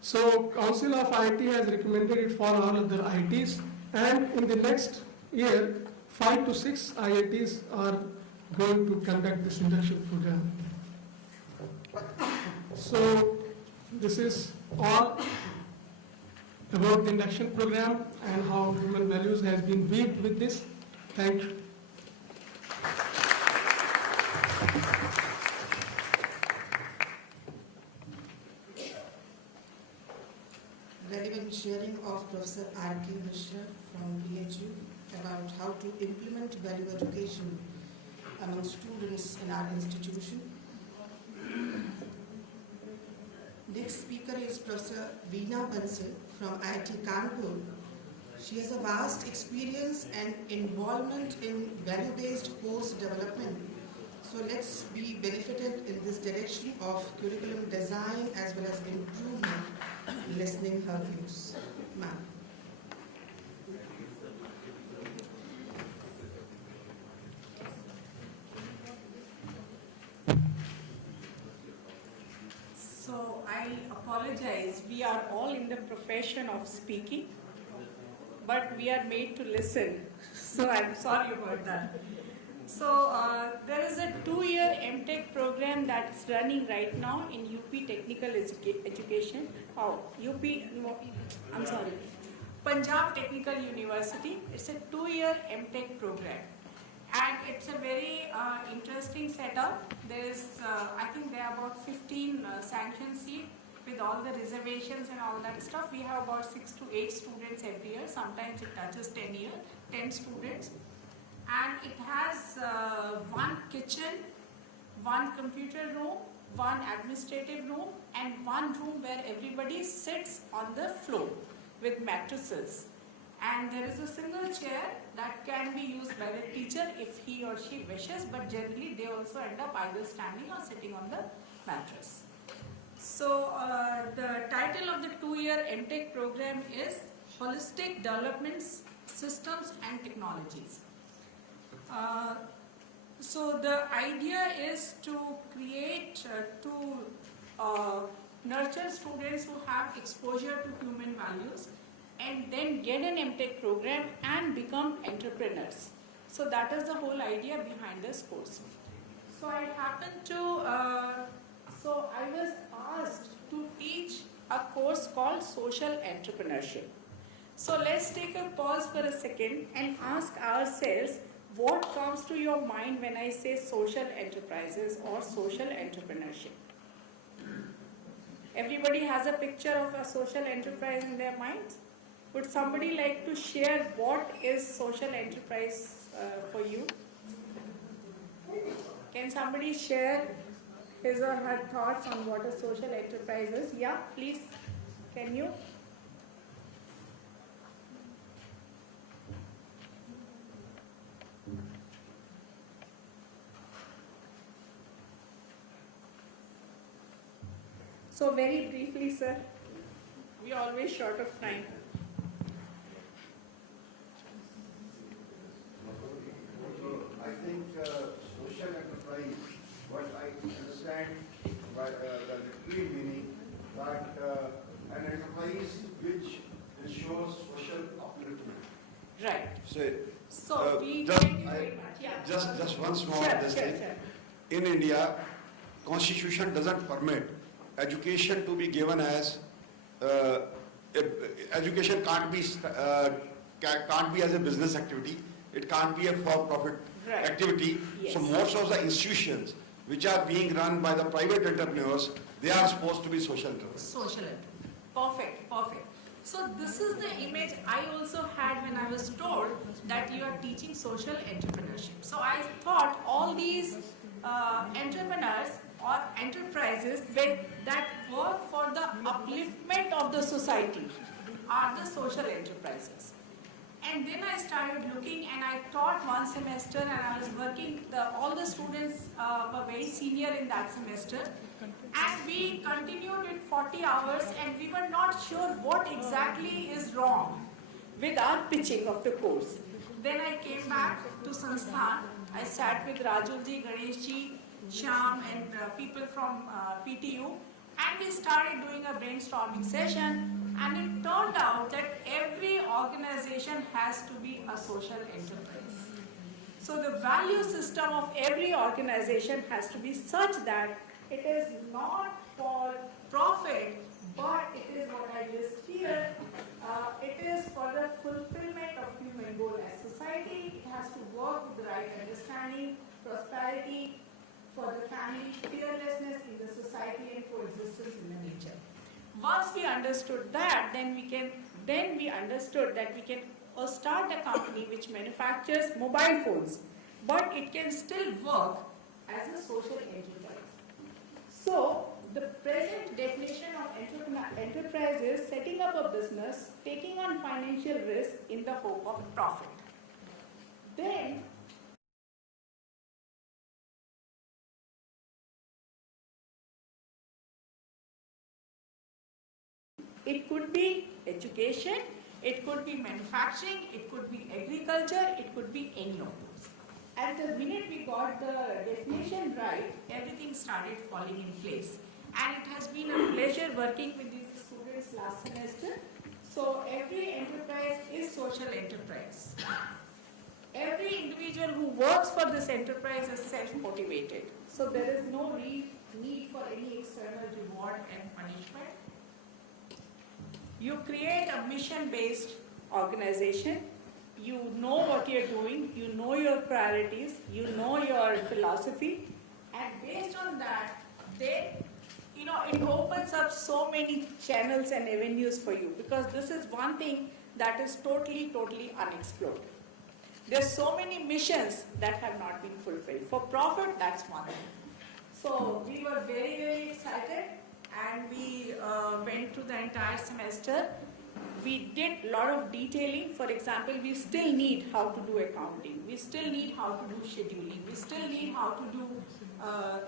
So Council of IIT has recommended it for all other IITs, and in the next year, 5 to 6 IITs are going to conduct this induction program. So this is all about the induction program and how human values has been weaved with this. Thank you. Relevant sharing of Professor R.K. Mishra from BHU about how to implement value education among students in our institution. Next speaker is Professor Veena Bansal from IIT Kanpur. She has a vast experience and involvement in value-based course development. So let's be benefited in this direction of curriculum design as well as improvement, listening her views. Ma'am. So I apologize. We are all in the profession of speaking, but we are made to listen. So I'm sorry about that. There is a 2-year MTech program that's running right now in UP Technical Education. Punjab Technical University. It's a 2-year MTech program. And it's a very interesting setup. There is, I think there are about 15 sanctioned seats with all the reservations and all that stuff. We have about 6 to 8 students every year. Sometimes it touches 10 students. And it has one kitchen, one computer room, one administrative room, and one room where everybody sits on the floor with mattresses. And there is a single chair that can be used by the teacher if he or she wishes, but generally they also end up either standing or sitting on the mattress. So the title of the 2-year MTech program is Holistic Development Systems and Technologies. So the idea is to create, nurture students who have exposure to human values and then get an MTech program and become entrepreneurs. So that is the whole idea behind this course. So I happened to, so I was asked to teach a course called Social Entrepreneurship. So let's take a pause for a second and ask ourselves, what comes to your mind when I say social enterprises or social entrepreneurship? Everybody has a picture of a social enterprise in their minds? Would somebody like to share what is social enterprise for you? Can somebody share his or her thoughts on what a social enterprise is? Yeah, please. Can you? So very briefly, sir, we are always short of time. I think social enterprise, what I understand by the literal meaning, that an enterprise which ensures social upliftment. Right. So we just one small Sure. thing. In India, Constitution doesn't permit education to be given as education can't be as a business activity. It can't be a for-profit activity. Yes. So most of the institutions which are being run by the private entrepreneurs, they are supposed to be social enterprises. Social enterprise. Perfect. So this is the image I also had when I was told that you are teaching social entrepreneurship. So I thought all these entrepreneurs or enterprises that work for the upliftment of the society are the social enterprises. And then I started looking and I taught one semester and I was working, all the students were very senior in that semester. And we continued with 40 hours and we were not sure what exactly is wrong with our pitching of the course. Then I came back to Sansthan. I sat with Rajulji, Ganeshji, Shyam and people from PTU, and we started doing a brainstorming session, and it turned out that every organization has to be a social enterprise. So the value system of every organization has to be such that it is not for profit, but it is what I just hear, it is for the fulfillment of human goal as society. It has to work with the right understanding, prosperity, for the family, fearlessness in the society and coexistence in the nature. Once we understood that, then we understood that we can start a company which manufactures mobile phones, but it can still work as a social enterprise. So the present definition of enterprise is setting up a business, taking on financial risk in the hope of profit. Then it could be education, it could be manufacturing, it could be agriculture, it could be any of those. At the minute we got the definition right, everything started falling in place. And it has been a pleasure working with these students last semester. So every enterprise is social enterprise. Every every individual who works for this enterprise is self-motivated. So there is no need for any external reward and punishment. You create a mission-based organization. You know what you're doing, you know your priorities, you know your philosophy, and based on that, it opens up so many channels and avenues for you, because this is one thing that is totally unexplored. There's so many missions that have not been fulfilled. For profit, that's one thing. So we were very excited, and we went through the entire semester. We did a lot of detailing. For example, we still need how to do accounting. We still need how to do scheduling. We still need how to do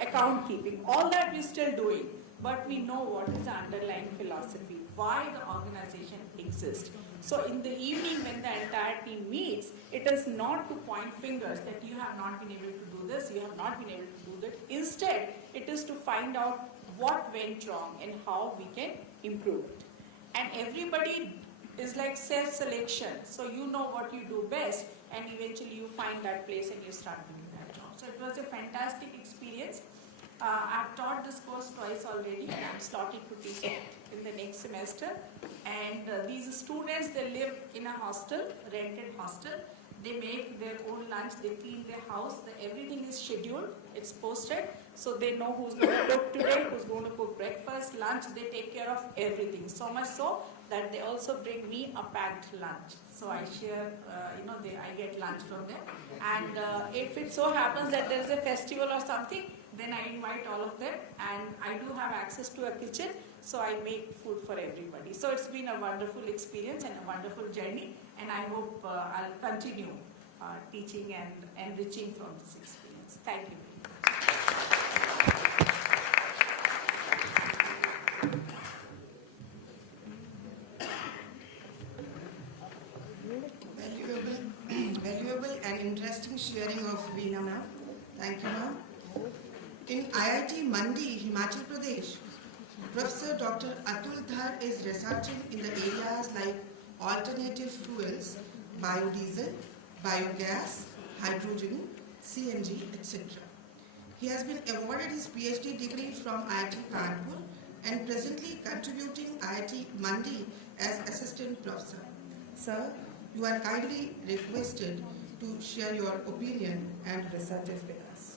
account keeping. All that we're still doing. But we know what is the underlying philosophy, why the organization exists. So in the evening when the entire team meets, it is not to point fingers that you have not been able to do this, you have not been able to do that. Instead, it is to find out what went wrong and how we can improve it. And everybody is like self-selection. So you know what you do best, and eventually you find that place and you start doing that job. So it was a fantastic experience. I've taught this course twice already, and I'm slotted to teach it in the next semester. And these students, they live in a hostel, rented hostel. They make their own lunch, they clean their house, everything is scheduled, it's posted. So they know who's going to cook today, who's going to cook breakfast, lunch, they take care of everything. So much so that they also bring me a packed lunch. So I share, I get lunch from them. And if it so happens that there's a festival or something, then I invite all of them, and I do have access to a kitchen, so I make food for everybody. So it's been a wonderful experience and a wonderful journey, and I hope I'll continue teaching and enriching from this experience. Thank you. Valuable and interesting sharing of Veena ma'am. Thank you ma'am. In IIT Mandi, Himachal Pradesh, Professor Dr. Atul Dhar is researching in the areas like alternative fuels, biodiesel, biogas, hydrogen, CNG, etc. He has been awarded his PhD degree from IIT Kanpur and presently contributing IIT Mandi as assistant professor. Sir, you are kindly requested to share your opinion and researches with us.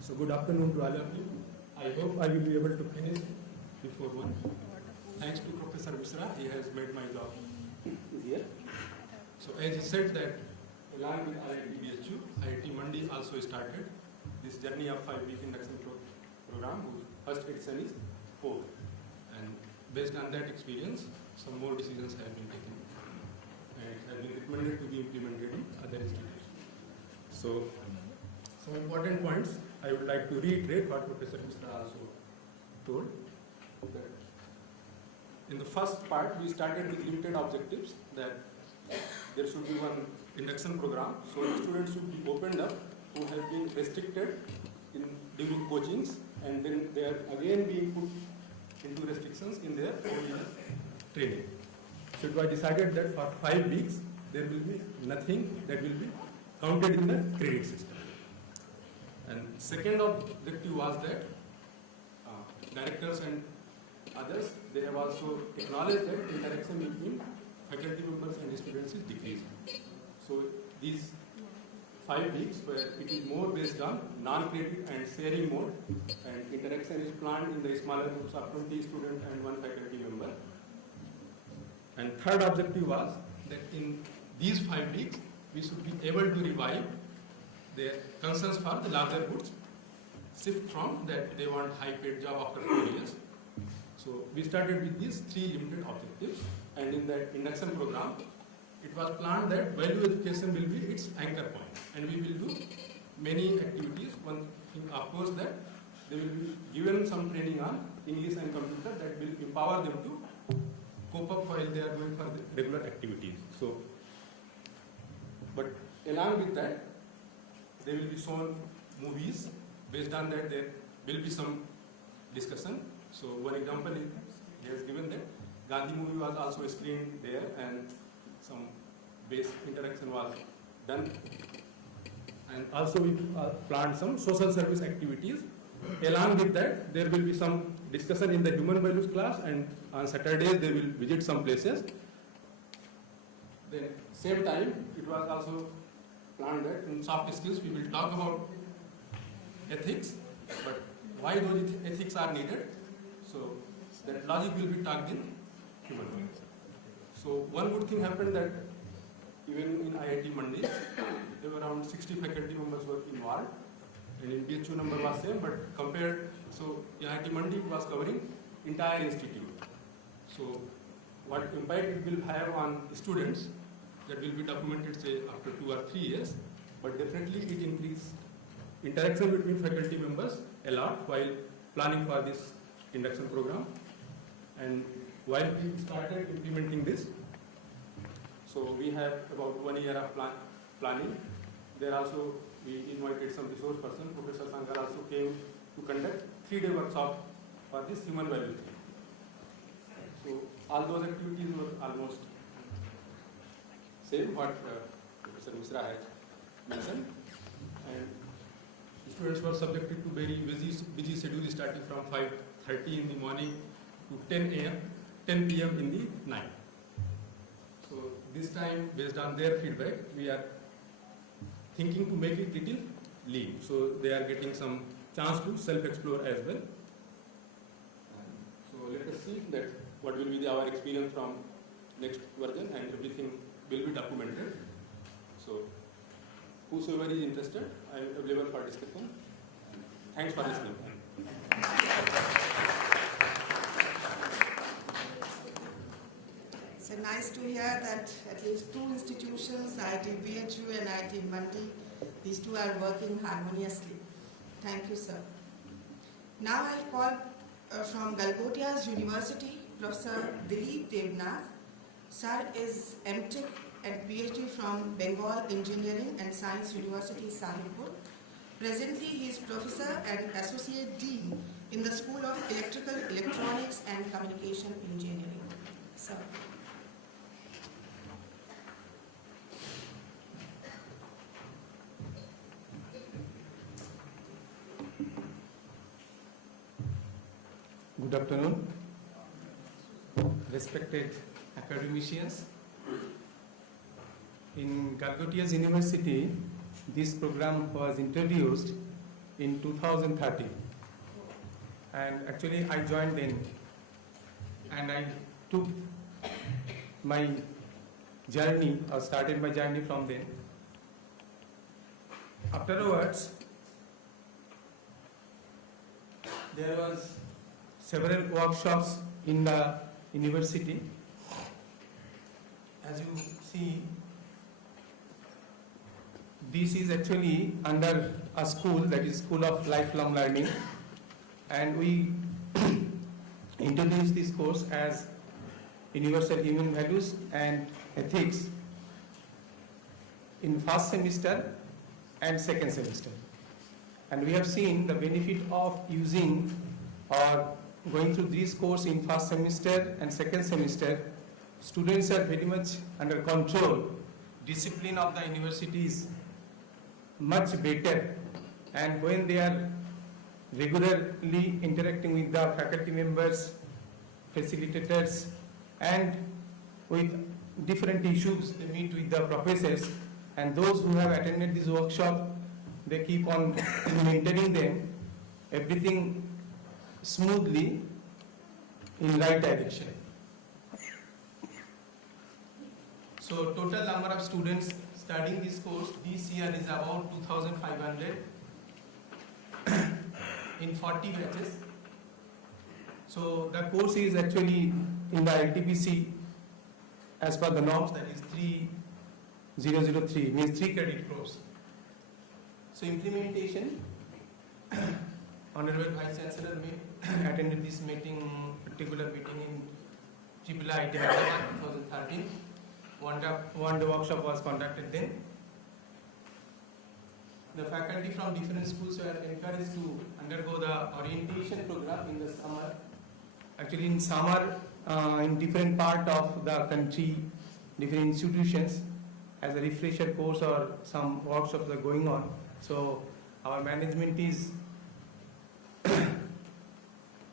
So good afternoon to all of you. I hope I will be able to finish before 1. Thanks to Professor Misra, he has made my job easier. So as he said that along with IIT BHU, IIT Mandi also started this journey of 5-week induction program, whose first edition is 4. And based on that experience, some more decisions have been taken and have been recommended to be implemented in other institutions. So some important points I would like to reiterate what Professor Misra also told. That in the first part, we started with limited objectives, that there should be one induction program, so the students should be opened up who have been restricted during coachings, and then they are again being put into restrictions in their 4-year training. So it was decided that for 5 weeks, there will be nothing that will be counted in the credit system. And second objective was that directors and others, they have also acknowledged that interaction between faculty members and students is decreasing. So these 5 weeks where it is more based on non-credit and sharing mode, and interaction is planned in the smaller groups of 20 students and 1 faculty member. And third objective was that in these 5 weeks, we should be able to revive their concerns for the larger groups, shift from that they want high-paid job after 4 years. So we started with these 3 limited objectives, and in that induction program, it was planned that value education will be its anchor point, and we will do many activities. One thing, of course, that they will be given some training on English and computer that will empower them to cope up while they are going for the regular activities. So, but along with that, they will be shown movies. Based on that, there will be some discussion. So one example is, he has given that Gandhi movie was also screened there, and some base interaction was done. And also we planned some social service activities. Along with that, there will be some discussion in the human values class, and on Saturdays they will visit some places. Then same time, it was also planned that in soft skills we will talk about ethics, but why those ethics are needed. So that logic will be talked in human values. So one good thing happened that even in IIT Mandi, there were around 60 faculty members were involved, and in BHU number was same, but compared, so IIT Mandi was covering entire institute. So what impact it will have on students, that will be documented say after 2 or 3 years, but definitely it increase interaction between faculty members a lot while planning for this induction program. And while we started implementing this, so we have about 1 year of planning. There also we invited some resource person. Professor Sankar also came to conduct 3-day workshop for this human values. So all those activities were almost same what Professor Misra had mentioned, and students were subjected to very busy schedule starting from 5:30 in the morning to 10 p.m. in the night. So this time, based on their feedback, we are thinking to make it little lean. So they are getting some chance to self-explore as well. So let us see that what will be our experience from next version, and everything will be documented. So whosoever is interested, I am available for discussion. Thanks for listening. So nice to hear that at least 2 institutions, ICHVHE and IIT Mandi, these 2 are working harmoniously. Thank you, sir. Now I'll call from Galgotia's University, Professor Dilip Devnath. Sir is MTech and PhD from Bengal Engineering and Science University, Sahibpur. Presently, he is Professor and Associate Dean in the School of Electrical, Electronics and Communication Engineering. Sir. Good afternoon, respected academicians. In Galgotia's University, this program was introduced in 2013, and actually I joined then, and I took my journey, or started my journey from then. Afterwards, there was several workshops in the university. As you see, this is actually under a school, that is School of Lifelong Learning, and we introduced this course as Universal Human Values and Ethics in first semester and second semester. And we have seen the benefit of using or going through this course in first semester and second semester. Students are very much under control. Discipline of the university is much better, and when they are regularly interacting with the faculty members, facilitators, and with different issues, they meet with the professors, and those who have attended this workshop, they keep on mentoring them, everything smoothly in right direction. So total number of students studying this course this year is about 2,500 in 40 batches. So the course is actually in the LTPC as per the norms, that is 3003, means 3 credit course. So implementation, Honorable Vice Chancellor attended this meeting, particular meeting in ICHVHE 2013. One day workshop was conducted then. The faculty from different schools were encouraged to undergo the orientation program in the summer. Actually, in summer, in different part of the country, different institutions, as a refresher course or some workshops are going on. So our management is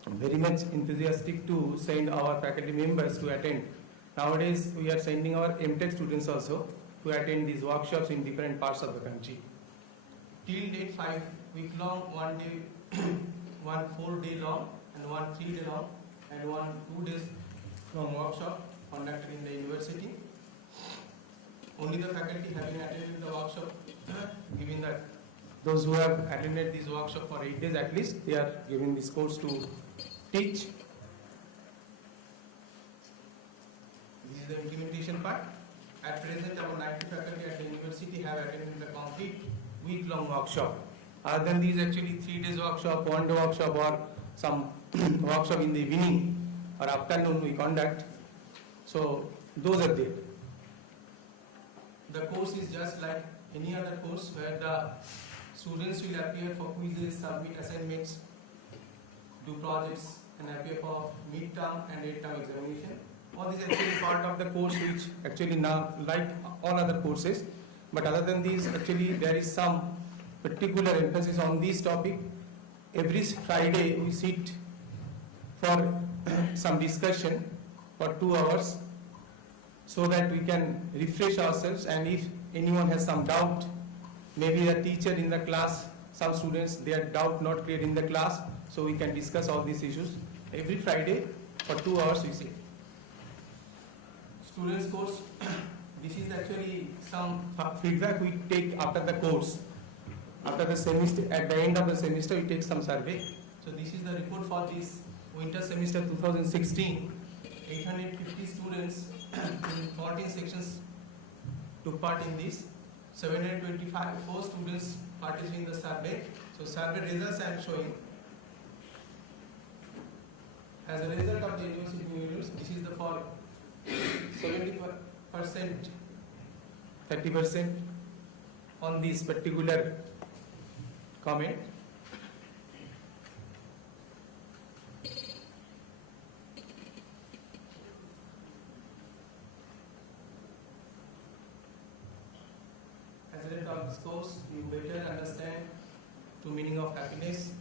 very much enthusiastic to send our faculty members to attend. Nowadays, we are sending our MTech students also to attend these workshops in different parts of the country. Till date, 5 week long, 1 day, 1 4 day long, and 1 3 day long, and 1 2 days long workshop conducted in the university. Only the faculty have been attending the workshop, given that those who have attended this workshop for 8 days at least, they are given this course to teach. This is the implementation part. At present, about 90 faculty at the university have attended the complete week-long workshop. Other than these, actually 3 days workshop, 1 day workshop, or some workshop in the evening or afternoon we conduct. So those are there. The course is just like any other course where the students will appear for quizzes, submit assignments, do projects, and appear for mid-term and end-term examination. All this is actually part of the course which actually now like all other courses. But other than these, actually there is some particular emphasis on this topic. Every Friday we sit for some discussion for 2 hours so that we can refresh ourselves, and if anyone has some doubt, maybe a teacher in the class, some students, their doubt not clear in the class, so we can discuss all these issues. Every Friday for 2 hours we sit. Students course, this is actually some feedback we take after the course. After the semester, at the end of the semester, we take some survey. So this is the report for this winter semester 2016. 850 students in 14 sections took part in this. 725 students participated in the survey. So survey results I am showing. As a result of the university units, this is the for 70%, 30% on this particular comment. As a result of this course, you better understand the meaning of happiness.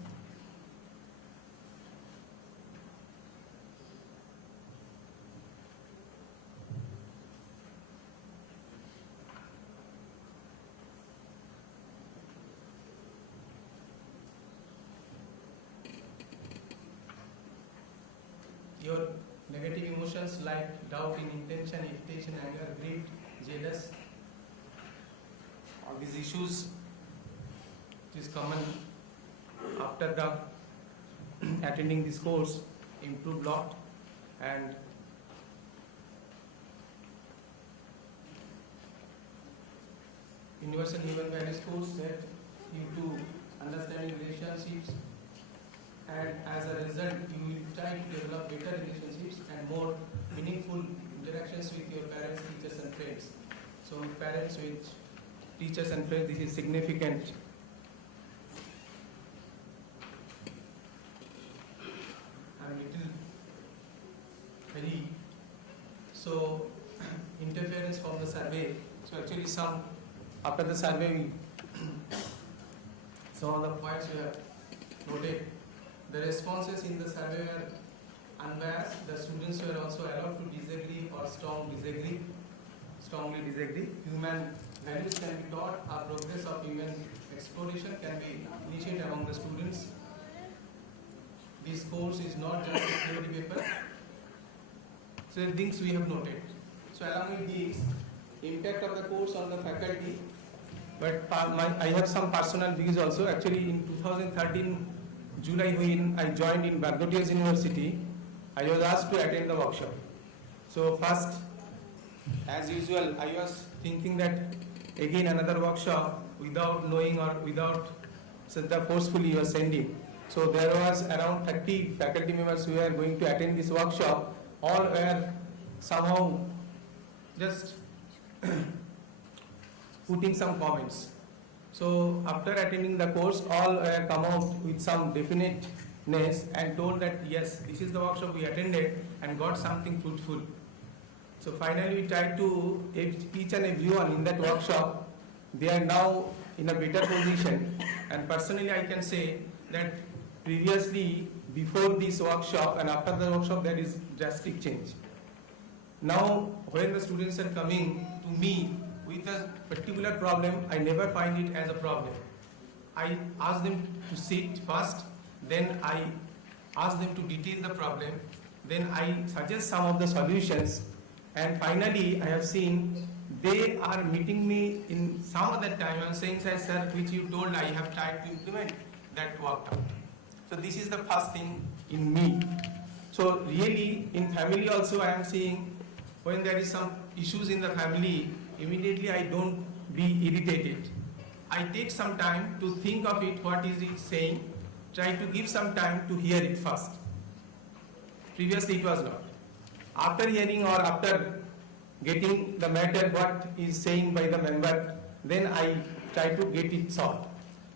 Your negative emotions like doubt in intention, irritation, anger, greed, jealous, all these issues is common after the attending this course, improved lot, and universal human values course that you to understanding relationships, and as a result you will try to develop better relationships and more meaningful interactions with your parents, teachers and friends. So parents with teachers and friends, this is significant. And little very so interference from the survey. So actually some after the survey some of the points we have noted. The responses in the survey were unbiased. The students were also allowed to disagree or strongly disagree. Human values can be taught. Our progress of human exploration can be initiated among the students. This course is not just a theory paper. So the things we have noted. So along with these, impact of the course on the faculty. But I have some personal views also. Actually, in 2013 July, when I joined in Bargotias University, I was asked to attend the workshop. So first, as usual, I was thinking that again another workshop without knowing or without forcefully was sending. So there was around 30 faculty members who were going to attend this workshop. All were somehow just putting some comments. So after attending the course, all come out with some definite and told that yes, this is the workshop we attended and got something fruitful. So finally we tried to, each and everyone in that workshop, they are now in a better position, and personally I can say that previously, before this workshop and after the workshop, there is drastic change. Now when the students are coming to me with a particular problem, I never find it as a problem. I ask them to sit first, then I ask them to detail the problem, then I suggest some of the solutions, and finally I have seen they are meeting me in some other time and saying, sir, which you told I have tried to implement, that worked out. So this is the first thing in me. So really in family also I am seeing when there is some issues in the family, immediately I don't be irritated. I take some time to think of it, what is it saying, try to give some time to hear it first. Previously it was not. After hearing or after getting the matter what is saying by the member, then I try to get it solved.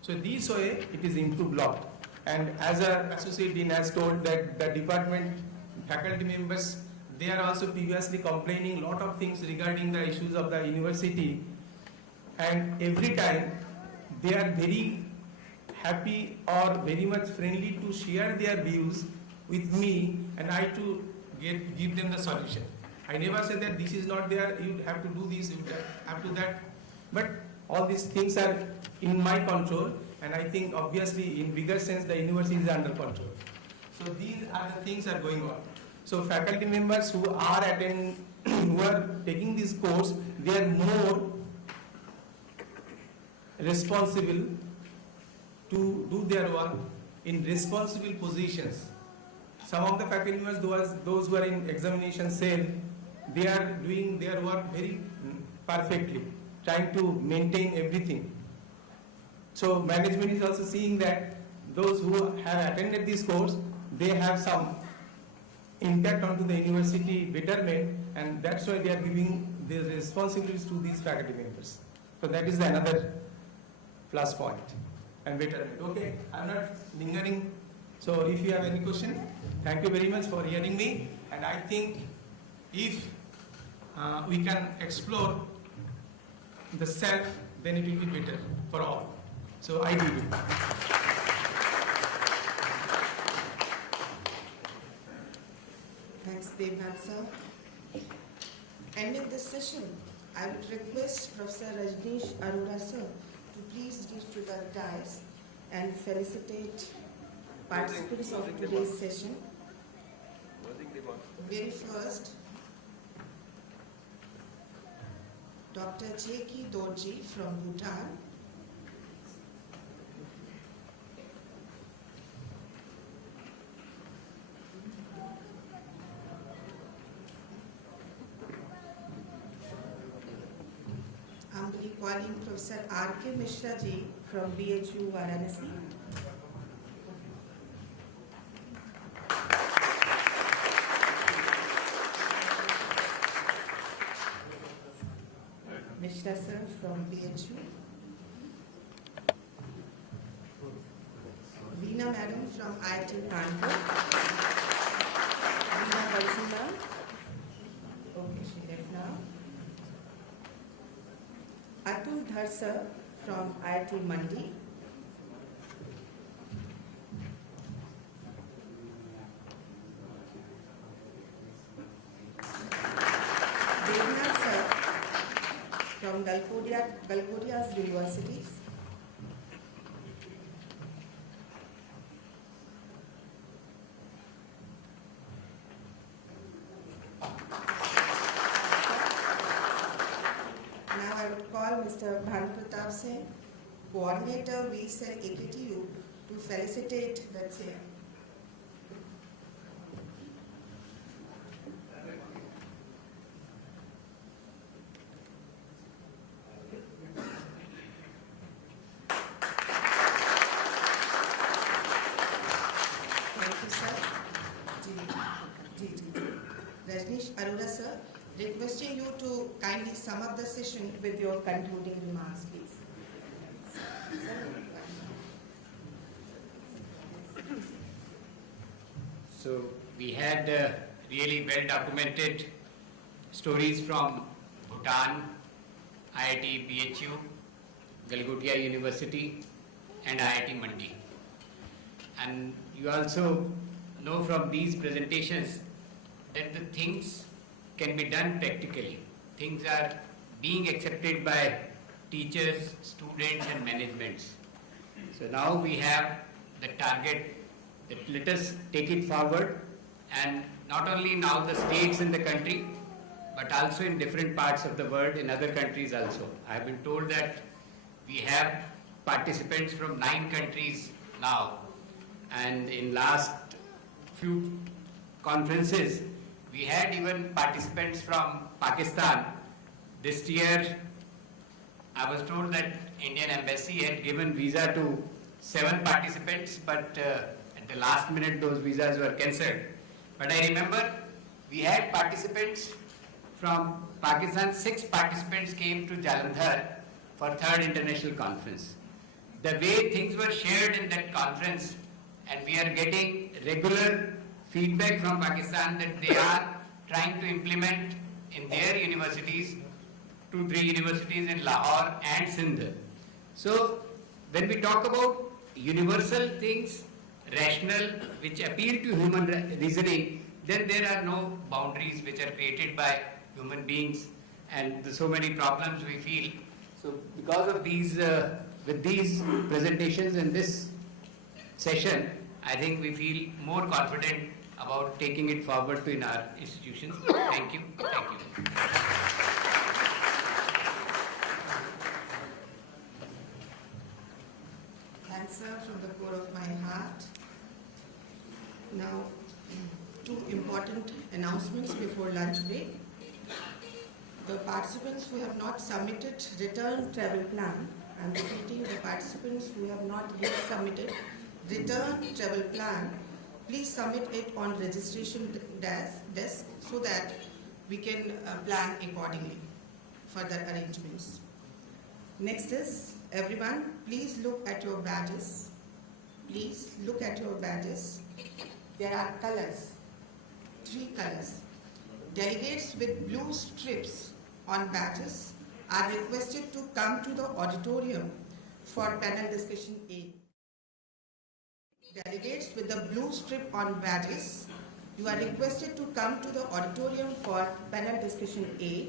So this way it is improved lot. And as an associate dean has told that the department faculty members, they are also previously complaining lot of things regarding the issues of the university, and every time they are very happy or very much friendly to share their views with me, and I to give them the solution. I never say that this is not there, you have to do this, you have to that, but all these things are in my control, and I think obviously in bigger sense the university is under control. So these are the things are going on. So faculty members who are who are taking this course, they are more responsible to do their work in responsible positions. Some of the faculty members, those who are in examination cell, they are doing their work very perfectly, trying to maintain everything. So management is also seeing that those who have attended this course, they have some impact onto the university betterment, and that's why they are giving the responsibilities to these faculty members. So that is another plus point and betterment. Okay, I'm not lingering. So if you have any question, thank you very much for hearing me, and I think if we can explore the self, then it will be better for all. So I do it. Thanks, Devnath sir. Ending this session, I would request Professor Rajneesh Arora sir to please reach to the dais and felicitate participants of today's session. Very first, Dr. Cheki Dorji from Bhutan. I'm calling Professor R.K. Mishra ji from BHU Varanasi. Mishra sir from BHU. Veena madam from IIT Kanpur. Veena Balsina. Okay, she left now. Atul Dhar sir from IIT Mandi. Devnath sir from Galgodia's Universities. Now I would call Mr. Bhanupratap Singh, Coordinator VCell AKTU, to felicitate the chair. Thank you, sir. Rajneesh Arora, sir, requesting you to kindly sum up the session with your concluding remarks, please. Sir. So we had really well documented stories from Bhutan, IIT BHU, Galgotia University and IIT Mandi. And you also know from these presentations that the things can be done practically. Things are being accepted by teachers, students and managements. So now we have the target that let us take it forward, and not only now the states in the country, but also in different parts of the world, in other countries also. I have been told that we have participants from 9 countries now, and in last few conferences, we had even participants from Pakistan. This year, I was told that Indian Embassy had given visa to 7 participants, but at the last minute those visas were cancelled. But I remember we had participants from Pakistan, 6 participants came to Jalandhar for 3rd International Conference. The way things were shared in that conference, and we are getting regular feedback from Pakistan that they are trying to implement in their universities, 2-3 universities in Lahore and Sindh. So when we talk about universal things, rational, which appeal to human reasoning, then there are no boundaries which are created by human beings, and so many problems we feel. So because of these, with these presentations in this session, I think we feel more confident about taking it forward in our institutions. Thank you. Thank you. Thanks, sir, from the core of my heart. Now, 2 important announcements before lunch break. The participants who have not submitted return travel plan, I'm repeating, the participants who have not yet submitted return travel plan, please submit it on registration desk so that we can plan accordingly for the arrangements. Next is, everyone, please look at your badges. Please look at your badges. There are colors, 3 colors. Delegates with blue strips on badges are requested to come to the auditorium for panel discussion A. Delegates with the blue strip on badges, you are requested to come to the auditorium for panel discussion A.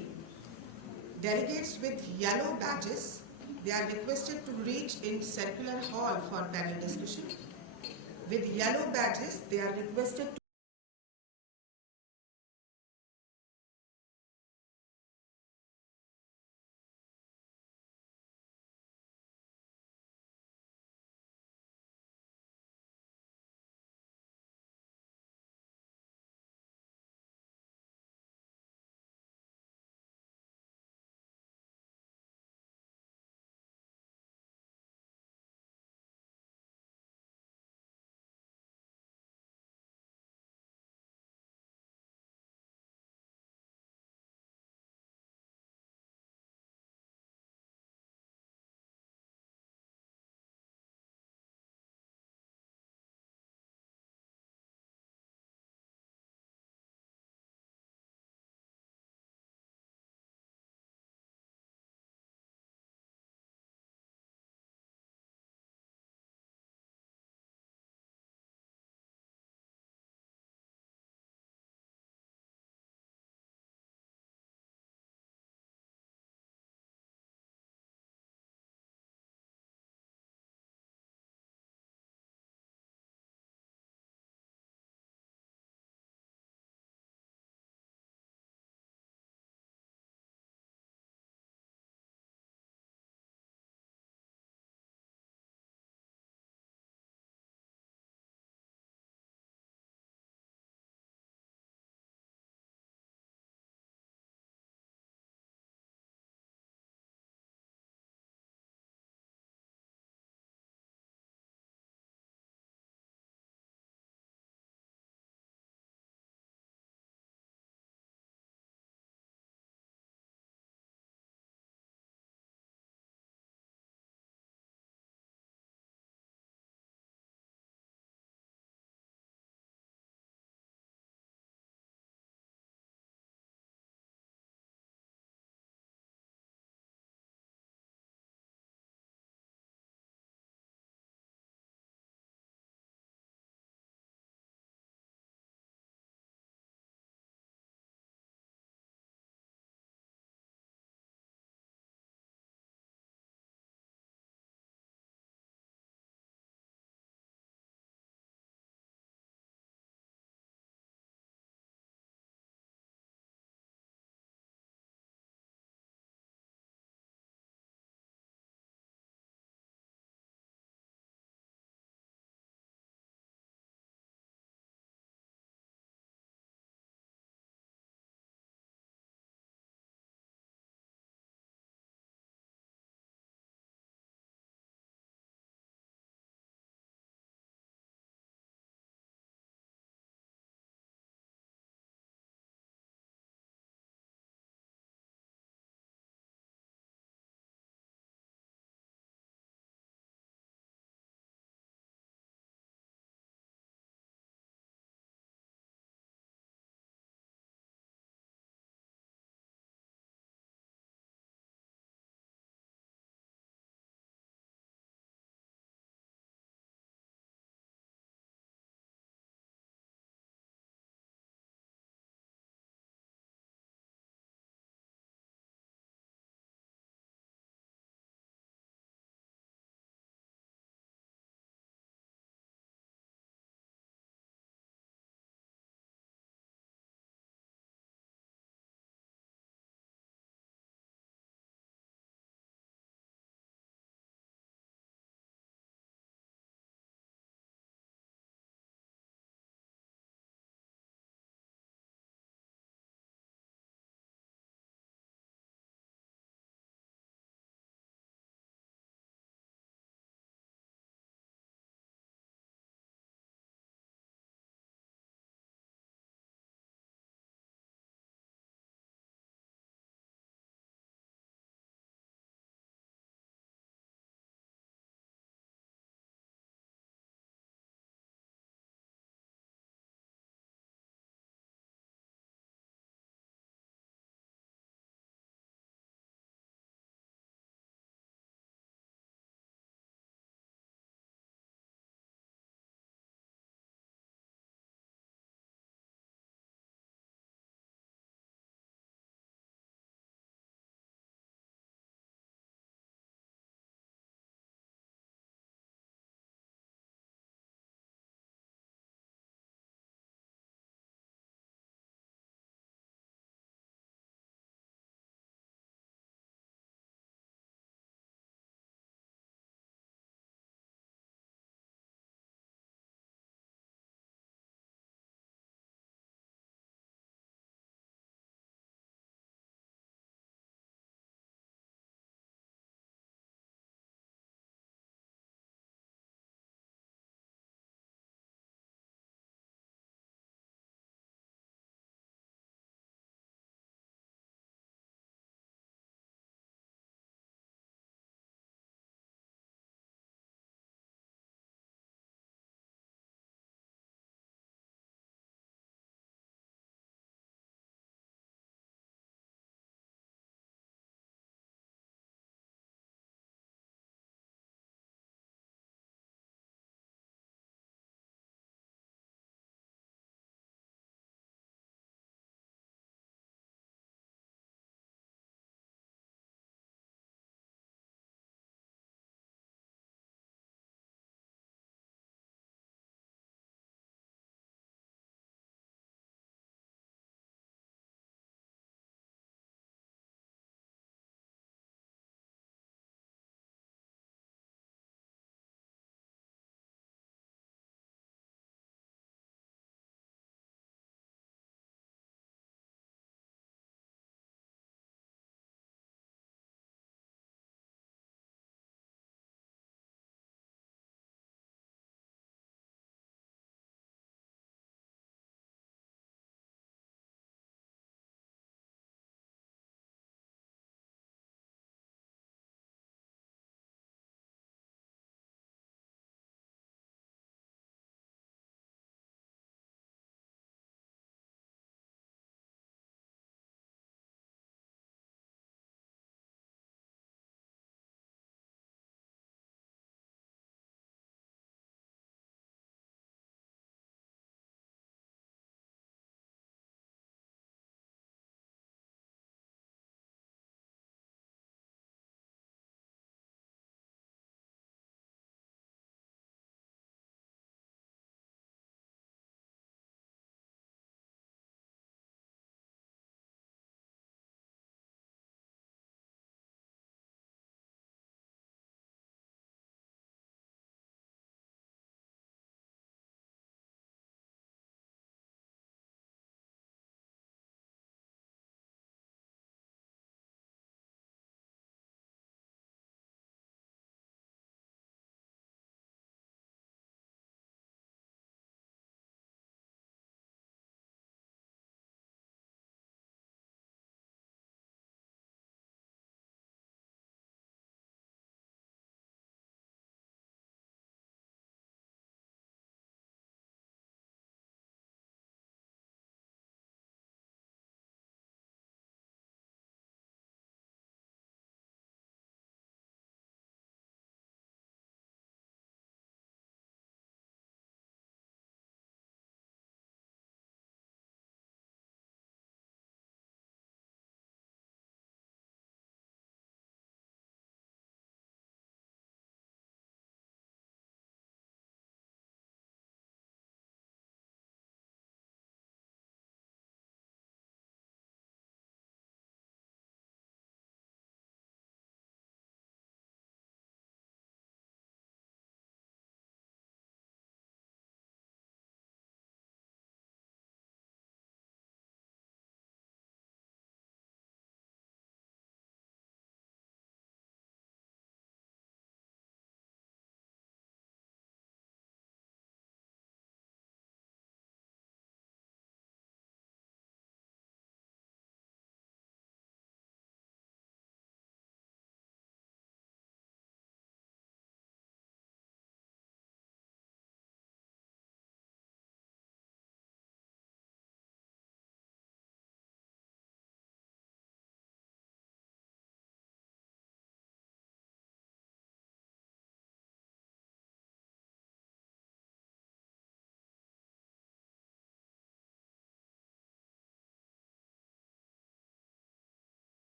Delegates with yellow badges, they are requested to reach in circular hall for panel discussion. With yellow badges, they are requested to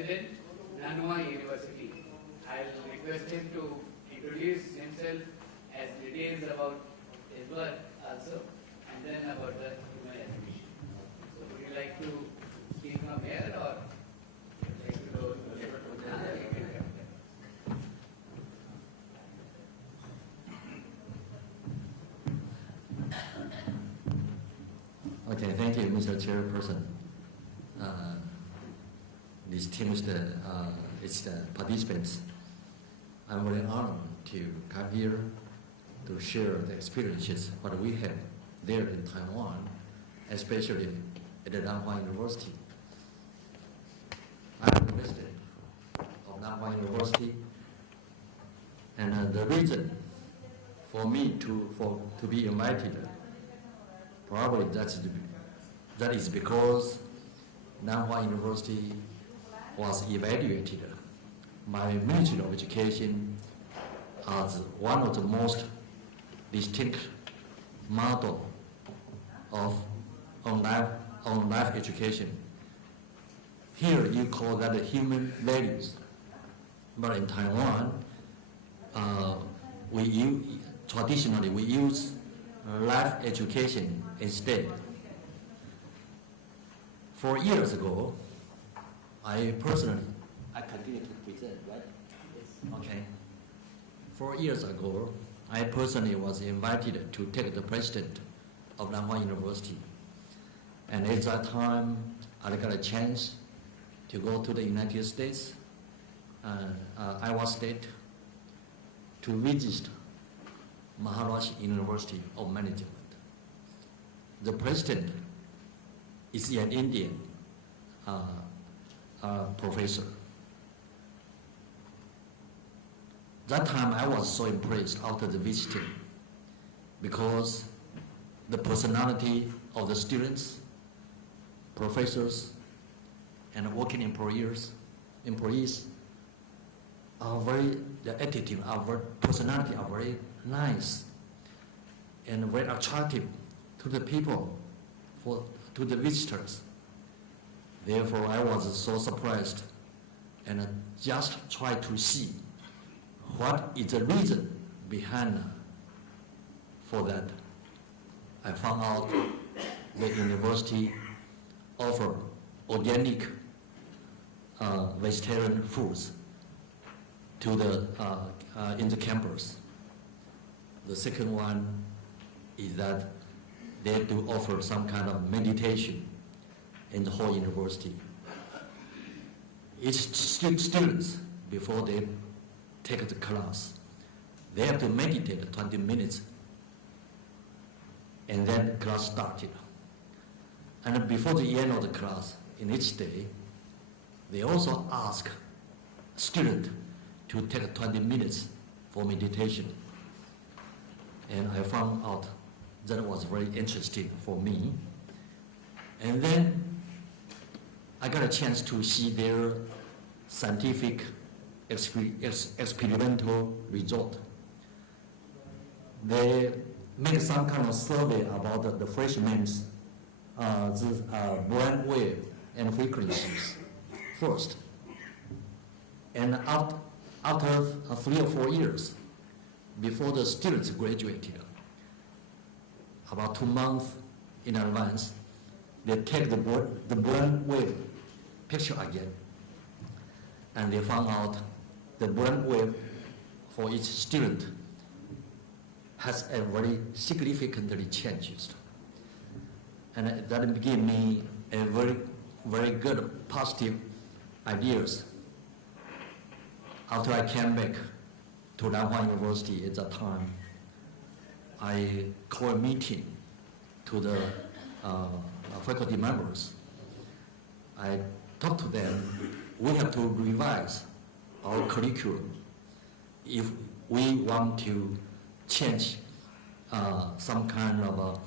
President, Nanwa University. I'll request him to introduce himself as details about his work also, and then about the human education. So would you like to speak from here, or would you like to go to the Okay, thank you, Mr. Chairperson. Distinguished participants, I'm very honored to come here to share the experiences what we have there in Taiwan, especially at the Nanhua University. I'm a resident of Nanhua University, and the reason for me to be invited, probably that is because Nanhua University was evaluated by Ministry of Education as one of the most distinct model of on life education. Here you call that human values, but in Taiwan, traditionally we use life education instead. 4 years ago, I continue to present, right? Yes. Okay. 4 years ago, I personally was invited to take the president of Nanhua University. And at that time, I got a chance to go to the United States, Iowa State, to visit Maharaji University of Management. The president is an Indian professor. That time I was so impressed after the visiting because the personality of the students, professors, and working employees are the attitude, our personality are very nice and very attractive to the people, to the visitors. Therefore, I was so surprised and just tried to see what is the reason behind for that. I found out the university offer organic vegetarian foods to in the campus. The second one is that they have to offer some kind of meditation in the whole university. Each students, before they take the class, they have to meditate 20 minutes, and then class started. And before the end of the class, in each day, they also ask students to take 20 minutes for meditation. And I found out that was very interesting for me. And then I got a chance to see their scientific experimental result. They make some kind of survey about the freshmen's brain wave and frequencies first. And after 3 or 4 years, before the students graduated, about 2 months in advance, they take the brain wave picture again, and they found out the brain wave for each student has a very significantly changed. And that gave me a very, very good positive ideas. After I came back to Nanhua University at that time, I called a meeting to the faculty members. I talked to them, we have to revise our curriculum if we want to change some kind of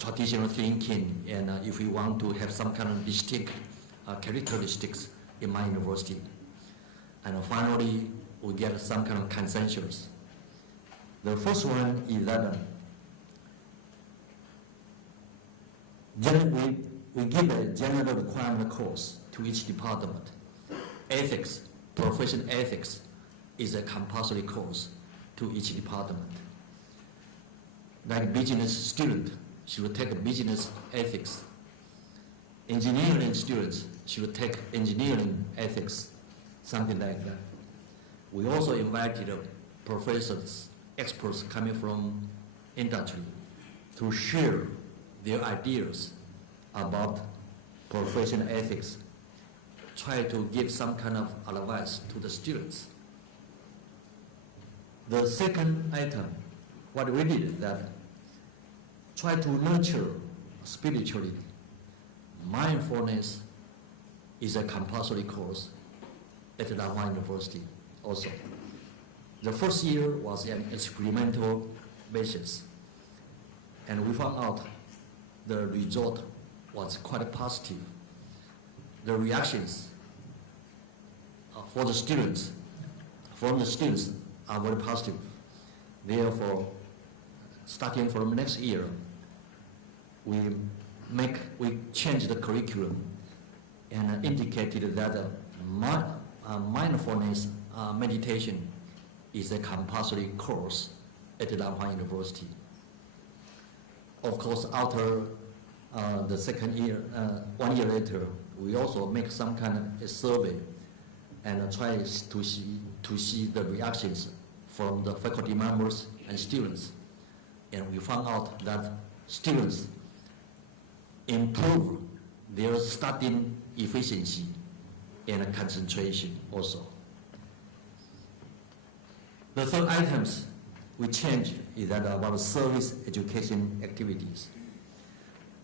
traditional thinking, and if we want to have some kind of distinct characteristics in my university. And finally, we get some kind of consensus. The first one is that we give a general requirement course to each department. Ethics, professional ethics, is a compulsory course to each department. Like business student should take business ethics. Engineering students should take engineering ethics, something like that. We also invited professors, experts coming from industry to share their ideas about professional ethics, try to give some kind of advice to the students. The second item, what we did is that try to nurture spiritually. Mindfulness is a compulsory course at Nanhua University also. The first year was an experimental basis, and we found out the result was quite positive. The reactions from the students are very positive. Therefore, starting from next year, we changed the curriculum and indicated that mindfulness meditation is a compulsory course at Nanhua University. Of course, after the second year, 1 year later, we also make some kind of a survey and try to see the reactions from the faculty members and students. And we found out that students improve their studying efficiency and concentration also. The third items we changed is that about service education activities.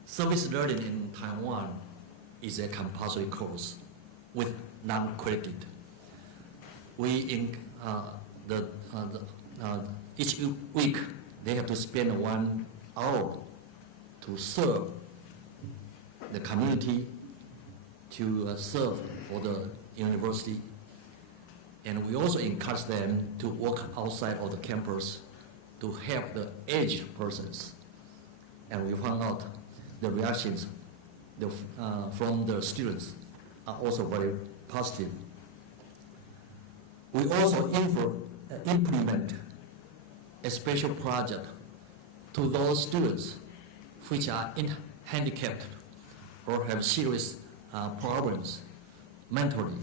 Service learning in Taiwan is a compulsory course with non-credit. Each week they have to spend 1 hour to serve the community, to serve for the university. And we also encourage them to work outside of the campus to help the aged persons. And we found out the reactions from the students are also very positive. We also implement a special project to those students which are handicapped or have serious problems mentally.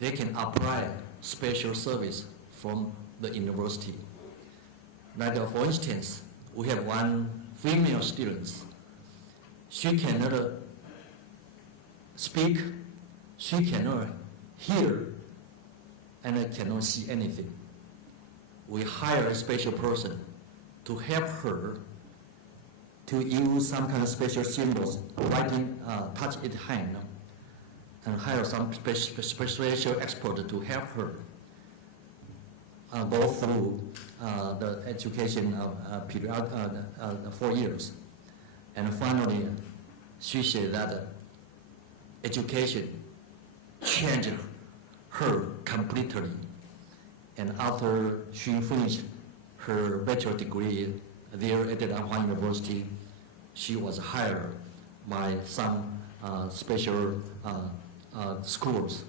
They can apply special service from the university. Like for instance, we have one female student. She cannot speak, she cannot hear, and cannot see anything. We hire a special person to help her to use some kind of special symbols, writing, touch it hand, and hire some special expert to help her go through the education period, 4 years. And finally, she said that education changed her completely. And after she finished her bachelor degree there at Nanhua University, she was hired by some special schools.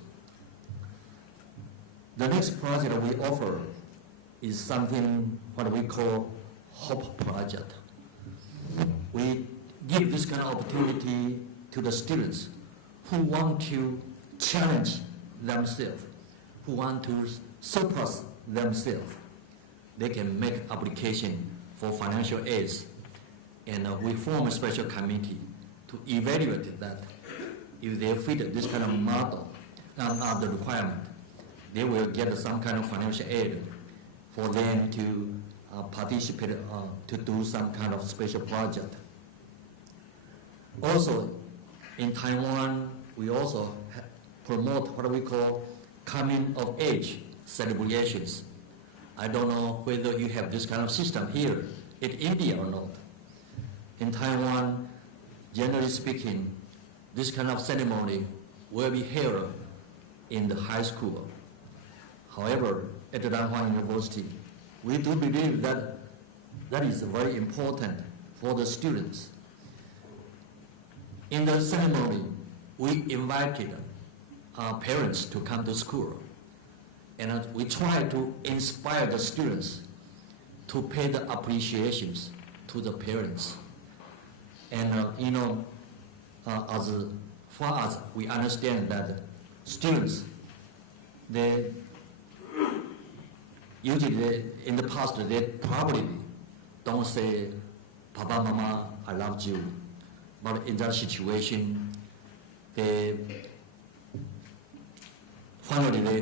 The next project we offer is something what we call Hope Project. We give this kind of opportunity to the students who want to challenge themselves, who want to surpass themselves. They can make application for financial aids, and we form a special committee to evaluate that. If they fit this kind of model, the requirement, they will get some kind of financial aid for them to participate, to do some kind of special project. Also, in Taiwan, we also promote what we call coming of age celebrations. I don't know whether you have this kind of system here in India or not. In Taiwan, generally speaking, this kind of ceremony will be held in the high school. However, at the Nanhua University, we do believe that that is very important for the students. In the ceremony, we invited parents to come to school. And we try to inspire the students to pay the appreciations to the parents. And as far as we understand that students, they usually in the past they probably don't say, "Papa, Mama, I love you," but in that situation,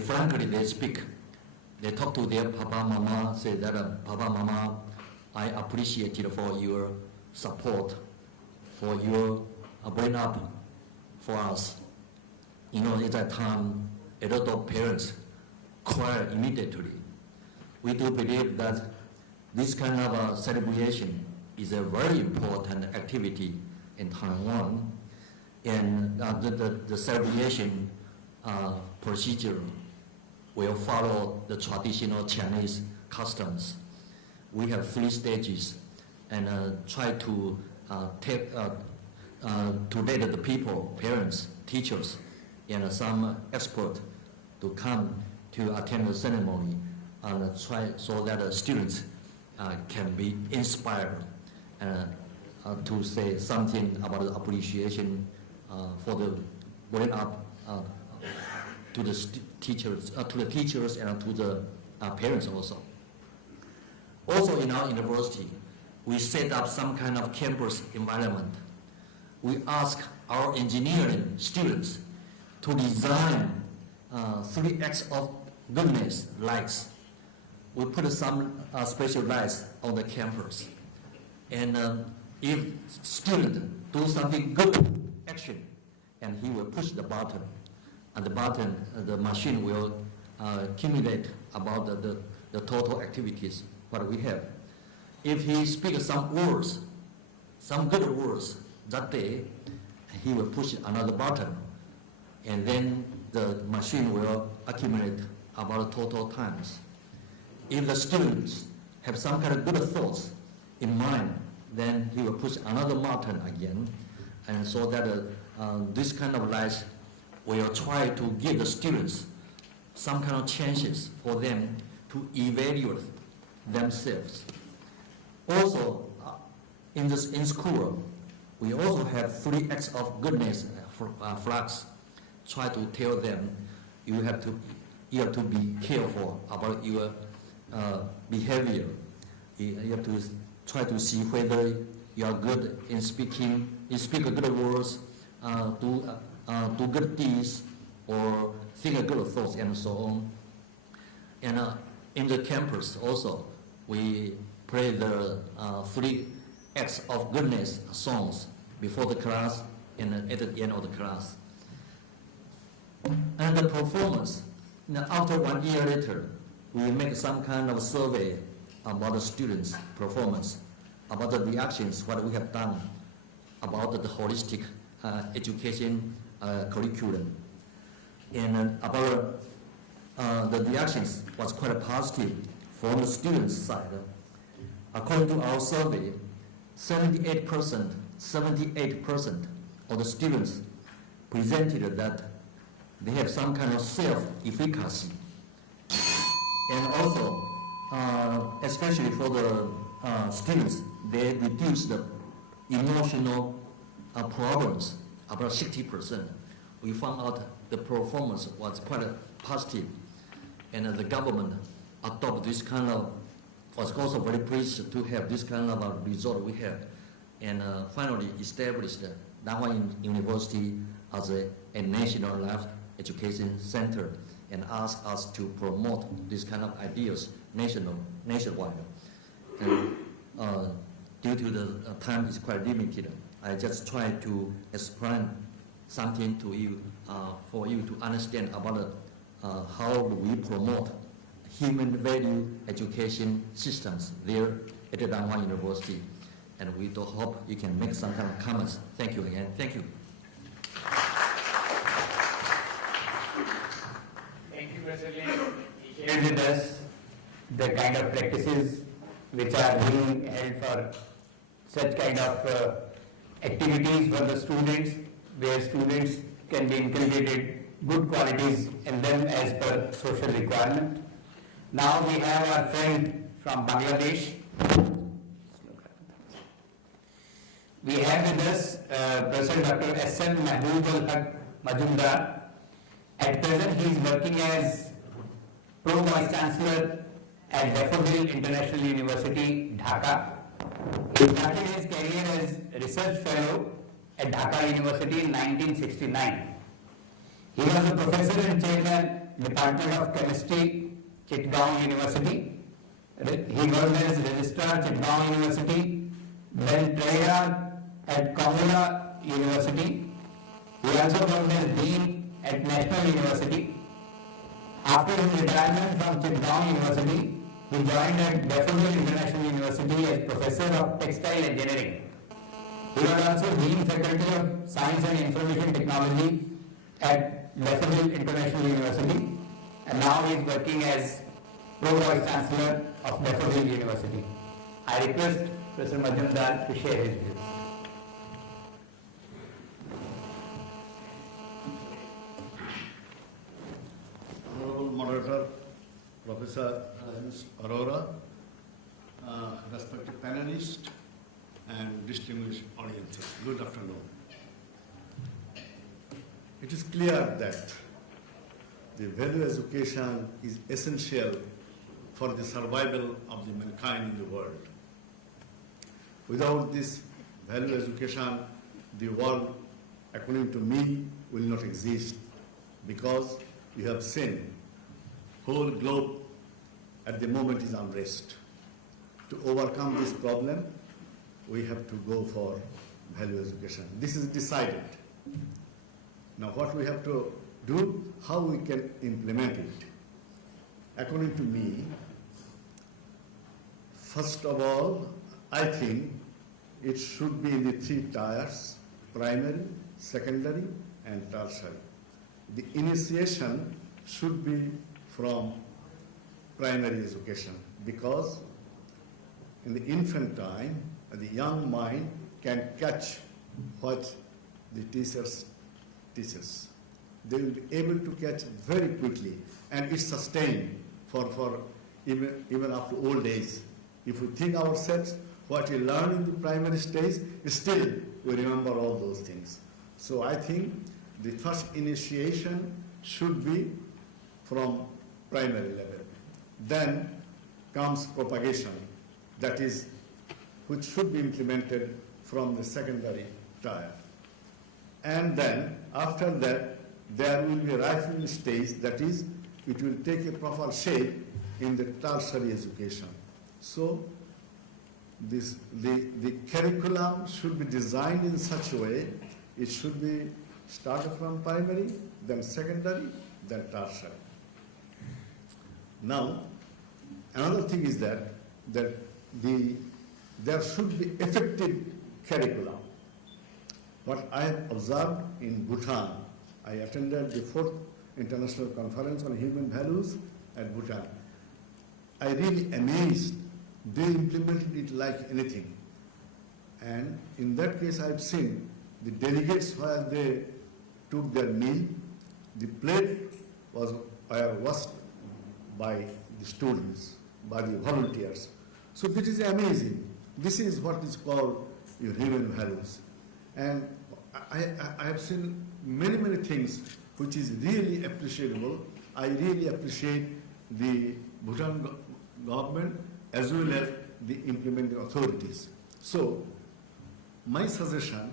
frankly they speak. They talk to their Papa, Mama, say that, "Papa, Mama, I appreciate you for your support, for your bring up for us." At that time, a lot of parents cry immediately. We do believe that this kind of a celebration is a very important activity in Taiwan, and the celebration procedure will follow the traditional Chinese customs. We have 3 stages, and try to let the people, parents, teachers, and some expert to come to attend the ceremony and try so that the students can be inspired to say something about the appreciation for the bring up to the teachers and to the parents also. Also in our university, we set up some kind of campus environment. We ask our engineering students to design 3 acts of goodness lights. We put some special lights on the campus. And if student do something good action, and he will push the button, and the machine will accumulate about the total activities what we have. If he speaks some words, some good words that day, he will push another button, and then the machine will accumulate about total times. If the students have some kind of good thoughts in mind, then he will push another button again, and so that this kind of lights will try to give the students some kind of chances for them to evaluate themselves. Also, in school, we also have 3 acts of goodness flags. Try to tell them you have to be careful about your behavior. You have to try to see whether you are good in speaking, you speak good words, do good deeds, or think good thoughts, and so on. And in the campus also, we play the 3 acts of goodness songs before the class and at the end of the class. And the performance, after 1 year later, we make some kind of survey about the students' performance, about the reactions, what we have done, about the holistic education curriculum. And about the reactions was quite positive from the students' side. According to our survey, 78% of the students presented that they have some kind of self-efficacy. And also, especially for the students, they reduce the emotional problems about 60%. We found out the performance was quite positive, and the government adopted this kind of, was also very pleased to have this kind of result we have, and finally established Nanhua University as a national life education center, and asked us to promote this kind of ideas nationwide. And due to the time is quite limited, I just try to explain something to you for you to understand about how we promote human value education systems there at the Nanhua University. And we do hope you can make some kind of comments. Thank you again. Thank you. Thank you, Professor Lin. He shared with us the kind of practices which are being held for such kind of activities for the students, where students can be inculcated good qualities in them as per social requirement. Now we have our friend from Bangladesh. We have with us Professor Dr. S.M. Mahbub al-Haq Majumdar. At present, he is working as Pro Vice Chancellor at Daffodil International University, Dhaka. He started his career as Research Fellow at Dhaka University in 1969. He was a professor and chairman, Department of Chemistry, Chittagong University. He worked as Registrar, Chittagong University, then Treasurer at Congola University. He also worked as Dean at National University. After his retirement from Chittagong University, he joined at Daffodil International University as Professor of Textile Engineering. He was also Dean Faculty of Science and Information Technology at Daffodil International University, and now he is working as Pro Vice Chancellor of Daffodil University. I request Professor Majumdar to share his views. Honorable Moderator, Professor Arora, respected panelists, and distinguished audiences. Good afternoon. It is clear that the value education is essential for the survival of the mankind in the world. Without this value education, the world, according to me, will not exist, because you have seen whole globe at the moment is unrest. To overcome this problem, we have to go for value education. This is decided. Now what we have to do, how we can implement it. According to me, first of all, I think it should be in the 3 tiers: primary, secondary, and tertiary. The initiation should be from primary education, because in the infant time, the young mind can catch what the teachers teaches. They will be able to catch it very quickly, and it's sustained for even up to old age. If we think ourselves, what we learn in the primary stage, still we remember all those things. So I think the first initiation should be from primary level. Then comes propagation, that is, which should be implemented from the secondary tier. And then, after that, there will be a ripening stage, that is, it will take a proper shape in the tertiary education. So, the curriculum should be designed in such a way, it should be started from primary, then secondary, then tertiary. Now, another thing is that there should be effective curriculum. What I have observed in Bhutan, I attended the 4th International Conference on Human Values at Bhutan. I really amazed. They implemented it like anything. And in that case, I've seen the delegates where they took their meal, the plate was washed by the students, by the volunteers. So this is amazing. This is what is called your human values. And I have seen many, many things which is really appreciable. I really appreciate the Bhutan government as well as the implementing authorities. So my suggestion,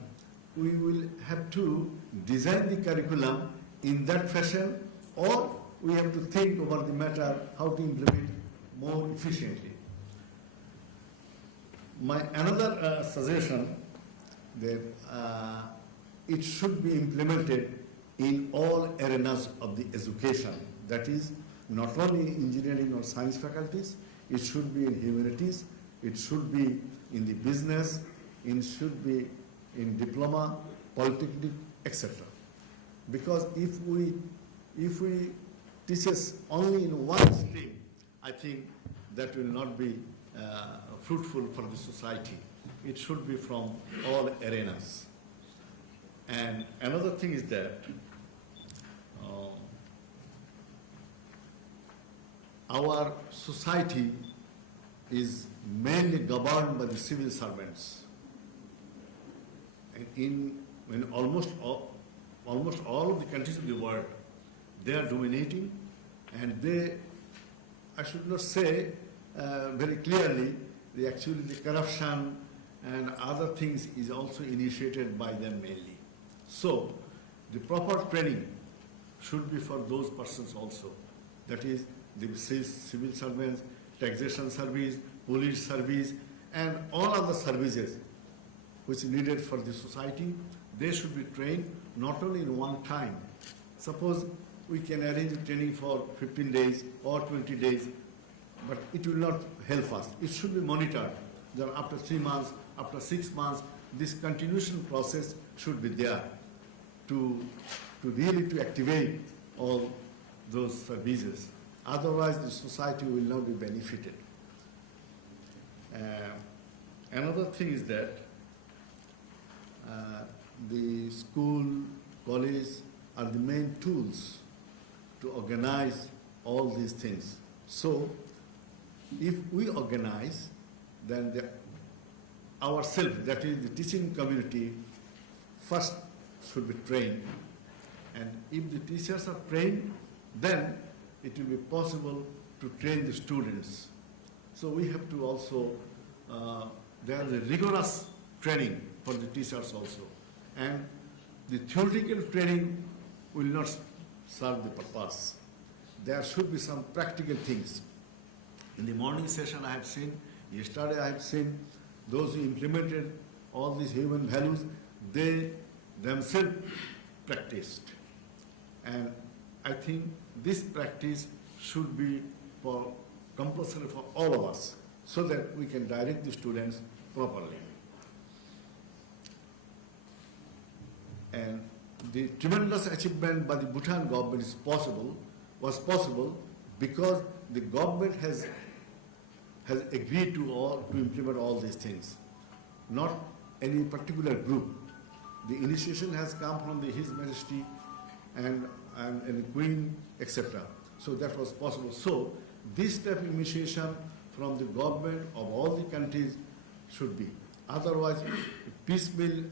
we will have to design the curriculum in that fashion, or we have to think about the matter how to implement more efficiently. My another suggestion that it should be implemented in all arenas of the education. That is, not only engineering or science faculties, it should be in humanities, it should be in the business, it should be in diploma, polytechnic, etc. Because if we teach us only in one stream, I think that will not be fruitful for the society. It should be from all arenas. And another thing is that our society is mainly governed by the civil servants. And in almost all of the countries of the world, they are dominating, and they, I should not say very clearly, actually the corruption and other things is also initiated by them mainly. So the proper training should be for those persons also. That is the civil servants, taxation service, police service, and all other services which is needed for the society. They should be trained not only in one time. Suppose we can arrange a training for 15 days or 20 days, but it will not help us. It should be monitored. Then after 3 months, after 6 months, this continuation process should be there to really to activate all those services. Otherwise, the society will not be benefited. Another thing is that the school, college are the main tools to organize all these things. So, if we organize, then ourselves, that is the teaching community, first should be trained. And if the teachers are trained, then it will be possible to train the students. So we have to also, there is a rigorous training for the teachers also. And the theoretical training will not serve the purpose. There should be some practical things. In the morning session I have seen, yesterday I have seen, those who implemented all these human values, they themselves practiced. And I think this practice should be compulsory for all of us, so that we can direct the students properly. And the tremendous achievement by the Bhutan government was possible because the government has agreed to implement all these things, not any particular group. The initiation has come from His Majesty and the Queen, etc. So that was possible. So this type of initiation from the government of all the countries should be. Otherwise, piecemeal,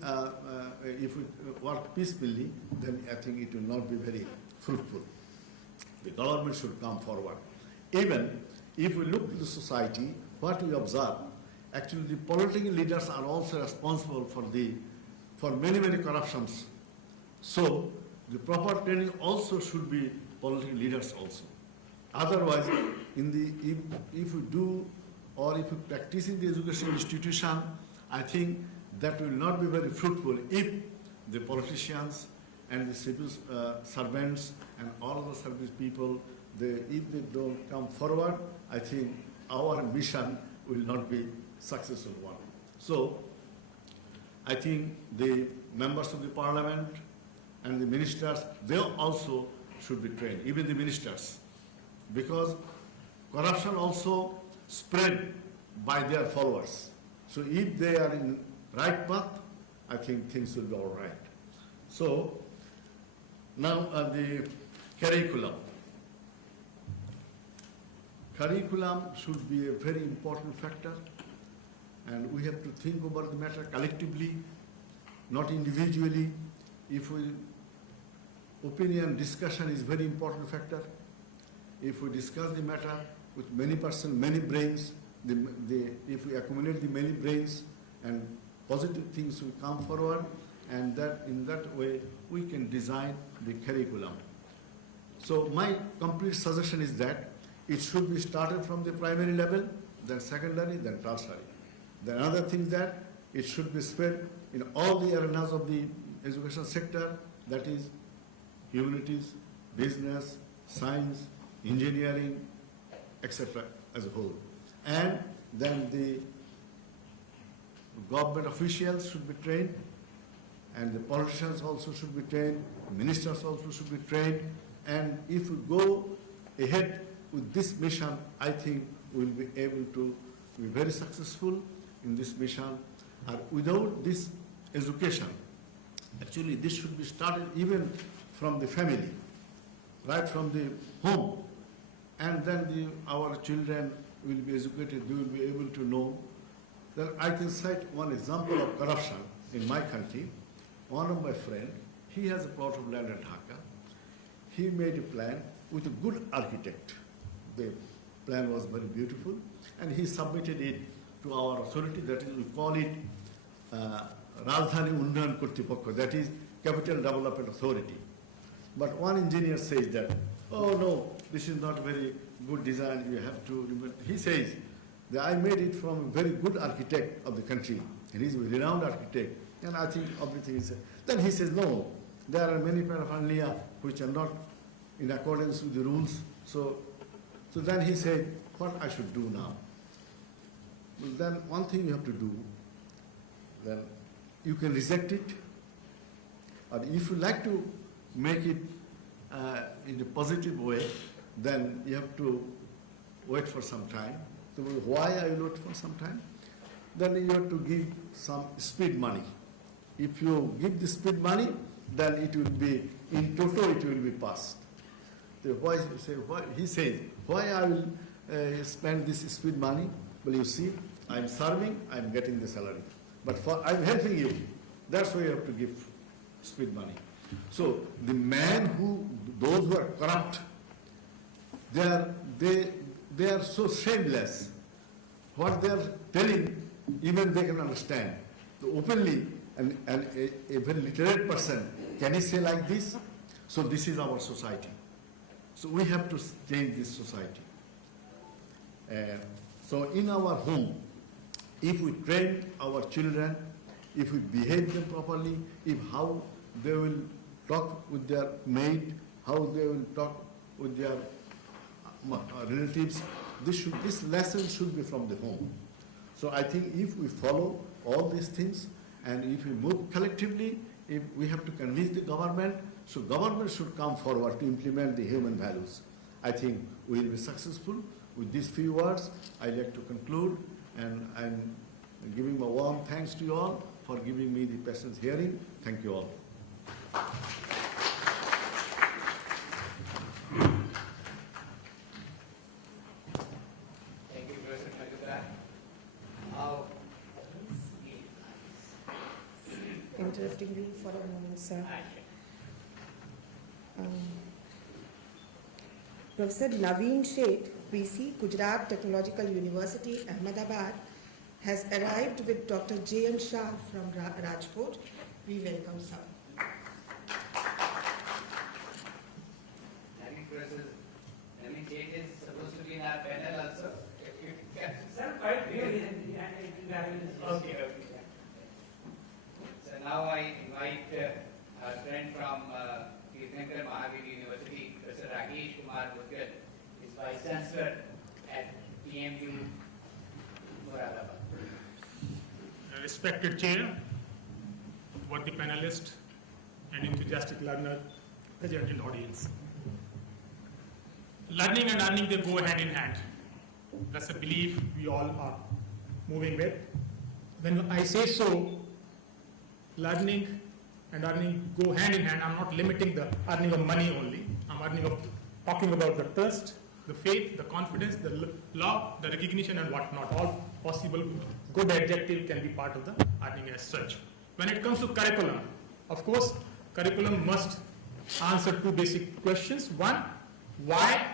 if we work peacefully, then I think it will not be very fruitful. The government should come forward. Even if we look at the society, what we observe, actually the political leaders are also responsible for many corruptions. So the proper training also should be political leaders also. Otherwise, if we do or if we practice in the education institution, I think that will not be very fruitful if the politicians and the civil servants and all the service people, if they don't come forward, I think our mission will not be successful one. So I think the members of the parliament and the ministers, they also should be trained, even the ministers, because corruption also spread by their followers. So if they are in right path, I think things will be all right. So now the curriculum. Curriculum should be a very important factor, and we have to think about the matter collectively, not individually. Opinion discussion is very important factor. If we discuss the matter with many persons, many brains, if we accumulate the many brains and positive things will come forward, and that in that way we can design the curriculum. So my complete suggestion is that it should be started from the primary level, then secondary, then tertiary. The another thing is that it should be spread in all the arenas of the education sector, that is humanities, business, science, engineering, etc. as a whole. And then the government officials should be trained, and the politicians also should be trained, ministers also should be trained, and if we go ahead with this mission, I think we will be able to be very successful in this mission. And without this education, Actually, this should be started even from the family, right from the home. And then our children will be educated, they will be able to know. Then I can cite one example of corruption in my country. One of my friends, he has a plot of land at Dhaka. He made a plan with a good architect. The plan was very beautiful, and he submitted it to our authority, that is, we call it Rajdhani Unnayan Kortripokho, that is Capital Development Authority. But one engineer says that, oh no, this is not very good design, you have to remember. He says that I made it from a very good architect of the country, and he's a renowned architect, and I think everything is. Then he says, no, there are many paraphernalia which are not in accordance with the rules. So then he said, what I should do now? Well, then one thing you have to do, then you can reject it, or if you like to make it in a positive way, then you have to wait for some time. So why I will wait for some time? Then you have to give some speed money. If you give the speed money, then it will be, in toto it will be passed. So why, he says, why I will spend this speed money? Well, you see, I'm serving, I'm getting the salary. But I'm helping you. That's why you have to give speed money. So the those who are corrupt, they are so shameless. What they are telling, even they can understand. So openly, and a very literate person, can he say like this? So this is our society. So we have to change this society. So in our home, if we train our children, if we behave them properly, if how they will talk with their maid, how they will talk with their relatives, this lesson should be from the home. So I think if we follow all these things, and if we move collectively, if we have to convince the government, so government should come forward to implement the human values. I think we will be successful. With these few words, I'd like to conclude, and I'm giving my warm thanks to you all for giving me the patience hearing. Thank you all. Thank you, Professor Majumdar. Interrupting you for a moment, sir. Professor Naveen Sheth, PC, Gujarat Technological University, Ahmedabad, has arrived with Dr. J.M. Shah from Rajkot. We welcome sir. I think Professor Naveen Sheth is supposed to be in our panel also. Sir, quite really. Okay. So now I invite our friend from Tirthankar Mahavir University, Professor Rakesh Kumar Mudgal, is Vice Chancellor at PMU Moradabad. Respected Chair, worthy panelists, and enthusiastic learner present in the audience. Learning and earning, they go hand in hand. That's a belief we all are moving with. When I say so, learning and earning go hand in hand. I'm not limiting the earning of money only. I'm talking about the trust, the faith, the confidence, the love, the recognition, and whatnot. All possible good adjective can be part of the earning as such. When it comes to curriculum, of course, curriculum must answer two basic questions. One, why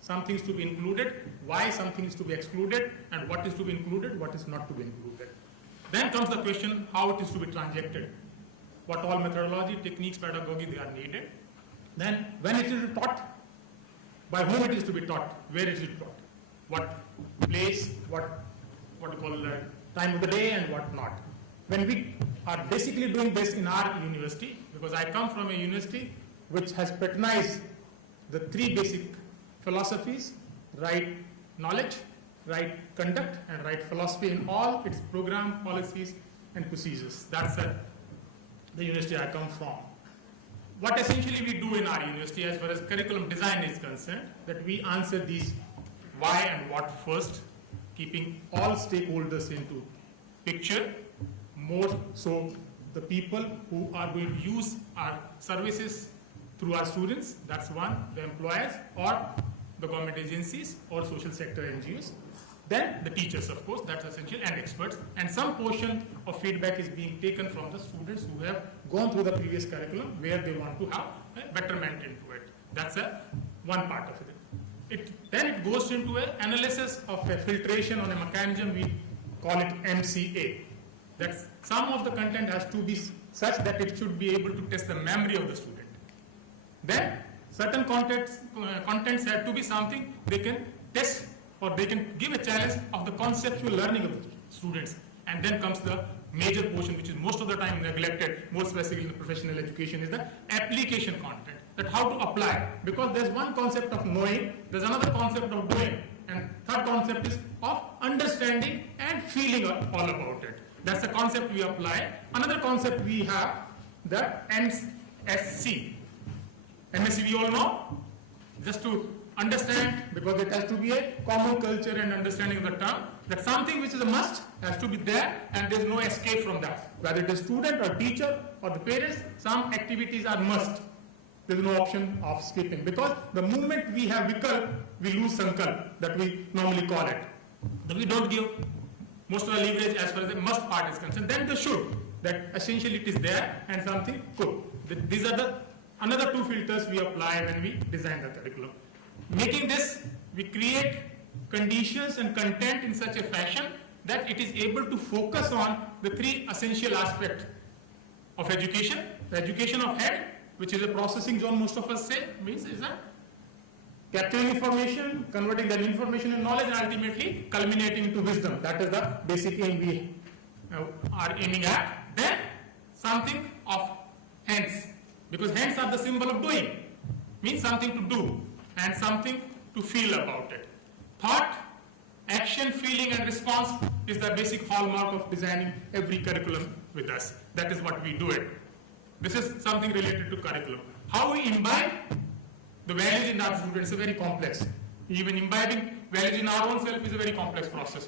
something is to be included, why something is to be excluded, and what is to be included, what is not to be included. Then comes the question how it is to be transacted. What all methodology, techniques, pedagogy they are needed. Then when it is taught, by whom it is to be taught, where is it taught, what place, what you call time of the day, and what not. When we are basically doing this in our university, because I come from a university which has patronized the three basic philosophies: right knowledge, right conduct, and right philosophy in all its program, policies, and procedures. That's the university I come from. What essentially we do in our university as far as curriculum design is concerned, that we answer these why and what first, keeping all stakeholders into picture, more so the people who are going to use our services through our students. That's one, the employers or the government agencies or social sector NGOs. Then the teachers, of course, that's essential, and experts. And some portion of feedback is being taken from the students who have gone through the previous curriculum where they want to have a betterment into it. That's one part of it. Then it goes into an analysis of a filtration on a mechanism, we call it MCA. That some of the content has to be such that it should be able to test the memory of the student. Then certain contents have to be something they can test or they can give a challenge of the conceptual learning of the students. And then comes the major portion, which is most of the time neglected, more specifically in the professional education, is the application content. That how to apply. Because there's one concept of knowing, there's another concept of doing, and third concept is of understanding and feeling all about it. That's the concept we apply. Another concept we have, the MSC. MSC we all know, just to understand, because it has to be a common culture and understanding of the term, that something which is a must has to be there and there is no escape from that. Whether it is student or teacher or the parents, some activities are must. There is no option of skipping, because the moment we have vikalp, we lose sankalp, that we normally call it. We don't give most of the leverage as far as the must part is concerned. Then the should, that essentially it is there and something could. These are the another two filters we apply when we design the curriculum. Making this, we create conditions and content in such a fashion that it is able to focus on the three essential aspects of education. The education of head, which is a processing zone, most of us say, means is that capturing information, converting that information in knowledge, and ultimately culminating into wisdom. That is the basic aim we are aiming at. Then something of hands, because hands are the symbol of doing, means something to do and something to feel about it. Thought, action, feeling and response is the basic hallmark of designing every curriculum with us. That is what we do it. This is something related to curriculum. How we imbibe the values in our students is very complex. Even imbibing values in our own self is a very complex process.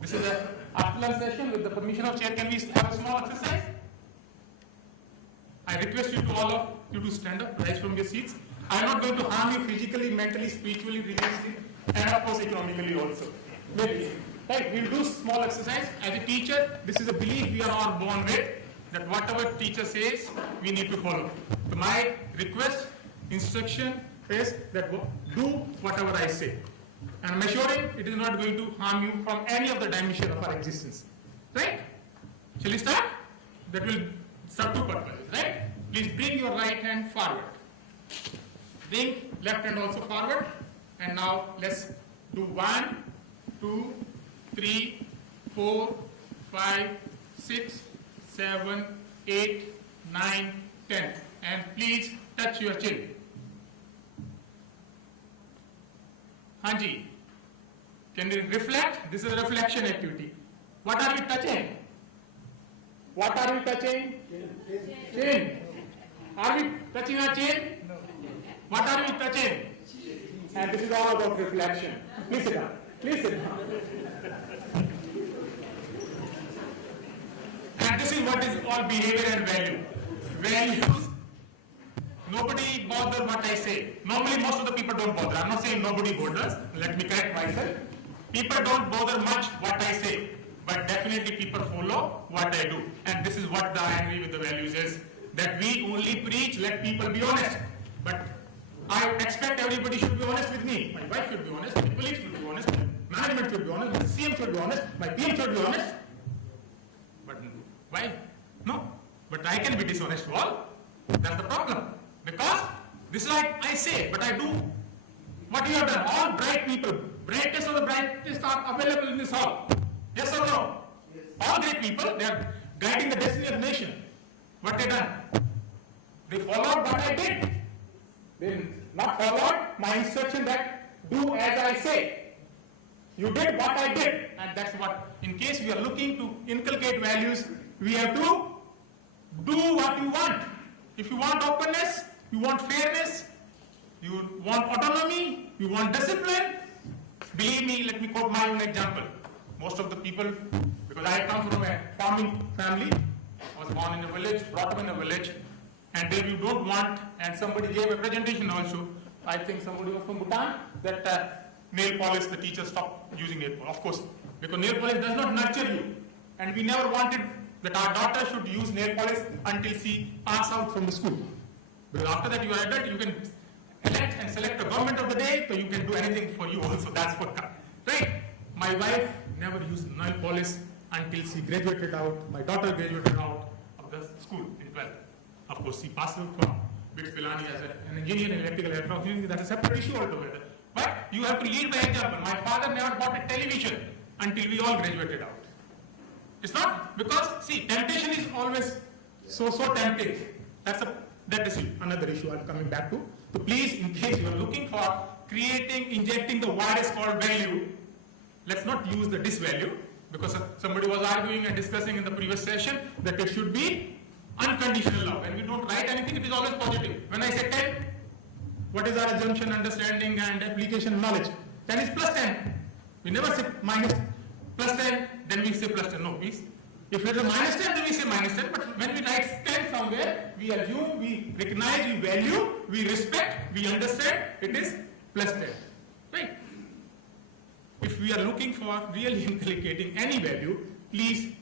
This is an after-lunch session. With the permission of chair, can we have a small exercise? I request you to all of you to stand up, rise from your seats. I am not going to harm you physically, mentally, spiritually, religiously, and of course economically also. Maybe. Right, we'll do small exercise. As a teacher, this is a belief we are all born with, that whatever teacher says, we need to follow. So my request, instruction is that do whatever I say. And I'm assuring it is not going to harm you from any of the dimension of our existence. Right? Shall we start? That will serve two purposes. Right? Please bring your right hand forward. Bring left hand also forward. And now let's do 1, 2, 3, 4, 5, 6, 7, 8, 9, 10. And please touch your chin. Hanji, can you reflect? This is a reflection activity. What are we touching? What are we touching? Chin. Are we touching our chin? No. What are we touching? And this is all about reflection. Please sit down. Please sit down. And this is what is all behavior and value. Values. Nobody bothers what I say. Normally most of the people don't bother. I'm not saying nobody bothers. Let me correct myself. People don't bother much what I say. But definitely people follow what I do. And this is what the irony with the values is. That we only preach, let people be honest. But I expect everybody should be honest with me. My wife should be honest, my colleagues should be honest, my management should be honest, my CM should be honest, my PM should be honest. But why? No. But I can be dishonest to all. That's the problem. Because this is like I say, but I do what you have done. All bright people, brightest of the brightest are available in this hall. Yes or no? Yes. All great people, they are guiding the destiny of the nation. What they done? They followed what I did. They not followed my instruction that do as I say. You did what I did. And that's what, in case we are looking to inculcate values, we have to do what you want. If you want openness, you want fairness, you want autonomy, you want discipline, believe me, let me quote my own example. Most of the people, because I come from a farming family, I was born in a village, brought up in a village, and then you don't want, and somebody gave a presentation also, I think somebody was from Bhutan, that nail polish, the teacher stopped using nail polish. Of course, because nail polish does not nurture you. And we never wanted that our daughter should use nail polish until she passes out from the school. Because after that you are adult, you can elect and select the government of the day, so you can do anything for you also, that's for her. Right? My wife never used nail polish until she graduated out, my daughter graduated out of the school in 12th. Of course, she passed out from BITS Pilani as an engineer in electrical electronics. That's a separate issue altogether. But you have to lead by example. My father never bought a television until we all graduated out. It's not because, see, temptation is always so tempting. That is another issue I'm coming back to. So please, in case you are looking for injecting the virus called value, let's not use the disvalue, because somebody was arguing and discussing in the previous session that it should be unconditional love. When we don't write anything, it is always positive. When I say 10, what is our assumption, understanding, and application knowledge? 10 is plus 10. We never say minus plus 10, then we say plus 10. No, please. If it is a minus 10, then we say minus 10. But when we write 10 somewhere, we assume, we recognize, we value, we respect, we understand, it is plus 10. Right? If we are looking for really inculcating any value, please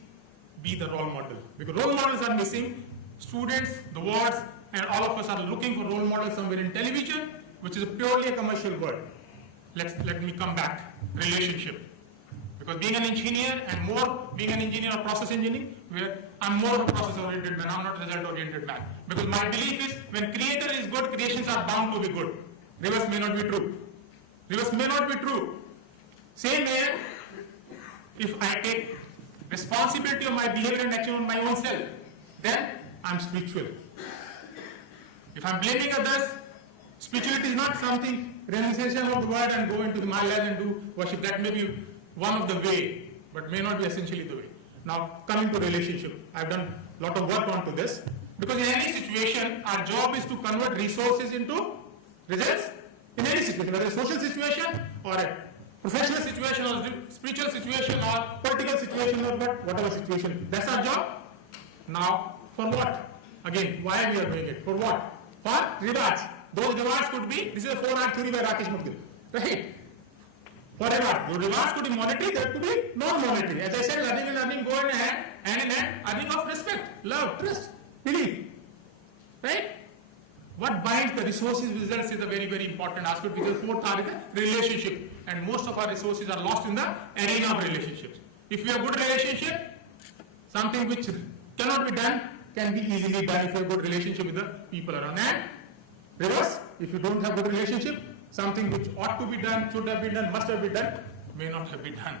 be the role model. Because role models are missing. Students, the wards, and all of us are looking for role models somewhere in television, which is purely a commercial word. Let me come back. Relationship. Because being an engineer and more being an engineer of process engineering, I'm more of a process-oriented man, I'm not a result-oriented man. Because my belief is when creator is good, creations are bound to be good. Reverse may not be true. Reverse may not be true. Same way, if I take responsibility of my behavior and action on my own self, then I'm spiritual. If I'm blaming others, spirituality is not something, renunciation of the word and go into the Himalayas and do worship. That may be one of the way, but may not be essentially the way. Now, coming to relationship, I've done a lot of work onto this, because in any situation, our job is to convert resources into results. In any situation, whether it's a social situation or a professional situation or spiritual situation or political situation or whatever situation. That's our job. Now, for what? Again, why we are doing it? For what? For rewards. Those rewards could be, this is a 4-hour theory by Rakesh Mukdil. Right? For rewards. Those rewards could be monetary, there could be non-monetary. As I said, learning and learning go in hand, earning of respect, love, trust, belief. Right? What binds the resources results is a very, very important aspect, because fourth are the relationship. And most of our resources are lost in the arena of relationships. If we have good relationship, something which cannot be done can be easily done if you have good relationship with the people around. And reverse, if you don't have good relationship, something which ought to be done, should have been done, must have been done, may not have been done.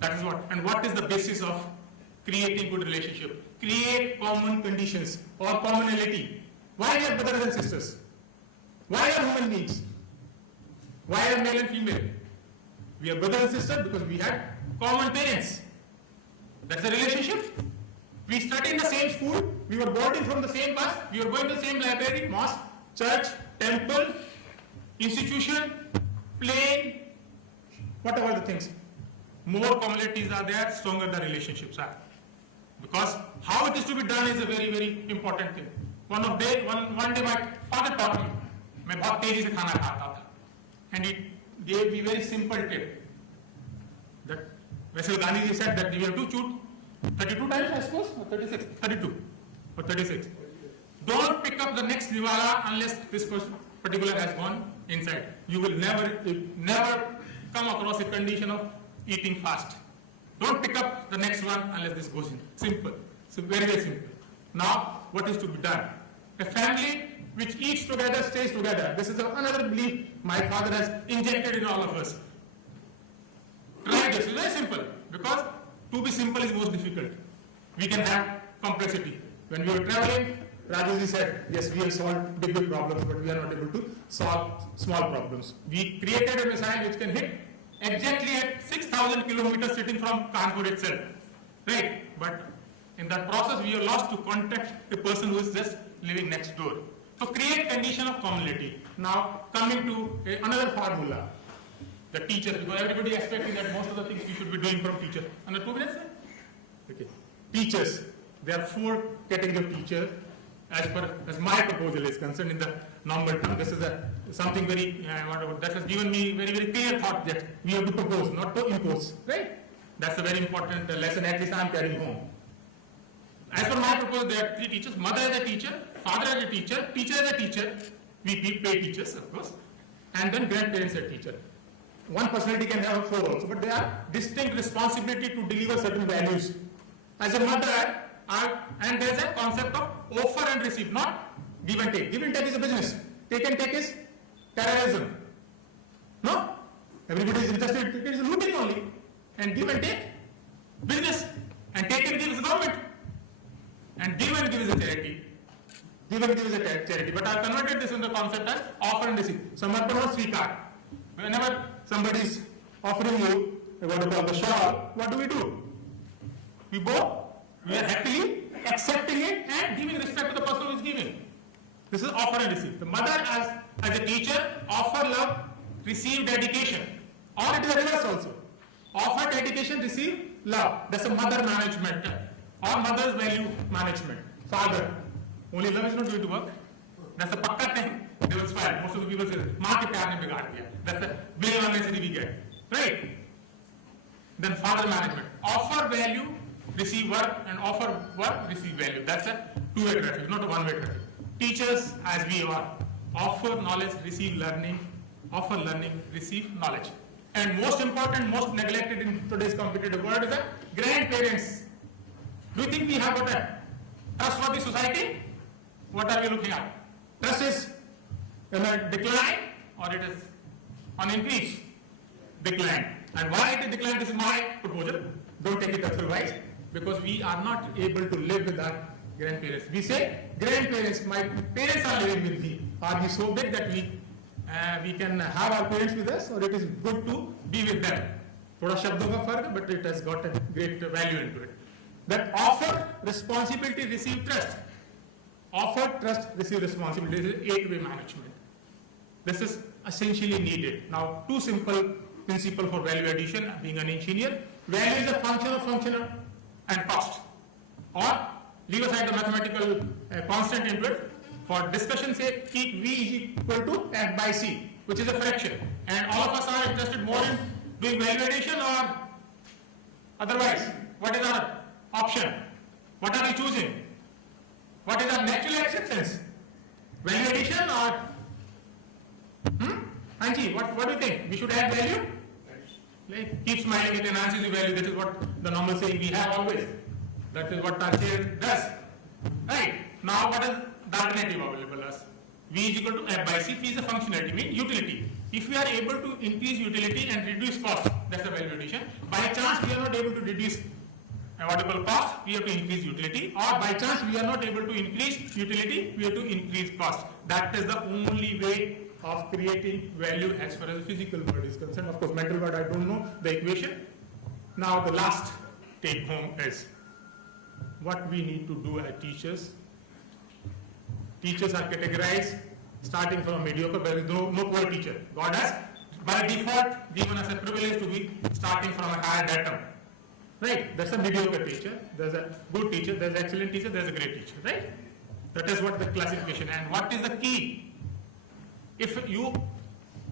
That is what. And what is the basis of creating good relationship? Create common conditions or commonality. Why we are brothers and sisters? Why are human beings? Why are male and female? We are brothers and sisters because we had common parents. That's a relationship. We studied in the same school, we were boarding from the same bus, we were going to the same library, mosque, church, temple, institution, plane, whatever the things. More commonalities are there, stronger the relationships are. Because how it is to be done is a very, very important thing. One day my father taught me, मैं बहुत तेजी से खाना खाता था, and he gave me very simple tip. That Vaishal Gandhi said that you have to shoot 32 times, I suppose, or 36, 32 or 36. Don't pick up the next niwala unless this person particular has gone inside. You will never come across a condition of eating fast. Don't pick up the next one unless this goes in. Simple. So very, very simple. Now, what is to be done? A family which eats together stays together. This is another belief my father has injected in all of us. Try this. It's very simple. Because to be simple is most difficult. We can have complexity. When we were traveling, Rajesh said, yes, we have solved big problems, but we are not able to solve small problems. We created a missile which can hit exactly at 6,000 kilometers sitting from Kanpur itself. Right? But in that process, we are lost to contact the person who is just living next door. So create condition of commonality. Now, coming to another formula. The teachers, because everybody expecting that most of the things we should be doing from teachers. Under 2 minutes, sir? Okay. Teachers. there are 4 categories of teachers as my proposal is concerned in the normal term. This is something very, that has given me very, very clear thought that we have to propose, not to impose, right? That's a very important lesson, at least I am carrying home. As per my proposal, there are 3 teachers: mother as a teacher, father as a teacher, teacher as a teacher. We pay teachers, of course, and then grandparents as a teacher. One personality can have 4 also, but they are distinct responsibility to deliver certain values. As a mother, and there's a concept of offer and receive, not give and take. Give and take is a business. Take and take is terrorism. No? Everybody is interested, it is looting only. And give and take, business. And take and give is government. And give and give is a charity. Give and give is a charity. But I have converted this in the concept as offer and receive. Samarpan or sweetheart. Whenever somebody is offering you what we call the shawl, what do? We both, we are happily accepting it and giving respect to the person who is giving. This is offer and receive. The mother as a teacher, offer love, receive dedication. Or it is a reverse also. Offer dedication, receive love. That's a mother management or mother's value management. Father, only love is not going to work. That's a pakka thing. They will spoil. Most of the people say, "Maa ke pyar ne bigaad diya." That's the blame unnecessary we get, right? Then father management. Offer value, receive work, and offer work, receive value. That's a 2-way traffic, not a 1-way traffic. Teachers, as we are, offer knowledge, receive learning. Offer learning, receive knowledge. And most important, most neglected in today's competitive world is the grandparents. Do you think we have got a trustworthy society? What are we looking at? Trust is in a decline or it is on increase? Decline. And why it is decline? This is my proposal. Don't take it otherwise. Because we are not able to live with our grandparents. We say, grandparents, my parents are living with me. Are we so big that we can have our parents with us, or it is good to be with them? Thoda shabdon ka fark, but it has got a great value into it. That offer, responsibility, receive trust. Offer, trust, receive responsibility. This is 8-way management. This is essentially needed. Now, 2 simple principles for value addition, being an engineer. Value is a function of functional and cost. Or leave aside the mathematical constant into it. For discussion sake, keep V is equal to F by C, which is a fraction. And all of us are interested more in doing value addition or otherwise. What is our option? What are we choosing? What is our natural acceptance? Value addition or? Anji, what do you think? We should add value? Like, keep smiling, it enhances the value. That is what the normal saying we have always. That is what our chair does. Right? Now, what is the alternative available as? V is equal to F by C. V is a functionality, means utility. If we are able to increase utility and reduce cost, that's a value addition. By chance, we are not able to reduce what we call cost, we have to increase utility. Or by chance, we are not able to increase utility, we have to increase cost. That is the only way of creating value as far as the physical world is concerned. Of course, mental world, I don't know the equation. Now, the last take home is what we need to do as teachers. Teachers are categorized starting from mediocre. There is no poor teacher. God has, by default, given us a privilege to be starting from a higher datum. Right? That's a mediocre teacher. There's a good teacher. There's an excellent teacher. There's a great teacher. Right? That is what the classification. And what is the key? If you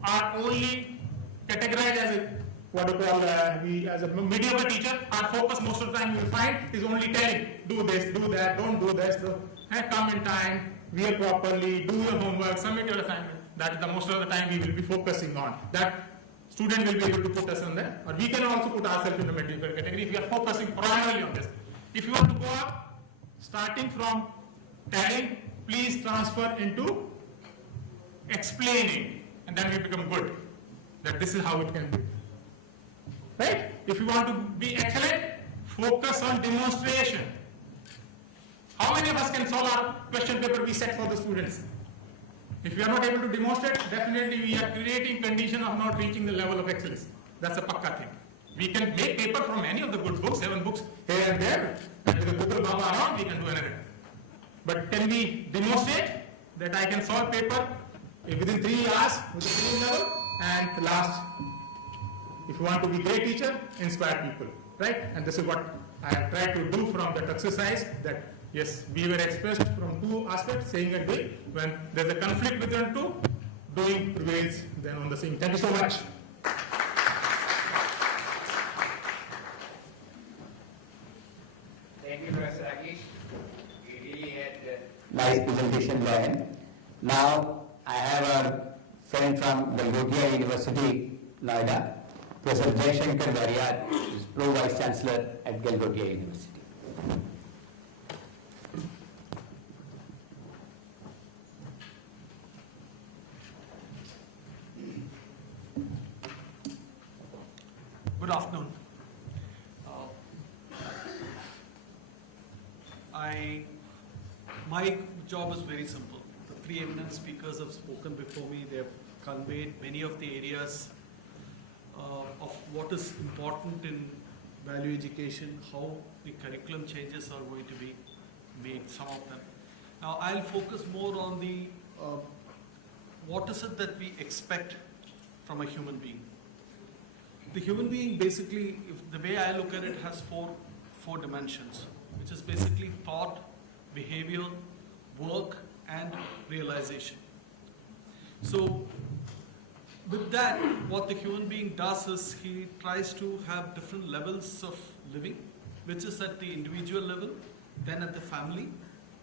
are only categorized as a what we call as a mediocre teacher, our focus most of the time you will find is only telling, do this, do that, don't do this, come in time, wear properly, do your homework, submit your assignment. That is the most of the time we will be focusing on. That student will be able to put us on there, or we can also put ourselves in the mediocre category if we are focusing primarily on this. If you want to go up, starting from telling, please transfer into explaining, and then we become good. That this is how it can be. Right? If you want to be excellent, focus on demonstration. How many of us can solve our question paper we set for the students? If we are not able to demonstrate, definitely we are creating condition of not reaching the level of excellence. That's a pakka thing. We can make paper from any of the good books, 7 books here and there, and with a Google Baba around, we can do anything. But can we demonstrate that I can solve paper within 3 hours with a green level? And last, if you want to be a great teacher, inspire people, right? And this is what I have tried to do from that exercise that yes, we were expressed from two aspects, saying a day, when there's a conflict between two, doing prevails then on the same. Thank you so much. Thank you, Professor Rakesh. We really had Nice presentation there. Now I have a friend from Galgotia University, Noida, Professor Jaishankar Variat, who is Pro Vice Chancellor at Galgotia University. Good afternoon. My job is very simple. The three eminent speakers have spoken before me. They have conveyed many of the areas of what is important in value education, how the curriculum changes are going to be made, some of them. Now I'll focus more on the what is it that we expect from a human being. The human being basically, the way I look at it, has four dimensions, which is basically thought, behavior, work, and realization. So with that, what the human being does is he tries to have different levels of living, which is at the individual level, then at the family,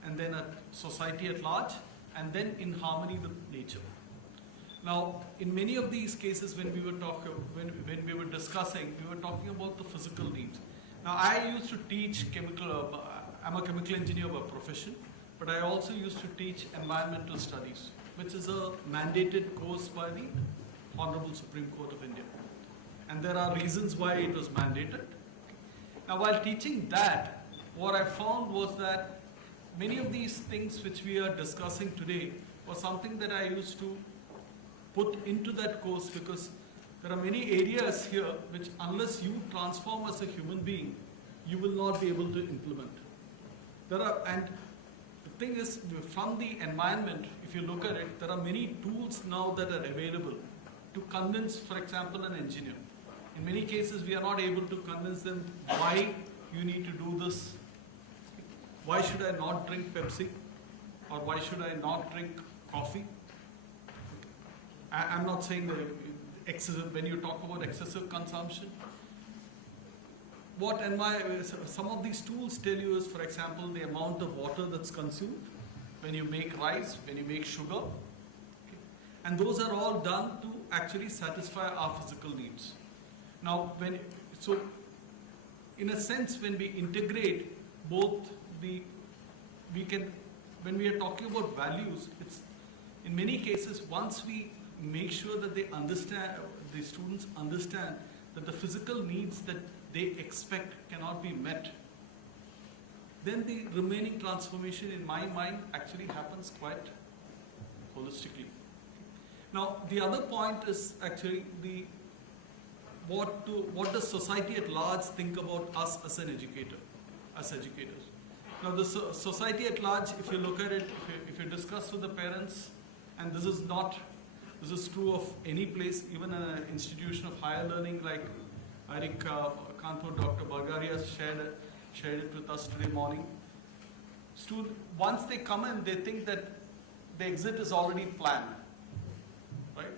and then at society at large, and then in harmony with nature. Now, in many of these cases, when we were discussing, we were talking about the physical needs. Now, I used to teach I'm a chemical engineer by profession, but I also used to teach environmental studies, which is a mandated course by the Honorable Supreme Court of India. And there are reasons why it was mandated. Now, while teaching that, what I found was that many of these things which we are discussing today was something that I used to put into that course, because there are many areas here which, unless you transform as a human being, you will not be able to implement. And the thing is, from the environment, if you look at it, there are many tools now that are available to convince, for example, an engineer. In many cases, we are not able to convince them why you need to do this. Why should I not drink Pepsi? Or why should I not drink coffee? I'm not saying that excessive, when you talk about excessive consumption, some of these tools tell you is, for example, the amount of water that's consumed when you make rice, when you make sugar. Okay? And those are all done to actually satisfy our physical needs. Now, in a sense, when we integrate both when we are talking about values, it's in many cases, once we make sure that the students understand that the physical needs that they expect cannot be met, then the remaining transformation in my mind actually happens quite holistically. Now, the other point is actually what does society at large think about us as an educator, as educators. Now, the society at large, if you look at it, if you discuss with the parents, and this is true of any place, even an institution of higher learning like I think Kanpur, Dr. Bargaria shared it with us today morning. Once they come in, they think that the exit is already planned, right?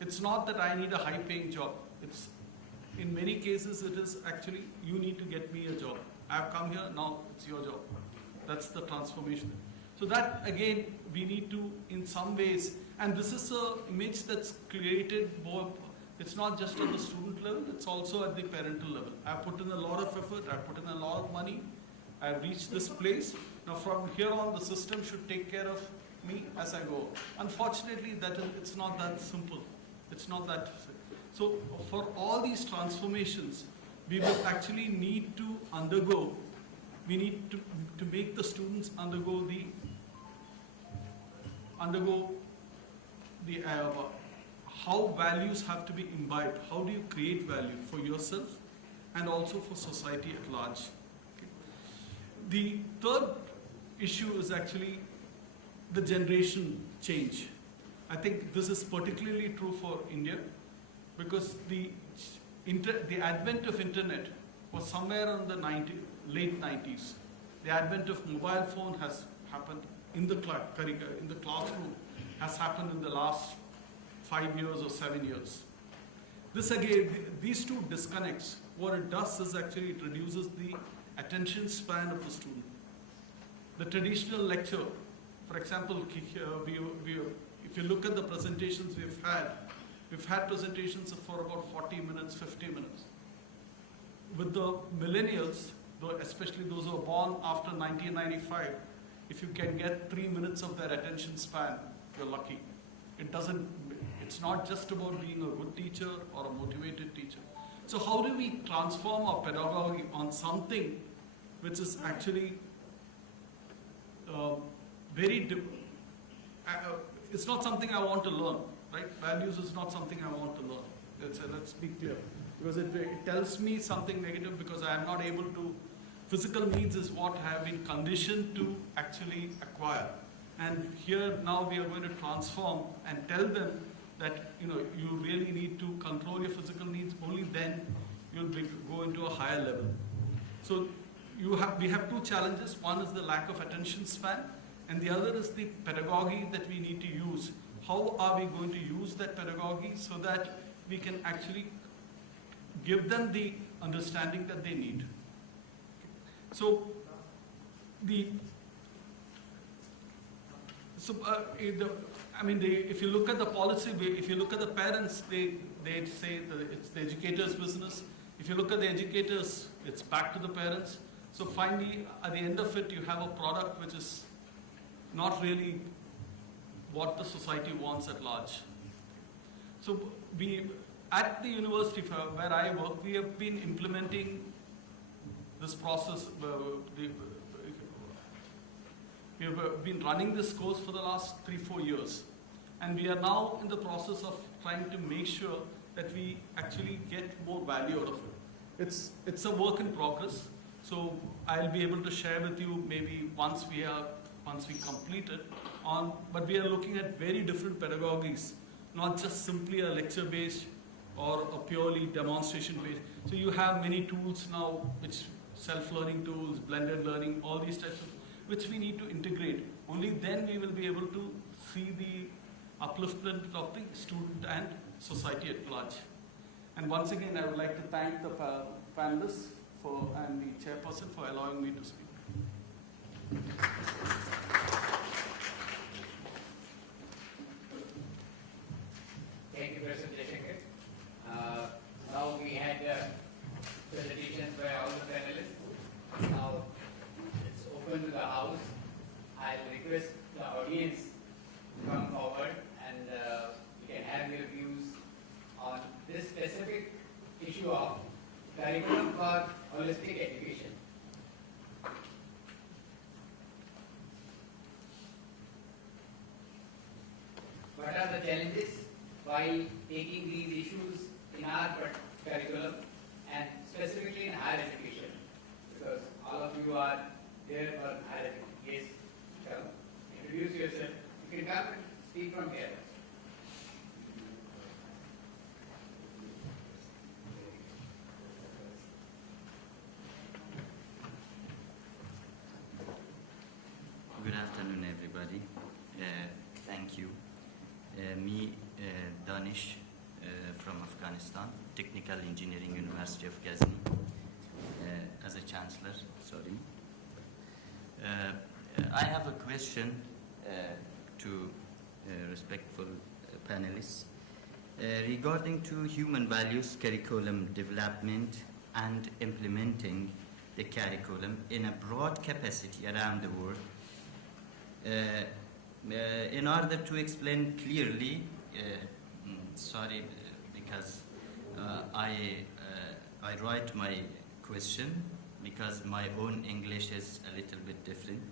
It's not that I need a high-paying job. In many cases, it is actually, you need to get me a job. I've come here, now it's your job. That's the transformation. So that, again, we need to, in some ways, and this is an image that's created both. It's not just at the student level, it's also at the parental level. I've put in a lot of effort, I've put in a lot of money, I've reached this place. Now from here on, the system should take care of me as I go. Unfortunately, it's not that simple. It's not that. So for all these transformations, we will actually need to undergo, we need to make the students undergo how values have to be imbibed. How do you create value for yourself and also for society at large? Okay. The third issue is actually the generation change. I think this is particularly true for India because the advent of internet was somewhere in the late 90s. The advent of mobile phone has happened in the classroom, has happened in the last 5 years or 7 years. This again, these two disconnects, what it does is actually it reduces the attention span of the student. The traditional lecture, for example, if you look at the presentations we've had presentations for about 40 minutes, 50 minutes. With the millennials, especially those who are born after 1995, if you can get 3 minutes of their attention span, you're lucky. It's not just about being a good teacher or a motivated teacher. So how do we transform our pedagogy on something which is actually it's not something I want to learn, right? Values is not something I want to learn. Let's be clear. Because it tells me something negative because I am not able to, physical needs is what I have been conditioned to actually acquire. And here now we are going to transform and tell them that you really need to control your physical needs, only then you'll go into a higher level. So we have two challenges. One is the lack of attention span, and the other is the pedagogy that we need to use. How are we going to use that pedagogy so that we can actually give them the understanding that they need? So if you look at the policy, if you look at the parents, they say that it's the educator's business. If you look at the educators, it's back to the parents. So finally, at the end of it, you have a product which is not really what the society wants at large. So at the university where I work, we have been implementing this process. We have been running this course for the last 3-4 years. And we are now in the process of trying to make sure that we actually get more value out of it. It's a work in progress. So I'll be able to share with you maybe once we complete it. But we are looking at very different pedagogies, not just simply a lecture-based or a purely demonstration-based. So you have many tools now, which self-learning tools, blended learning, all these types of, which we need to integrate. Only then we will be able to see the upliftment of the student and society at large. And once again, I would like to thank the panelists and the chairperson for allowing me to speak. Thank you, Professor Jaishankar. Now we had presentations by all the panelists. Now it's open to the house. I'll request the audience to come forward and you can have your views on this specific issue of curriculum for holistic education. What are the challenges while taking these issues in our curriculum and specifically in higher education? Because all of you are there for higher education. Yes, come, introduce yourself. You can come and speak from here. Good afternoon, everybody. Thank you. Me, Danish, from Afghanistan, Technical Engineering University of Ghazni, as a chancellor, sorry. I have a question to respectful panelists regarding to human values curriculum development and implementing the curriculum in a broad capacity around the world. In order to explain clearly, sorry, because I write my question because my own English is a little bit different.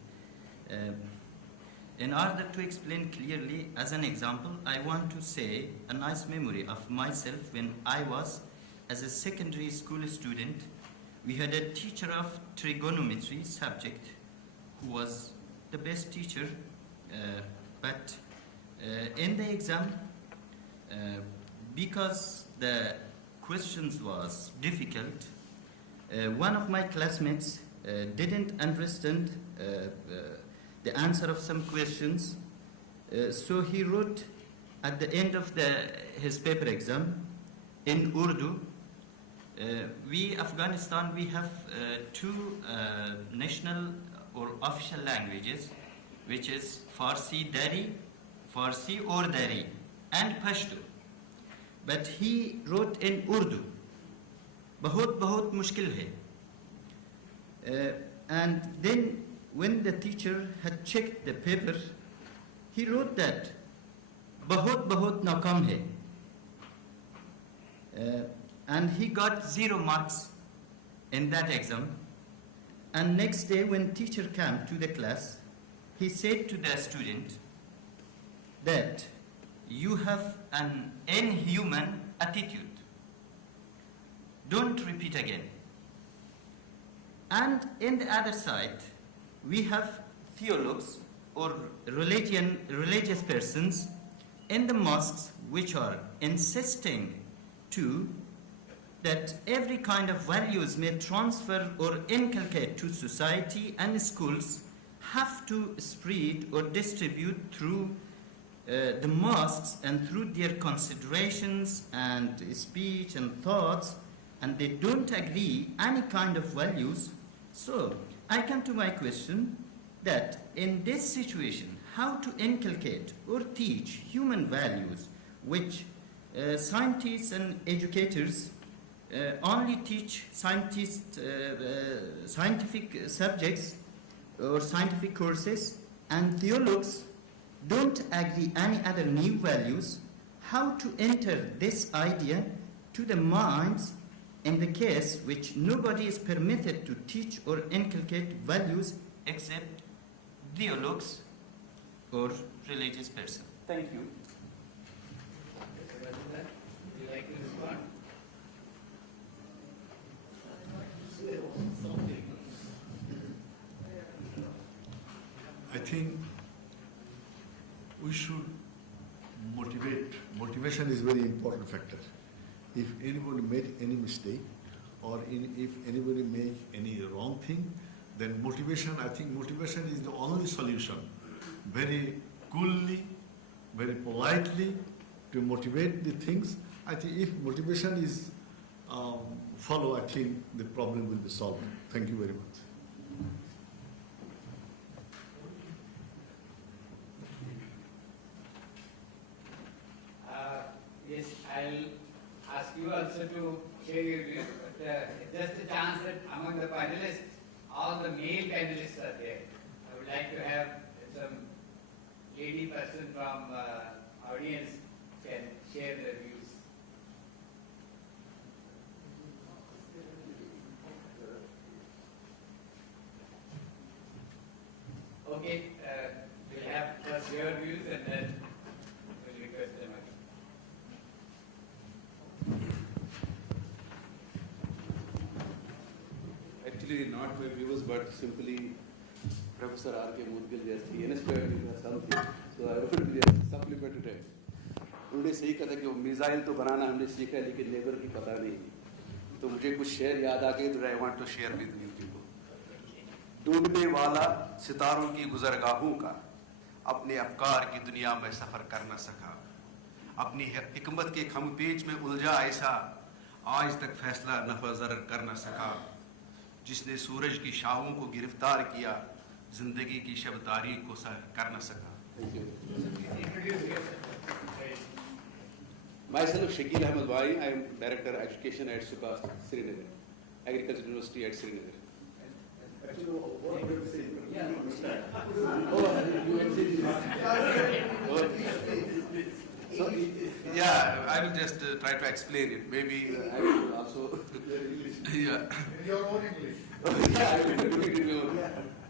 In order to explain clearly, as an example, I want to say a nice memory of myself when I was as a secondary school student. We had a teacher of trigonometry subject who was the best teacher, but in the exam, because the questions was difficult, one of my classmates didn't understand the answer of some questions, so he wrote at the end of his paper exam in Urdu. We, Afghanistan, we have two national or official languages, which is Farsi or Dari, and Pashto. But he wrote in Urdu. बहुत मुश्किल है. And then when the teacher had checked the paper, he wrote that बहुत नाकाम है. And he got 0 marks in that exam. And next day when teacher came to the class, he said to the student that you have an inhuman attitude. Don't repeat again. And in the other side, we have theologues or religious persons in the mosques which are insisting to that every kind of values may transfer or inculcate to society, and schools have to spread or distribute through the mosques and through their considerations and speech and thoughts, and they don't agree any kind of values. So I come to my question that in this situation, how to inculcate or teach human values which scientists and educators only teach scientific subjects or scientific courses, and theologues don't agree any other new values. How to enter this idea to the minds in the case which nobody is permitted to teach or inculcate values except theologues or religious person? Thank you. Would you like to respond? I think we should motivate. Motivation is a very important factor. If anybody made any mistake or if anybody make any wrong thing, then motivation, I think motivation is the only solution. Very coolly, very politely to motivate the things. I think if motivation is followed, I think the problem will be solved. Thank you very much. Yes, I'll ask you also to share your views, but just a chance that among the panelists, all the male panelists are there. I would like to have some lady person from audience can share their views. Okay, we'll have first your views and then we'll request them again. Actually, not my views, but simply Professor R.K. Mudgal just he inspired me with something. So I want to just supplement it. उन्होंने सही कहा कि वो missile तो बनाना हमने सीखा है लेकिन लेबर की पता नहीं. तो मुझे कुछ शेर याद आ गए तो I want to share with you people. ढूंढने वाला सितारों की गुजरगाहों का अपने अफकार की दुनिया में सफर कर न सका, अपनी हिकमत के खमपेच में उलझा ऐसा आज तक फैसला नफजर कर न सका, जिसने सूरज की शाहों को गिरफ्तार किया जिंदगी की शब तारीख को सर कर न सका. Myself Shakil Ahmed Bhai, I am Director of Education at Suka, Srinagar, Agricultural University at Srinagar. So, yeah, I will just try to explain it. Maybe I will also. Yeah. In your own English.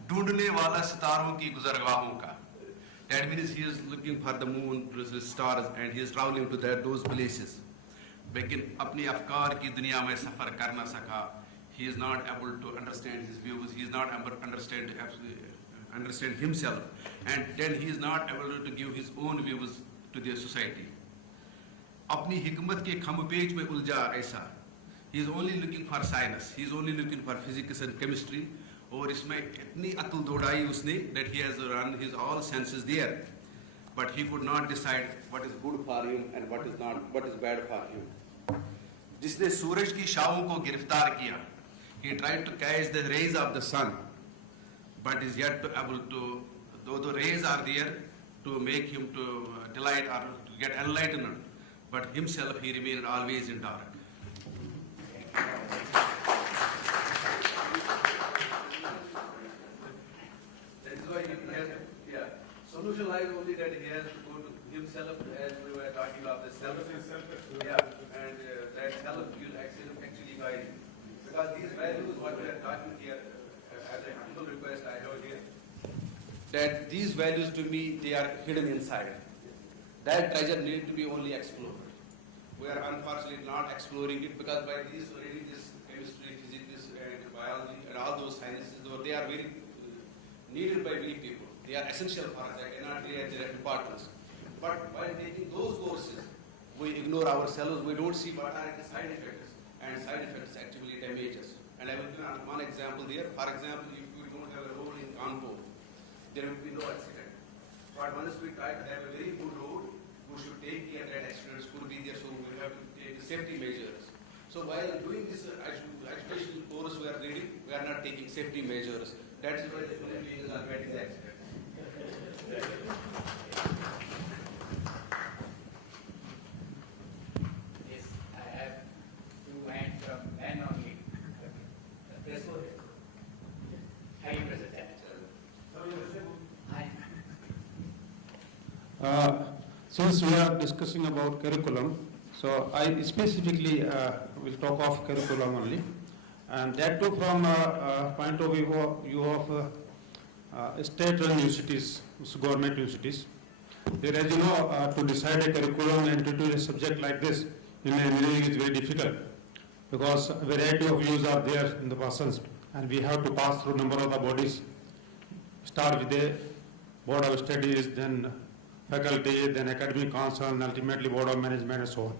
ढूंढने वाला सितारों की गुजरगाहों का. That means he is looking for the moon, the stars, and he is traveling to those places. लेकिन अपने अफकार की दुनिया में सफर कर न सका. He is not able to understand his views. He is not able to understand himself, and then he is not able to give his own views to the society. अपनी हिकमत के खमपेच में उलझा ऐसा. He is only looking for science. He is only looking for physics and chemistry. और इसमें इतनी अकल दौड़ाई उसने that he has run his all senses there, but he could not decide what is good for him and what is not, what is bad for him. जिसने सूरज की शाहों को गिरफ्तार किया, he tried to catch the rays of the sun, but is yet to able to, though the rays are there to make him to delight or to get enlightenment, but himself he remained always in dark. Solution lies only that he has to go to himself, as we were talking about the self. Yeah, and that self will actually guide him. Because these values, what we are talking here, as a humble request I have here, that these values to me, they are hidden inside. That treasure needs to be only explored. We are unfortunately not exploring it because by these reading this chemistry, physics, and biology, and all those sciences, though they are very needed by many people. They are essential for us. I cannot relate their importance. But while taking those courses, we ignore ourselves. We don't see what are the side effects, and side effects actually damage us. And I will give one example there. For example, if we don't have a road in Kanpur, there will be no accident. But once we try to have a very good road, we should take care that accidents could be there. So we have to take safety measures. So while doing this education course we are reading, we are not taking safety measures. That is why the human beings are getting the accident. Yes, I have two hands from men only. Yes, go ahead. How you present that? Since we are discussing about curriculum, so I specifically will talk of curriculum only, and that too from point of view of state-run universities, government universities. There, as you know, to decide a curriculum and to do a subject like this in engineering is very difficult because a variety of views are there in the persons, and we have to pass through number of the bodies. Start with a board of studies, then faculty, then academic council, and ultimately board of management and so on.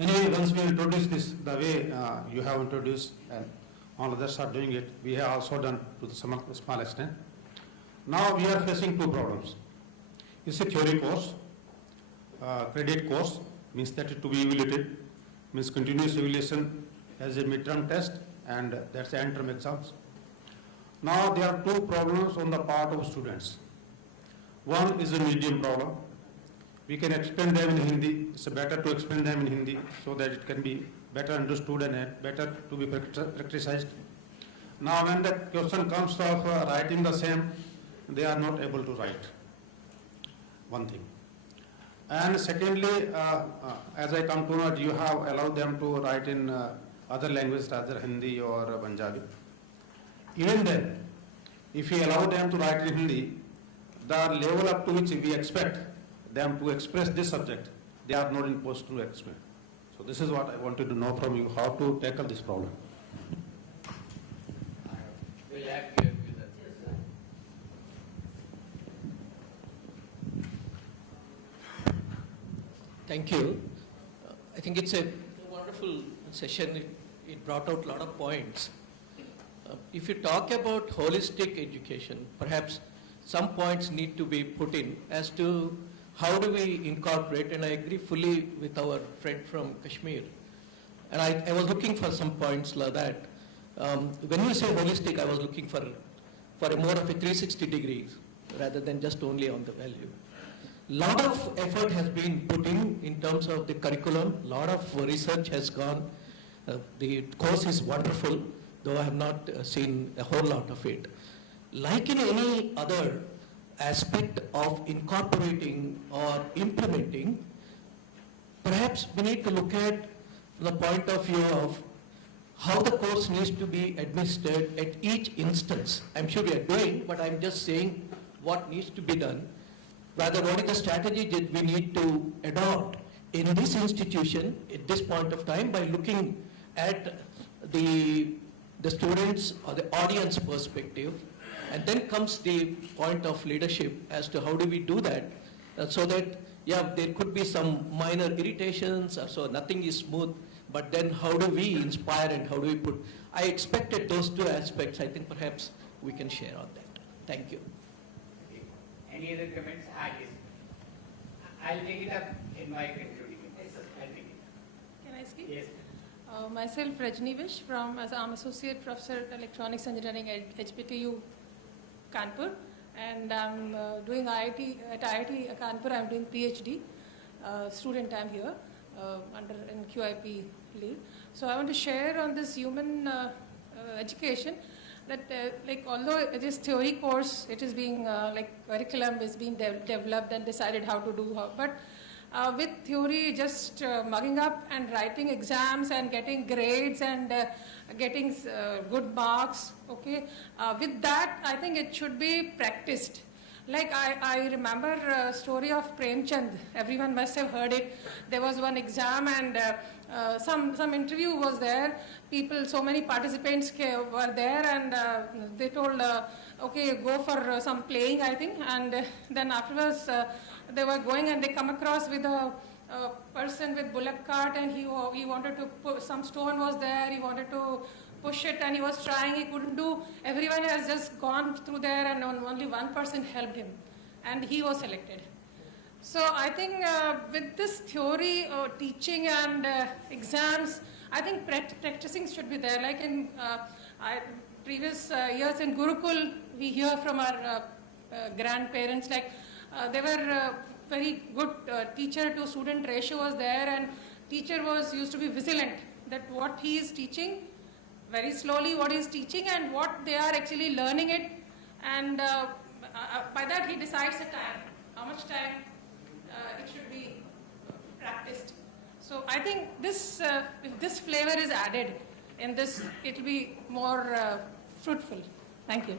Anyway, once we introduce this the way you have introduced, and all others are doing it, we have also done to some small extent. Now we are facing two problems. It's a theory course, credit course, means that it to be evaluated, means continuous evaluation as a midterm test, and that's the end term exams. Now there are two problems on the part of students. One is a medium problem. We can explain them in Hindi. It's better to explain them in Hindi so that it can be better understood and better to be practiced. Now when the question comes of writing the same, they are not able to write. One thing. And secondly, as I come to know, you have allowed them to write in other languages rather Hindi or Punjabi. Even then, if we allow them to write in Hindi, the level up to which we expect them to express this subject, they are not in post to explain. So this is what I wanted to know from you, how to tackle this problem. We'll have you with us. Thank you. I think it's a wonderful session. It brought out a lot of points. If you talk about holistic education, perhaps some points need to be put in as to how do we incorporate, and I agree fully with our friend from Kashmir. And I was looking for some points like that. When you say holistic, I was looking for a more of a 360 degrees rather than just only on the value. Lot of effort has been put in terms of the curriculum. Lot of research has gone. The course is wonderful, though I have not seen a whole lot of it. Like in any other aspect of incorporating or implementing, perhaps we need to look at the point of view of how the course needs to be administered at each instance. I'm sure we are doing, but I'm just saying what needs to be done. Rather, what is the strategy that we need to adopt in this institution at this point of time by looking at the students or the audience perspective. And then comes the point of leadership as to how do we do that so that, yeah, there could be some minor irritations, so nothing is smooth, but then how do we inspire and how do we put, I expected those two aspects. I think perhaps we can share on that. Thank you. Okay. Any other comments? Yes. I'll take it up in my concluding. Yes, sir. I'll take it up. Can I speak? Yes. Myself, Rajni Vish, I'm Associate Professor Electronics Engineering at HPTU Kanpur, and I'm doing IIT at IIT Kanpur. I'm doing PhD student. I'm here under in QIP lead. So I want to share on this human education that like although it is theory course, it is being like curriculum is being developed and decided how to do how, but with theory just mugging up and writing exams and getting grades and getting good marks, okay, with that I think it should be practiced. Like I remember a story of Premchand. Everyone must have heard it. There was one exam and some interview was there. People, so many participants were there, and they told, okay, go for some playing, I think. And then afterwards, they were going and they come across with a person with bullock cart, and he wanted to put, some stone was there. He wanted to push it, and he was trying, he couldn't do. Everyone has just gone through there, and only one person helped him, and he was selected. So I think with this theory teaching and exams, I think practicing should be there. Like in previous years in Gurukul, we hear from our grandparents, like they were very good teacher to student ratio was there, and teacher was used to be vigilant that what he is teaching, very slowly what he is teaching and what they are actually learning it, and by that he decides the time, how much time it should be practiced. So I think this, if this flavor is added in this, it will be more fruitful. Thank you.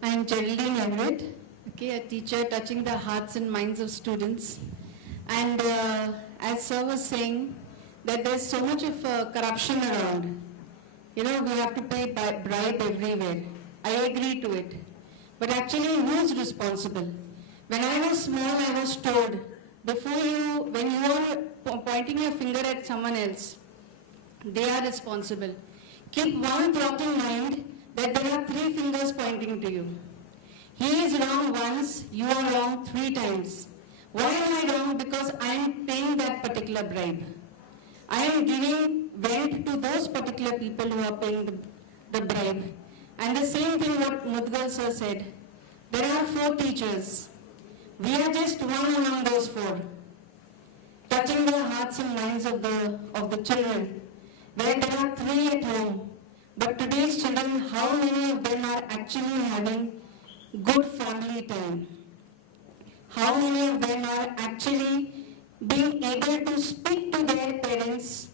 I'm Geraldine Everett, okay, a teacher touching the hearts and minds of students. And as sir was saying, that there's so much of corruption around. You know, we have to pay bribe everywhere. I agree to it. But actually, who's responsible? When I was small, I was told, when you are pointing your finger at someone else, they are responsible. Keep one thought in mind that there are 3 fingers pointing to you. He is wrong once, you are wrong 3 times. Why am I wrong? Because I am paying that particular bribe. I am giving vent to those particular people who are paying the bribe. And the same thing what Mudgal sir said. There are 4 teachers. We are just one among those 4. Touching the hearts and minds of the children. Where there are 3 at home. But today's children, how many of them are actually having good family time? How many of them are actually being able to speak to their parents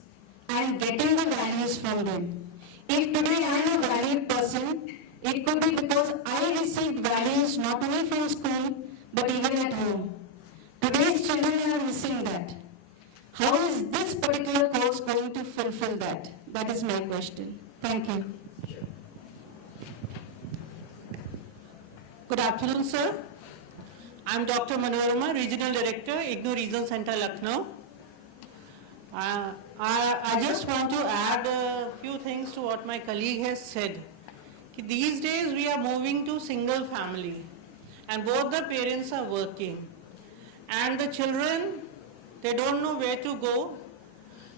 and getting the values from them? If today I am a valued person, it could be because I received values not only from school, but even at home. Today's children are missing that. How is this particular course going to fulfill that? That is my question. Thank you. Good afternoon, sir. I am Dr. Manorama, Regional Director, ICHVHE Regional Center, Lucknow. I just want to add a few things to what my colleague has said. These days we are moving to single family and both the parents are working. And the children, they don't know where to go.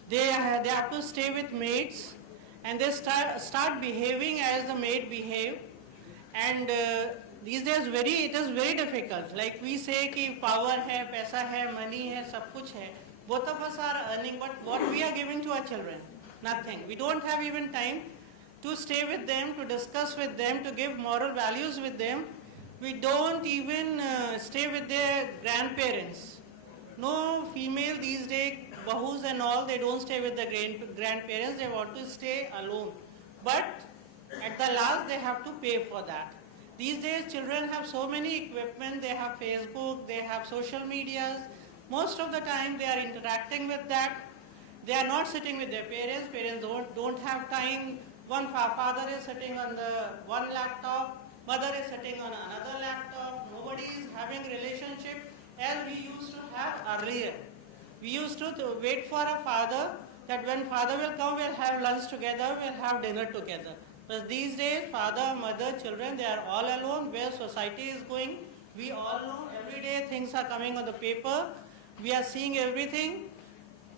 They have to stay with maids and they start behaving as the maid behave. And these days it is very difficult. Like we say ki power hai, paisa hai, money hai, sab kuch hai. Both of us are earning, but what we are giving to our children? Nothing. We don't have even time to stay with them, to discuss with them, to give moral values with them. We don't even stay with their grandparents. No female these days, bahus and all, they don't stay with the grandparents. They want to stay alone. But at the last, they have to pay for that. These days, children have so many equipment. They have Facebook, they have social medias. Most of the time, they are interacting with that. They are not sitting with their parents. Parents don't have time. One father is sitting on the one laptop, mother is sitting on another laptop. Nobody is having relationship as we used to have earlier. We used to wait for a father, that when father will come, we'll have lunch together, we'll have dinner together. But these days, father, mother, children, they are all alone. Where society is going, we all know. Every day things are coming on the paper. We are seeing everything.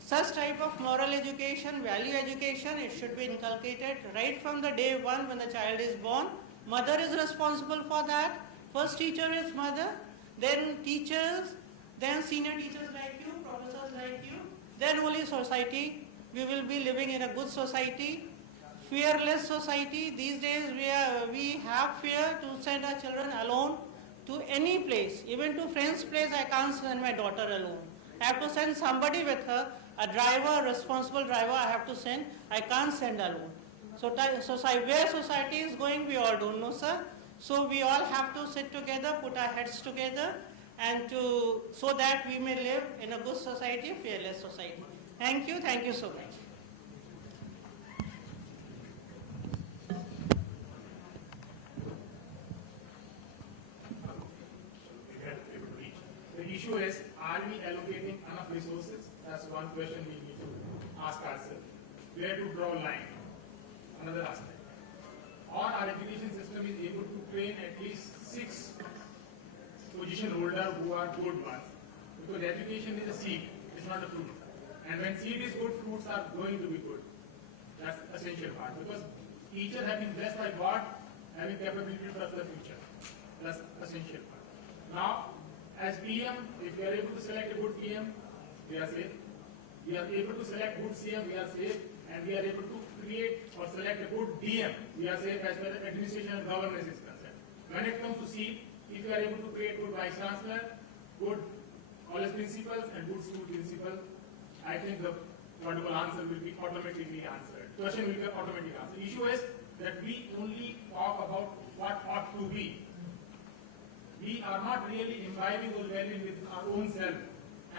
Such type of moral education, value education, it should be inculcated right from the day one when the child is born. Mother is responsible for that. First teacher is mother, then teachers, then senior teachers like you, professors like you, then only society. We will be living in a good society, fearless society. These days we have fear to send our children alone to any place. Even to friend's place, I can't send my daughter alone. I have to send somebody with her. A driver, a responsible driver I have to send. I can't send alone. So where society is going, we all don't know, sir. So we all have to sit together, put our heads together, and so that we may live in a good society, a fearless society. Thank you so much. The issue is, are we allocating enough resources? That's one question we need to ask ourselves. Where to draw a line? Another aspect. Or our education system is able to train at least 6 position holders who are good ones. Because education is a seed, it's not a fruit. And when seed is good, fruits are going to be good. That's the essential part. Because teachers have been blessed by God having capability to trust the future. That's the essential part. Now, as PM, if we are able to select a good PM, we are safe. We are able to select good CM, we are safe. And we are able to create or select a good DM, we are safe as far as administration and governance is concerned. When it comes to seat, if we are able to create good vice chancellor, good college principals, and good school principal, I think the wonderful answer will be automatically answered. Question will be automatically answered. The issue is that we only talk about what ought to be. We are not really imbibing those values with our own self,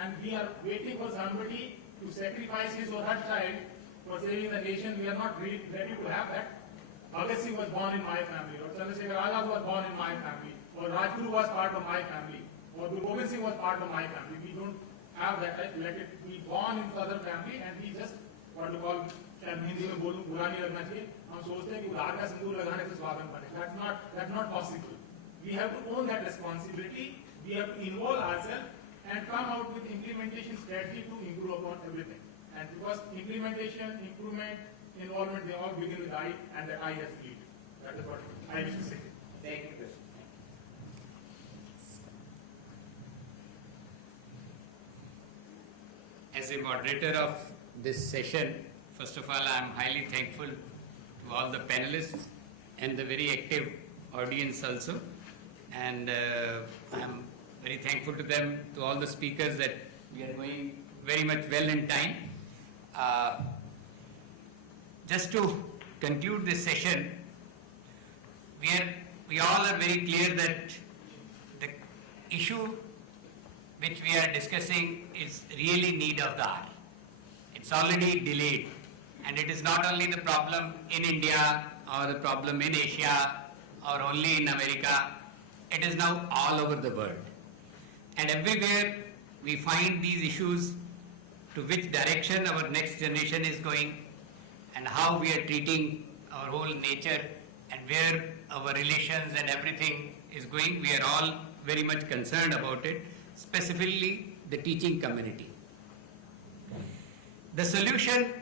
and we are waiting for somebody to sacrifice his or her child for saving the nation. We are not ready to have that. Bhagat Singh was born in my family, or Chandrasekhar Azad was born in my family, or Rajguru was part of my family, or Guru Gobind Singh was part of my family. We don't have that. Let it be born into other family, and we just what to call, Hindi में बोलूं बुरा नहीं लगना चाहिए, हम सोचते हैं कि उधार का सिंदूर लगाने से स्वागत बने. That's not possible. We have to own that responsibility. We have to involve ourselves and come out with implementation strategy to improve upon everything. And because implementation, improvement, involvement, they all begin with I, and that I has fleet. That is what I wish to say. Thank you. As a moderator of this session, first of all, I am highly thankful to all the panelists and the very active audience also. And I am very thankful to them, to all the speakers, that we are going very much well in time. Just to conclude this session, we all are very clear that the issue which we are discussing is really need of the hour. It's already delayed, and it is not only the problem in India or the problem in Asia or only in America, it is now all over the world. And everywhere we find these issues, to which direction our next generation is going and how we are treating our whole nature and where our relations and everything is going. We are all very much concerned about it, specifically the teaching community. The solution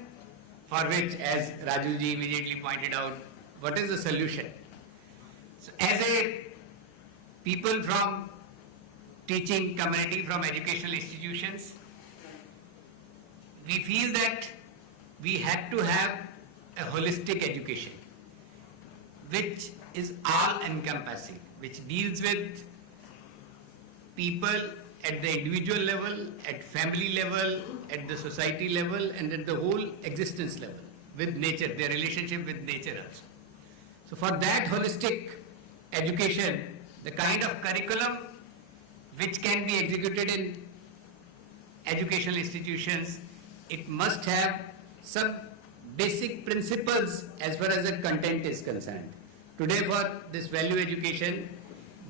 for which, as Rajuji immediately pointed out, what is the solution? So as a people from teaching community, from educational institutions, we feel that we had to have a holistic education which is all encompassing, which deals with people at the individual level, at family level, at the society level, and at the whole existence level, with nature, their relationship with nature also. So for that holistic education, the kind of curriculum which can be executed in educational institutions it must have some basic principles as far as the content is concerned. Today for this value education,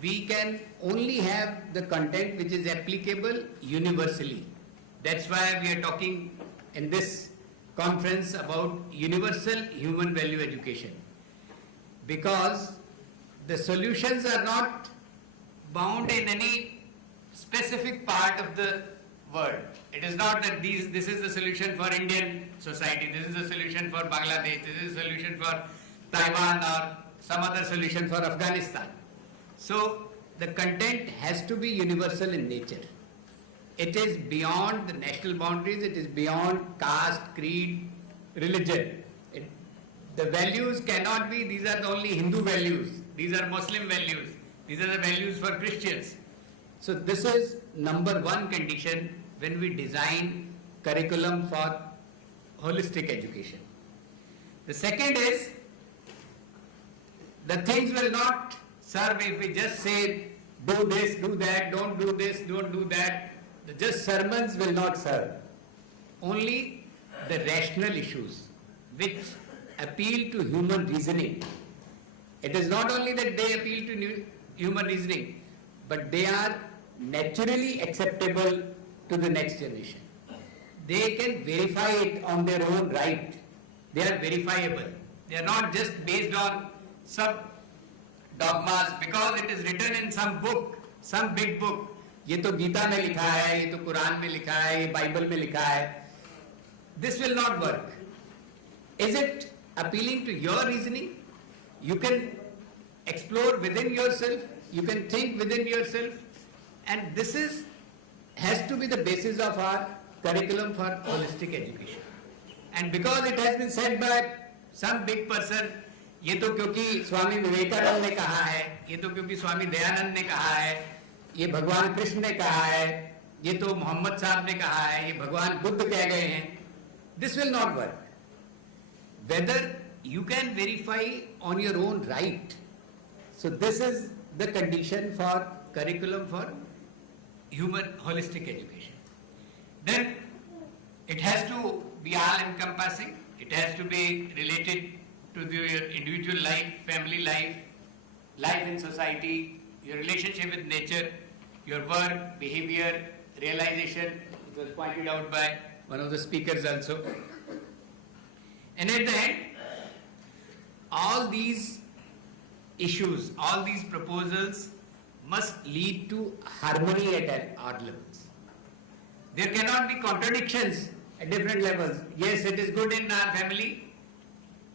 we can only have the content which is applicable universally. That's why we are talking in this conference about universal human value education. Because the solutions are not bound in any specific part of the world. It is not that this is the solution for Indian society, this is the solution for Bangladesh, this is the solution for Taiwan or some other solution for Afghanistan. So the content has to be universal in nature. It is beyond the national boundaries, it is beyond caste, creed, religion. The values cannot be, these are the only Hindu values, these are Muslim values, these are the values for Christians. So this is number one condition when we design curriculum for holistic education. The second is, the things will not serve if we just say, do this, do that, don't do this, don't do that. Just sermons will not serve. Only the rational issues which appeal to human reasoning. It is not only that they appeal to human reasoning, but they are naturally acceptable to the next generation. They can verify it on their own right. They are verifiable. They are not just based on some dogmas because it is written in some book, some big book. ये तो गीता में लिखा है, ये तो कुरान में लिखा है, ये बाइबल में लिखा है. This will not work. Is it appealing to your reasoning? You can explore within yourself, you can think within yourself, and this has to be the basis of our curriculum for holistic education. And because it has been said by some big person, ये तो क्योंकि स्वामी विवेकानंद ने कहा है, ये तो क्योंकि स्वामी दयानंद ने कहा है, ये भगवान कृष्ण ने कहा है, ये तो मोहम्मद साहब ने कहा है, ये भगवान बुद्ध कह गए हैं. This will not work. Whether you can verify on your own right. So this is the condition for curriculum for human holistic education. Then it has to be all encompassing. It has to be related to your individual life, family life, life in society, your relationship with nature, your work, behavior, realization. It was pointed out by one of the speakers also. And at the end, all these issues, all these proposals must lead to harmony at odd levels. There cannot be contradictions at different levels. Yes, it is good in our family,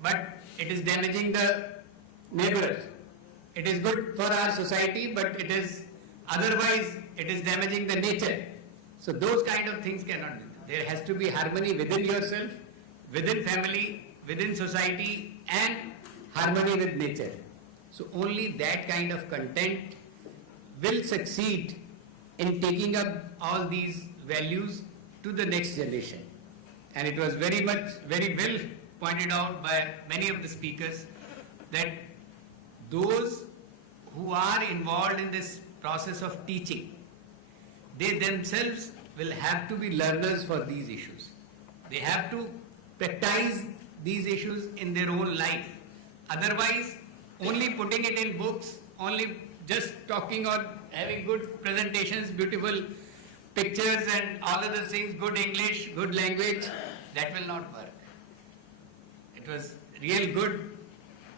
but it is damaging the neighbors. It is good for our society, but it is otherwise it is damaging the nature. So those kind of things cannot be. There has to be harmony within yourself, within family, within society, and harmony with nature. So only that kind of content will succeed in taking up all these values to the next generation. And it was very well pointed out by many of the speakers that those who are involved in this process of teaching, they themselves will have to be learners for these issues. They have to practice these issues in their own life. Otherwise, only putting it in books, only just talking or having good presentations, beautiful pictures and all other things, good English, good language, that will not work. It was real good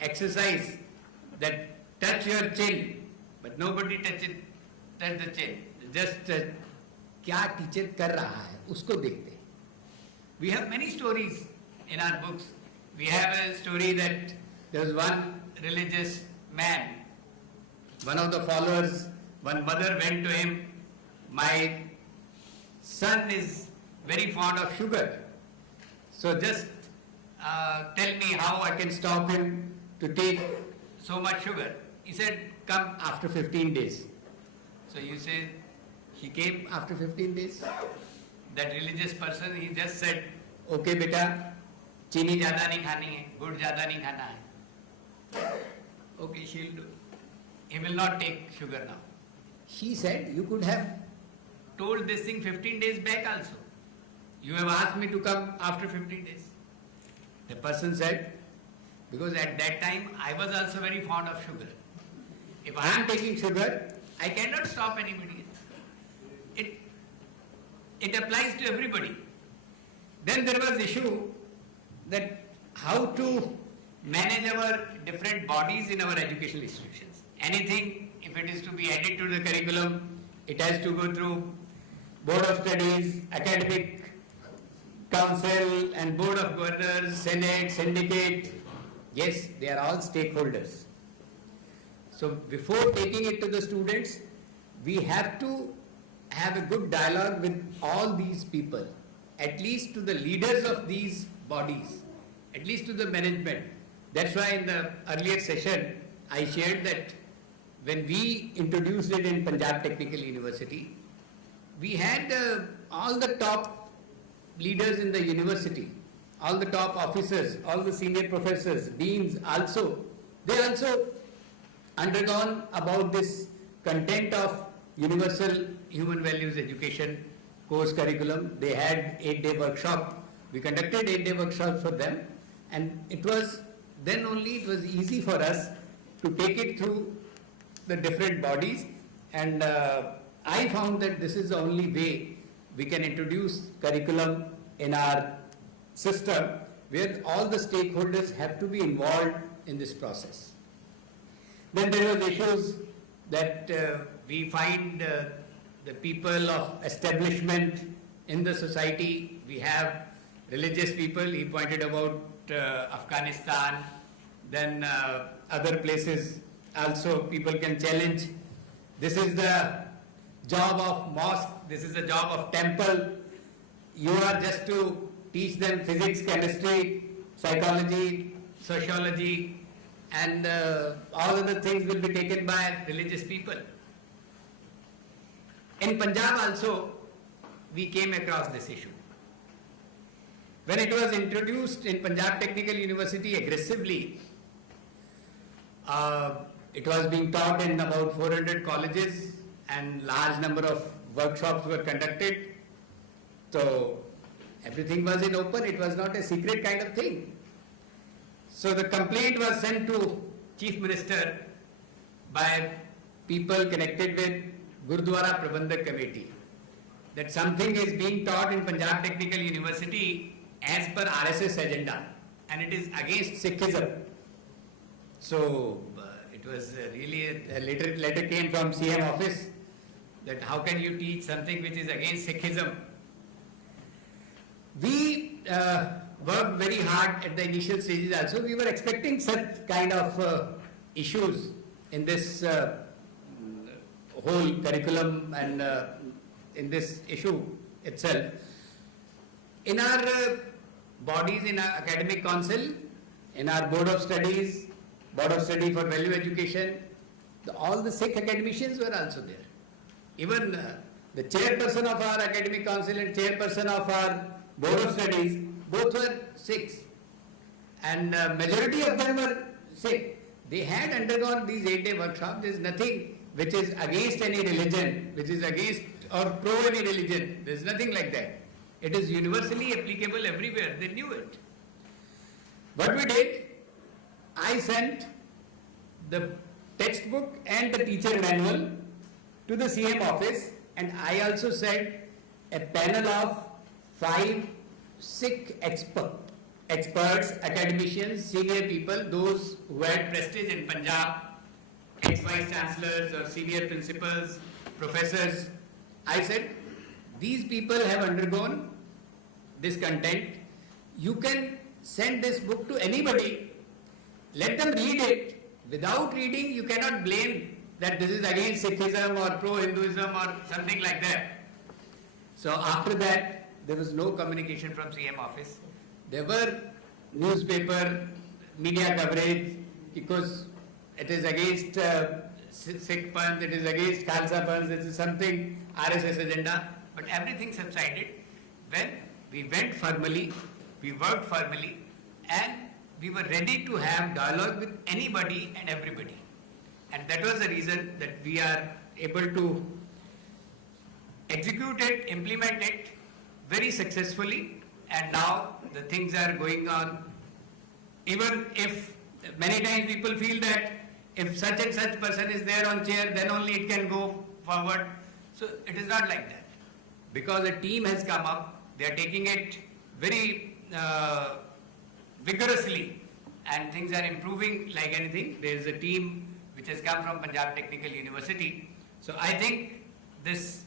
exercise that touch your chin, but nobody touch the chin. Just क्या teacher कर रहा है उसको देखते हैं. We have many stories in our books. We have a story that there was one religious man, one of the followers, one mother went to him, my son is very fond of sugar, so just tell me how I can stop him to take so much sugar. He said, come after 15 days. So you say, he came after 15 days. That religious person, he just said, okay beta, चीनी ज़्यादा नहीं खानी है, गुड़ ज़्यादा नहीं खाना है. Okay, she'll do. He will not take sugar now. He said, you could have told this thing 15 days back also. you have asked me to come after 15 days. The person said, because at that time I was also very fond of sugar. If I am taking sugar, I cannot stop anybody else. It applies to everybody. Then there was issue that how to manage our different bodies in our educational institutions. Anything, if it is to be added to the curriculum, it has to go through Board of Studies, Academic Council and Board of Governors, Senate, Syndicate. Yes, they are all stakeholders. So before taking it to the students, we have to have a good dialogue with all these people, at least to the leaders of these bodies, at least to the management. That's why in the earlier session, I shared that when we introduced it in Punjab Technical University, we had all the top leaders in the university, all the top officers, all the senior professors, deans also, they also undergone about this content of universal human values education course curriculum. They had 8-day workshop. We conducted 8-day workshops for them, and it was then only it was easy for us to take it through the different bodies, and I found that this is the only way we can introduce curriculum in our system where all the stakeholders have to be involved in this process. Then there was issues that we find the people of establishment in the society. We have religious people. He pointed about Afghanistan, then other places also people can challenge. This is the job of mosque, this is the job of temple. You are just to teach them physics, chemistry, psychology, sociology, and all other things will be taken by religious people. In Punjab also, we came across this issue. When it was introduced in Punjab Technical University aggressively, it was being taught in about 400 colleges and large number of workshops were conducted. So everything was in open, it was not a secret kind of thing. So the complaint was sent to Chief Minister by people connected with Gurdwara Prabandhak Committee that something is being taught in Punjab Technical University as per RSS agenda and it is against Sikhism. So it was really a letter came from CM office that how can you teach something which is against Sikhism. We worked very hard at the initial stages also. We were expecting such kind of issues in this whole curriculum and in this issue itself. In our bodies, in our academic council, in our board of studies, board of study for value education, all the Sikh academicians were also there. Even the chairperson of our academic council and chairperson of our board of studies, both were Sikhs. And majority of them were Sikh. They had undergone these 8-day workshops. There is nothing which is against any religion, which is against or pro any religion. There is nothing like that. It is universally applicable everywhere. They knew it. What we did, I sent the textbook and the teacher manual to the CM office, and I also sent a panel of 5 Sikh experts, academicians, senior people, those who had prestige in Punjab, ex-vice chancellors or senior principals, professors. I said, these people have undergone this content. You can send this book to anybody, let them read it. Without reading, you cannot blame that this is against Sikhism or pro-Hinduism or something like that. So after that, there was no communication from CM office. There were newspaper, media coverage, because it is against Sikh Panth, it is against Khalsa Panth, it is something RSS agenda, but everything subsided when we went formally, we worked formally, and we were ready to have dialogue with anybody and everybody. And that was the reason that we are able to execute it, implement it, very successfully, and now the things are going on. Even if many times people feel that if such and such person is there on chair, then only it can go forward. So it is not like that. Because a team has come up, they are taking it very vigorously, and things are improving like anything. There is a team which has come from Punjab Technical University. So I think this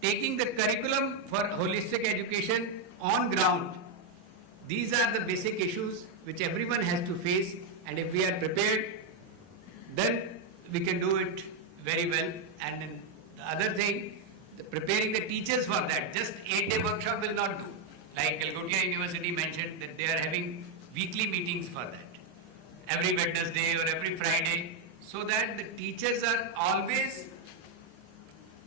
taking the curriculum for holistic education on ground, these are the basic issues which everyone has to face, and if we are prepared, then we can do it very well. And then the other thing, preparing the teachers for that, just 8-day workshop will not do. Like Calcutta University mentioned that they are having weekly meetings for that, every Wednesday or every Friday, so that the teachers are always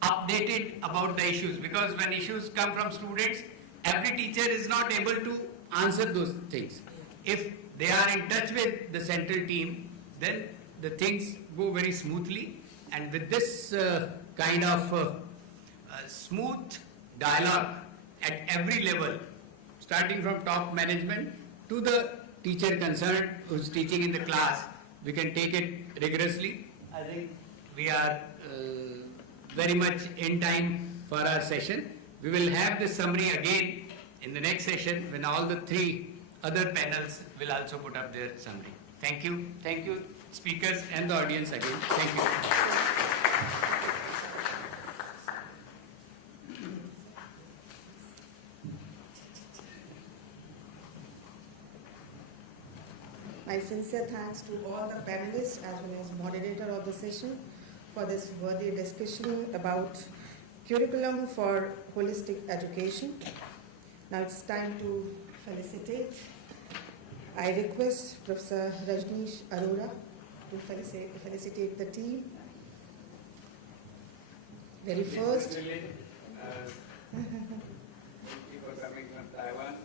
updated about the issues, because when issues come from students, every teacher is not able to answer those things. If they are in touch with the central team, then the things go very smoothly, and with this kind of smooth dialogue at every level, starting from top management to the teacher concerned who's teaching in the class, we can take it rigorously. I think we are very much in time for our session. We will have this summary again in the next session when all the 3 other panels will also put up their summary. Thank you. Thank you, speakers and the audience again. Thank you. My sincere thanks to all the panelists as well as moderator of the session for this worthy discussion about curriculum for holistic education. Now it's time to felicitate. I request Professor Rajneesh Arora to felicitate the team. Very first. Thank you for coming from Taiwan.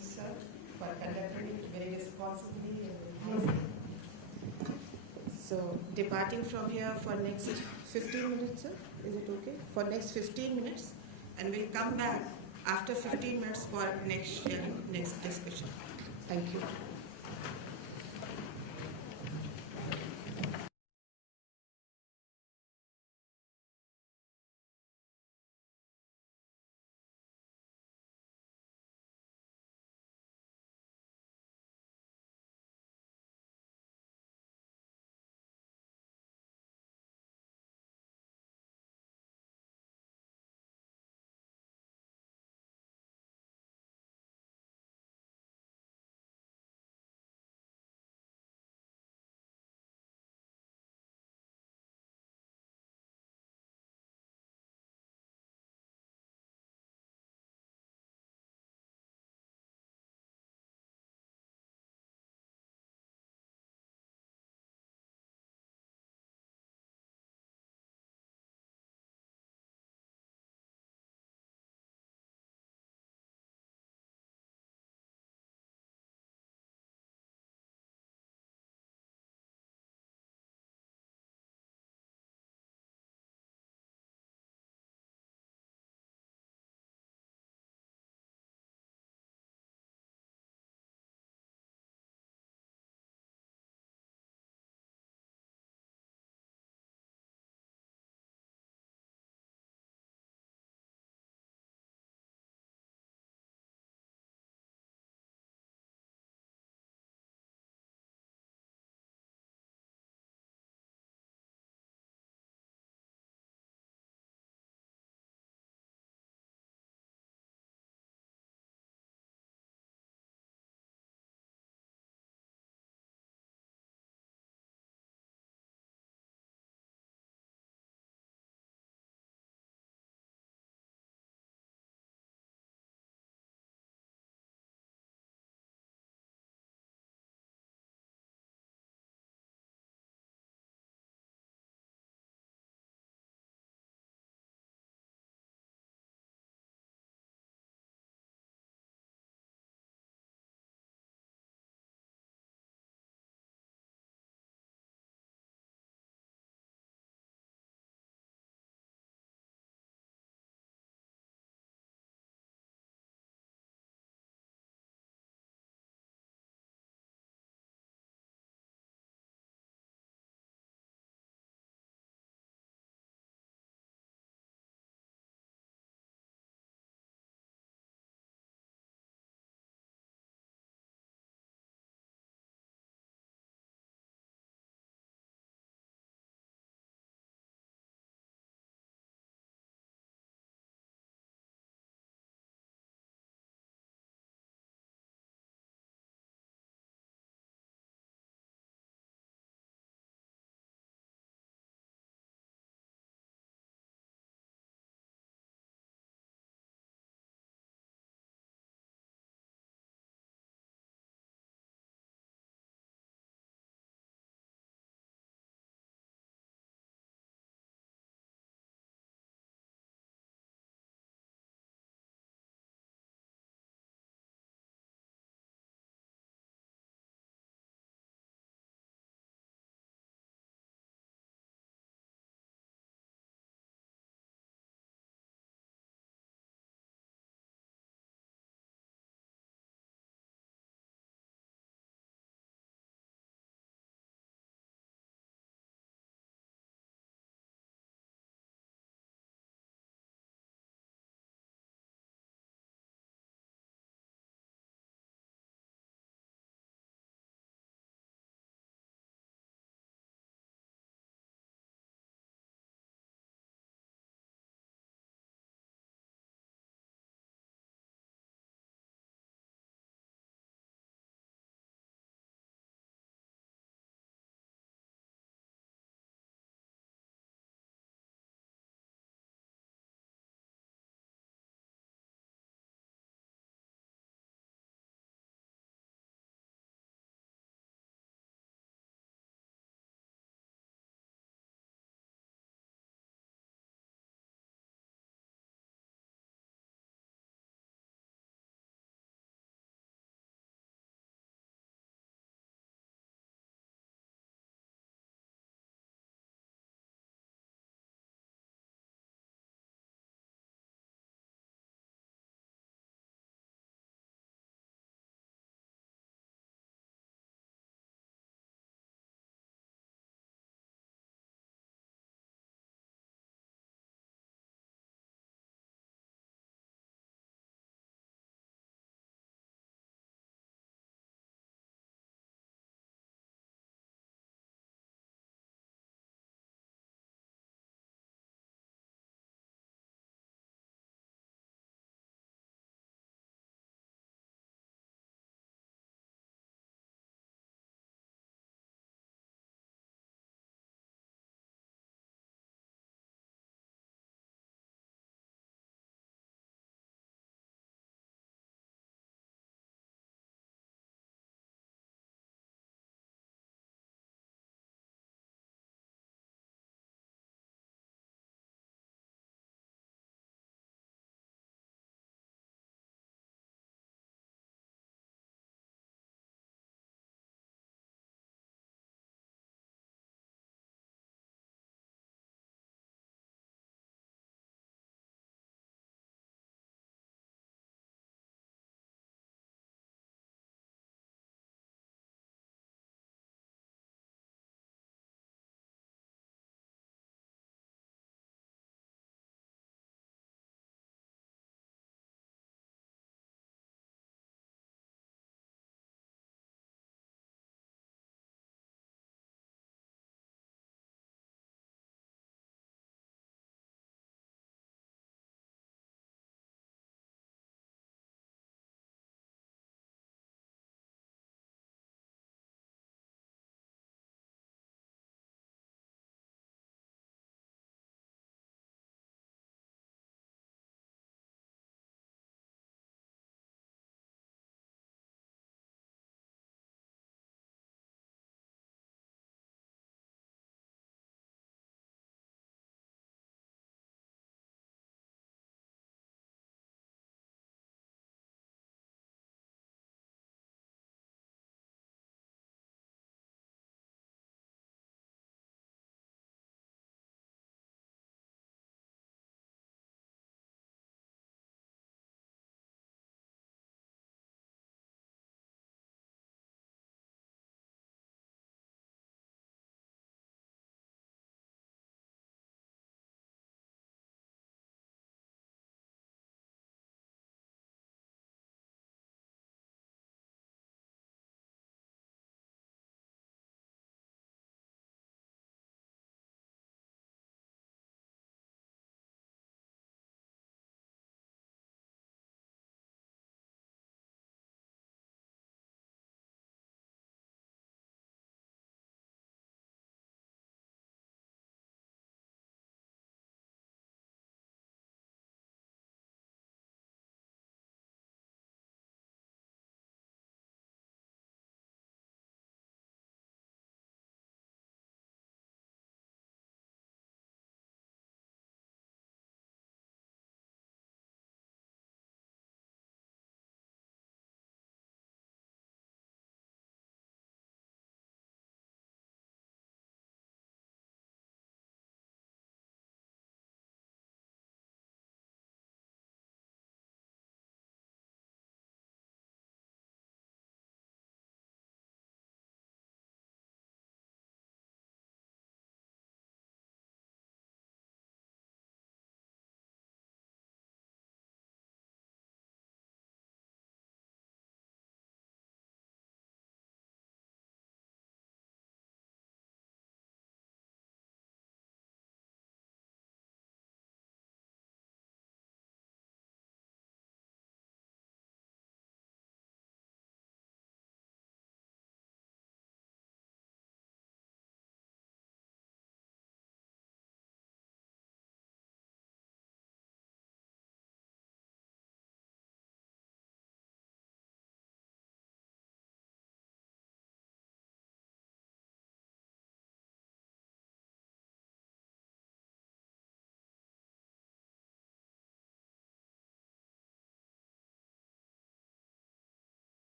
Sir, for conducting it very responsibly and very So, departing from here for next 15 minutes, sir, is it okay? For next 15 minutes, and we'll come back after 15 minutes for next discussion. Thank you.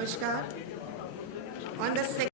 Namaskar. On the second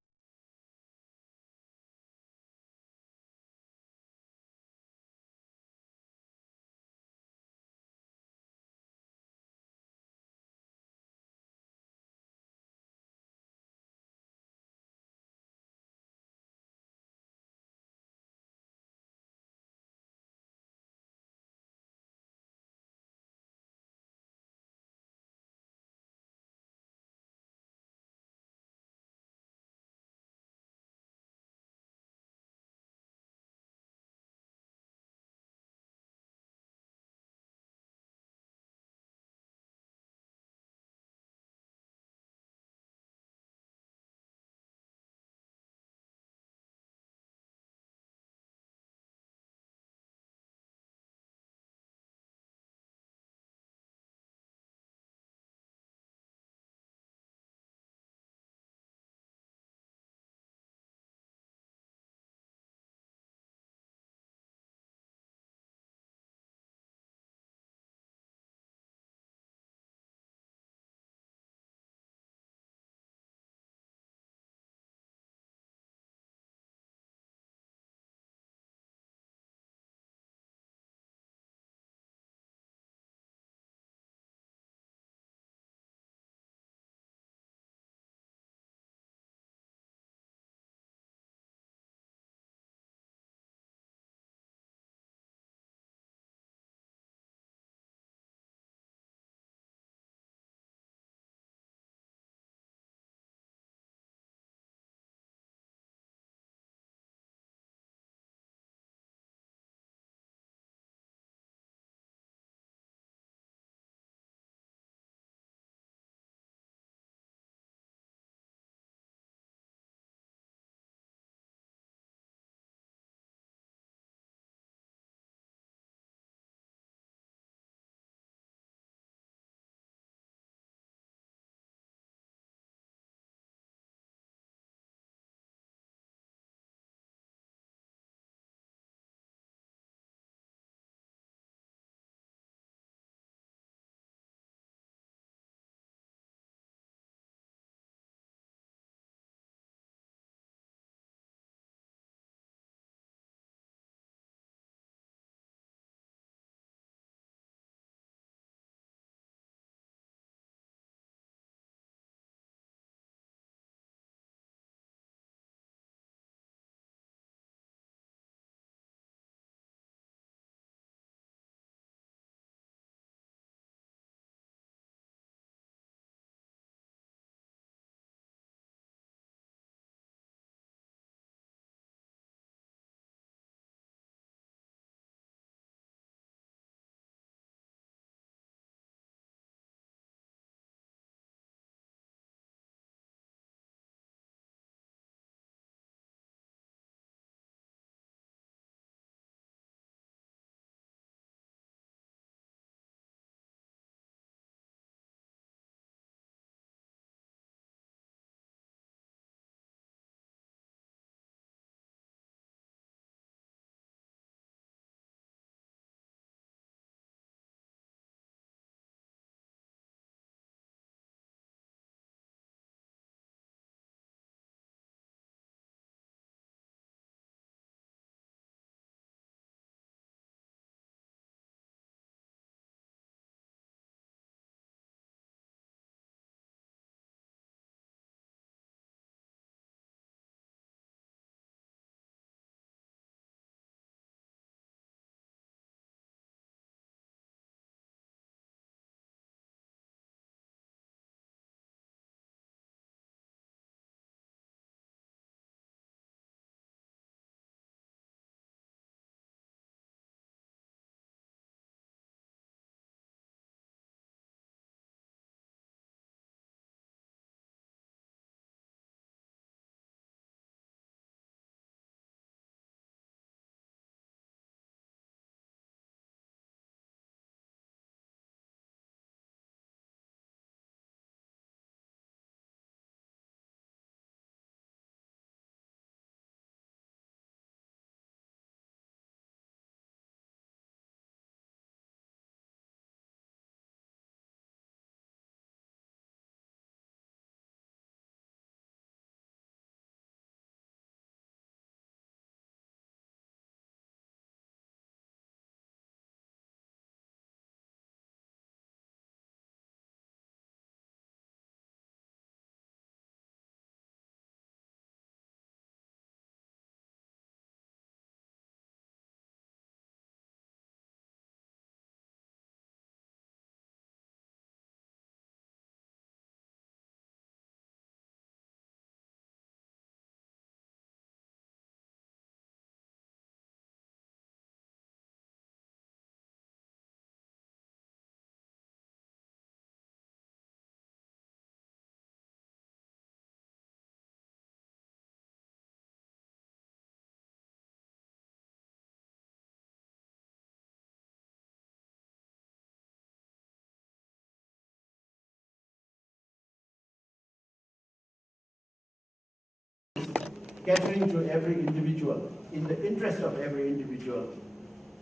catering to every individual, in the interest of every individual,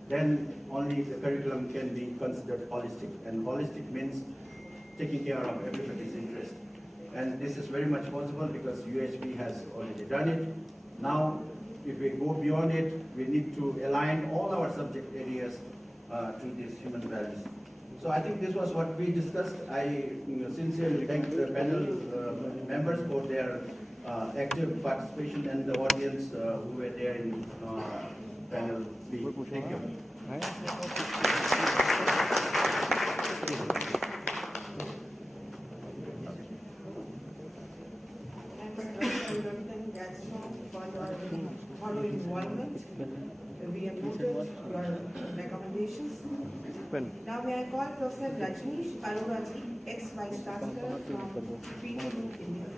then only the curriculum can be considered holistic. And holistic means taking care of everybody's interest. And this is very much possible because UHV has already done it. Now, if we go beyond it, we need to align all our subject areas to these human values. So I think this was what we discussed. I sincerely thank the panel members for their active participation and the audience who were there in panel B. Thank you. For your involvement. We have noted your recommendations. Now may I call Professor Rajneesh Arora-ji, ex-Vice Chancellor from PTU India.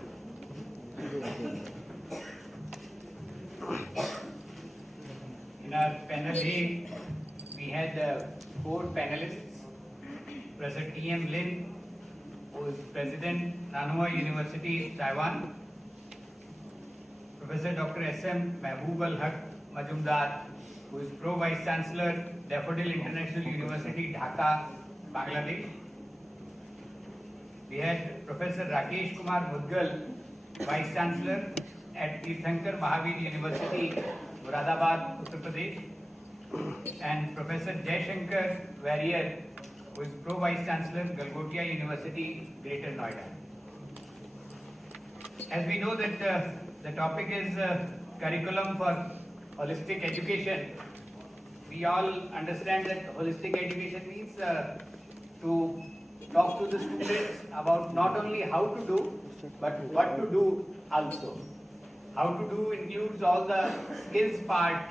In our panel A, we had 4 panelists. Professor T.M. Lin, who is President, Nanhua University, Taiwan. Professor Dr. S.M. Mahbub-ul-Haq Majumdar, who is Pro-Vice Chancellor, Daffodil International University, Dhaka, Bangladesh. We had Professor Rakesh Kumar Mudgal, Vice Chancellor at Tirthankar Mahavir University, Moradabad, Uttar Pradesh. And Professor Jaishankar Warrior, who is Pro-Vice Chancellor, Galgotia University, Greater Noida. As we know that the topic is curriculum for holistic education. We all understand that holistic education means to talk to the students about not only how to do, but what to do also. How to do includes all the skills part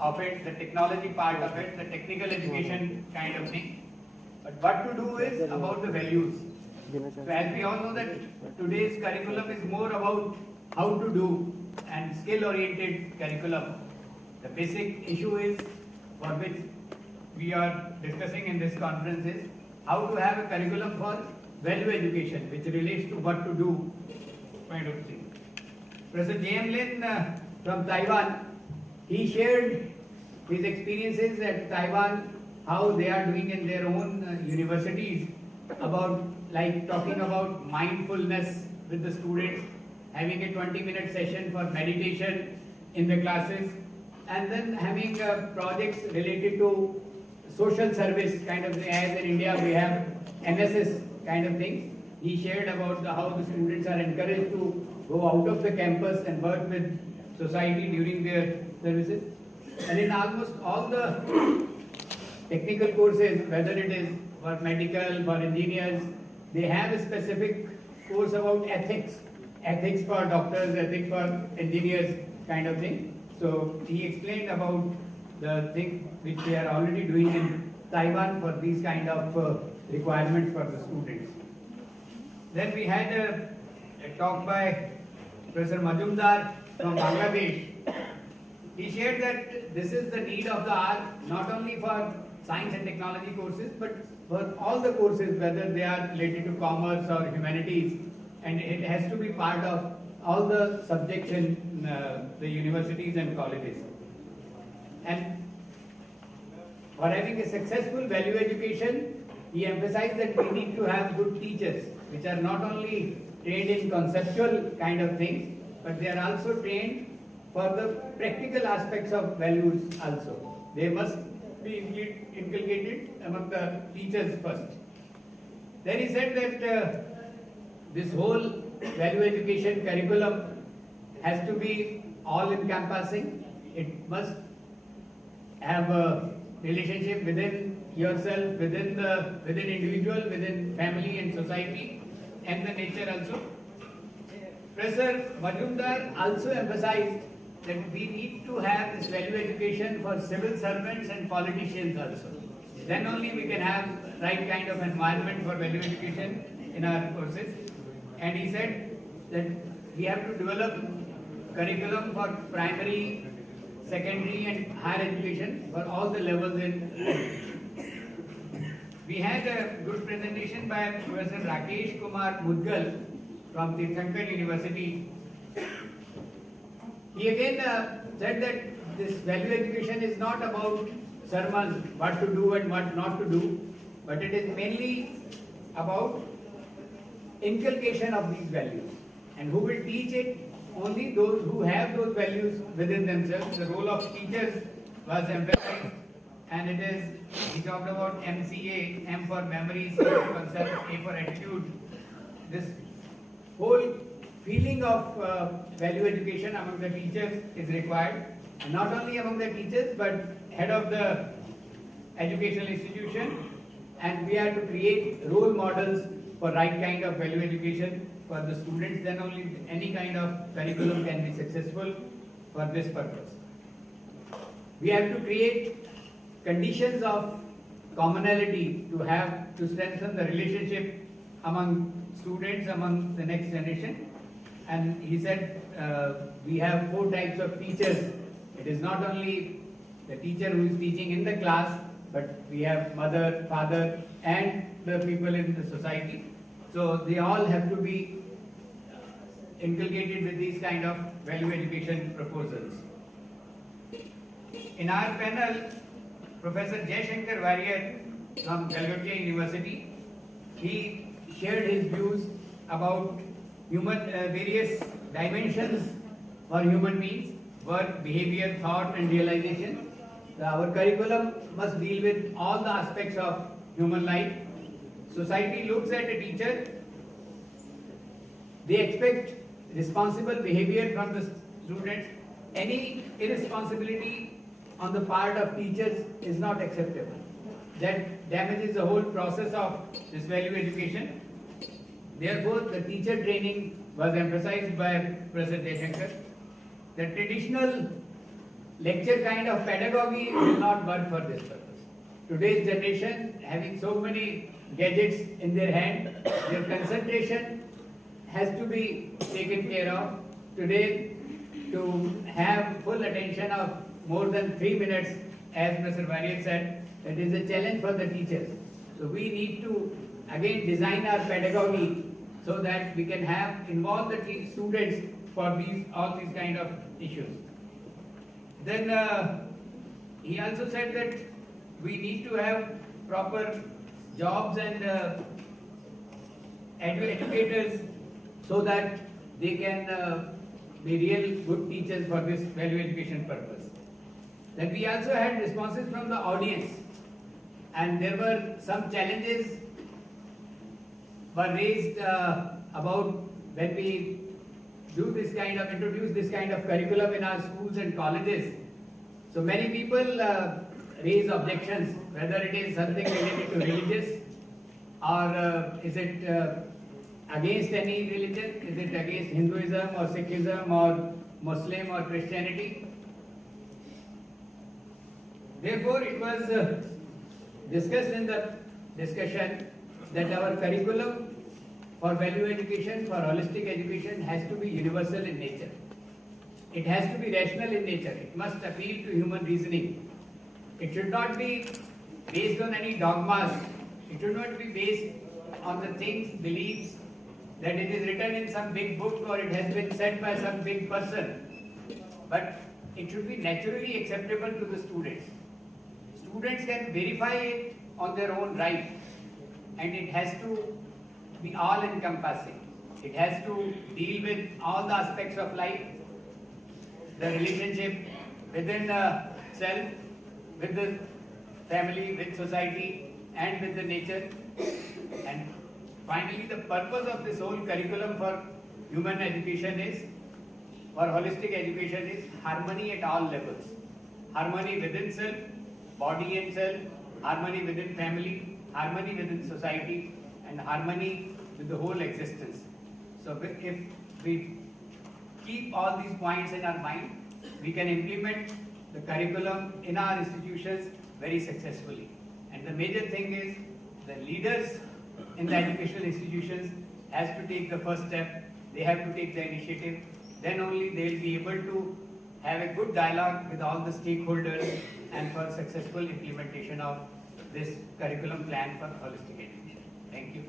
of it, the technology part of it, the technical education kind of thing. But what to do is about the values. So as we all know that today's curriculum is more about how to do and skill-oriented curriculum. The basic issue is, for which we are discussing in this conference, is how to have a curriculum for value education, which relates to what to do kind of thing. Professor J.M. Lin from Taiwan, he shared his experiences at Taiwan, how they are doing in their own universities, about like talking about mindfulness with the students, having a 20-minute session for meditation in the classes, and then having projects related to social service kind of thing. As in India we have NSS kind of things. He shared about how the students are encouraged to go out of the campus and work with society during their services. And in almost all the technical courses, whether it is for medical, for engineers, they have a specific course about ethics. Ethics for doctors, ethics for engineers kind of thing. So he explained about the thing which they are already doing in Taiwan for these kind of requirements for the students. Then we had a talk by Professor Majumdar from Bangladesh. He shared that this is the need of the hour, not only for science and technology courses, but for all the courses, whether they are related to commerce or humanities, and it has to be part of all the subjects in the universities and colleges. And for having a successful value education, he emphasized that we need to have good teachers, which are not only trained in conceptual kind of things, but they are also trained for the practical aspects of values also. They must be inculcated among the teachers first. Then he said that this whole value education curriculum has to be all-encompassing. It must have a relationship within yourself, within individual, within family and society, and the nature also. Professor Majumdar also emphasized that we need to have this value education for civil servants and politicians also. Then only we can have right kind of environment for value education in our courses. And he said that we have to develop curriculum for primary, secondary and higher education for all the levels We had a good presentation by Professor Rakesh Kumar Mudgal from Tirthankar University. He again said that this value education is not about sermons, what to do and what not to do, but it is mainly about inculcation of these values. And who will teach it? Only those who have those values within themselves. The role of teachers was emphasized, and it is, he talked about MCA, M for memory, C for concept, A for attitude. This whole feeling of value education among the teachers is required, and not only among the teachers but head of the educational institution, and we are to create role models for right kind of value education for the students. Then only any kind of curriculum can be successful for this purpose. We have to create conditions of commonality to strengthen the relationship among students, among the next generation. And he said we have 4 types of teachers. It is not only the teacher who is teaching in the class, but we have mother, father, and the people in the society. So they all have to be inculcated with these kind of value education proposals. In our panel, Professor Jaishankar Warrior from Calcutta University, he shared his views about various dimensions for human beings: work, behavior, thought, and realization. Our curriculum must deal with all the aspects of human life. Society looks at a teacher, they expect responsible behavior from the students. Any irresponsibility on the part of teachers is not acceptable. That damages the whole process of this value education. Therefore, the teacher training was emphasized by Professor Jaishankar. The traditional lecture kind of pedagogy will not work for this purpose. Today's generation, having so many gadgets in their hand, their concentration has to be taken care of. Today, to have full attention of more than 3 minutes, as Mr. Warrior said, it is a challenge for the teachers. So we need to again design our pedagogy so that we can involve the students for all these kind of issues. Then he also said that we need to have proper jobs and educators so that they can be real good teachers for this value education purpose. Then we also had responses from the audience, and there were some challenges were raised about when we introduce this kind of curriculum in our schools and colleges. So many people raise objections, whether it is something related to religious, or is it against any religion, is it against Hinduism or Sikhism or Muslim or Christianity. Therefore, it was discussed in the discussion that our curriculum for value education, for holistic education, has to be universal in nature. It has to be rational in nature. It must appeal to human reasoning. It should not be based on any dogmas. It should not be based on the things, beliefs, that it is written in some big book or it has been said by some big person. But it should be naturally acceptable to the students. Students can verify it on their own right, and it has to be all-encompassing. It has to deal with all the aspects of life, the relationship within the self, with the family, with society, and with the nature. And finally, the purpose of this whole curriculum for human education is, for holistic education, is harmony at all levels. Harmony within self, body and self, harmony within family, harmony within society, and harmony with the whole existence. So if we keep all these points in our mind, we can implement the curriculum in our institutions very successfully. And the major thing is the leaders in the educational institutions has to take the first step. They have to take the initiative. Then only they will be able to have a good dialogue with all the stakeholders and for successful implementation of this curriculum plan for holistic education. Thank you.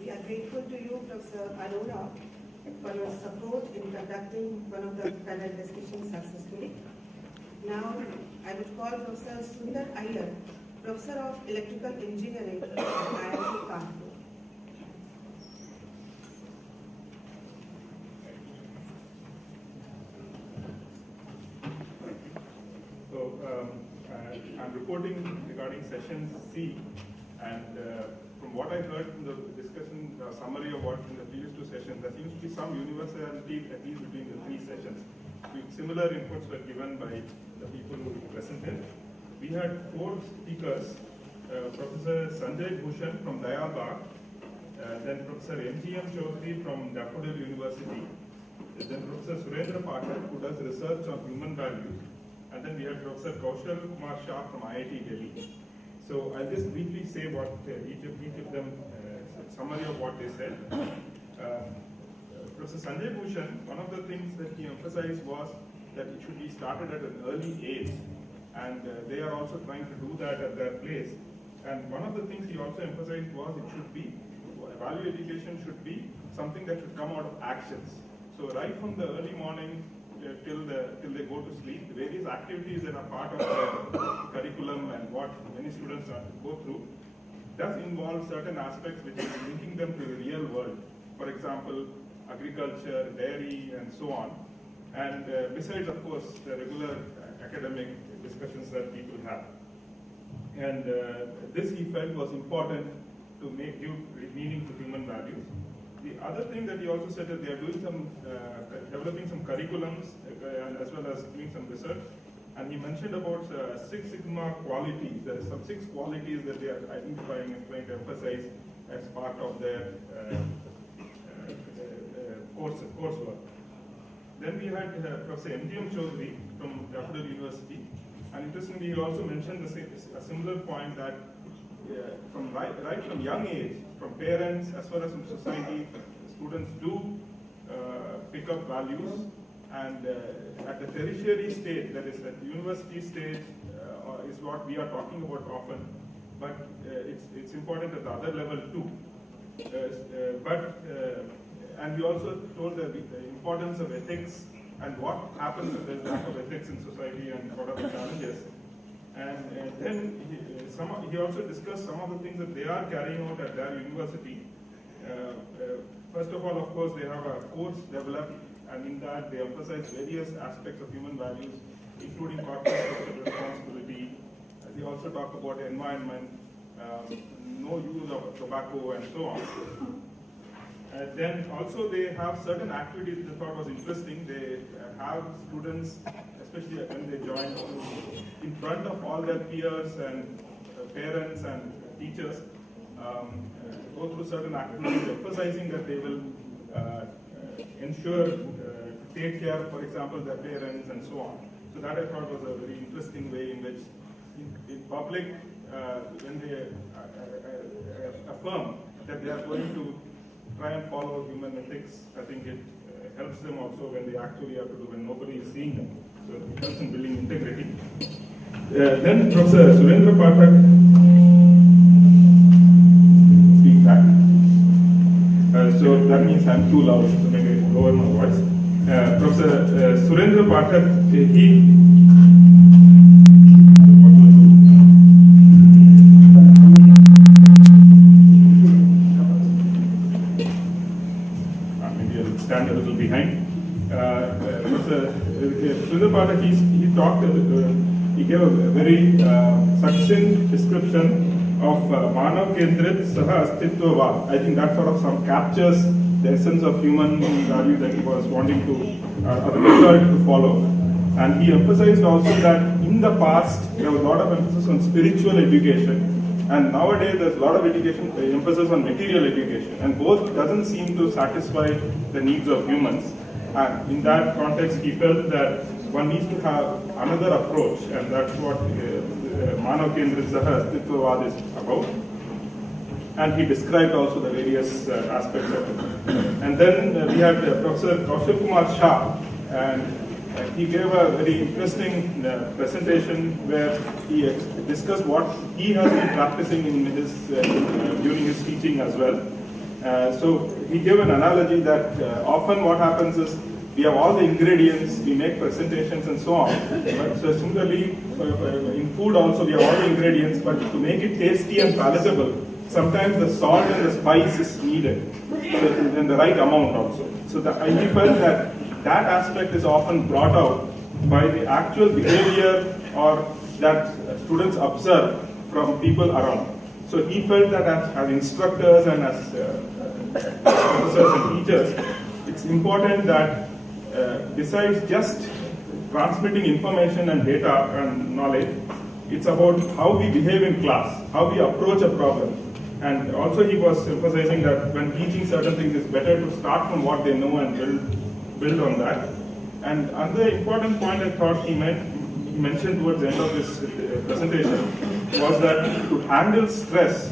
We are grateful Professor Arora for your support in conducting one of the panel discussions successfully. Now, I would call Professor Sundar Iyer, Professor of Electrical Engineering at IIT Kanpur. So, I'm reporting regarding session C, and from what I heard from the discussion summary of what in the previous two sessions, there seems to be some universality at least between the three sessions. Similar inputs were given by the people who presented. We had four speakers, Professor Sanjay Bhushan from Dayabagh, then Professor M.G.M. Chaudhary from Daffodil University, then Professor Surendra Pathak, who does research on human values, and then we had Professor Kaushal Kumar Shah from IIT Delhi. So I'll just briefly say what each of them, summary of what they said. Professor Sanjay Bhushan, one of the things that he emphasized was that it should be started at an early age, and they are also trying to do that at their place. And one of the things he also emphasized was it should be, value education should be something that should come out of actions. So right from the early morning till they go to sleep, the various activities that are part of their curriculum and what many students go through does involve certain aspects which is linking them to the real world. For example, agriculture, dairy, and so on. And besides, of course, the regular academic discussions that people have. And this he felt was important to give meaning to human values. The other thing that he also said that they are doing some, developing some curriculums as well as doing some research. And he mentioned about Six Sigma qualities. There are some 6 qualities that they are identifying and trying to emphasize as part of their coursework. Then we had Professor M.G.M. Chaudhary from Daffodil University. And interestingly, he also mentioned a similar point that from right from young age, from parents as well as from society, students do pick up values, and at the tertiary stage, that is at the university stage, is what we are talking about often, but it's important at the other level too. And we also told the importance of ethics and what happens if there's lack of ethics in society and what are the challenges. And then he also discussed some of the things that they are carrying out at their university. First of all, of course, they have a course developed, and in that they emphasize various aspects of human values, including corporate social responsibility. They also talk about environment, no use of tobacco, and so on. Then also they have certain activities that I thought was interesting. They have students, especially when they join, in front of all their peers and parents and teachers, go through certain activities, emphasizing that they will ensure to take care, for example, their parents and so on. So that I thought was a very interesting way in which, in public, when they affirm that they are going to try and follow human ethics, I think it helps them also when they actually have to do, when nobody is seeing them. So it helps in building integrity. Then Professor Surendra Pathak, speak back. So that means I'm too loud, so maybe lower my voice. Professor Surendra Pathak, he stand a little behind. Surendra Pathak, he talked, he gave a very succinct description of Manav Kendrit Saha Astitva. I think that sort of captures the essence of human value that he was wanting to, or the method to follow. And he emphasized also that in the past, there was a lot of emphasis on spiritual education. And nowadays, there's a lot of education, emphasis on material education, and both doesn't seem to satisfy the needs of humans. And in that context, he felt that one needs to have another approach, and that's what Manav Kendrit Saha Astitva is about. And he described also the various aspects of it. And then we had Professor Kaushal Kumar Shah, and he gave a very interesting presentation where he discussed what he has been practicing in his, during his teaching as well. So he gave an analogy that often what happens is we have all the ingredients, we make presentations and so on. But so similarly, in food also we have all the ingredients, but to make it tasty and palatable, sometimes the salt and the spice is needed, in the right amount also. So I felt that that aspect is often brought out by the actual behavior or that students observe from people around. So he felt that as instructors and as professors and teachers, it's important that besides just transmitting information and data and knowledge, it's about how we behave in class, how we approach a problem. And also he was emphasizing that when teaching certain things, it's better to start from what they know and build on that. And another important point I thought he mentioned towards the end of his presentation was that to handle stress,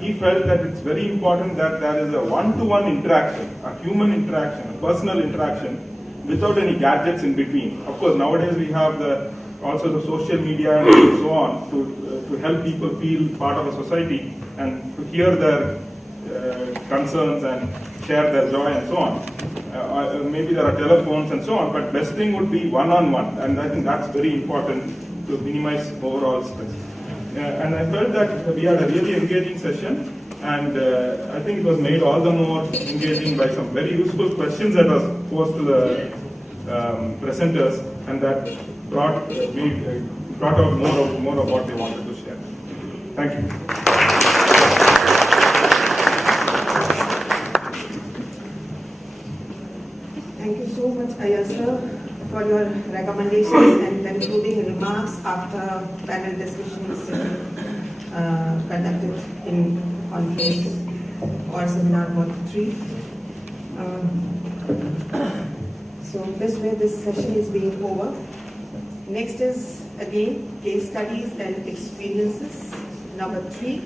he felt that it's very important that there is a one-to-one interaction, a human interaction, a personal interaction, without any gadgets in between. Of course, nowadays we have also the social media and so on to help people feel part of a society and to hear their concerns and share their joy and so on. Maybe there are telephones and so on, but best thing would be one-on-one, and I think that's very important to minimize overall stress. And I felt that we had a really engaging session, and I think it was made all the more engaging by some very useful questions that was posed to the presenters, and that brought out more of what they wanted to share. Thank you. Thank you so much, Iyer sir, for your recommendations and concluding remarks after panel discussions conducted in conference or seminar 3. So this way this session is being over. Next is again case studies and experiences, number 3.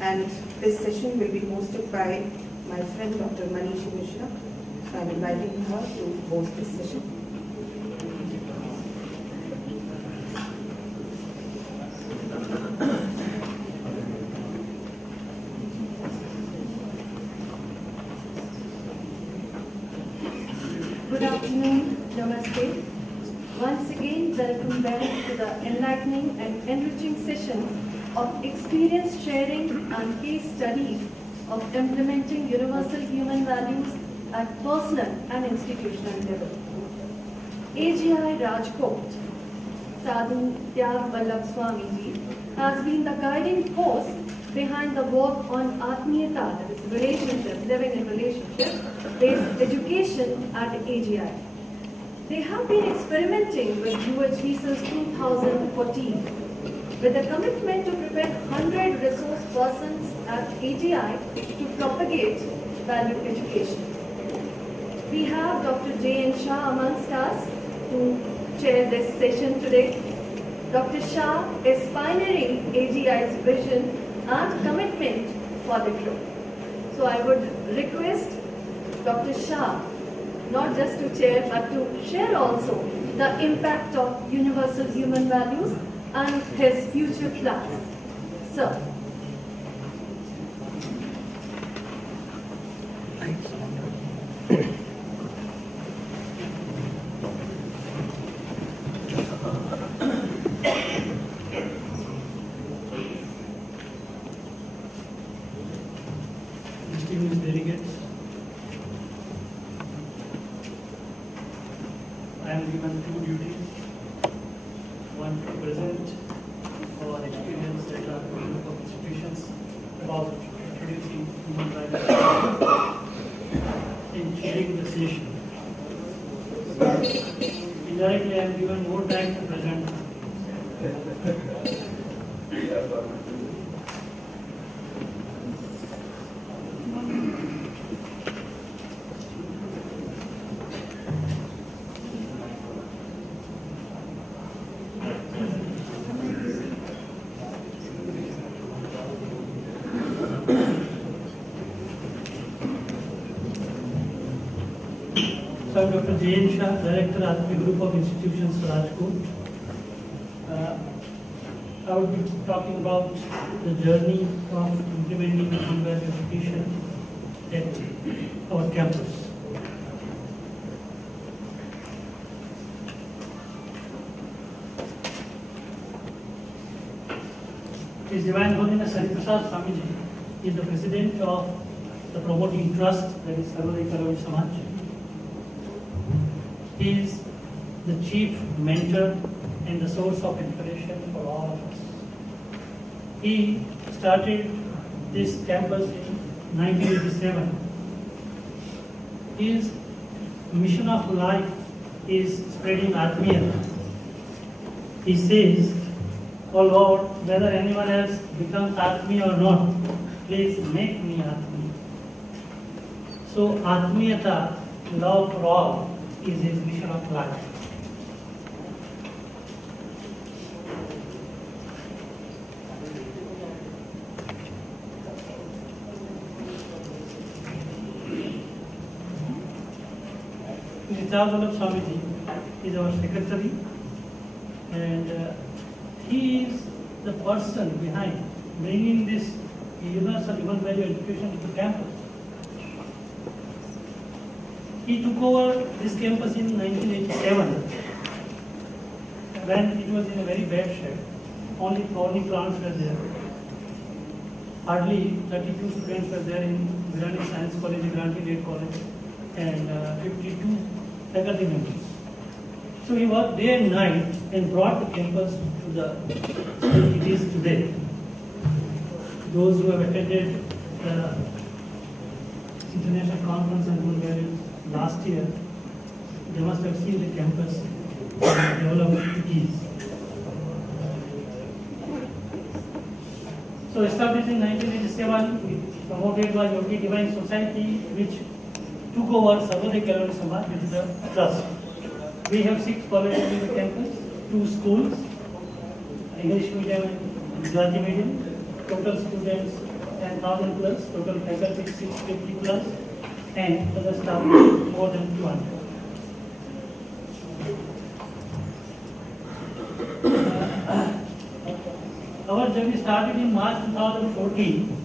And this session will be hosted by my friend Dr. Manishi Mishra. So I'm inviting her to host this session. Good afternoon, Namaste. Once again, welcome back to the enlightening and enriching session of experience sharing and case studies of implementing universal human values at personal and institutional level. AGI Rajkot, Sadhu Tyag Vallabh Swami Ji, has been the guiding force behind the work on Atmiyata, that is relationships, living in relationship-based education at AGI. They have been experimenting with UHV since 2014 with a commitment to prepare 100 resource persons at AGI to propagate value education. We have Dr. J.N. Shah amongst us to chair this session today. Dr. Shah is pioneering AGI's vision and commitment for the group. So I would request Dr. Shah not just to chair but to share also the impact of universal human values and his future plans. Sir. Distinguished delegates, I am given 2 duties. One, to present our experience at our group of institutions about introducing human rights in chairing the session. Indirectly, I am given more time to present. So I'm Dr. J.N. Shah, Director at the Group of Institutions, Rajkot. I would be talking about the journey of implementing human value education at our campus. His Divine Holiness Hari Prasad Swamiji is the president of the Promoting Trust, that is Sarvodaya Karavana Samaj. He is the chief mentor and the source of inspiration for all of us. He started this campus in 1987. His mission of life is spreading Atmiyata. He says, "Oh Lord, whether anyone else becomes Atmiya or not, please make me Atmiya." So Atmiyata, love for all, is his mission of life. Vallabh Swamiji is our secretary, and he is the person behind bringing this universal human value education to campus. He took over this campus in 1987 when it was in a very bad shape. Only plants were there. Hardly 32 students were there in Virani Science College, Granty Lake College, and 52 faculty members. So he worked day and night and brought the campus to the state it is today. Those who have attended the international conference on human values last year, they must have seen the campus development it is. So established in 1987, promoted by Yogi Divine Society, which took over Sarvodaya Karavana Samaj, which is a trust. We have 6 colleges in the campus, 2 schools, English medium and Gujarati medium, total students 10,000 plus, total faculty 650 plus, and other staff more than 200. Our journey started in March 2014.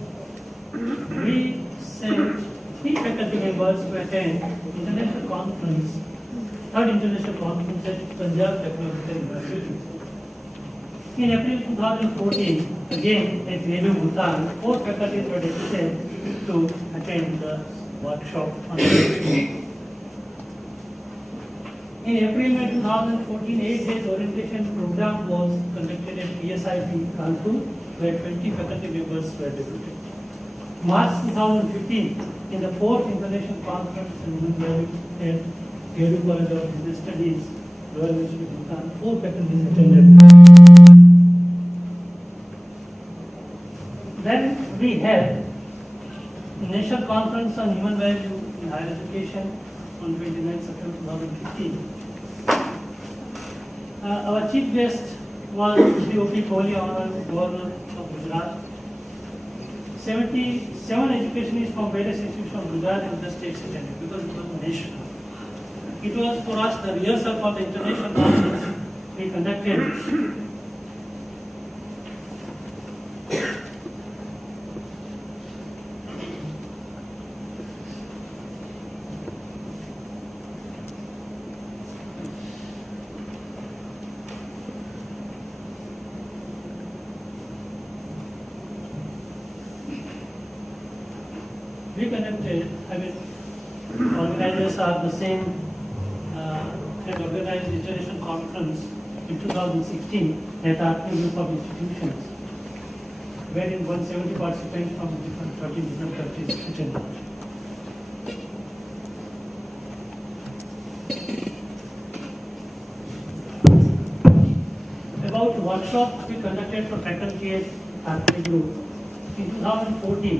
We sent 3 faculty members to attend international conference, 3rd international conference at Punjab Technological University. In April 2014, again at Venu, Bhutan, 4 faculties were deputed to attend the workshop on PhD. In April-May 2014, 8 days orientation program was conducted at ICHVHE Kanpur, where 20 faculty members were deputed. March 2015, in the 4th International Conference on Human Values at Gedu College of Business Studies, Royal University of Bhutan, 4 faculties attended. Then we had National Conference on Human Value in Higher Education on 29 September 2015. Our chief guest was Sri O.P. Kohli, Honorable Governor of Gujarat. 77 educationists from various institutions of Gujarat and the states attended because it was a nation. It was for us the rehearsal for the international conference we conducted. We conducted, organizers are the same, had organized the international conference in 2016 at our group of institutions, wherein 170 participants from 13 different countries attended. About workshops we conducted for faculty at our group. In 2014,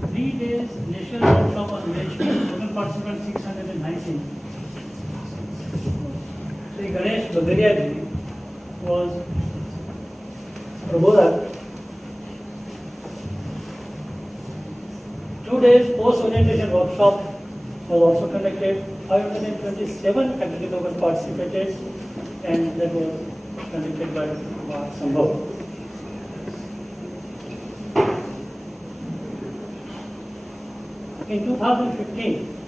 3 days national workshop on management, total participants 619. Sri Ganesh Bagaria was Prabodhak. 2 days post-orientation workshop was also conducted. 527 faculty members participated, and that was conducted by Kumar Sambhav. In 2015,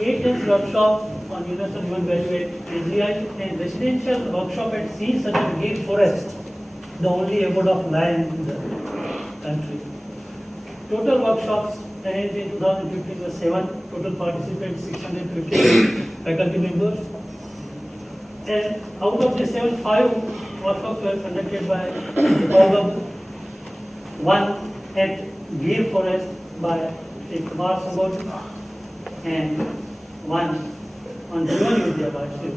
8 days workshop on universal human value at AGI and residential workshop at Sea Southern Gale Forest, the only abode of lion in the country. Total workshops arranged in 2015 were 7, total participants 650 faculty members. And out of the 7, 5 workshops were conducted by Department, 1 at Gale Forest by Kumar Sambod, and 1 on Jivan Vidya by Sri.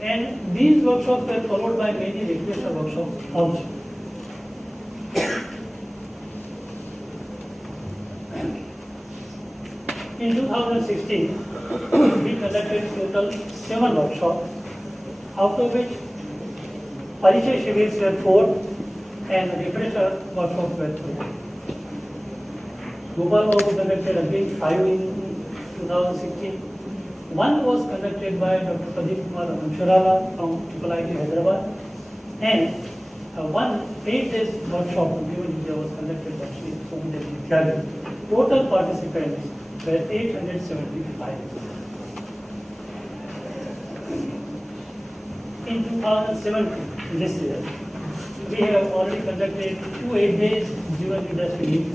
And these workshops were followed by many recreational workshops also. In 2016, we conducted total 7 workshops, out of which ICHVHE were 4 and refresher workshops were 3. Gopal Babu conducted again 5 in 2016. 1 was conducted by Dr. Pradeep Kumar Amsharala from IIT Hyderabad, and 1 8 days workshop on Jivan Vidya was conducted by Sri Somadev. Total participants were 875. In 2017, this year, we have already conducted 2 8 days Jivan Vidya meet,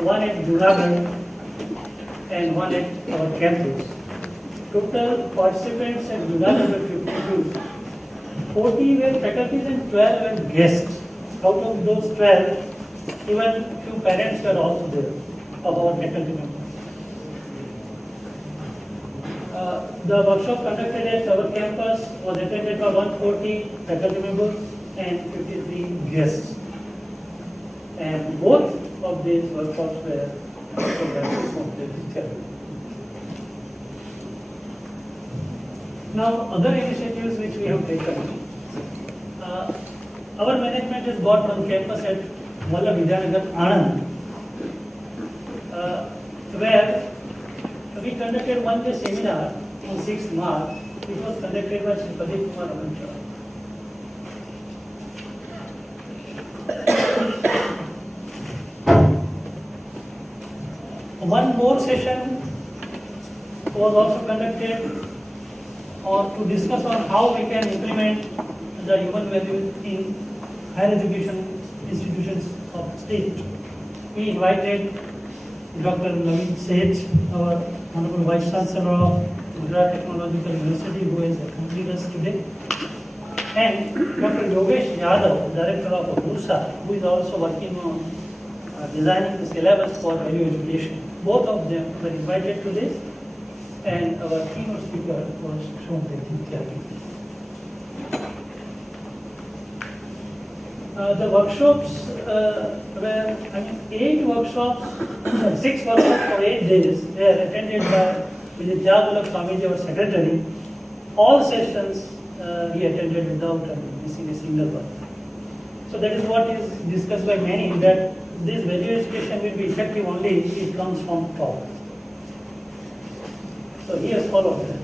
1 at Junagadh and 1 at our campus. Total participants at Junagadh were 52. 40 were faculties and 12 were guests. Out of those 12, even few parents were also there of our faculty members. The workshop conducted at our campus was attended by 140 faculty members and 53 guests. And both of these workshops were conducted from the. Now, other initiatives which we have taken. Our management has got one campus at Malla Vidyanagar, Anand, where we conducted one day seminar on 6th March. It was conducted by Sri Pradeep Kumar Amsharala. One more session was also conducted to discuss on how we can implement the human values in higher education institutions of state. We invited Dr. Naveen Seth, our Honorable Vice Chancellor of Gujarat Technological University, who is accompanying us today, and Dr. Yogesh Yadav, Director of ABUSA, who is also working on designing the syllabus for value education. Both of them were invited to this, and our keynote speaker was Shomdev. The workshops were, 8 workshops, 6 workshops for 8 days. They are attended by Vijay Jadulak Swamiji, our secretary. All sessions he attended without missing a single one. So that is what is discussed by many, that this value education will be effective only if it comes from top. So he has followed that.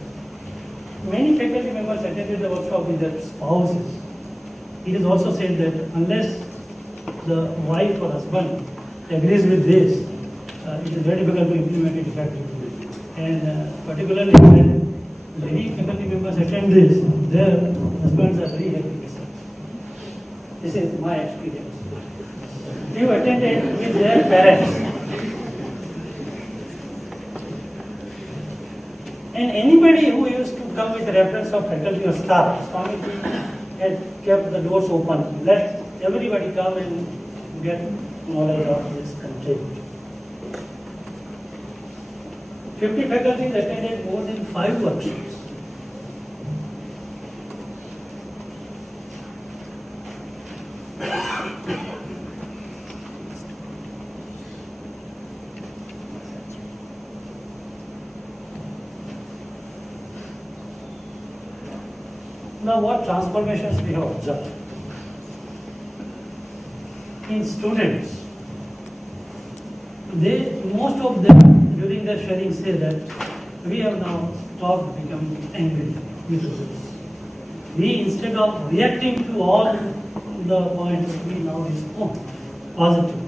Many faculty members attended the workshop with their spouses. It is also said that unless the wife or husband agrees with this, it is very difficult to implement it effectively. And particularly when many faculty members attend this, their husbands are very happy. This is my experience. They attended with their parents. And anybody who used to come with reference of faculty or staff, Swamiji had kept the doors open. Let everybody come and get knowledge of this country. 50 faculties attended more than 5 workshops. Now, what transformations we have observed? In students, most of them during their sharing say that we have now stopped becoming angry with this. We, instead of reacting to all the points, we now respond positively.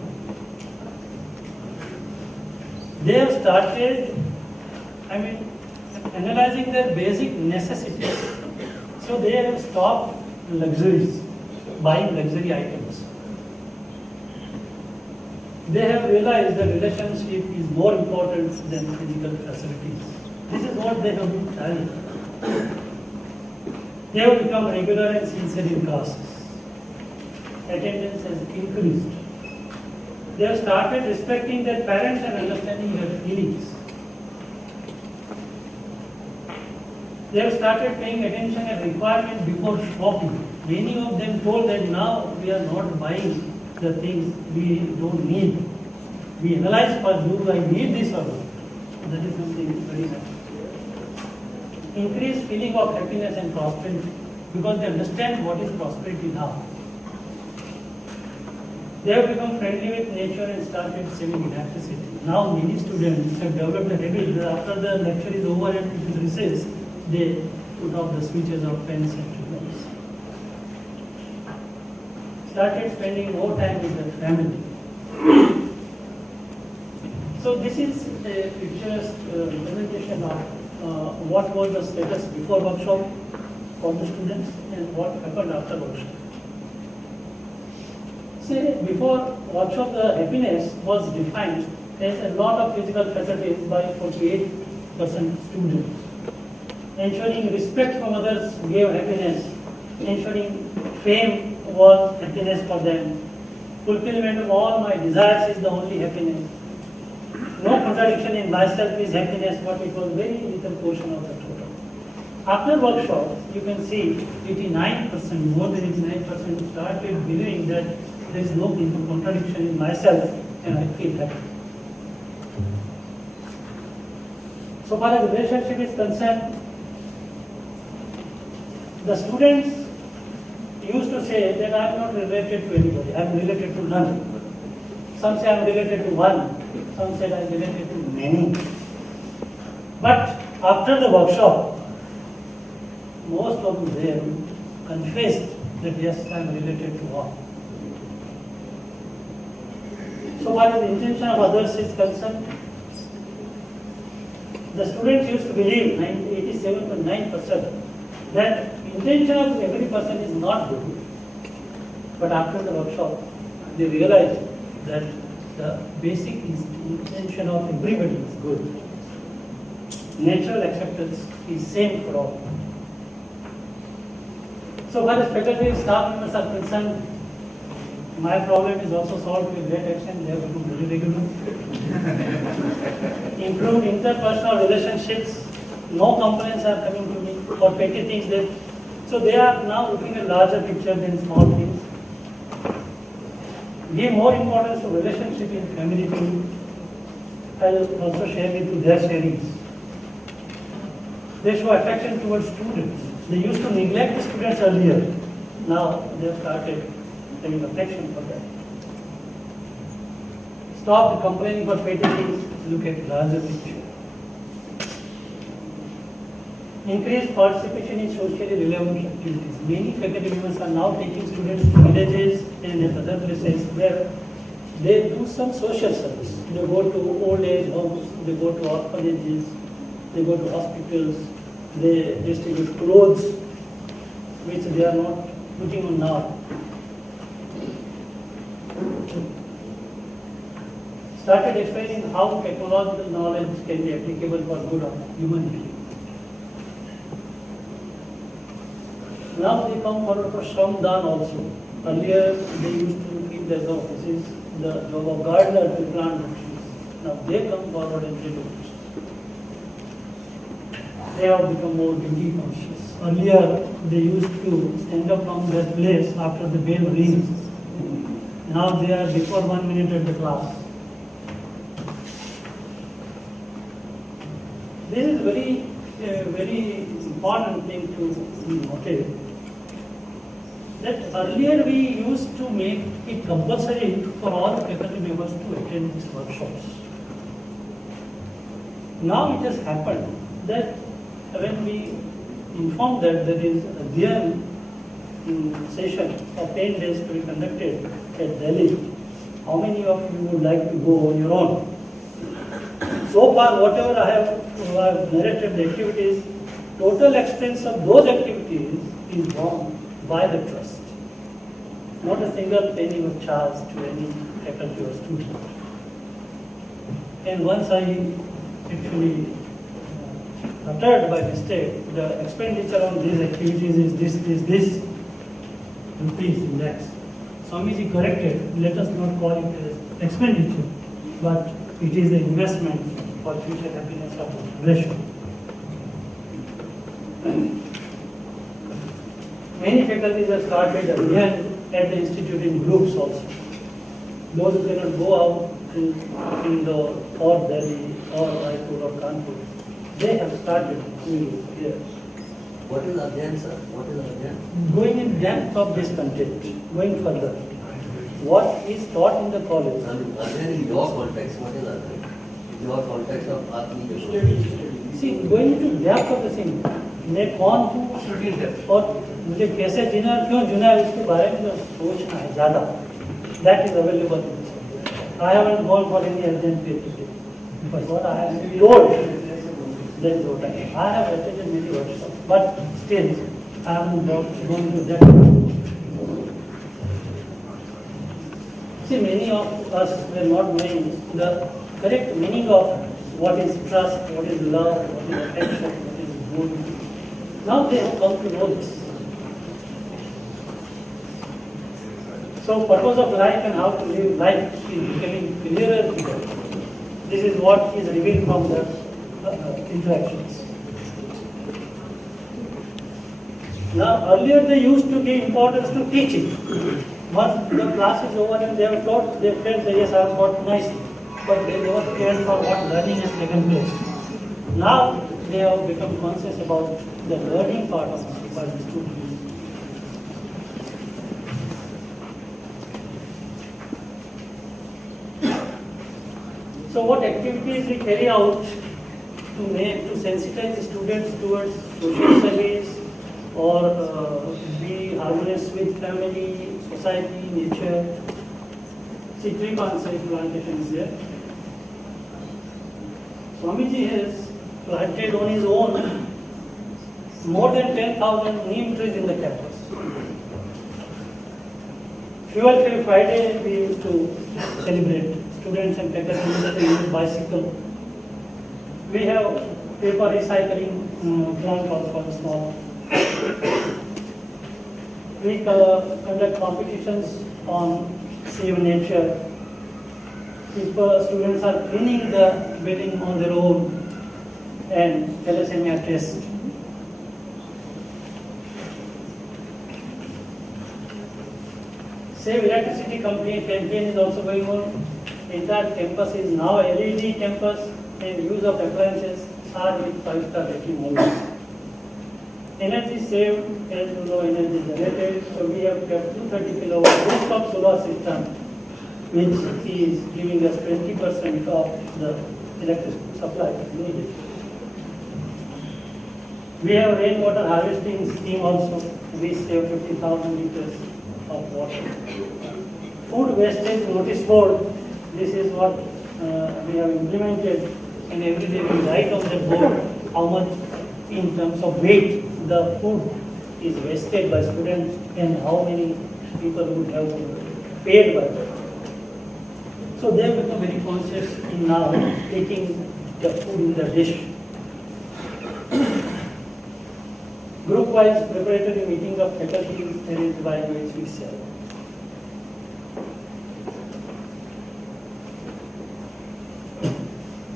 they have started, analyzing their basic necessities. So they have stopped luxuries, buying luxury items. They have realized that relationship is more important than physical facilities. This is what they have been trying. They have become regular and sincere in classes. Attendance has increased. They have started respecting their parents and understanding their feelings. They have started paying attention and requirement before shopping. Many of them told that now we are not buying the things we don't need. We analyze first, do I need this or not? That is something very nice. Increased feeling of happiness and prosperity because they understand what is prosperity now. They have become friendly with nature and started saving electricity. Now many students have developed a habit that after the lecture is over and it is recess, they put off the switches of pens and ribbons. Started spending more time with their family. So this is a picturesque representation of what was the status before workshop for the students and what happened after workshop. See, before workshop, the happiness was defined as a lot of physical facilities by 48% students. Ensuring respect from others gave happiness. Ensuring fame was happiness for them. Fulfillment of all my desires is the only happiness. No contradiction in myself is happiness, but it was very little portion of the total. After workshop, you can see 89%, more than 89% started believing that there is no contradiction in myself and I feel happy. So far as relationship is concerned, the students used to say that I am not related to anybody, I am related to none. Some say I am related to one, some said I am related to many. But after the workshop, most of them confessed that yes, I am related to all. So far as the intention of others is concerned, the students used to believe, 87.9%, that intention of every person is not good. But after the workshop, they realized that the basic intention of everybody is good. Natural acceptance is same for all. So far as faculty and staff members are concerned, my problem is also solved with great extent. They have become very regular. Improved interpersonal relationships. No complaints are coming to me for petty things. So they are now looking at larger picture than small things. Give more importance to relationship in family too. I will also share with you their sharings. They show affection towards students. They used to neglect the students earlier. Now they have started having affection for them. Stop complaining for petty things. Look at larger picture. Increased participation in socially relevant activities. Many faculty members are now taking students to villages and at other places where they do some social service. They go to old age homes, they go to orphanages, they go to hospitals, they distribute clothes, which they are not putting on now. Started explaining how technological knowledge can be applicable for good of humanity. Now they come forward for Shramdan also. Earlier they used to keep their job. This is the job of gardener to plant trees. Now they come forward and they do it. They have become more duty conscious. Earlier they used to stand up from their place after the bell rings. Now they are before 1 minute at the class. This is very important thing to be noted. That earlier we used to make it compulsory for all the faculty members to attend these workshops. Now it has happened that when we inform that there is a real session of 10 days to be conducted at Delhi, how many of you would like to go on your own? So far, whatever I have narrated the activities, total expense of those activities is borne by the trust. Not a single penny was charged to any faculty or student. And once I actually uttered by mistake, the expenditure on these activities is this rupees index. Swamiji corrected, let us not call it as expenditure, but it is the investment for future happiness of the population. Many faculties have started here at the institute in groups also. Those who cannot go out to Indore or Delhi or Raipur or Kanpur, they have started doing it here. What is Adyan, sir? What is Adyan? Going in depth of this content, going further. What is taught in the college? Adyan in your context, what is Adyan? In your context of Atmi. See, going into depth of the thing, मैं कौन हूँ और मुझे कैसे जीना क्यों जीना है इसके बारे में जो सोचना है ज़्यादा, that is available. I haven't gone for any urgent PhD, but what I have been told, that is what I have attended many workshops, but still I haven't gone to that. See, many of us were not knowing the correct meaning of what is trust, what is love, what is affection, what is good. Now they have come to know this. So purpose of life and how to live life is becoming clearer to them. This is what is revealed from the interactions. Now earlier they used to give importance to teaching. Once the class is over and they have taught, they felt that yes, I have got nicely, but they never cared for what learning has taken place. Now they have become conscious about the learning part of it by the students. So what activities we carry out to sensitize the students towards social service or be harmonious with family, society, nature. See, tree plantation is there. Swamiji has planted on his own more than 10,000 neem trees in the campus. Fuel Free Friday we used to celebrate. Students and faculty used to use bicycle. We have paper recycling plant also small. We conduct competitions on save nature. Students are cleaning the building on their own and thalassemia test. Save Electricity Company campaign is also going on. Entire campus is now LED campus and use of appliances are with 5-star rating only. Energy saved, as you know, energy generated. So we have kept 230 kilowatt rooftop solar system, which is giving us 20% of the electricity supply needed. We have rainwater harvesting scheme also. We save 50,000 liters of water. Food wastage notice board. This is what we have implemented, and every day we write on the board how much in terms of weight the food is wasted by students and how many people would have paid by that. So they have become very conscious in now taking the food in the dish. Group-wise preparatory meeting of faculty is arranged by ICHVHE.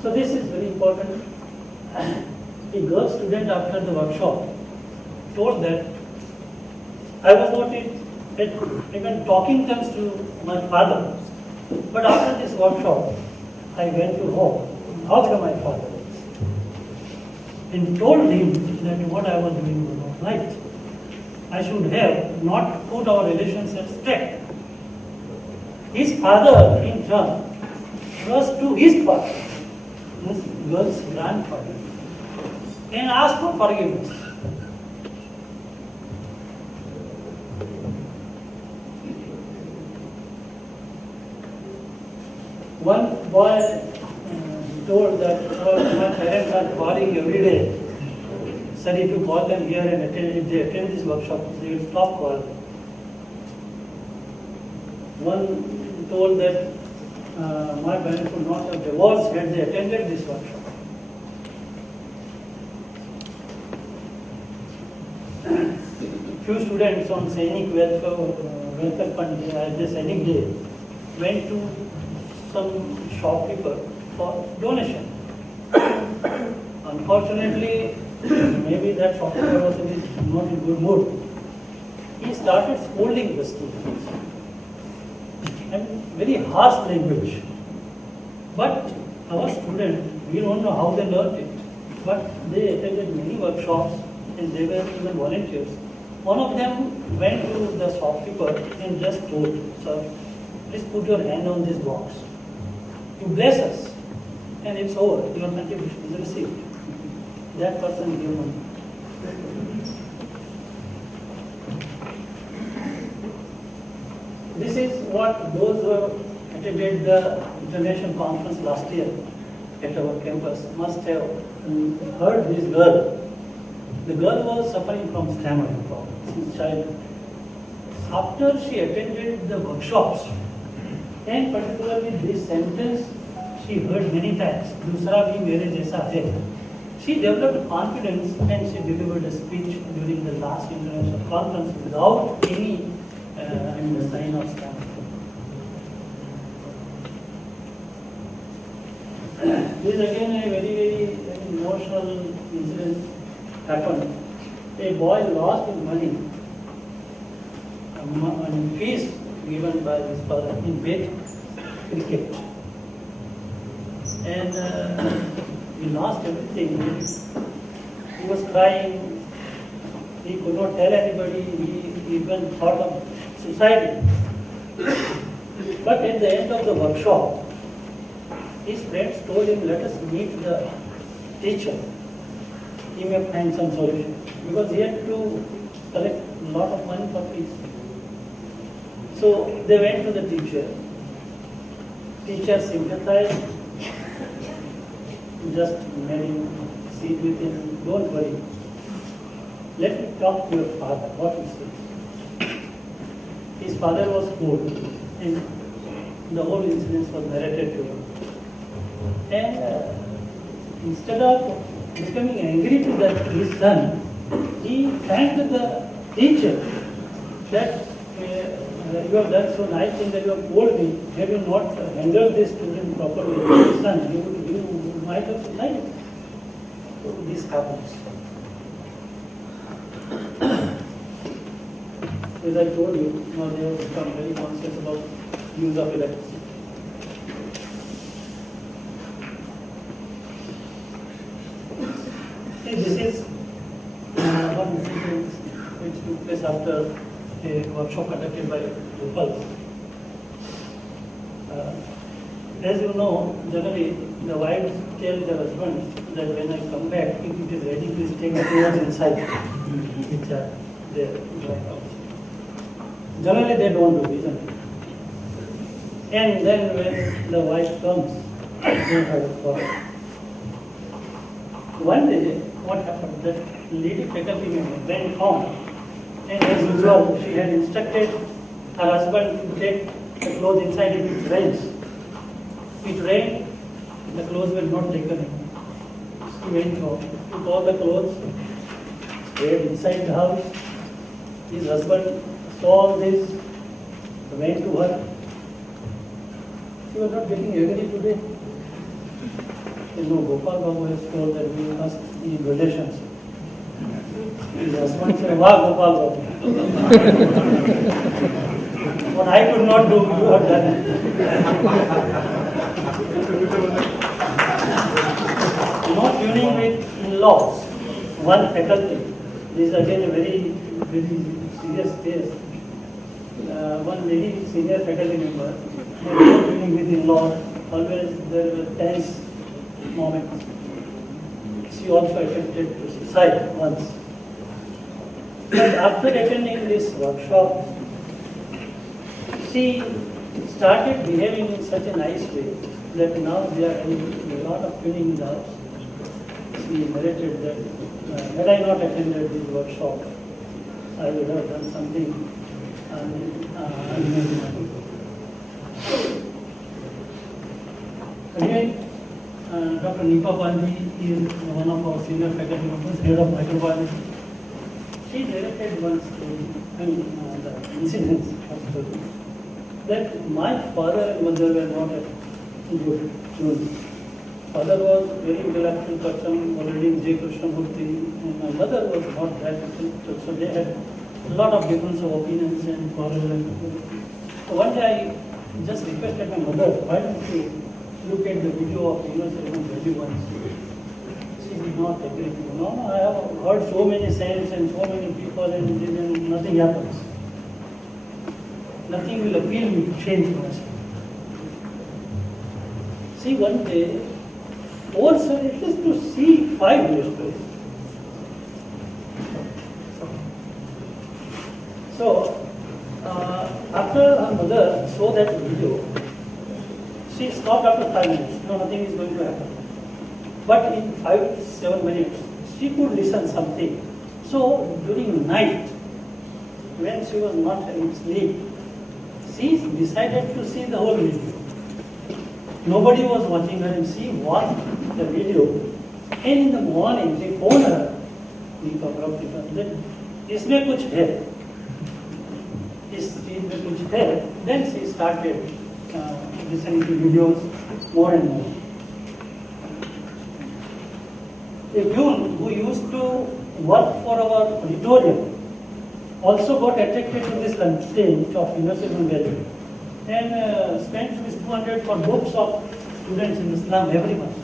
So this is very important. A girl student after the workshop told that I was not even talking terms to my father, but after this workshop I went to home after my father and told him that what I was doing was not right. I should have not put our relationship straight. His father in turn was to his father, this girl's grandfather, and asked for forgiveness. One boy told that my parents are calling every day. Sir, if you call them here and if they attend this workshop, they will stop calling. One told that my parents would not have divorced had they attended this workshop. Few students on Sainik welfare fund the Sainik day went to some shopkeeper for donation. Unfortunately, maybe that shopkeeper was not in good mood. He started scolding the students. And very harsh language. But our students, we don't know how they learned it. But they attended many workshops and they were even volunteers. One of them went to the shopkeeper and just told, "Sir, please put your hand on this box. You bless us and it's over. Your contribution is received." That person gave money. This is what those who attended the international conference last year at our campus must have heard this girl. The girl was suffering from stammering problems since childhood. After she attended the workshops, and particularly this sentence she heard many times, "Dusra bhi mere jaisa hai," she developed confidence and she delivered a speech during the last international conference without any sign of stammering. This again a very emotional incident happened. A boy lost his money on fees given by his father in bet cricket. And he lost everything. He was crying. He could not tell anybody. He even thought of suicide. But at the end of the workshop, his friends told him, "Let us meet the teacher. He may find some solution." Because he had to collect a lot of money for fees. So they went to the teacher. Teacher sympathized. Just made him sit with him. "Don't worry. Let me talk to your father." What he said. His father was poor, and the whole incident was narrated to him. And instead of becoming angry to his son, he thanked the teacher that you have done so nice thing that you have told me. Had you not handled this student properly, son, you might have suicided. So this happens. As I told you, now they have become very conscious about use of electricity. This is one incident which took place after a workshop conducted by Gopal. As you know, generally the wives tell their husbands that when I come back, if it is ready, please take the clothes inside, which are there in the house. Generally they don't do, isn't it? And then when the wife comes, they have a problem. One day, what happened? That lady faculty member went home, and as usual, she had instructed her husband to take the clothes inside if it rains. It rained, the clothes were not taken in. She went home, took all the clothes, stayed inside the house. His husband saw all this, went to her. She was not getting angry today. You know, Gopal Babu has told that we must be in relationship. His husband said, "Wow, Gopal Babu." What I could not do, you have done it. Not tuning with in-laws, one faculty. This is again a very, very serious case. One lady, senior faculty member, not tuning with in-laws, always there were tense moments. She also attempted to suicide once. But after attending this workshop, she started behaving in such a nice way that now they are having a lot of cleaning in the house. She narrated that had I not attended this workshop, I would have done something unimaginable. Again, Dr. Nipa Bandi is one of our senior faculty members, head of microbiology. She narrated one story, the incidents of story, that my father and mother were not at good tune. Father was very intellectual person, already in J. Krishnamurti, and my mother was not that intellectual, so they had a lot of difference of opinions and quarrel. So one day I just requested my mother, why don't you look at the video of universal value once? She did not agree. No, I have heard so many saints and so many people and nothing happens. Nothing will appeal me to change myself. See, one day, force her at least to see 5 years ago. So, after her mother saw that video, she stopped after 5 minutes. No, nothing is going to happen. But in 5-7 minutes, she could listen something. So, during night, when she was not having sleep, she decided to see the whole video. Nobody was watching her and she watched the video. And in the morning, she phoned her, that इसमें कुछ है, इस चीज में कुछ है. Then she started listening to videos more and more. A June who used to work for our auditorium also got attracted to this content of universal value and spent Rs 200 for books of students in the slum every month.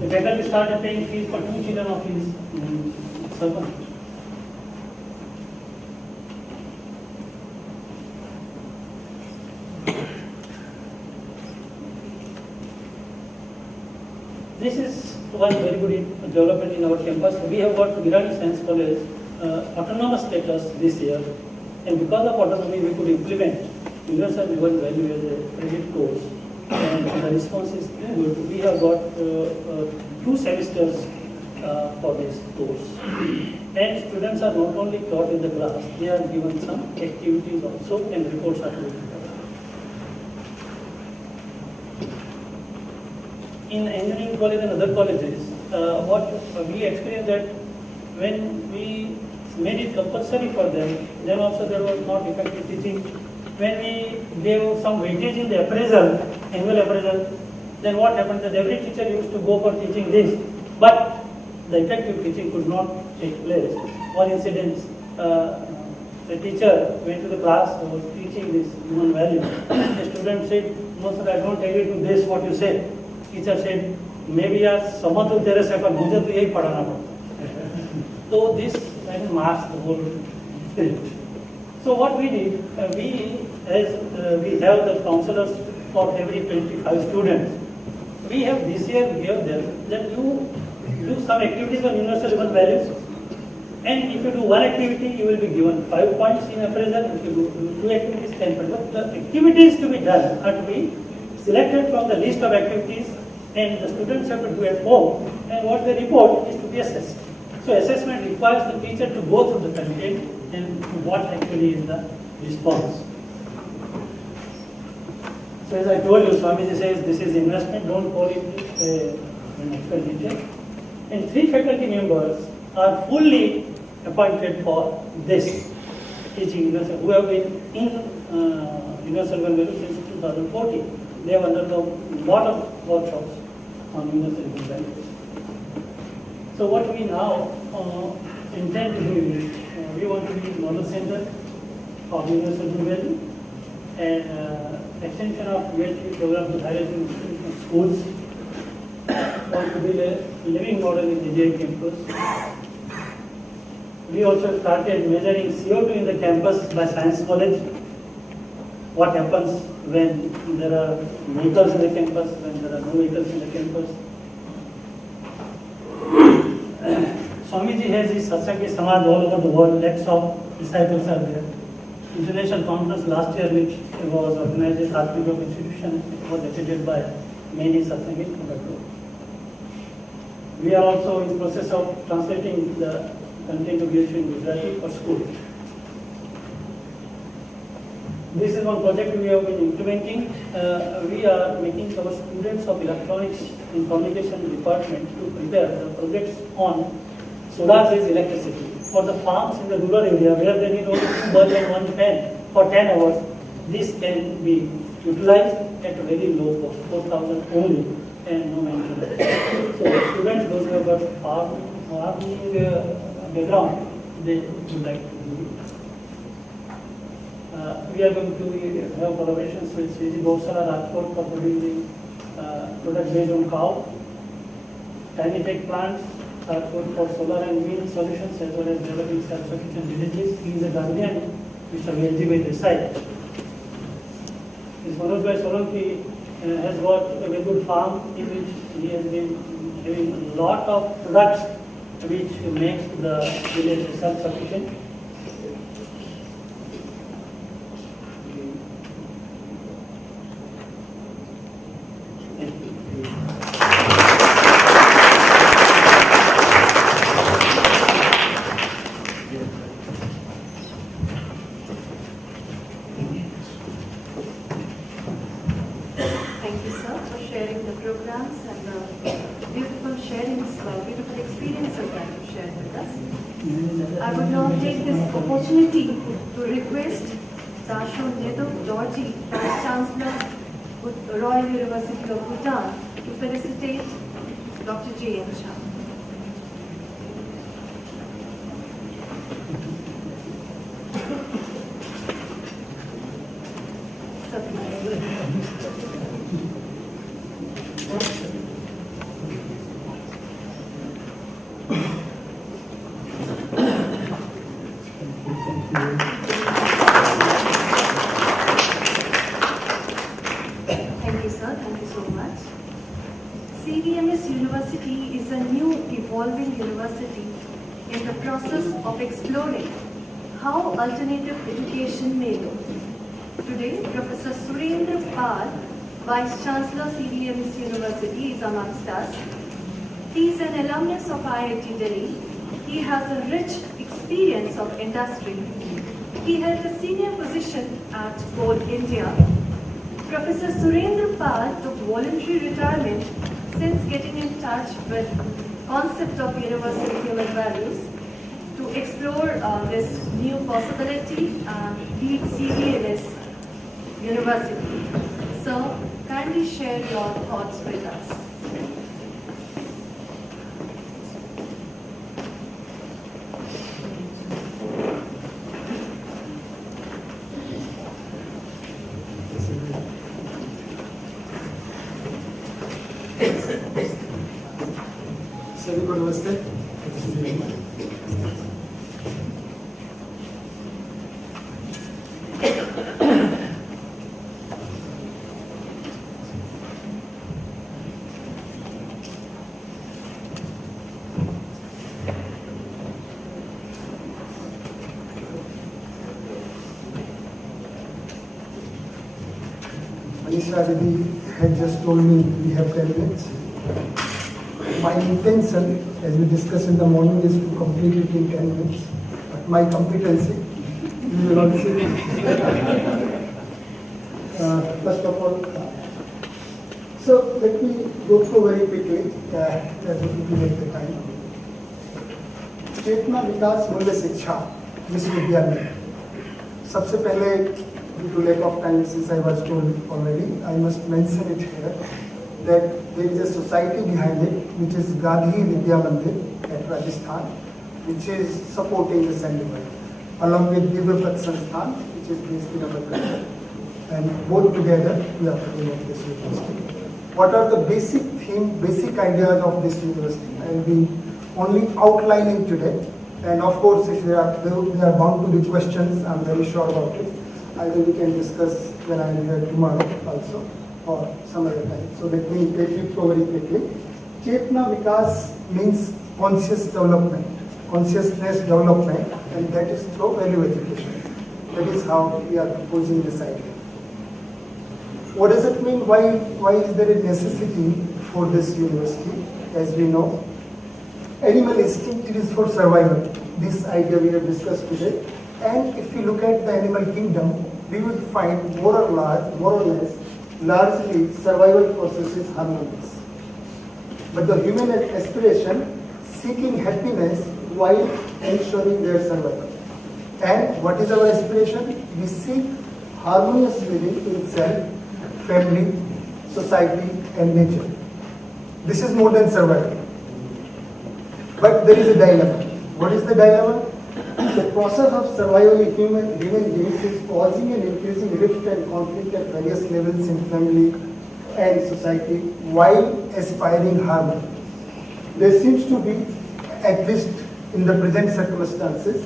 The faculty started paying fees for 2 children of his servants. This is one very good development in our campus. We have got Girani Science College autonomous status this year, and because of autonomy we could implement universal given value as a credit course, and the response is good. We have got 2 semesters for this course, and students are not only taught in the class, they are given some activities also, and reports are to be prepared. In engineering college and other colleges, what we experienced that when we made it compulsory for them, then also there was not effective teaching. When we gave some weightage in the appraisal, annual appraisal, then what happened that every teacher used to go for teaching this, but the effective teaching could not take place. One incident, the teacher went to the class, was teaching this human value. The student said, "No sir, I don't agree to this, what you said." Teacher said, "Maybe यार समझ तो तेरे से पर मुझे तो यही पढ़ाना पड़ता." So this masked the whole spirit. So what we did, we have the counselors for every 25 students. We have this year gave them that you do some activities on universal human values, and if you do one activity, you will be given 5 points in appraisal. If you do 2 activities, 10 points. But the activities to be done are to be selected from the list of activities, and the students have to do at home, and what they report is to be assessed. So assessment requires the teacher to go through the content and what actually is the response. So as I told you, Swamiji says this is investment, don't call it an expenditure. And 3 faculty members are fully appointed for this teaching universal, who have been in universal value since 2014. They have undergone a lot of workshops on universal values. So what we now intend to do is, we want to be a model center of universal value and extension of UHV program to higher education schools. Want to build a living model in the ICHVHE campus. We also started measuring CO2 in the campus by Science College. What happens when there are vehicles in the campus, when there are no vehicles in the campus. Swamiji has his Satsangi Samaj all over the world, lakhs of disciples are there. international conference last year which was organized at ICHVHE institution. It was attended by many Satsangis from the globe. We are also in the process of translating the content of English in Gujarati for school. This is one project we have been implementing. We are making our students of electronics and communication department to prepare the projects on solar-based electricity for the farms in the rural area where they need only 2 bulbs and 1 fan for 10 hours. This can be utilized at a very low cost, 4,000 only, and no maintenance. So students, those who have got farming background, they would like to do it. We are going to have collaborations with CG Gosala Rajkot for producing products based on cow, tiny tech plants, Rajkot for solar and wind solutions, as well as developing self-sufficient villages. He is a guardian, Mr. ICHVHE Desai. Ms. Manoj Bhai Solanki has got a very good farm in which he has been having a lot of products which makes the village self-sufficient. Thank you, sir, for sharing the programs and the beautiful sharings, beautiful experiences that you shared with us. I would now take this opportunity to request Dasho Nedo Georgie, Vice Chancellor, Royal University of Bhutan, to felicitate Dr. J.M. Shah. Thank you, sir. Thank you so much. CVMS University is a new evolving university in the process of exploring how alternative education may look. Today, Professor Surendra Pal, Vice Chancellor CVMS University, is amongst us. He is an alumnus of IIT Delhi. He has a rich experience of industry. He held a senior position at Ford India. Professor Surendra Pal took voluntary retirement since getting in touch with concept of universal human values to explore this new possibility and lead CVMS University. So, kindly share your thoughts with us. सभी को नमस्ते। Manisha Devi had just told me we have 10 minutes. My intention, as we discussed in the morning, is to complete it in 10 minutes. But my competency, you will not see. First of all, so let me go through very quickly, as it will make the time. चेतना विकास मूल्य शिक्षा विश्वविद्यालय सबसे पहले due to lack of time, since I was told already, I must mention it here that there is a society behind it, which is Gandhi Vidya Mandir at Rajasthan, which is supporting this endeavor, along with Divya Path Sansthan, which is based in our country. And both together, we are putting up this university. What are the basic theme, basic ideas of this university? I will be only outlining today. And of course, if there are bound to be questions, I'm very sure about it. Either we can discuss when I am here tomorrow also, or some other time. So let me take you through very quickly. Chetna Vikas means conscious development, consciousness development, and that is through value education. That is how we are proposing this idea. What does it mean? Why is there a necessity for this university? As we know, animal instinct is for survival. This idea we have discussed today. And if you look at the animal kingdom, we will find more or less, largely survival process is harmonious. But the human aspiration, seeking happiness while ensuring their survival. And what is our aspiration? We seek harmonious living in self, family, society, and nature. This is more than survival. But there is a dilemma. What is the dilemma? The process of survival in human beings is causing an increasing rift and conflict at various levels in family and society while aspiring harmony. There seems to be, at least in the present circumstances,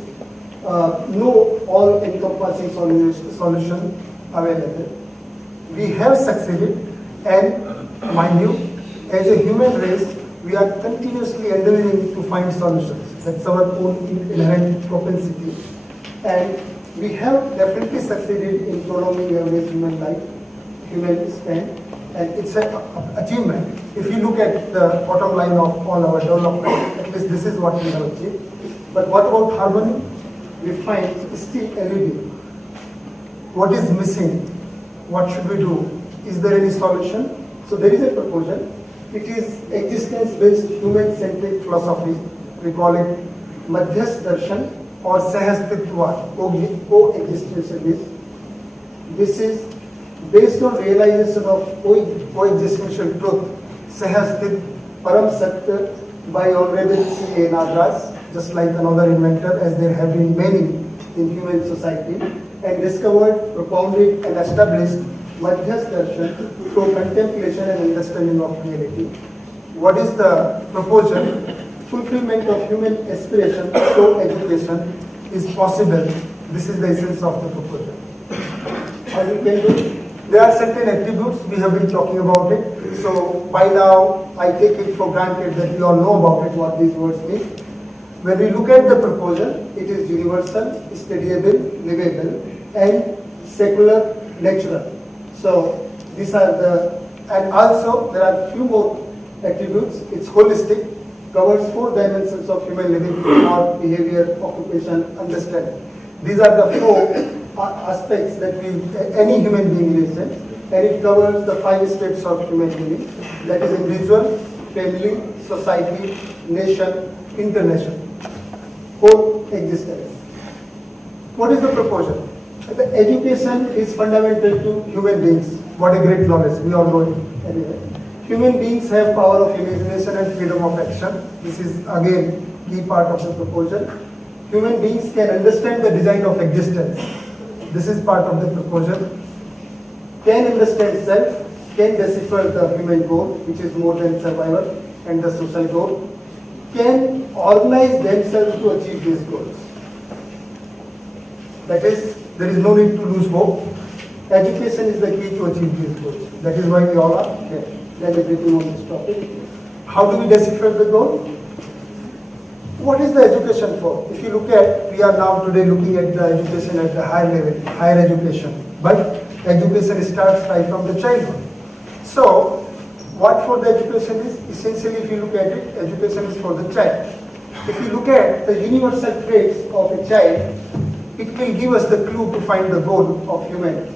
no all-encompassing solution available. We have succeeded, and mind you, as a human race, we are continuously endeavoring to find solutions. That's our own inherent propensity. And we have definitely succeeded in prolonging average human life, human span, and it's an achievement. If you look at the bottom line of all our development, at least this is what we have achieved. But what about harmony? We find still eluding. What is missing? What should we do? Is there any solution? So there is a proposal. It is existence-based human-centric philosophy. We call it Madhyas Darshan or Sahastitva, coexistentialism. This is based on realization of coexistential truth, Sahastit Param Satya by Honorable C.A. Nagraj, just like another inventor, as there have been many in human society, and discovered, propounded, and established Madhyas Darshan through contemplation and understanding of reality. What is the proposal? Fulfillment of human aspiration through education is possible. This is the essence of the proposal. How we can do? There are certain attributes, we have been talking about it. So by now, I take it for granted that we all know about it, what these words mean. When we look at the proposal, it is universal, studiable, livable, and secular, natural. So these are the, and also there are few more attributes. It's holistic, covers 4 dimensions of human living: thought, behavior, occupation, understanding. These are the 4 aspects that any human being lives in, and it covers the 5 states of human living, that is individual, family, society, nation, international, whole existence. What is the proposal? The education is fundamental to human beings. What a great knowledge, we all know it anyway. Human beings have power of imagination and freedom of action. This is again key part of the proposal. Human beings can understand the design of existence. This is part of the proposal. Can understand self, can decipher the human goal, which is more than survival, and the social goal. Can organize themselves to achieve these goals. That is, there is no need to lose hope. Education is the key to achieve these goals. That is why we all are here. Then everything on this topic. How do we decipher the goal? What is the education for? If you look at, we are now today looking at the education at the higher level, higher education. But education starts right from the childhood. So, what for the education is? Essentially, if you look at it, education is for the child. If you look at the universal traits of a child, it will give us the clue to find the goal of humanity.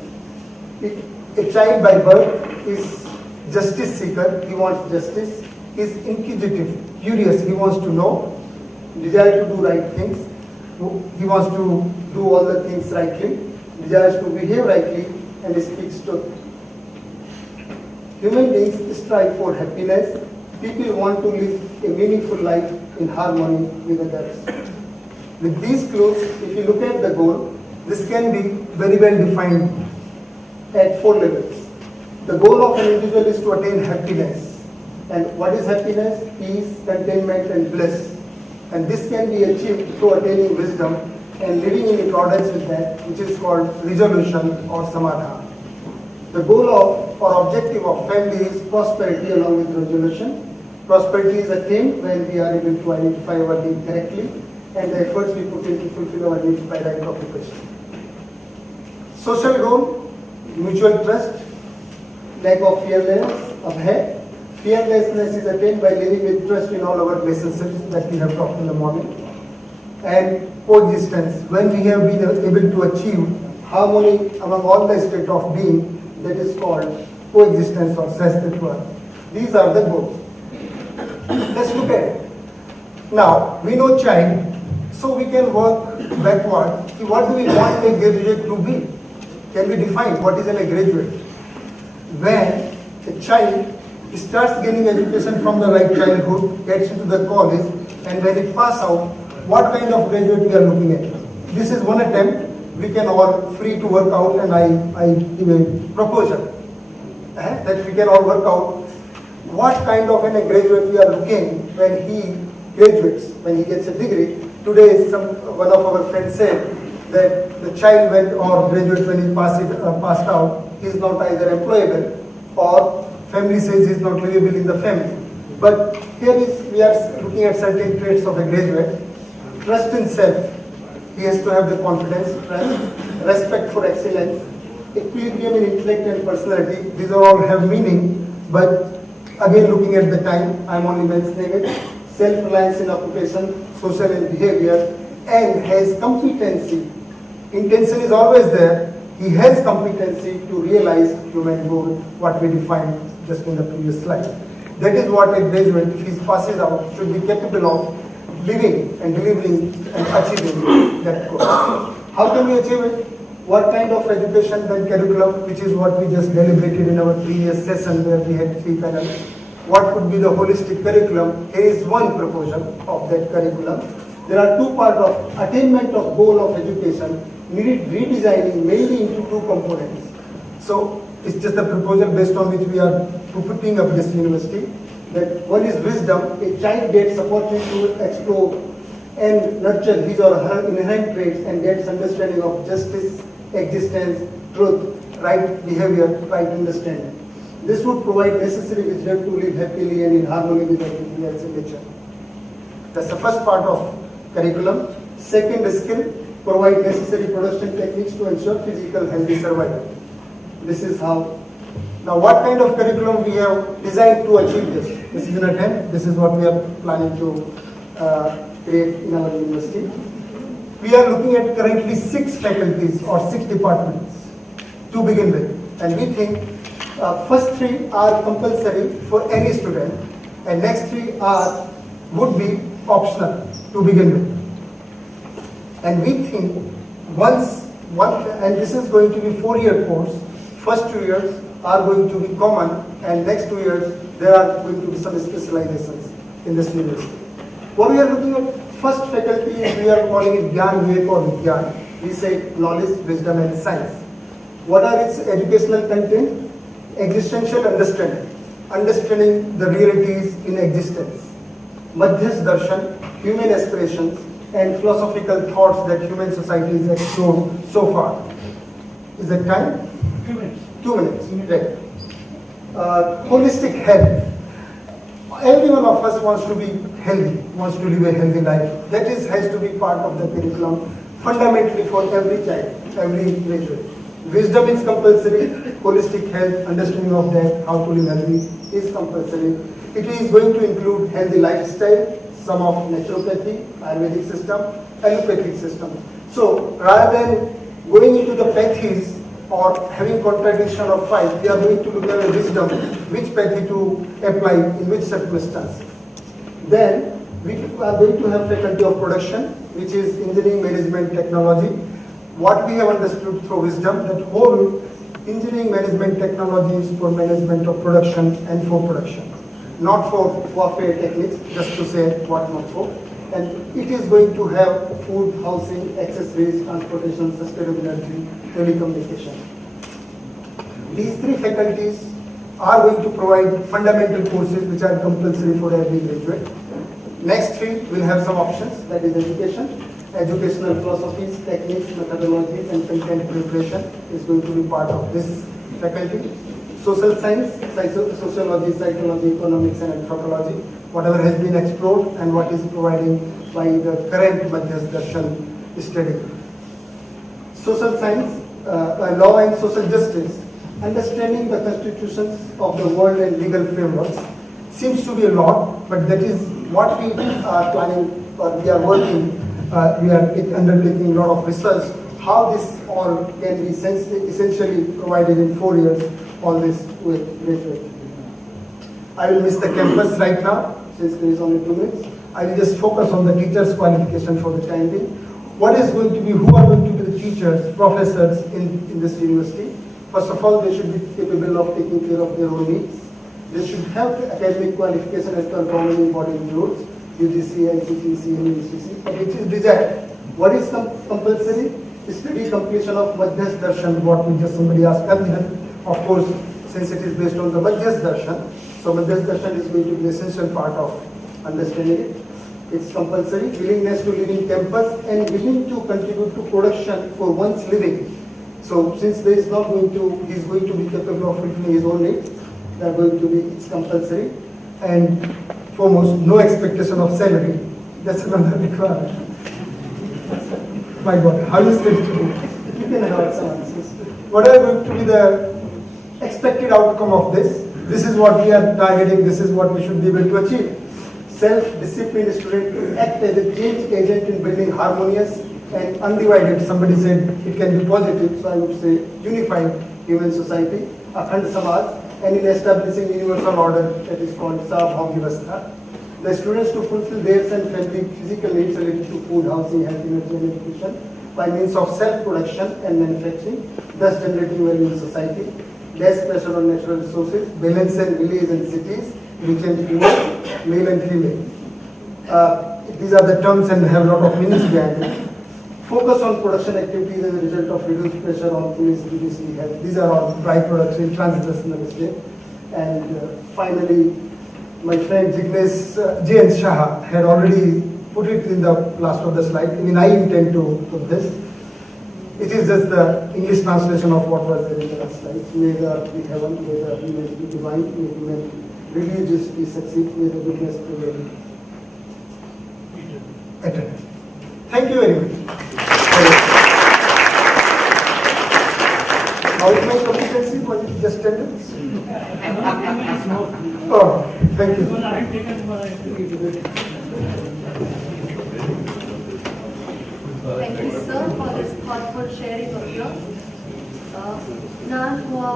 A child by birth is justice seeker, he wants justice, is inquisitive, curious, he wants to know, desire to do right things, he wants to do all the things rightly, desires to behave rightly, and speaks truth. Human beings strive for happiness. People want to live a meaningful life in harmony with others. With these clues, if you look at the goal, this can be very well defined at 4 levels. The goal of an individual is to attain happiness. And what is happiness? Peace, contentment, and bliss. And this can be achieved through attaining wisdom and living in accordance with that, which is called resolution or samadha. The goal of or objective of family is prosperity along with resolution. Prosperity is attained when we are able to identify our needs correctly and the efforts we put in to fulfill our needs by right occupation. Social goal, mutual trust, lack of fearlessness. Fearlessness is attained by living with trust in all our relationships that we have talked in the morning. And coexistence, when we have been able to achieve harmony among all the state of being, that is called coexistence or sastritva. These are the goals. Let's look at it. Now, we know child, so we can work backward. What do we want a graduate to be? Can we define what is a graduate? When a child starts gaining education from the right childhood, gets into the college, and when it passes out, what kind of graduate we are looking at? This is one attempt. We can all free to work out, and I give a proposal that we can all work out what kind of a graduate we are looking when he graduates, when he gets a degree. Today, one of our friends said that the child or graduate when he passed out, he is not either employable or family says he is not livable in the family. But here we are looking at certain traits of a graduate. Trust in self. He has to have the confidence, trust, respect for excellence, equilibrium in intellect and personality. These all have meaning, but again looking at the time, I'm only mentioning it. Self-reliance in occupation, social and behavior, and has competency. Intention is always there. He has competency to realize human goal, what we defined just in the previous slide. That is what a graduate, if he passes out, should be capable of living and delivering and achieving that goal. How can we achieve it? What kind of education and curriculum, which is what we just deliberated in our previous session where we had 3 panels. What could be the holistic curriculum? Here is one proposal of that curriculum. There are 2 parts of attainment of goal of education, needed redesigning mainly into 2 components. So it's just a proposal based on which we are putting up this university. That one is wisdom. A child gets opportunity to explore and nurture his or her inherent traits and gets understanding of justice, existence, truth, right behavior, right understanding. This would provide necessary wisdom to live happily and in harmony with everything else in nature. That's the first part of curriculum. Second skill, provide necessary production techniques to ensure physical healthy survival. This is how. Now, what kind of curriculum we have designed to achieve this? This is an attempt. This is what we are planning to create in our university. We are looking at currently 6 faculties or 6 departments to begin with. And we think first 3 are compulsory for any student and next 3 would be optional to begin with. And we think and this is going to be 4-year course, first 2 years are going to be common and next 2 years there are going to be some specializations in this university. What we are looking at first faculty is we are calling it Gyan, Vivek or Vigyan. We say knowledge, wisdom and science. What are its educational content? Existential understanding. Understanding the realities in existence. Madhyas darshan, human aspirations and philosophical thoughts that human society has explored so far. Is that time? 2 minutes. 2 minutes, right. Holistic health. Every one of us wants to be healthy, wants to live a healthy life. That has to be part of the curriculum fundamentally for every child, every graduate. Wisdom is compulsory, holistic health, understanding of that, how to live healthy is compulsory. It is going to include healthy lifestyle, some of naturopathy, Ayurvedic system, allopathic system. So rather than going into the pathies or having contradiction of 5, we are going to look at wisdom, which pathy to apply in which circumstance. Then we are going to have faculty of production, which is engineering, management, technology. What we have understood through wisdom, that whole engineering, management, technology is for management of production and for production, not for warfare techniques, just to say what not for. And it is going to have food, housing, accessories, transportation, sustainable energy, telecommunication. These 3 faculties are going to provide fundamental courses which are compulsory for every graduate. Next 3 will have some options, that is education. Educational philosophies, techniques, methodologies and content preparation is going to be part of this faculty. Social science, sociology, psychology, economics and anthropology, whatever has been explored and what is provided by the current Madhyas Darshan study. Social science, law and social justice, understanding the constitutions of the world and legal frameworks seems to be a lot, but that is what we are planning, or we are working, we are undertaking a lot of research, how this all can be essentially provided in 4 years, all this with great. I will miss the campus right now, since there is only 2 minutes. I will just focus on the teachers' qualification for the time being. What is going to be, who are going to be the teachers, professors in this university? First of all, they should be capable of taking care of their own needs. They should have the academic qualification as per governing body rules, UGC, ICHVHE, and UCC, but it is desired. What is compulsory? Study completion of Madhyas Darshan, what we just somebody asked earlier. Of course, since it is based on the Madhyas Darshan, so Madhyas Darshan is going to be an essential part of understanding it. It's compulsory. Willingness to live in campus and willing to contribute to production for one's living. So since there is not going to, he is going to be capable of fulfilling his own needs, they are going to be, it's compulsory. And foremost, no expectation of salary. That's another requirement. My God, how is this to do? You can have some answers. What are going to be the expected outcome of this? This is what we are targeting, this is what we should be able to achieve. Self-disciplined student to act as a change agent in building harmonious and undivided, somebody said it can be positive, so I would say unified human society, Akhand Samaj, and in establishing universal order that is called Sabhav Vyavastha. The students to fulfill their and family physical needs related to food, housing, health, energy, and education by means of self-production and manufacturing, thus generating value in society. Less pressure on natural resources, balance in villages and cities, rich and poor, male and female. These are the terms and have a lot of meanings behind it. Focus on production activities as a result of reduced pressure on community health. These are all byproducts in transnational state. And finally, my friend J.N. Shah had already put it in the last of the slide. I mean, I intend to put this. It is just the English translation of what was there in the last slide. May the earth be heaven, may the human be divine, may human religiously succeed, may the goodness prevail. Thank you very much. How is my competency? Was it just 10 minutes? Oh, thank you. Thank you, sir, for this thoughtful sharing of yours. Nan Hua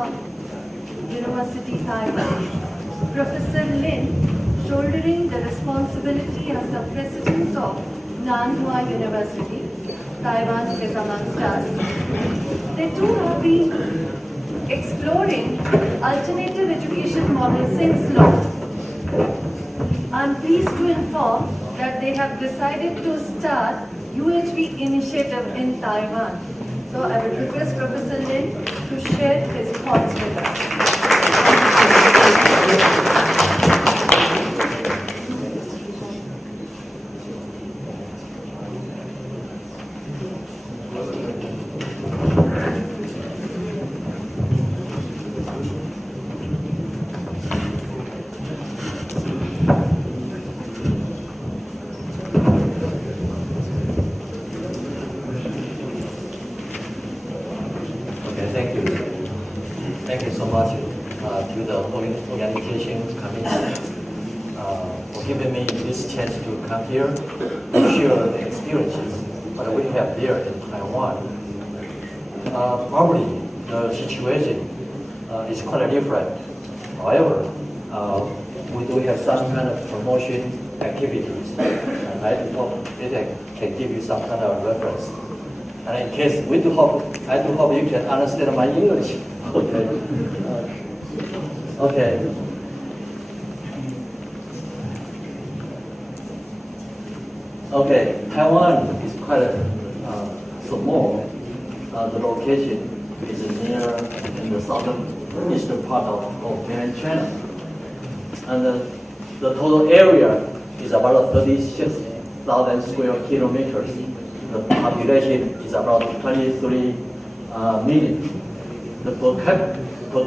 University, Taiwan. Professor Lin, shouldering the responsibility as the president of Nan Hua University, Taiwan is amongst us. They too have been exploring alternative education models since long. I'm pleased to inform that they have decided to start UHV initiative in Taiwan. So I would request Professor Lin to share his thoughts with us. Thank you so much to the organization committee for giving me this chance to come here and share the experiences that we have there in Taiwan. Probably the situation is quite different. However, we do have some kind of promotion activities, and I hope it can give you some kind of reference. And in case I do hope you can understand my English. Okay. Okay. Okay. Taiwan is quite small. The location is near in the southern eastern part of mainland China, and the total area is about 36,000 square kilometers. The population is about 23 million. The per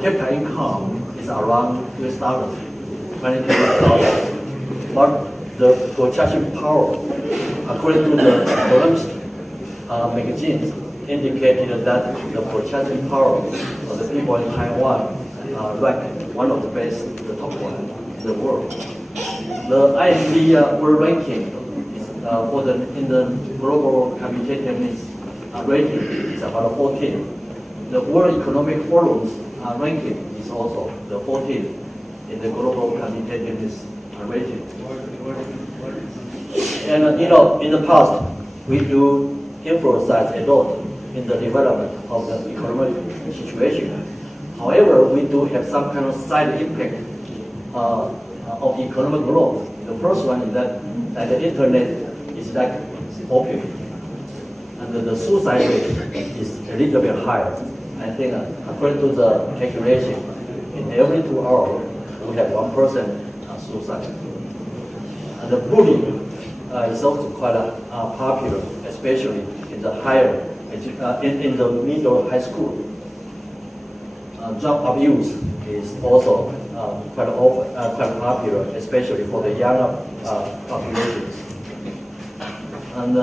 capita income is around $22,000. But the purchasing power, according to the economic magazines, indicated that the purchasing power of the people in Taiwan ranked one of the best, the top one in the world. The ICHVHE world ranking in the global competitiveness rating is about 14. The World Economic Forum's ranking is also the 14th in the global competitiveness rating. And in the past, we do emphasize a lot in the development of the economic situation. However, we do have some kind of side impact of economic growth. The first one is that the internet is like opium, and the suicide rate is a little bit higher. I think according to the calculation, in every 2 hours, we have one person suicide. And the bullying is also quite popular, especially in the higher, in the middle high school. Drug abuse is also quite popular, especially for the younger populations. And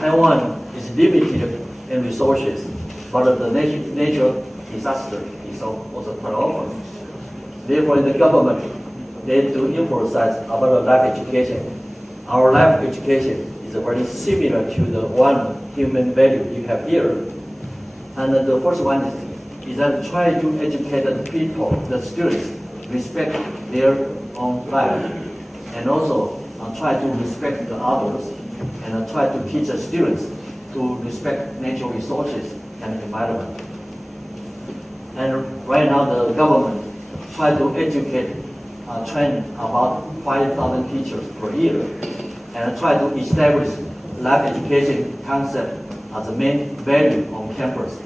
Taiwan is limited in resources, but the natural disaster is also quite often. Therefore, in the government, they do emphasize about life education. Our life education is very similar to the one human value you have here. And the first one is that try to educate the people, the students, respect their own life, and also try to respect the others, and try to teach the students to respect natural resources and environment. And right now the government try to educate, train about 5,000 teachers per year, and try to establish life education concept as a main value on campus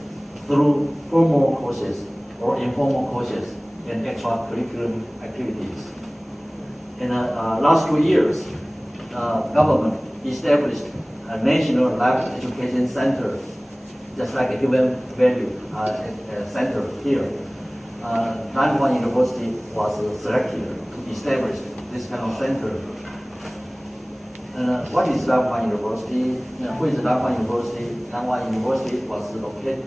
through formal courses or informal courses and extracurricular activities. In the last 2 years, government established a national life education center, just like a human value center here. Nanhua University was selected to establish this kind of center. And what is Nanhua University? Who is Nanhua University? Nanhua University was located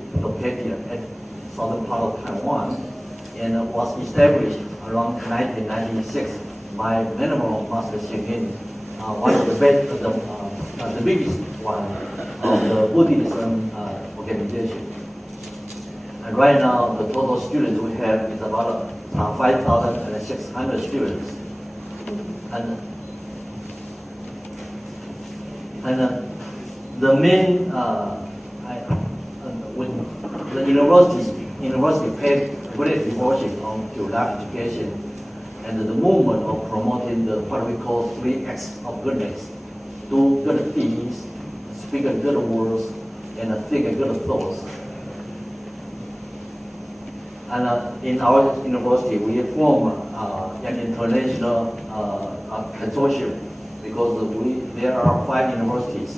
at southern part of Taiwan and was established around 1996 by Venerable Master Xing Yin, one of the best, the biggest one of the Buddhism organization. And right now, the total students we have is about 5,600 students. And the main, the university paid great devotion to life education and the movement of promoting the what we call 3 acts of goodness: do good deeds, speak good words, and think good thoughts. And in our university, we form an international consortium because there are 5 universities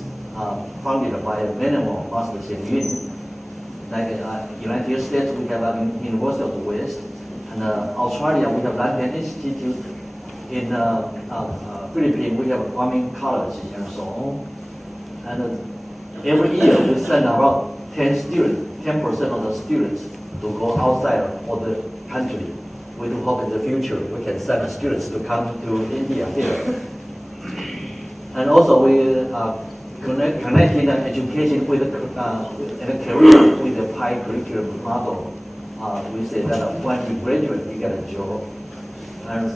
founded by Venerable Master Xing Yin. Like United States, we have University of the West, and Australia, we have London Institute. In Philippines, we have Guaming College, and so on. And every year, we send about 10 students, 10% of the students to go outside of the country. We do hope in the future we can send students to come to India here. And also we connecting education with and a career with the PI curriculum model. We say that when you graduate, you get a job. And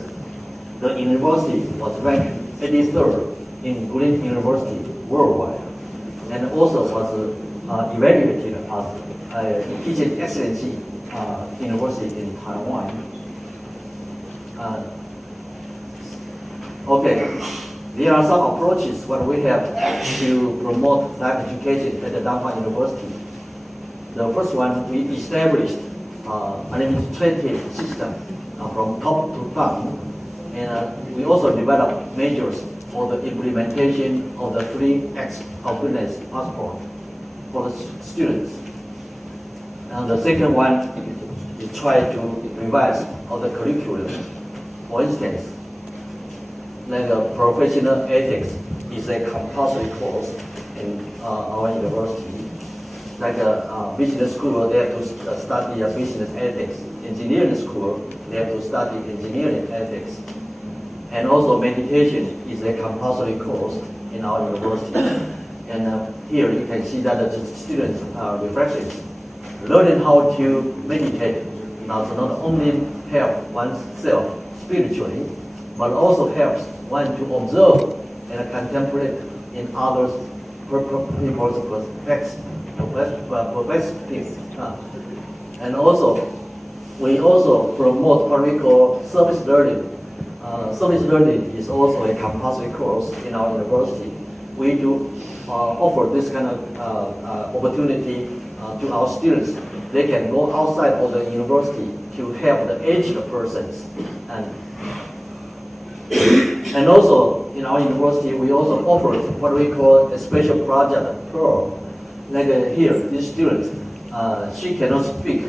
the university was ranked 83rd in Green University worldwide, and also was evaluated as a teaching excellency university in Taiwan. Okay. There are some approaches what we have to promote life education at the Nanhua University. The first one, we established an administrative system from top to bottom, and we also developed measures for the implementation of the 3 acts of goodness passport for the students. And the second one, we try to revise all the curriculum. For instance, like professional ethics is a compulsory course in our university. like a business school, they have to study business ethics. Engineering school, they have to study engineering ethics. And also meditation is a compulsory course in our university. And here you can see that the students reflections. Learning how to meditate does not only help oneself spiritually, but also helps one to observe and contemplate in others' people's perspectives. And also, we also promote what we call service learning. Service learning is also a compulsory course in our university. We do offer this kind of opportunity to our students. They can go outside of the university to help the aged persons. And also, in our university, we also offer what we call a special project Pearl. Like here, this student, she cannot speak,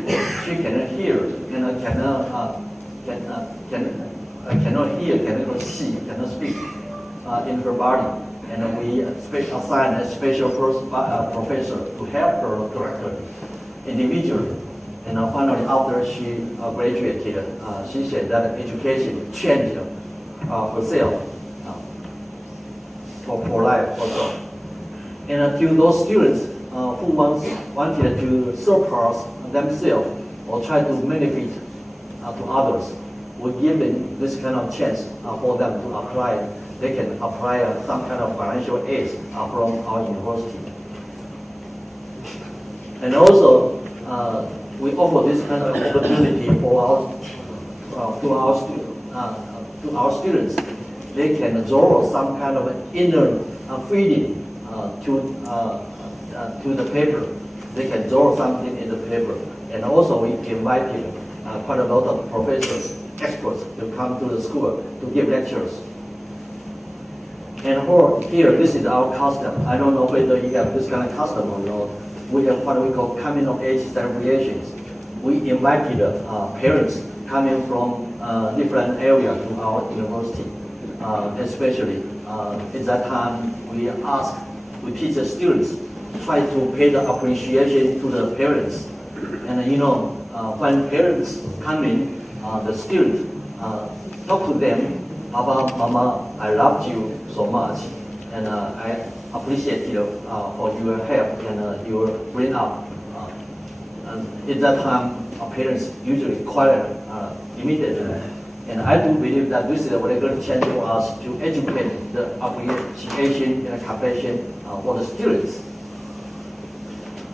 she cannot hear, and cannot hear, cannot see, cannot speak in her body. And we assign a special professor to help her correct her individually. And finally, after she graduated, she said that education changed herself for life also. And to those students who wanted to surpass themselves or try to benefit to others, we give them this kind of chance for them to apply. They can apply some kind of financial aid from our university. And also, we offer this kind of opportunity for to our students. They can draw some kind of inner feeling to the paper. They can draw something in the paper. And also, we invited quite a lot of professors, experts to come to the school to give lectures. And here, this is our custom. I don't know whether you have this kind of custom or not. We have what we call coming of age celebrations. We invited parents coming from different areas to our university. Especially at that time, we teach the students, try to pay the appreciation to the parents. And when parents come in, the students talk to them about, Mama, I loved you so much, and I appreciate you for your help and your bring up. And at that time, our parents usually quiet immediately. And I do believe that this is a very good chance for us to educate the appreciation and compassion for the students.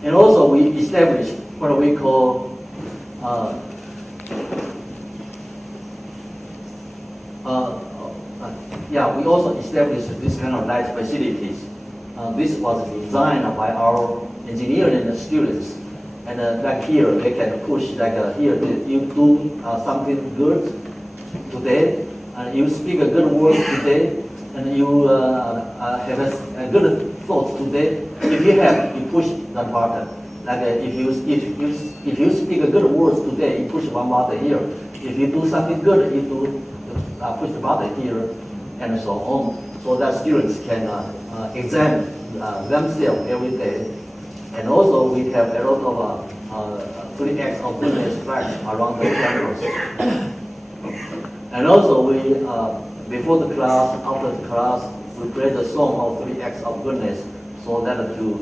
And also, we established what we call we also established this kind of light facilities. This was designed by our engineering students. And like here, they can push, like here, you do something good today, and you speak a good word today, and you have a good thought today. If you push that button. Like if you speak a good words today, you push one button here. If you do something good, you do push the button here, and so on. So that students can examine themselves every day. And also we have a lot of 3 acts of goodness flags around the campus. And also we, before the class, after the class, we play the song of 3 acts of goodness so that to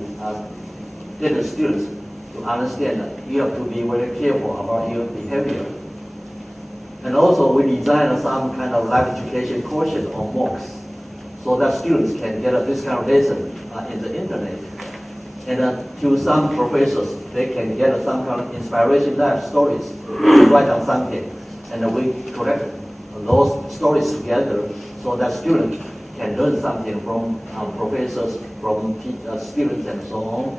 get the students to understand that you have to be very careful about your behavior. And also we design some kind of life education courses or MOOCs so that students can get this kind of lesson in the internet. And to some professors, they can get some kind of inspiration life stories to write down something. And we collect those stories together so that students can learn something from professors, from students, and so on.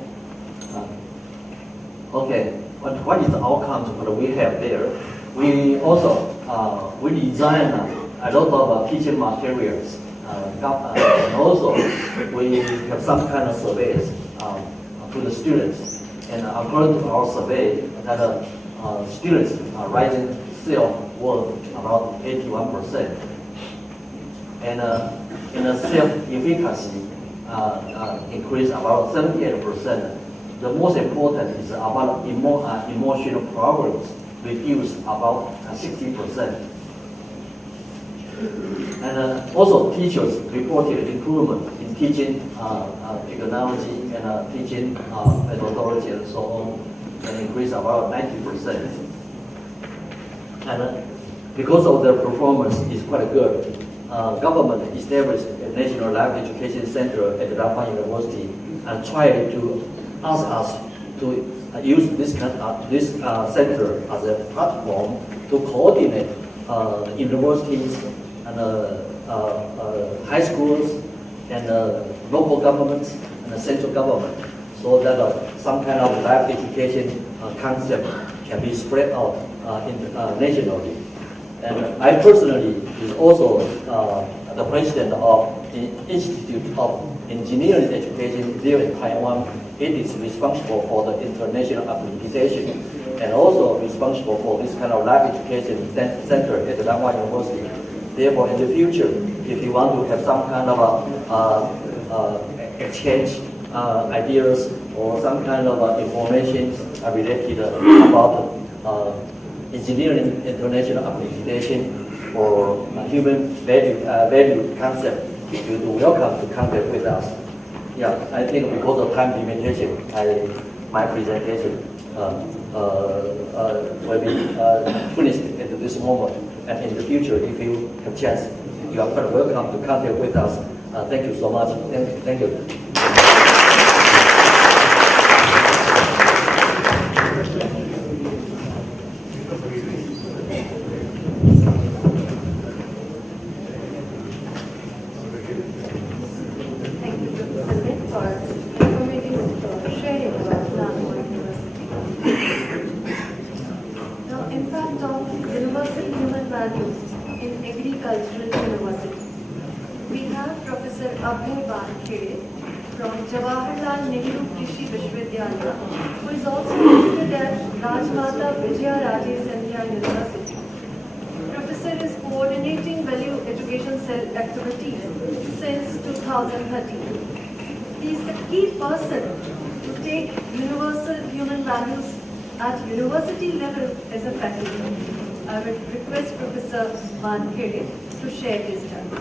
Okay, what is the outcomes that we have there? We also we design a lot of teaching materials. And also we have some kind of surveys to the students. And according to our survey, that students are rising self-worth about 81%. And in the self-efficacy increase about 78%. the most important is about emotional problems, reduced about 60%. And also teachers reported improvement in teaching technology and teaching methodology and so on, and increased about 90%. And because of their performance is quite good, government established a National Life Education Center at Rama University and tried to ask us to use this center as a platform to coordinate universities and high schools and local governments and the central government, so that some kind of life education concept can be spread out nationally. And I personally is also the president of the Institute of Engineering Education here in Taiwan. It is responsible for the international accreditation and also responsible for this kind of life education center at the Rama University. Therefore, in the future, if you want to have some kind of exchange ideas or some kind of information related about engineering international accreditation or human value concept, you're welcome to contact with us. Yeah, I think because of time limitation, my presentation will be finished at this moment. And in the future, if you have chance, you are quite welcome to contact with us. Thank you so much. Thank you. who is also educated at Rajmata University. Professor is coordinating value education cell activities since 2013. He is the key person to take universal human values at university level as a faculty. I would request Professor Wankhede to share his journey.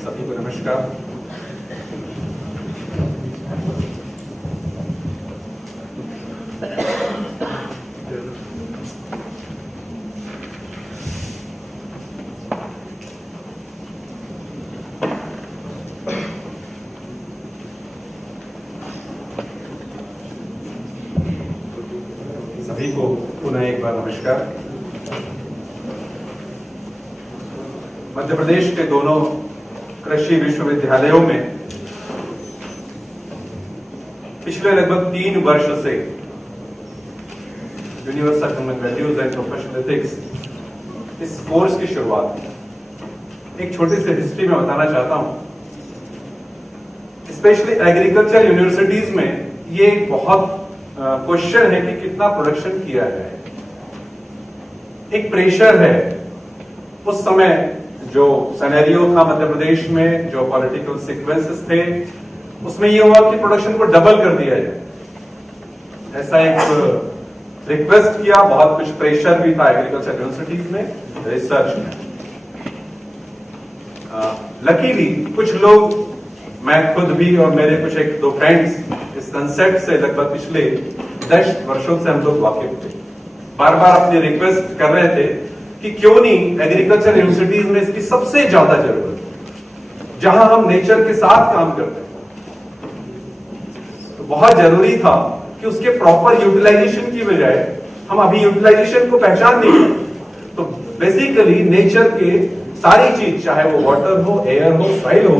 सभी को नमस्कार। सभी को पुनः एक बार नमस्कार। मध्य प्रदेश के दोनों कृषि विश्वविद्यालयों में पिछले लगभग 3 वर्ष से universal human values and professional ethics इस कोर्स की शुरुआत एक छोटी सी हिस्ट्री में बताना चाहता हूं। स्पेशली एग्रीकल्चर यूनिवर्सिटीज में ये एक बहुत क्वेश्चन है कि कितना प्रोडक्शन किया जाए। एक प्रेशर है। उस समय जो सिनेरियो था मध्य प्रदेश में, जो पॉलिटिकल सीक्वेंसेस थे, उसमें यह हुआ कि प्रोडक्शन को डबल कर दिया जाए। ऐसा एक रिक्वेस्ट किया। बहुत कुछ प्रेशर भी था एग्रीकल्चर यूनिवर्सिटीज में, रिसर्च में। लकीली कुछ लोग, मैं खुद भी और मेरे कुछ 1-2 फ्रेंड्स इस कंसेप्ट से लगभग पिछले 10 वर्षों से हम लोग वाकिफ थे। बार बार अपनी रिक्वेस्ट कर रहे थे कि क्यों नहीं एग्रीकल्चर यूनिवर्सिटीज में इसकी सबसे ज्यादा जरूरत है, जहां हम नेचर के साथ काम करते हैं। तो बहुत जरूरी था कि उसके प्रॉपर यूटिलाइजेशन की बजाय हम अभी यूटिलाइजेशन को पहचान नहीं करते। तो बेसिकली नेचर के सारी चीज, चाहे वो वाटर हो, एयर हो, सॉइल हो,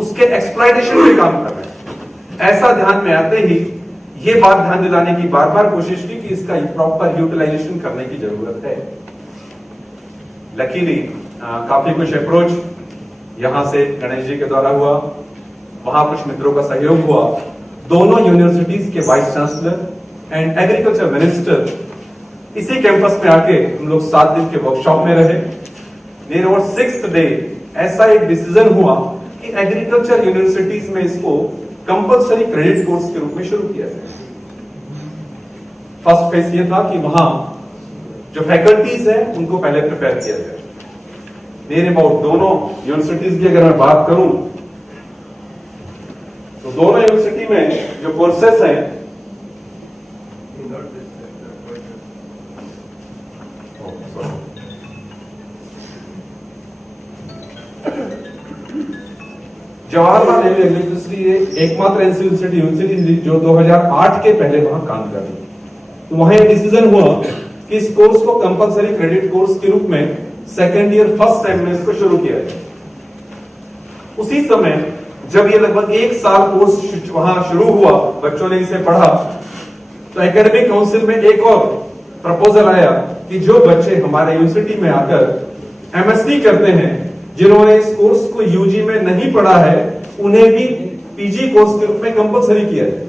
उसके एक्सप्लॉयटेशन पे काम कर रहे हैं। ऐसा ध्यान में आते ही ये बात ध्यान दिलाने की बार बार कोशिश की कि इसका प्रॉपर यूटिलाइजेशन करने की जरूरत है। लकीली काफी कुछ अप्रोच यहाँ से गणेश जी के द्वारा हुआ, वहां कुछ मित्रों का सहयोग हुआ। दोनों यूनिवर्सिटीज के vice chancellor and agriculture minister इसी कैंपस में आके हम लोग 7 दिन के वर्कशॉप में रहे। देयर वाज 6th डे ऐसा एक डिसीजन हुआ कि एग्रीकल्चर यूनिवर्सिटीज में इसको कंपलसरी क्रेडिट कोर्स के रूप में शुरू किया जाए। फर्स्ट फेज ये था कि वहां जो फैकल्टीज है उनको पहले प्रिपेयर किया जाए। देयर अबाउट दोनों यूनिवर्सिटीज की अगर मैं बात करूं तो दोनों यूनिवर्सिटी में जो कोर्सेस हैं जवाहरलाल नेहरू यूनिवर्सिटी एकमात्र ऐसी यूनिवर्सिटी जो 2008 के पहले वहां काम कर रही है। तो वहां एक डिसीजन हुआ कि इस कोर्स को कंपलसरी क्रेडिट कोर्स के रूप में सेकेंड ईयर फर्स्ट सेम में इसको शुरू किया जाए। उसी समय जब ये लगभग 1 साल कोर्स वहां शुरू हुआ, बच्चों ने इसे पढ़ा, तो एकेडमिक काउंसिल में एक और प्रपोजल आया कि जो बच्चे हमारे यूनिवर्सिटी में आकर एमएससी करते हैं, जिन्होंने इस कोर्स को यूजी में नहीं पढ़ा है, उन्हें भी पीजी कोर्स के रूप में कंपलसरी किया जाए।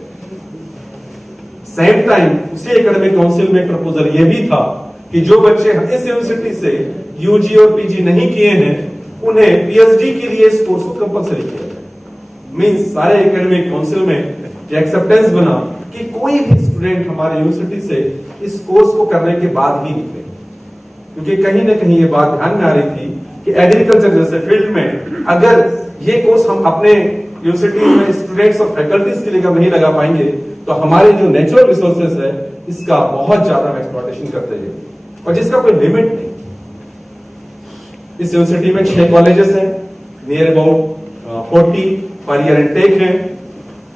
सेम टाइम उसी एकेडमिक काउंसिल में प्रपोजल यह भी था कि जो बच्चे इस यूनिवर्सिटी से यूजी और पीजी नहीं किए हैं, उन्हें पीएचडी के लिए इस कोर्स को कंपलसरी किया जाए। मींस सारे एकेडमिक काउंसिल में जो एक्सेप्टेंस बना कि कोई भी स्टूडेंट हमारे यूनिवर्सिटी से इस कोर्स को करने के बाद ही निकले, क्योंकि कहीं ना कहीं ये बात ध्यान में आ रही थी कि एग्रीकल्चर जैसे फील्ड में अगर ये कोर्स हम अपने यूनिवर्सिटी में स्टूडेंट्स और फैकल्टीज के लिए नहीं लगा पाएंगे, तो हमारे जो नेचुरल रिसोर्सेज है इसका बहुत ज्यादा एक्सप्लॉयटेशन करते हैं, और जिसका कोई लिमिट नहीं। इस यूनिवर्सिटी में 6 कॉलेजेस हैं, near about 40 per year intake है।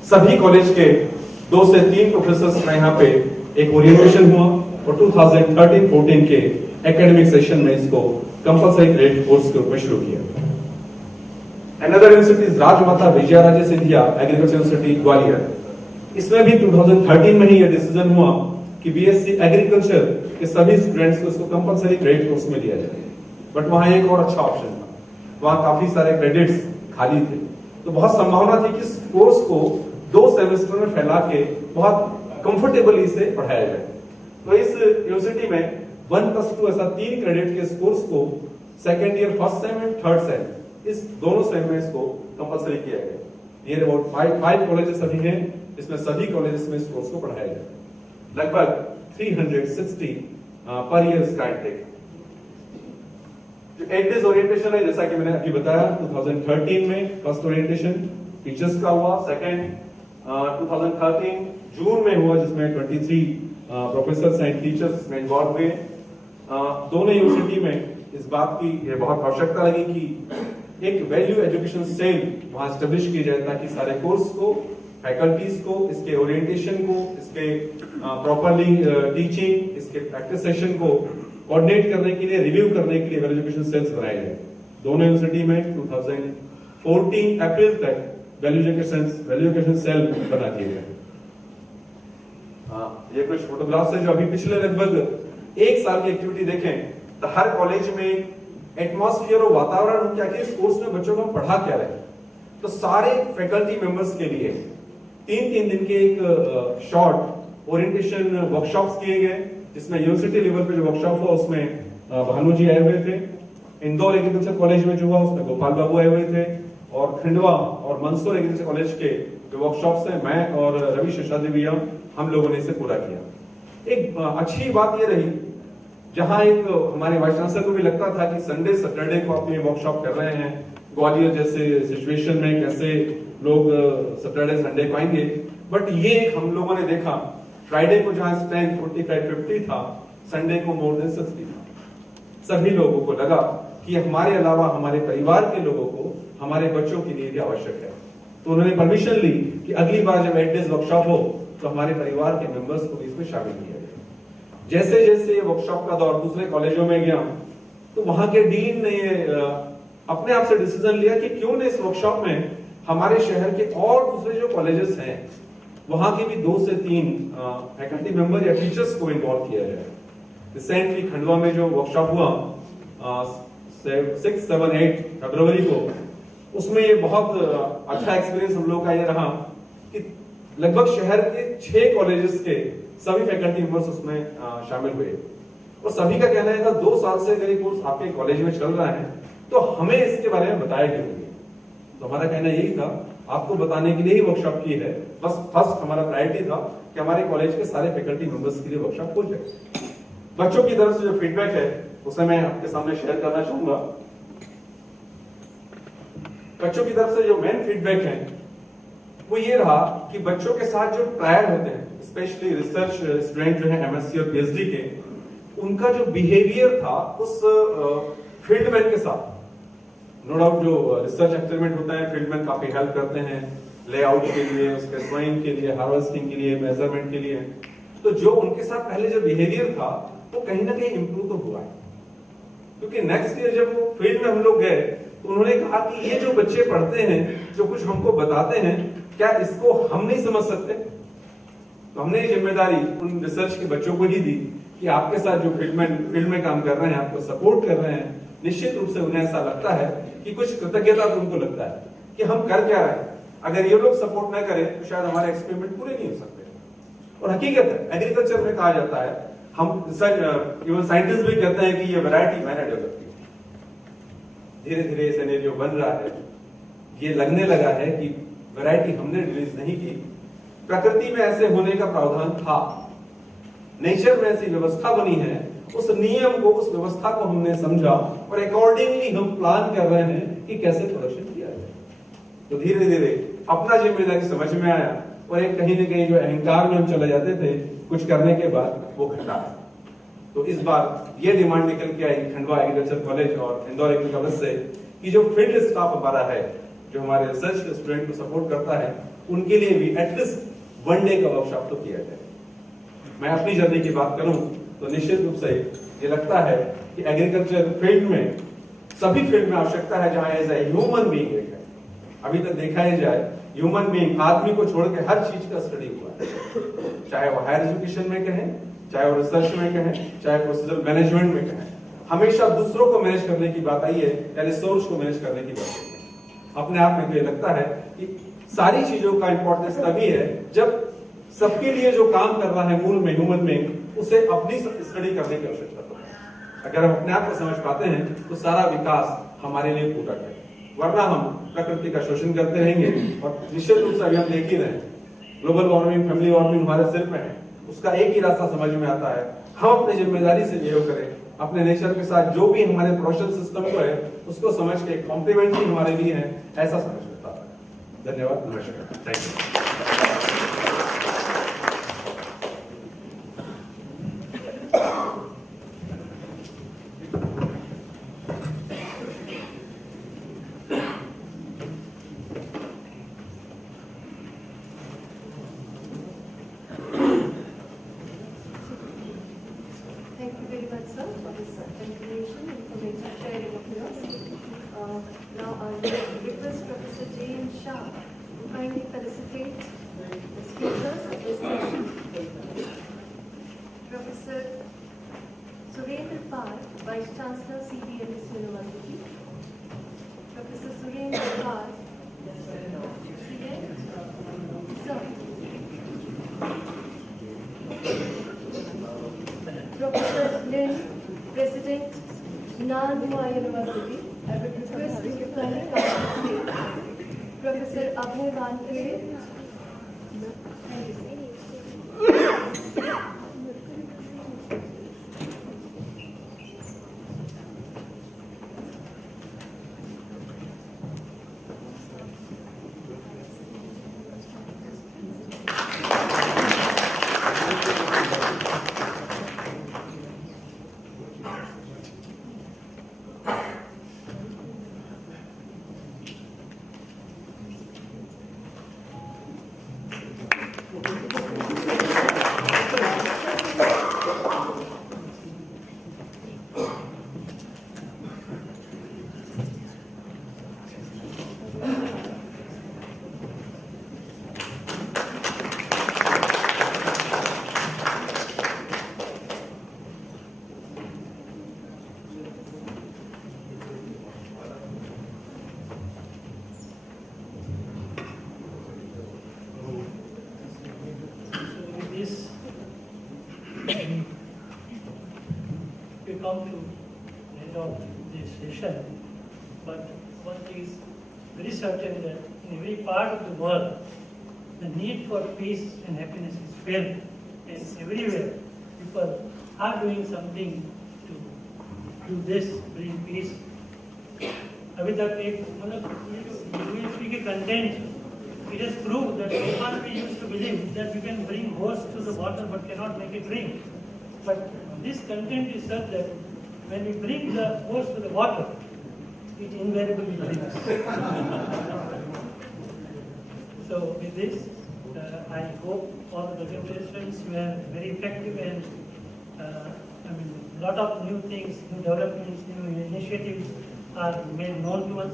सभी कॉलेज के 2 से 3 प्रोफेसर्स का यहाँ पे एक ओरिएंटेशन हुआ, और 2013-14 के एकेडमिक सेशन में इसको कंपलसरी क्रेडिट कोर्स के रूप में शुरू किया। Another university Rajmata Vijayaraje Scindia agriculture university Gwalior, इसमें भी 2013 में ही यह डिसीजन हुआ कि बीएससी एग्रीकल्चर के सभी स्टूडेंट्स को इसको कंपलसरी क्रेडिट कोर्स में लिया जाए। बट वहां एक और अच्छा ऑप्शन था, वहां काफी सारे क्रेडिट्स खाली थे, तो बहुत संभावना थी कि इस कोर्स को 2 सेमेस्टर में फैला के बहुत कंफर्टेबली से पढ़ाया जाए। तो इस यूनिवर्सिटी में 1+2 ऐसा 3 क्रेडिट के इस कोर्स को second year first sem and third same, इस दोनों सेम में इसको कंपलसरी किया गया। नियर अबाउट 5 कॉलेजेस अभी हैं, इसमें सभी कॉलेजेस में इस कोर्स को पढ़ाया जाए। लगभग 360 पर ईयर इसका इंटेक। जो 8 डेज ओरिएंटेशन है, जैसा कि मैंने अभी बताया, 2013 में फर्स्ट ओरिएंटेशन टीचर्स का हुआ, सेकेंड 2013 जून में हुआ, जिसमें 23 प्रोफेसर्स एंड टीचर्स में इन्वॉल्व हुए। दोनों यूनिवर्सिटी में इस बात की ये बहुत आवश्यकता लगी कि एक वैल्यू एजुकेशन सेल वहां एस्टेब्लिश की जाए, ताकि सारे कोर्स को, फैकल्टीज को, इसके ओरिएंटेशन को, इसके प्रॉपरली टीचिंग, इसके प्रैक्टिस सेशन को कोऑर्डिनेट करने के लिए, रिव्यू करने के लिए वैल्यू एजुकेशन सेल्स बनाए गए। दोनों यूनिवर्सिटी में 2014 अप्रैल तक वैल्यू एजुकेशन सेल बना दिए गए। ये कुछ फोटोग्राफ्स है जो अभी पिछले लगभग 1 साल की एक्टिविटी देखें तो हर कॉलेज में एटमॉस्फेयर और वातावरण क्या कि इस कोर्स में बच्चों को पढ़ा क्या रहे। तो सारे फैकल्टी मेंबर्स के लिए 3 दिन के एक शॉर्ट ओरिएंटेशन वर्कशॉप्स किए गए, जिसमें यूनिवर्सिटी लेवल पे जो वर्कशॉप हुआ उसमें भानु जी आए हुए थे। इंदौर एग्रीकल्चर कॉलेज में जो हुआ उसमें गोपाल बाबू आए हुए थे, और खंडवा और मंदसौर एग्रीकल्चर कॉलेज के जो वर्कशॉप्स हैं, मैं और रवि शेषाद्री भैया, हम लोगों ने इसे पूरा किया। एक अच्छी बात ये रही, जहां एक हमारे वाइस चांसलर को भी लगता था कि संडे सैटरडे को अपने वर्कशॉप कर रहे हैं, ग्वालियर जैसे सिचुएशन में कैसे लोग सैटरडे संडे को आएंगे, बट ये हम लोगों ने देखा फ्राइडे को जहां स्ट्रेंथ 45-50 था, संडे को मोर देन 60 था। सभी लोगों को लगा कि हमारे अलावा हमारे परिवार के लोगों को हमारे बच्चों के लिए भी आवश्यक है, तो उन्होंने परमिशन ली कि अगली बार जब 8 डेज वर्कशॉप हो तो हमारे परिवार के मेंबर्स को भी इसमें शामिल किया जाए। जैसे जैसे ये वर्कशॉप का दौर दूसरे कॉलेजों में गया, तो वहां के डीन ने अपने आप से डिसीजन लिया कि क्यों न इस वर्कशॉप में हमारे शहर के और दूसरे जो कॉलेजेस हैं वहां के भी 2 से 3 फैकल्टी मेंबर या टीचर्स को इन्वॉल्व किया जाए। रिसेंटली खंडवा में जो वर्कशॉप हुआ, 6, 7, 8 फरवरी को, उसमें ये बहुत अच्छा एक्सपीरियंस हम लोग का ये रहा कि लगभग शहर के 6 कॉलेजेस के सभी फैकल्टी मेंबर्स उसमें शामिल हुए और सभी का कहना है था 2 साल से अगर ये कोर्स आपके कॉलेज में चल रहा है तो हमें इसके बारे में बताया क्यों नहीं। तो हमारा कहना यही था, आपको बताने के लिए ही वर्कशॉप की है। बस फर्स्ट हमारा प्रायोरिटी था कि हमारे कॉलेज के सारे फैकल्टी मेंबर्स के लिए वर्कशॉप हो जाए। बच्चों की तरफ से जो फीडबैक है उसे मैं आपके सामने शेयर करना चाहूंगा। बच्चों की तरफ से जो मेन फीडबैक है वो ये रहा कि बच्चों के साथ जो ट्रायल होते हैं, स्पेशली रिसर्च स्टूडेंट जो है एमएससी और पीएचडी के, उनका जो बिहेवियर था उस फील्डमैन के साथ, नो डाउट जो रिसर्च एक्सपेरिमेंट होता है फील्डमैन काफी हेल्प करते हैं लेआउट के लिए, उसके स्वइंग के लिए, हार्वेस्टिंग के लिए, मेजरमेंट के लिए। तो जो उनके साथ पहले जो बिहेवियर था वो कहीं ना कहीं इंप्रूव तो हुआ है, क्योंकि नेक्स्ट ईयर जब वो फील्ड में हम लोग गए तो उन्होंने कहा कि ये जो बच्चे पढ़ते हैं, जो कुछ हमको बताते हैं, क्या इसको हम नहीं समझ सकते। तो हमने ये जिम्मेदारी उन रिसर्च के बच्चों को ही दी कि आपके साथ जो फील्ड में काम कर रहे हैं, आपको सपोर्ट कर रहे हैं, निश्चित रूप से उन्हें ऐसा लगता है कि कुछ कृतज्ञता तो उनको लगता है कि हम कर क्या रहे हैं। अगर ये लोग सपोर्ट न करें तो शायद हमारे एक्सपेरिमेंट पूरे नहीं हो सकते। और हकीकत है एग्रीकल्चर में कहा जाता है, हम इवन साइंटिस्ट भी कहते हैं कि ये वैरायटी मैंने डेवलप की। धीरे धीरे सिनेरियो बन रहा है, ये लगने लगा है कि वैरायटी हमने रिलीज नहीं की, प्रकृति में ऐसे होने का प्रावधान था, नेचर में ऐसी व्यवस्था बनी है, उस नियम को, उस व्यवस्था को हमने समझा और अकॉर्डिंगली हम प्लान कर रहे हैं कि कैसे प्रोडक्शन किया जाए। तो धीरे धीरे अपना जिम्मेदारी समझ में आया और एक कहीं ना कहीं जो अहंकार में हम चले जाते थे कुछ करने के बाद, वो घटा। तो इस बार ये डिमांड निकल के आई खंडवा एग्रीकल्चर कॉलेज और इंदौर एग्रीकल्चर कॉलेज से कि जो फील्ड स्टाफ हमारा है, जो हमारे रिसर्च के स्टूडेंट को सपोर्ट करता है, उनके लिए भी एटलीस्ट 1 डे का वर्कशॉप तो किया जाए। मैं अपनी जर्नी की बात करूं तो निश्चित रूप से ये लगता है कि एग्रीकल्चर फील्ड में, सभी फील्ड में आवश्यकता है जहां एज ए ह्यूमन बीइंग है। अभी तक देखा ही जाए ह्यूमन बीइंग, आदमी को छोड़ के हर चीज का स्टडी हुआ है, चाहे वो हायर एजुकेशन में कहें, चाहे वो रिसर्च में कहें, चाहे प्रोसीजर मैनेजमेंट में कहें, हमेशा दूसरों को मैनेज करने की बात आई है या रिसोर्स को मैनेज करने की बात आई है। अपने आप में तो ये लगता है कि सारी चीजों का इंपॉर्टेंस तभी है जब सबके लिए जो काम कर रहा है मूल में ह्यूमन में, उसे अपनी स्टडी करने की आवश्यकता है। अगर हम अपने आप को समझ पाते हैं तो सारा विकास हमारे लिए पूरक है, वरना हम प्रकृति का शोषण करते रहेंगे। और निश्चित रूप से अभी हम देख ही रहे हैं, ग्लोबल वार्मिंग, फैमिली वार्मिंग हमारे सिर पे है, उसका एक ही रास्ता समझ में आता है, हम अपनी जिम्मेदारी से बिहेव करें, अपने नेचर के साथ जो भी हमारे प्रोडक्शन सिस्टम को है उसको समझ के कॉम्प्लीमेंट्री हमारे लिए है, ऐसा समझ में आता है। धन्यवाद, नमस्कार, thank you. this, we come to the end of this session, but one thing is very certain that in every part of the world, the need for peace and happiness is felt, and everywhere people are doing something to do this, bring peace. अभी तक एक मतलब UHV के content, it has proved that so far we used to believe that we can bring horse to the water but cannot make it drink. But this content is such that when we bring the horse to the water, it invariably drinks. So with this, I hope all the presentations were very effective and a lot of new things, new developments, new initiatives are made known to us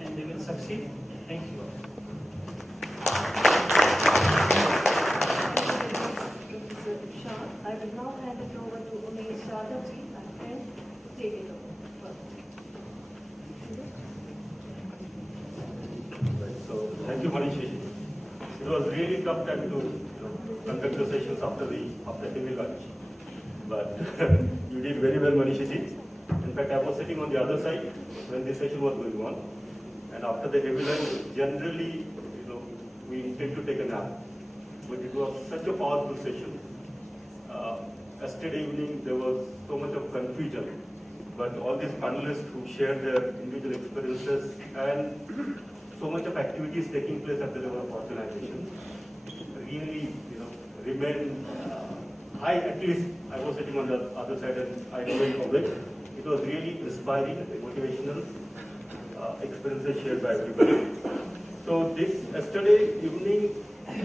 and they will succeed. Thank you. I will now hand it over to Umesh Shadowji, my friend, to take it over. So, thank you, Manishi. It was really tough time to conduct the sessions after heavy lunch. But you did very well, Manishi. In fact, I was sitting on the other side when the session was going on. And after the heavy lunch, generally, we tend to take a nap. But it was such a powerful session. Yesterday evening, there was so much of confusion. But all these panelists who shared their individual experiences and so much of activities taking place at the level of organization really, remain high. At least I was sitting on the other side and I remained awake. It was really inspiring, motivational experiences shared by everybody. So yesterday evening,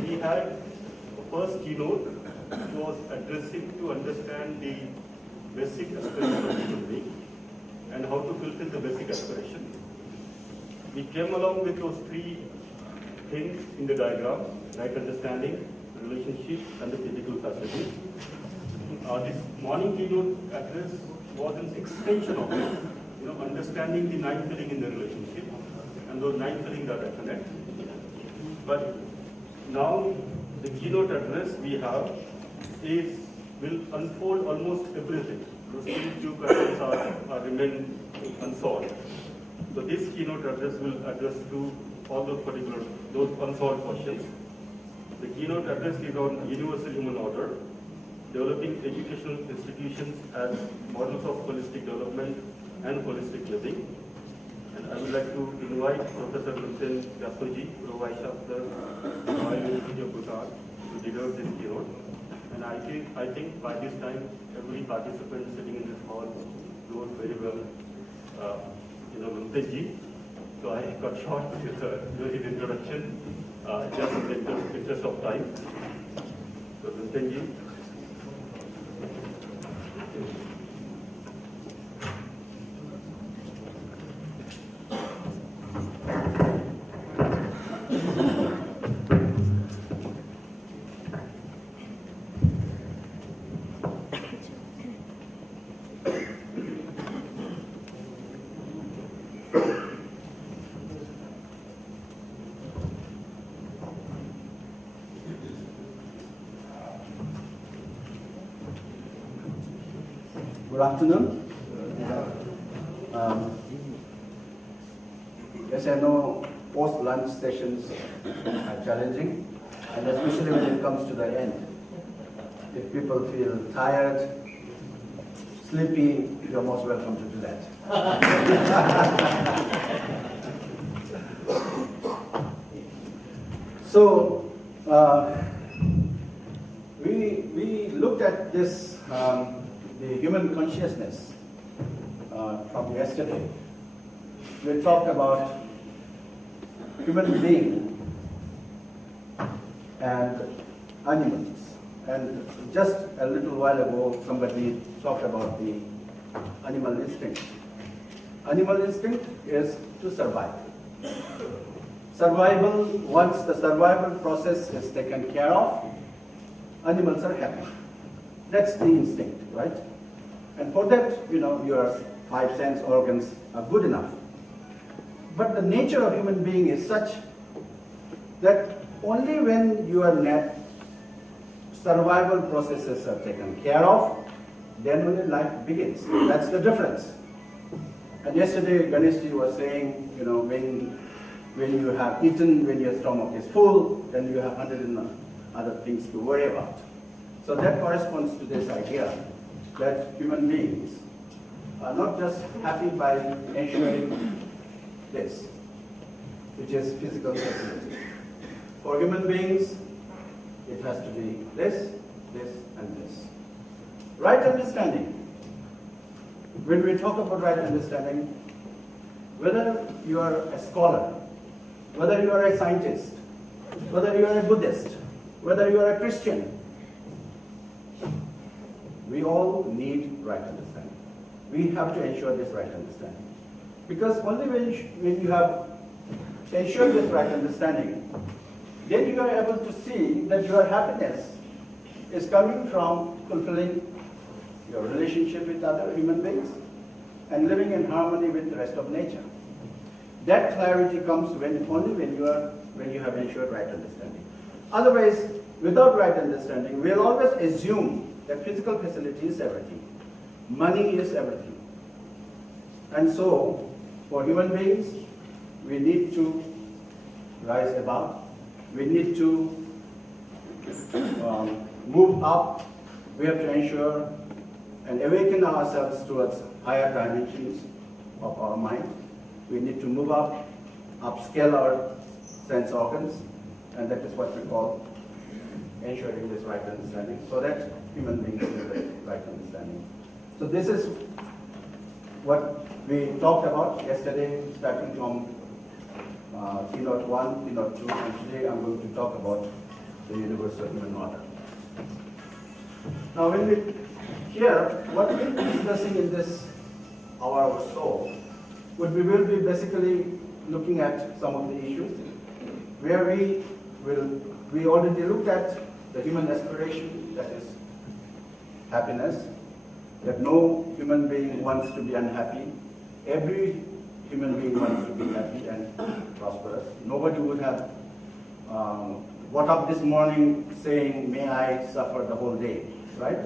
we had a first keynote which was addressing to understand the basic aspirations of human being and how to fulfill the basic aspiration. We came along with those three things in the diagram: right understanding, relationship, and the physical facilities. This morning keynote address was an extension of it, understanding the 9 feelings in the relationship, and those 9 feelings are definite. But now the keynote address we have will unfold almost everything. Those few questions are remain unsolved. So this keynote address will address to all those unsolved questions. The keynote address is on universal human order, developing educational institutions as models of holistic development and holistic living. And I would like to invite Professor Vincent Yasoji, Pro-Vice Chancellor, Royal University of Bhutan, to deliver this keynote. And I think by this time, every participant sitting in this hall knows very well, Vincent ji. So I got short with his introduction, just in the interest of time. So Vincent ji. Good afternoon. Yes, I know post-lunch sessions are challenging, and especially when it comes to the end. If people feel tired, sleepy, you're most welcome to do that. So, we looked at this the human consciousness from yesterday. We talked about human being and animals. And just a little while ago, somebody talked about the animal instinct. Animal instinct is to survive. Survival, once the survival process is taken care of, animals are happy. That's the instinct, right? And for that, your 5 sense organs are good enough. But the nature of human being is such that only when you are survival processes are taken care of, then only life begins. That's the difference. And yesterday Ganeshji was saying, you know, when you have eaten, when your stomach is full, then you have 100 other things to worry about. So that corresponds to this idea that human beings are not just happy by ensuring this, which is physical facility. For human beings, it has to be this, this, and this. Right understanding. When we talk about right understanding, whether you are a scholar, whether you are a scientist, whether you are a Buddhist, whether you are a Christian, we all need right understanding. We have to ensure this right understanding. Because only when you have ensured this right understanding, then you are able to see that your happiness is coming from fulfilling your relationship with other human beings and living in harmony with the rest of nature. That clarity comes only when you have ensured right understanding. Otherwise, without right understanding, we'll always assume that physical facility is everything. Money is everything. And so, for human beings, we need to rise above. We need to move up. We have to ensure and awaken ourselves towards higher dimensions of our mind. We need to move up, upscale our sense organs, and that is what we call ensuring this right understanding, so that human beings have the right understanding. So this is what we talked about yesterday, starting from keynote 1, keynote 2, and today I'm going to talk about the universal human order. Now when we here, what we'll be discussing in this hour or so, we will be basically looking at some of the issues where we already looked at the human aspiration, that is happiness, that no human being wants to be unhappy. Every human being wants to be happy and prosperous. Nobody would have got up this morning saying, may I suffer the whole day, right?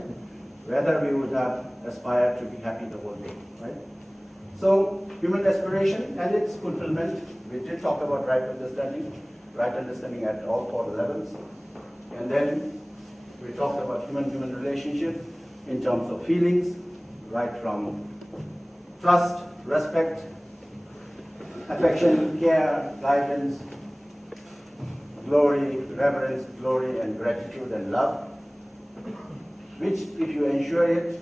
Rather, we would have aspired to be happy the whole day, right? So, human aspiration and its fulfillment, we did talk about right understanding at all 4 levels. And then we talked about human-human relationship in terms of feelings, right from trust, respect, affection, care, guidance, glory, reverence, glory, and gratitude and love, which, if you ensure it,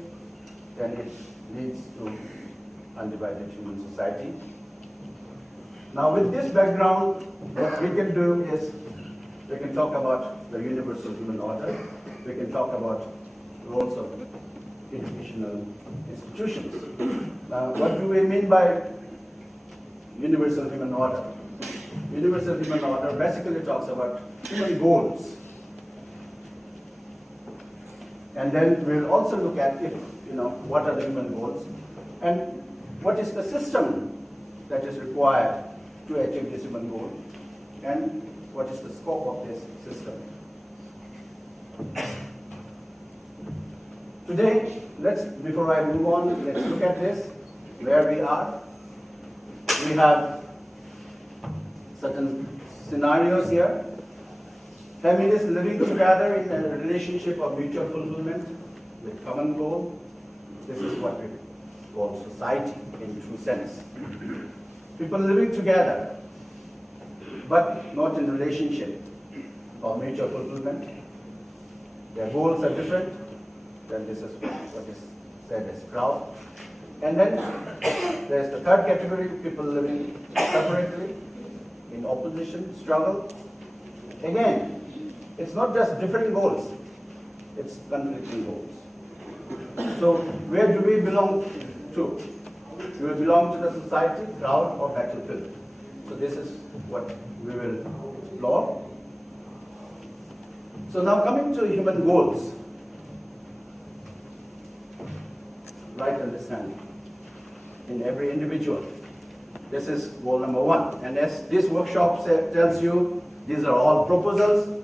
then it leads to undivided human society. Now, with this background, what we can do is we can talk about the universal human order. We can talk about roles of educational institutions. Now, what do we mean by universal human order? Universal human order basically talks about human goals. And then we'll also look at what are the human goals and what is the system that is required to achieve this human goal and what is the scope of this system. Today, before I move on, let's look at this, where we are. We have certain scenarios here. Families living together in a relationship of mutual fulfillment with common goal. This is what we call society in true sense. People living together, but not in relationship of mutual fulfillment. Their goals are different. Then this is what is said as crowd. And then there's the third category, people living separately, in opposition, struggle. Again, it's not just different goals, it's conflicting goals. So where do we belong to? Do we belong to the society, crowd, or battlefield? So this is what we will explore. So now coming to human goals. Right understanding in every individual. This is goal number 1. And as this workshop tells you, these are all proposals.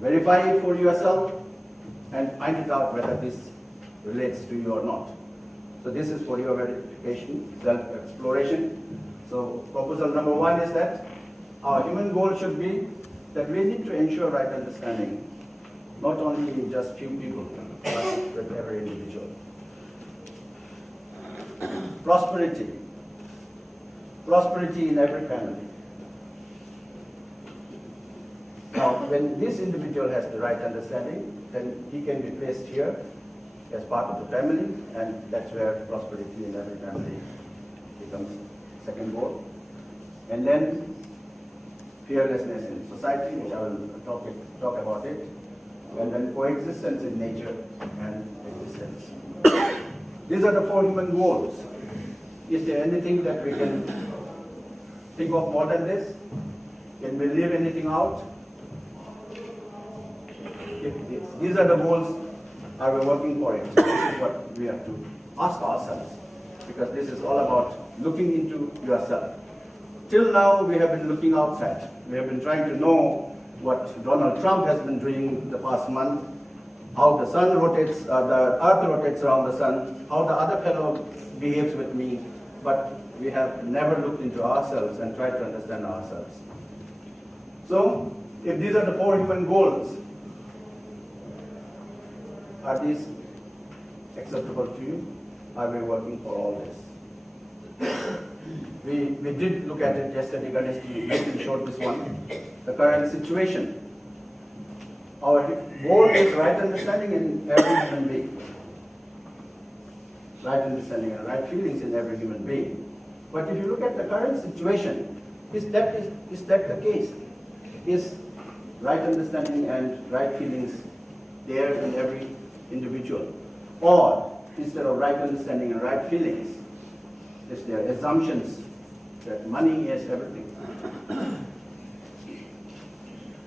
Verify it for yourself. and find it out whether this relates to you or not. So this is for your verification, self-exploration. So proposal number 1 is that our human goal should be that we need to ensure right understanding, not only in just few people, but with every individual. Prosperity. Prosperity in every family. Now, when this individual has the right understanding, then he can be placed here as part of the family, and that's where prosperity in every family becomes second goal. And then fearlessness in society, which I will talk about it, and then coexistence in nature and existence. These are the 4 human goals. Is there anything that we can think of more than this? Can we leave anything out? If these are the goals, are we working for it? This is what we have to ask ourselves, because this is all about looking into yourself. Till now, we have been looking outside. We have been trying to know what Donald Trump has been doing the past month, how the sun rotates, the earth rotates around the sun, how the other fellow behaves with me, but we have never looked into ourselves and tried to understand ourselves. So, if these are the 4 human goals, are these acceptable to you? Are we working for all this? We did look at it yesterday, Ganesh showed this one, the current situation. Our goal is right understanding in every human being. Right understanding and right feelings in every human being. But if you look at the current situation, is that the case? Is right understanding and right feelings there in every individual? Or instead of right understanding and right feelings, is there assumptions that money is everything?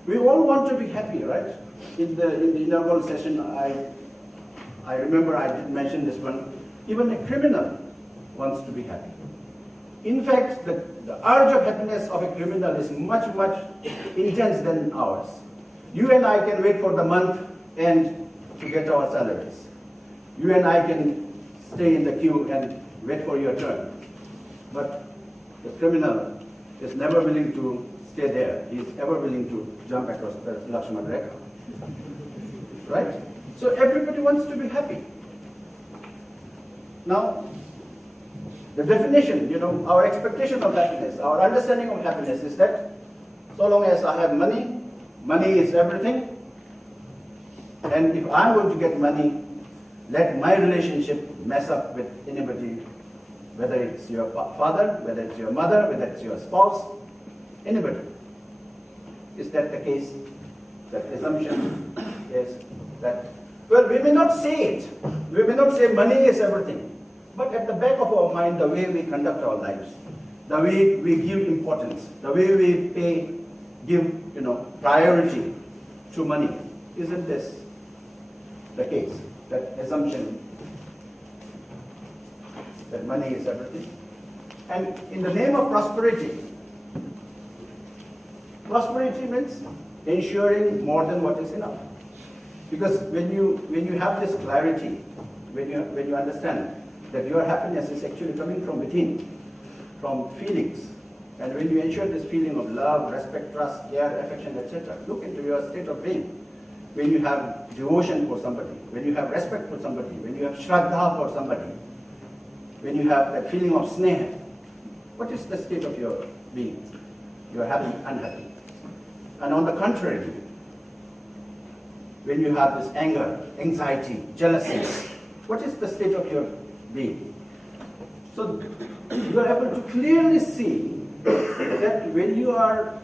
We all want to be happy, right? In the inaugural session, I remember I did mention this one. Even a criminal wants to be happy. In fact, the urge of happiness of a criminal is much, much intense than ours. You and I can wait for the month end to get our salaries. You and I can stay in the queue and wait for your turn. But the criminal is never willing to stay there. He is ever willing to jump across the Lakshman Rekha. Right? So everybody wants to be happy. Now, the definition, our expectation of happiness, our understanding of happiness is that so long as I have money, money is everything. And if I'm going to get money, let my relationship mess up with anybody, whether it's your father, whether it's your mother, whether it's your spouse, anybody. Is that the case? That assumption is that, well, we may not say it. We may not say money is everything. But at the back of our mind, the way we conduct our lives, the way we give importance, the way we give priority to money, isn't this the case? That assumption that money is everything. And in the name of prosperity, prosperity means ensuring more than what is enough. Because when you have this clarity, when you understand that your happiness is actually coming from within, from feelings, and when you ensure this feeling of love, respect, trust, care, affection, etc., look into your state of being. When you have devotion for somebody, when you have respect for somebody, when you have shraddha for somebody, when you have that feeling of sneha, what is the state of your being? You are happy, unhappy. And on the contrary, when you have this anger, anxiety, jealousy, what is the state of your being? So you are able to clearly see that when you are,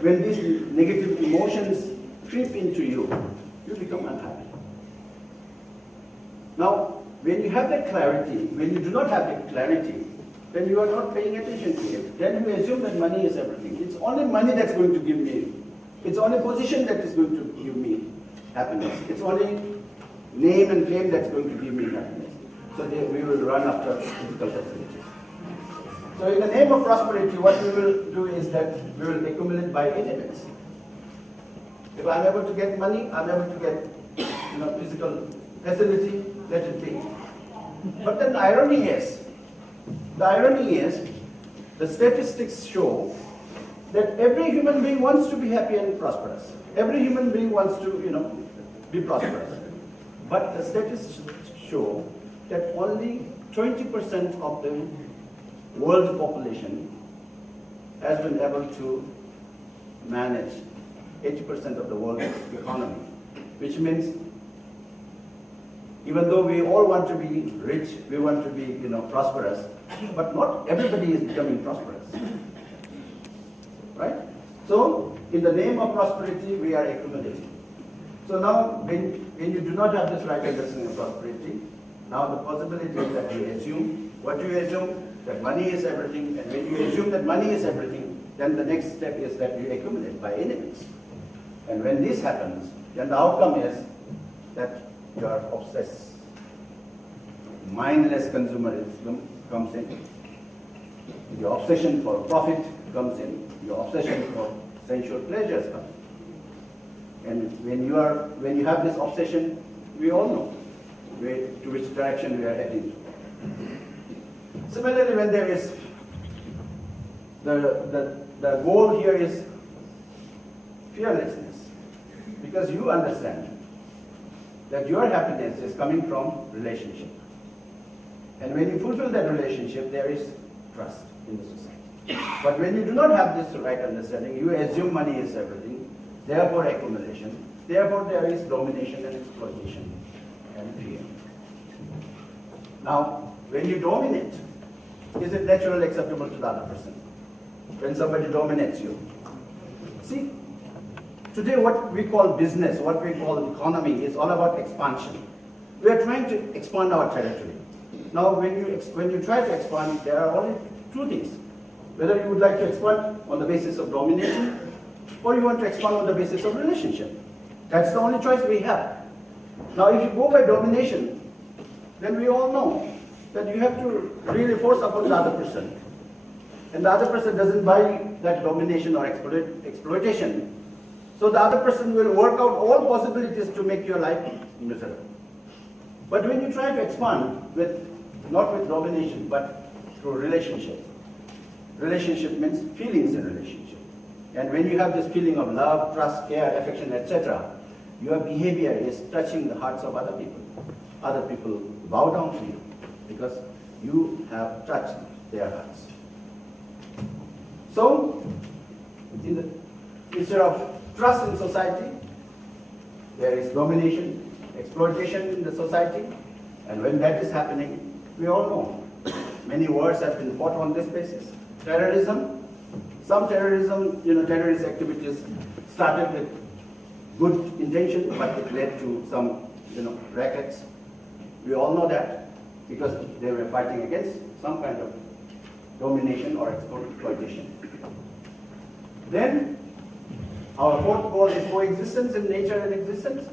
when these negative emotions creep into you, you become unhappy. Now, when you have that clarity, when you do not have that clarity, then you are not paying attention to it. Then you assume that money is everything. It's only money that's going to give me, it's only position that is going to give me happiness. It's only name and fame that's going to give me happiness. So we will run after physical facilities. So in the name of prosperity, what we will do is that we will accumulate by elements. If I'm able to get money, I'm able to get physical facility, let it be. But then the irony is, the statistics show that every human being wants to be happy and prosperous. Every human being wants to, be prosperous. But the statistics show that only 20% of the world population has been able to manage 80% of the world economy, which means even though we all want to be rich, we want to be, prosperous, but not everybody is becoming prosperous, right? So, in the name of prosperity, we are accumulating. So now, when you do not have this right understanding of prosperity, now the possibility is that you assume, that money is everything, and when you assume that money is everything, then the next step is that you accumulate by any means. And when this happens, then the outcome is that you are obsessed. Mindless consumerism comes in. Your obsession for profit comes in. Your obsession for sensual pleasures comes in. And when you have this obsession, we all know to which direction we are heading. Similarly, when there is the goal here is fearlessness, because you understand that your happiness is coming from relationship. And when you fulfill that relationship, there is trust in the society. But when you do not have this right understanding, you assume money is everything, therefore accumulation, therefore there is domination and exploitation and fear. Now, when you dominate, is it naturally acceptable to the other person? When somebody dominates you. See, today what we call business, what we call economy is all about expansion. We are trying to expand our territory. Now when you try to expand, there are only two things. Whether you would like to expand on the basis of domination, or you want to expand on the basis of relationship. That's the only choice we have. Now if you go by domination, then we all know that you have to really force upon the other person. And the other person doesn't buy that domination or exploitation. So the other person will work out all possibilities to make your life miserable. But when you try to expand not with domination, but through relationship. Relationship means feelings in relationship. And when you have this feeling of love, trust, care, affection, etc., your behavior is touching the hearts of other people. Other people bow down to you because you have touched their hearts. So, instead of trust in society, there is domination, exploitation in the society, and when that is happening, we all know many wars have been fought on this basis. Terrorism, some terrorism, terrorist activities started with good intention, but it led to some, rackets. We all know that because they were fighting against some kind of domination or exploitation. Then, our fourth goal is coexistence in nature and existence.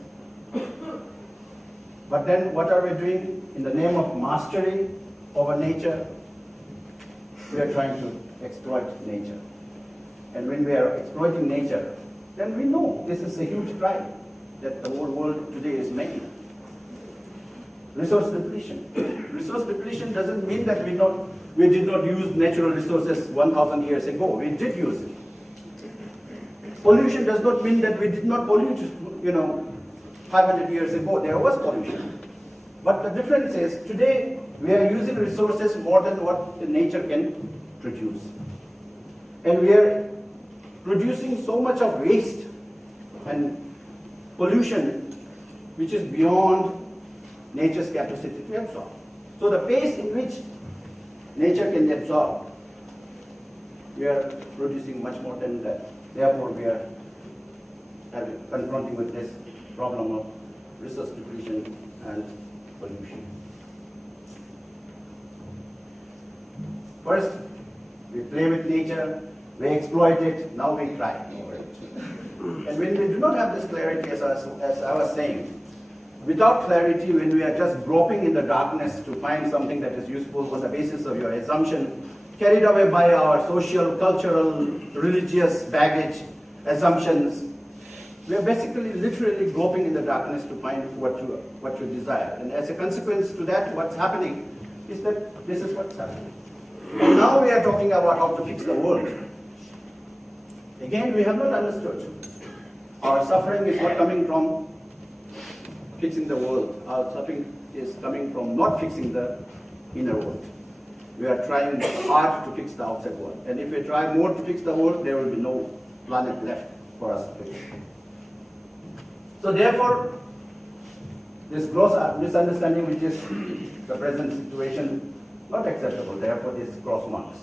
But then what are we doing in the name of mastery over nature? We are trying to exploit nature. And when we are exploiting nature, then we know this is a huge crime that the whole world today is making. Resource depletion. Resource depletion doesn't mean that we did not use natural resources 1,000 years ago. We did use it. Pollution does not mean that we did not pollute, 500 years ago. There was pollution. But the difference is, today we are using resources more than what the nature can produce. And we are producing so much of waste and pollution which is beyond nature's capacity to absorb. So the pace in which nature can absorb, we are producing much more than that. Therefore, we are confronting with this problem of resource depletion and pollution. First, we play with nature, we exploit it, now we cry over it. And when we do not have this clarity, as I was saying, without clarity, when we are just groping in the darkness to find something that is useful on the basis of your assumption, carried away by our social, cultural, religious baggage, assumptions, we are basically literally groping in the darkness to find what you desire. And as a consequence to that, what's happening is that this is what's happening. And now we are talking about how to fix the world. Again, we have not understood. Our suffering is not coming from fixing the world. Our suffering is coming from not fixing the inner world. We are trying hard to fix the outside world. And if we try more to fix the world, there will be no planet left for us to fix. So therefore, this gross misunderstanding, which is the present situation, not acceptable. Therefore, these cross marks.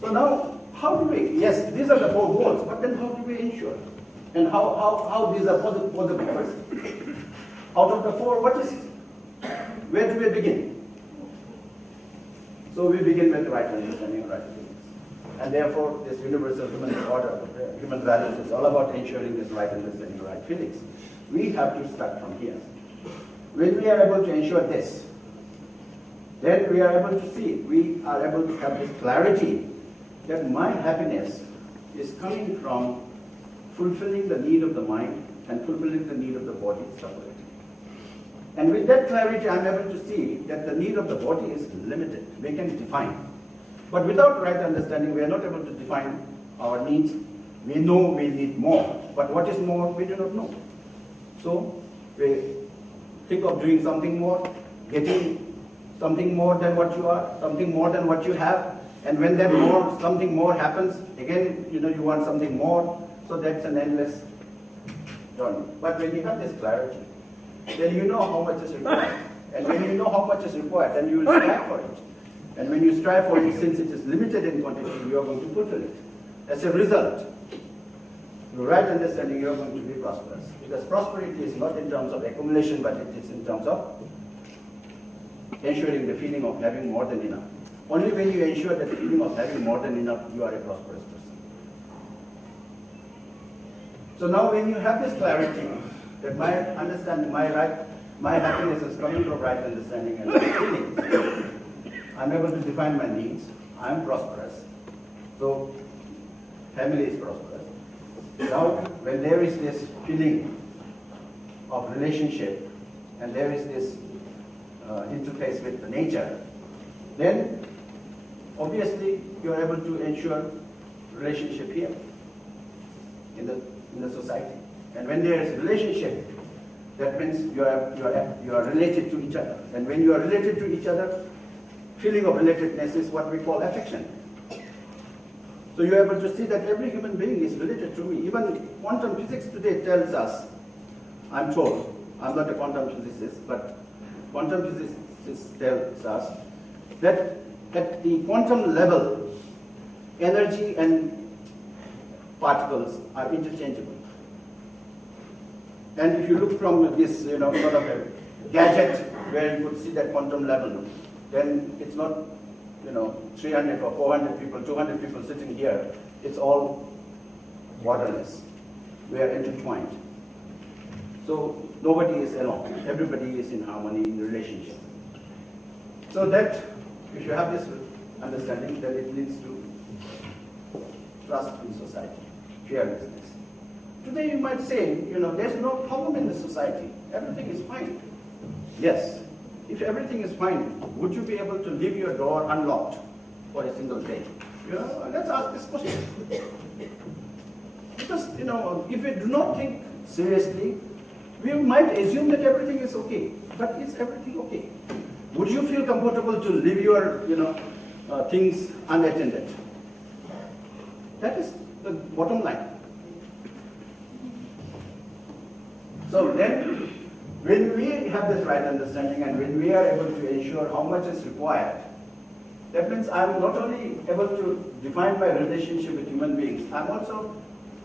So now, how do we, yes, these are the 4 goals, but then how do we ensure? And how these are for the purpose? Out of the 4, what is it? Where do we begin? So we begin with right understanding, right feelings. And therefore, this universal human order, human values is all about ensuring this right understanding, right feelings. We have to start from here. When we are able to ensure this, then we are able to see, we are able to have this clarity that my happiness is coming from fulfilling the need of the mind and fulfilling the need of the body separately. And with that clarity, I'm able to see that the need of the body is limited. We can define. But without right understanding, we are not able to define our needs. We know we need more, but what is more, we do not know. So we think of doing something more, getting something more than what you are, something more than what you have, and when that more, something more happens, again, you want something more, so that's an endless journey. But when you have this clarity, then you know how much is required. And when you know how much is required, then you will strive for it. And when you strive for it, since it is limited in quantity, you are going to fulfill it. As a result, through right understanding, you are going to be prosperous. Because prosperity is not in terms of accumulation, but it is in terms of ensuring the feeling of having more than enough. Only when you ensure that feeling of having more than enough, you are a prosperous person. So now when you have this clarity, that my understanding, my happiness is coming from right understanding and right feeling, I'm able to define my needs, I'm prosperous, so family is prosperous. Now when there is this feeling of relationship and there is this interface with the nature, then obviously you are able to ensure relationship here in the society. And when there is relationship, that means you are related to each other. And when you are related to each other, feeling of relatedness is what we call affection. So you are able to see that every human being is related to me. Even quantum physics today tells us, I'm told, I'm not a quantum physicist, but quantum physicists tells us that at the quantum level, energy and particles are interchangeable. And if you look from this, sort of a gadget where you could see that quantum level, then it's not, 300 or 400 people, 200 people sitting here. It's all borderless. We are intertwined. So nobody is alone. Everybody is in harmony, in relationship. So that, if you have this understanding, then it leads to trust in society, fearlessness. Today you might say, there's no problem in the society. Everything is fine. Yes. If everything is fine, would you be able to leave your door unlocked for a single day? Let's ask this question. Because, if we do not think seriously, we might assume that everything is okay. But is everything okay? Would you feel comfortable to leave your, things unattended? That is the bottom line. So then, when we have this right understanding and when we are able to ensure how much is required, that means I'm not only able to define my relationship with human beings, I'm also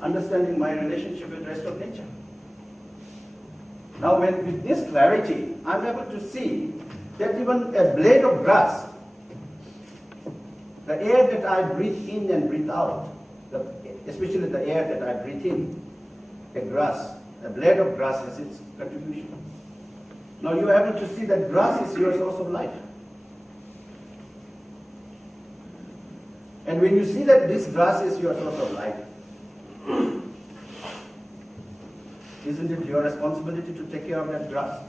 understanding my relationship with the rest of nature. Now with this clarity, I'm able to see that even a blade of grass, the air that I breathe in and breathe out, especially the air that I breathe in, a blade of grass has its contribution. Now you are able to see that grass is your source of life. And when you see that this grass is your source of life, Isn't it your responsibility to take care of that grass?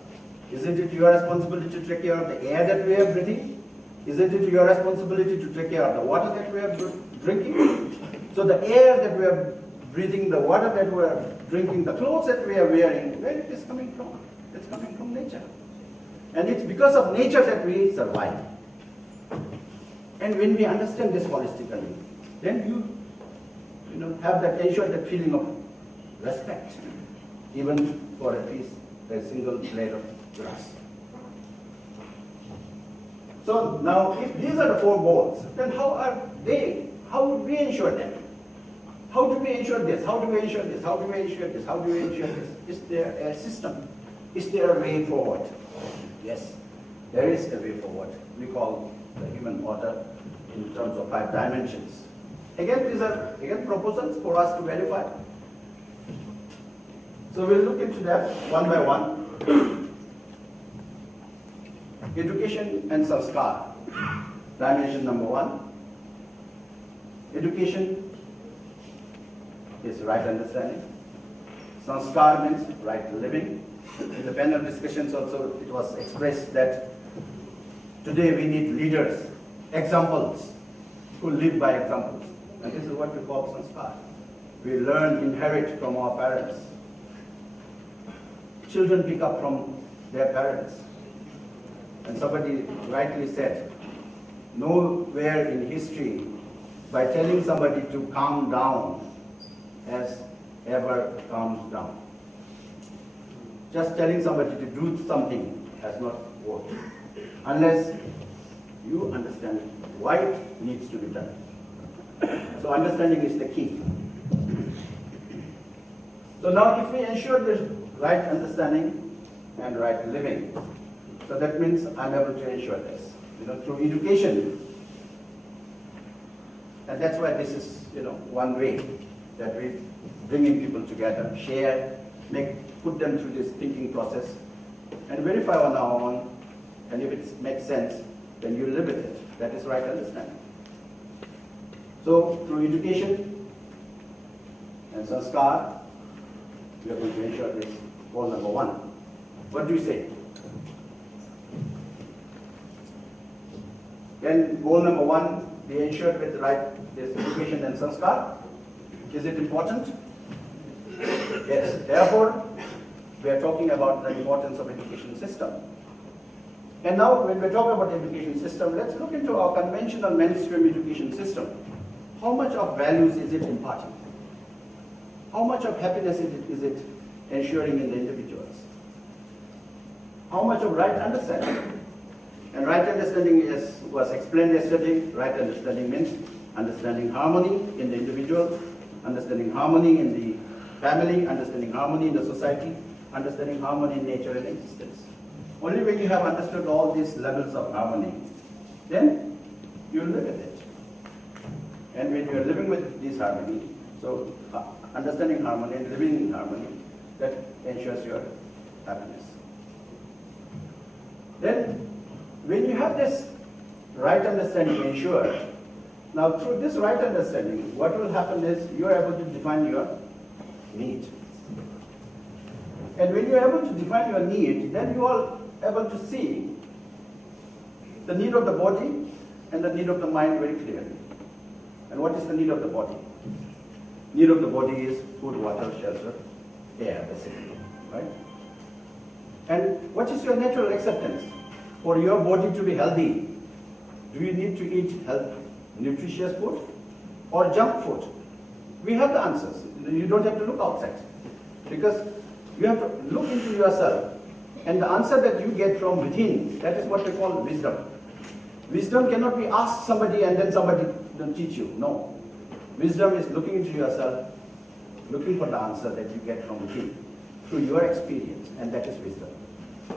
Isn't it your responsibility to take care of the air that we are breathing? Isn't it your responsibility to take care of the water that we are drinking? So the air that we are breathing, the water that we are drinking, the clothes that we are wearing, where it is coming from? It's coming from nature. And it's because of nature that we survive. And when we understand this holistically, then you have that ensure that feeling of respect, even for at least a single blade of grass. So now, if these are the 4 goals, then how are they? How would we ensure them? How do we ensure this? How do we ensure this? How do we ensure this? How do we ensure this? Is there a system? Is there a way forward? Yes, there is a way forward. We call the human order in terms of 5 dimensions. Again, these are proposals for us to verify. So we'll look into that one by one. Education and sanskar. Dimension number 1. Education is right understanding. Sanskar means right living. In the panel discussions also it was expressed that today we need leaders, examples, who live by examples. And this is what we call sanskar. We learn, inherit from our parents. Children pick up from their parents. And somebody rightly said, nowhere in history, by telling somebody to calm down, has ever calmed down. Just telling somebody to do something has not worked, unless you understand why it needs to be done. So understanding is the key. So now if we ensure this right understanding and right living, so that means I'm able to ensure this, through education. And that's why this is, one way that we bringing people together, share, put them through this thinking process, and verify on our own. And if it makes sense, then you live with it. That is right understanding. So through education and sanskar, we are going to ensure this goal number 1. What do you say? Then goal number 1 be ensured with this education and sanskar. Is it important? Yes. Therefore, we are talking about the importance of education system. And now, when we talk about education system, let's look into our conventional mainstream education system. How much of values is it imparting? How much of happiness is it ensuring in the individuals? How much of right understanding? And right understanding was explained yesterday. Right understanding means understanding harmony in the individual, understanding harmony in the family, understanding harmony in the society, understanding harmony in nature and existence. Only when you have understood all these levels of harmony, then you live with it. And when you are living with this harmony, so understanding harmony and living in harmony, that ensures your happiness. Then, when you have this right understanding ensured, now through this right understanding, what will happen is you are able to define your need. And when you are able to define your need, then you are able to see the need of the body and the need of the mind very clearly. And what is the need of the body? Need of the body is food, water, shelter, air, basically, right? And what is your natural acceptance? For your body to be healthy, do you need to eat nutritious food or junk food? We have the answers. You don't have to look outside, because you have to look into yourself, and the answer that you get from within, that is what we call wisdom. Wisdom cannot be asked somebody and then somebody will teach you. No. Wisdom is looking into yourself, looking for the answer that you get from within, through your experience, and that is wisdom.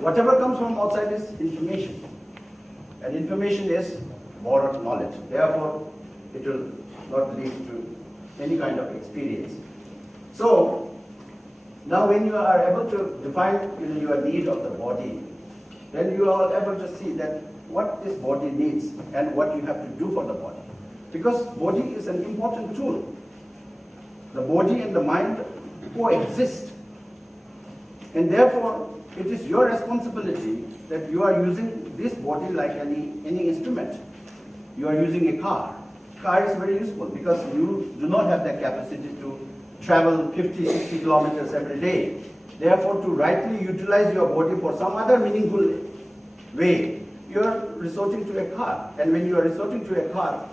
Whatever comes from outside is information. And information is borrowed knowledge. Therefore, it will not lead to any kind of experience. So, now when you are able to define your need of the body, then you are able to see that what this body needs and what you have to do for the body. Because body is an important tool. The body and the mind coexist. And therefore, it is your responsibility that you are using this body like any instrument. You are using a car. Car is very useful because you do not have the capacity to travel 50, 60 kilometers every day. Therefore, to rightly utilize your body for some other meaningful way, you are resorting to a car. And when you are resorting to a car,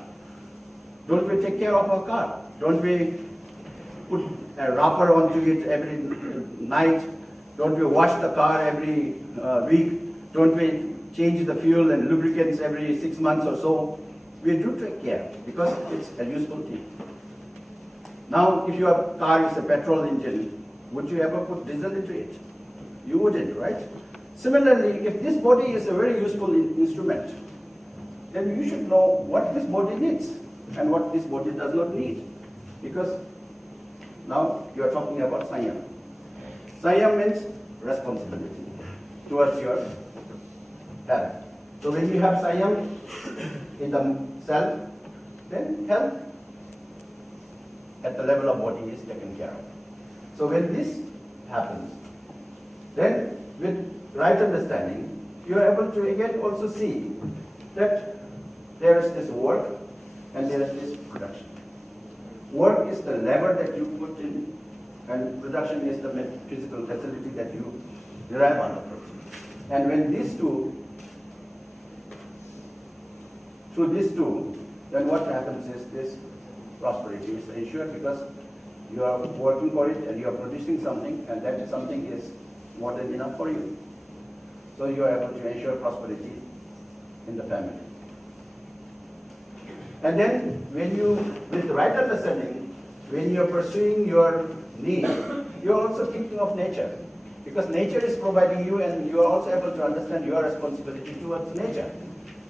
don't we take care of our car? Don't we put a wrapper onto it every night? Don't we wash the car every week? Don't we change the fuel and lubricants every 6 months or so? We do take care because it's a useful thing. Now, if your car is a petrol engine, would you ever put diesel into it? You wouldn't, right? Similarly, if this body is a very useful instrument, then you should know what this body needs and what this body does not need. Because now you are talking about Sanyam. Sanyam means responsibility towards your health. So when you have Sanyam in the cell, then health at the level of body is taken care of. So when this happens, then with right understanding, you are able to again also see that there is this work and there is this production. Work is the lever that you put in, and production is the physical facility that you derive out of it. And when these two, through these two, then what happens is this prosperity is ensured because you are working for it and you are producing something, and that something is more than enough for you. So you are able to ensure prosperity in the family. And then when you, with the right understanding, when you are pursuing your need, you are also thinking of nature. Because nature is providing you, and you are also able to understand your responsibility towards nature.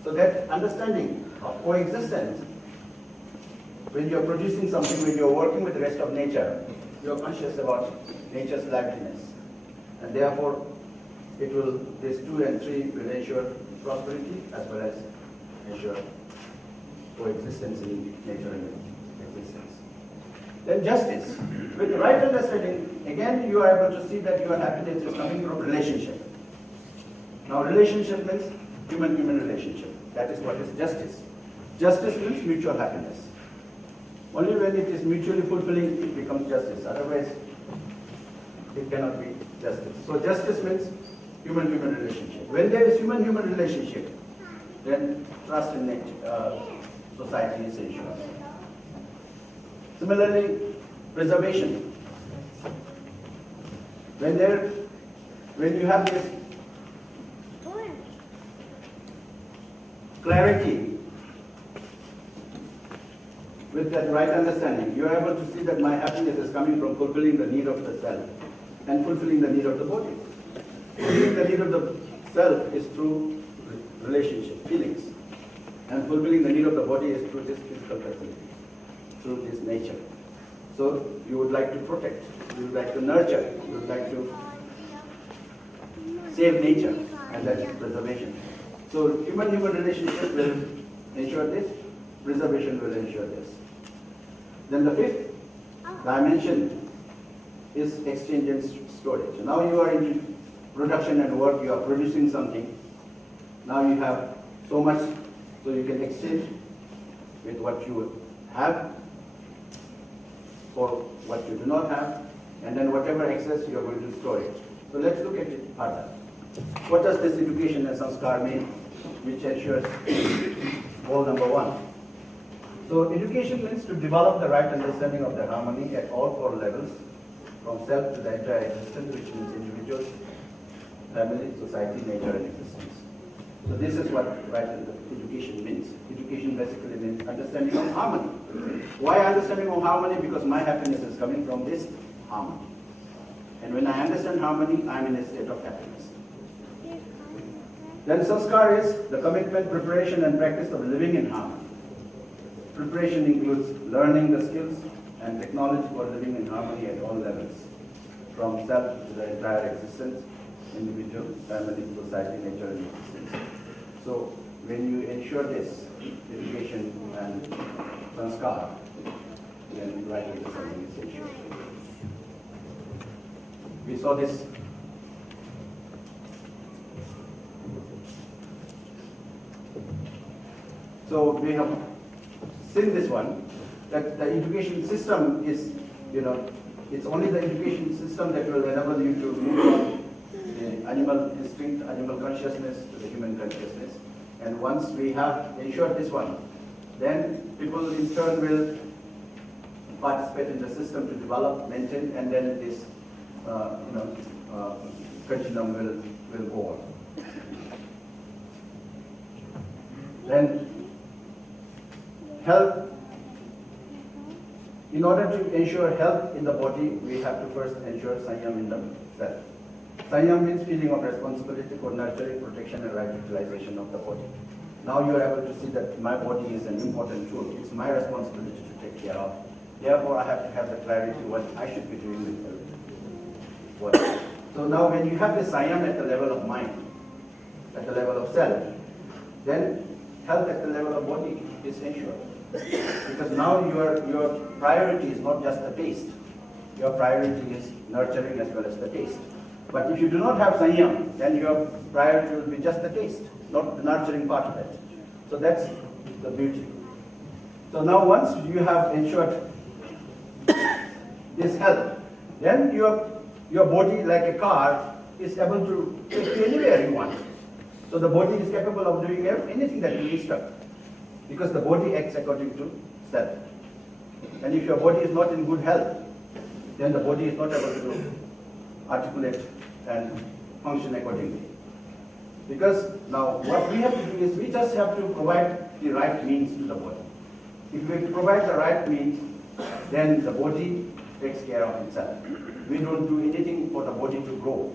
So that understanding of coexistence, when you are producing something, when you are working with the rest of nature, you are conscious about nature's liveliness. And therefore, it will, this 2 and 3 will ensure prosperity as well as ensure coexistence in nature and existence. Then justice. With the right understanding, again you are able to see that your happiness is coming from relationship. Now relationship means human-human relationship. That is what is justice. Justice means mutual happiness. Only when it is mutually fulfilling, it becomes justice. Otherwise, it cannot be justice. So justice means human-human relationship. When there is human-human relationship, then trust in society is ensured. Similarly, preservation. When you have this clarity with that right understanding, you are able to see that my happiness is coming from fulfilling the need of the self and fulfilling the need of the body. Fulfilling the need of the self is through relationship, feelings. And fulfilling the need of the body is through this physical facility, through this nature. So you would like to protect, you would like to nurture, you would like to save nature, and that is preservation. So human-human relationship will ensure this, preservation will ensure this. Then the 5th dimension is exchange and storage. Now you are in production and work, you are producing something. Now you have so much, so you can exchange with what you have for what you do not have, and then whatever excess you are going to store it. So let's look at it further. What does this education and sanskar mean, which ensures goal number 1? So education means to develop the right understanding of the harmony at all 4 levels, from self to the entire existence, which means individuals, family, society, nature, and existence. So this is what right education means. Education basically means understanding of harmony. Why understanding of harmony? Because my happiness is coming from this harmony. And when I understand harmony, I am in a state of happiness. Then sanskar is the commitment, preparation, and practice of living in harmony. Preparation includes learning the skills and technology for living in harmony at all levels, from self to the entire existence, individual, family, society, nature, and existence. So when you ensure this, education and sanskar, then right understanding is ensured. We saw this So we have seen this one, that the education system is, it's only the education system that will enable you to move from the animal instinct, animal consciousness to the human consciousness. And once we have ensured this one, then people in turn will participate in the system to develop, maintain, and then this continuum will go on. Then health. In order to ensure health in the body, we have to first ensure Sanyam in the self. Sanyam means feeling of responsibility for nurturing, protection, and right utilization of the body. Now you are able to see that my body is an important tool. It's my responsibility to take care of. Therefore, I have to have the clarity what I should be doing with it. So now when you have the Sanyam at the level of mind, at the level of self, then health at the level of body is ensured. Because now your priority is not just the taste. Your priority is nurturing as well as the taste. But if you do not have Sanyam, then your priority will be just the taste, not the nurturing part of it. So that's the beauty. So now once you have ensured this health, then your body, like a car, is able to take you anywhere you want. So the body is capable of doing anything that you instruct, because the body acts according to self. And if your body is not in good health, then the body is not able to articulate and function accordingly. Because now what we have to do is we just have to provide the right means to the body. If we provide the right means, then the body takes care of itself. We don't do anything for the body to grow.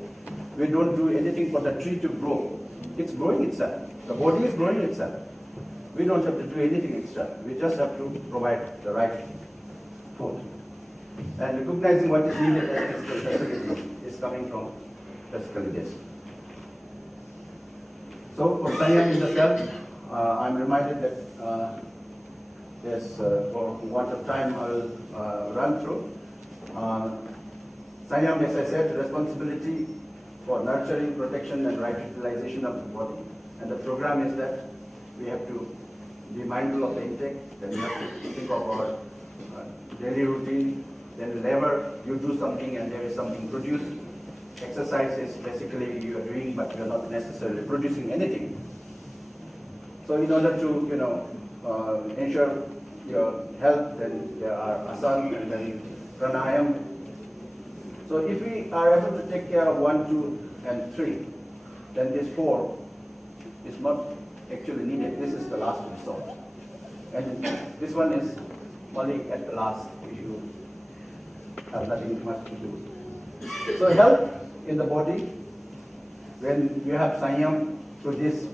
We don't do anything for the tree to grow. It's growing itself. The body is growing itself. We don't have to do anything extra. We just have to provide the right food. And recognizing what is needed as physical facility is coming from basically this. So for Sanyam in the self, I'm reminded that for want of time, I will run through. Sanyam, as I said, responsibility for nurturing, protection, and right utilization of the body. And the program is that we have to be mindful of the intake, then we have to think of our daily routine, then whenever you do something and there is something produced, exercise is basically you are doing, but you are not necessarily producing anything. So in order to ensure your health, then there are asana and then pranayam. So if we are able to take care of 1, 2, and 3, then this 4 is not actually needed. This is the last resort. And this one is only at the last if you have nothing much to do. So health in the body, when you have Sanyam through this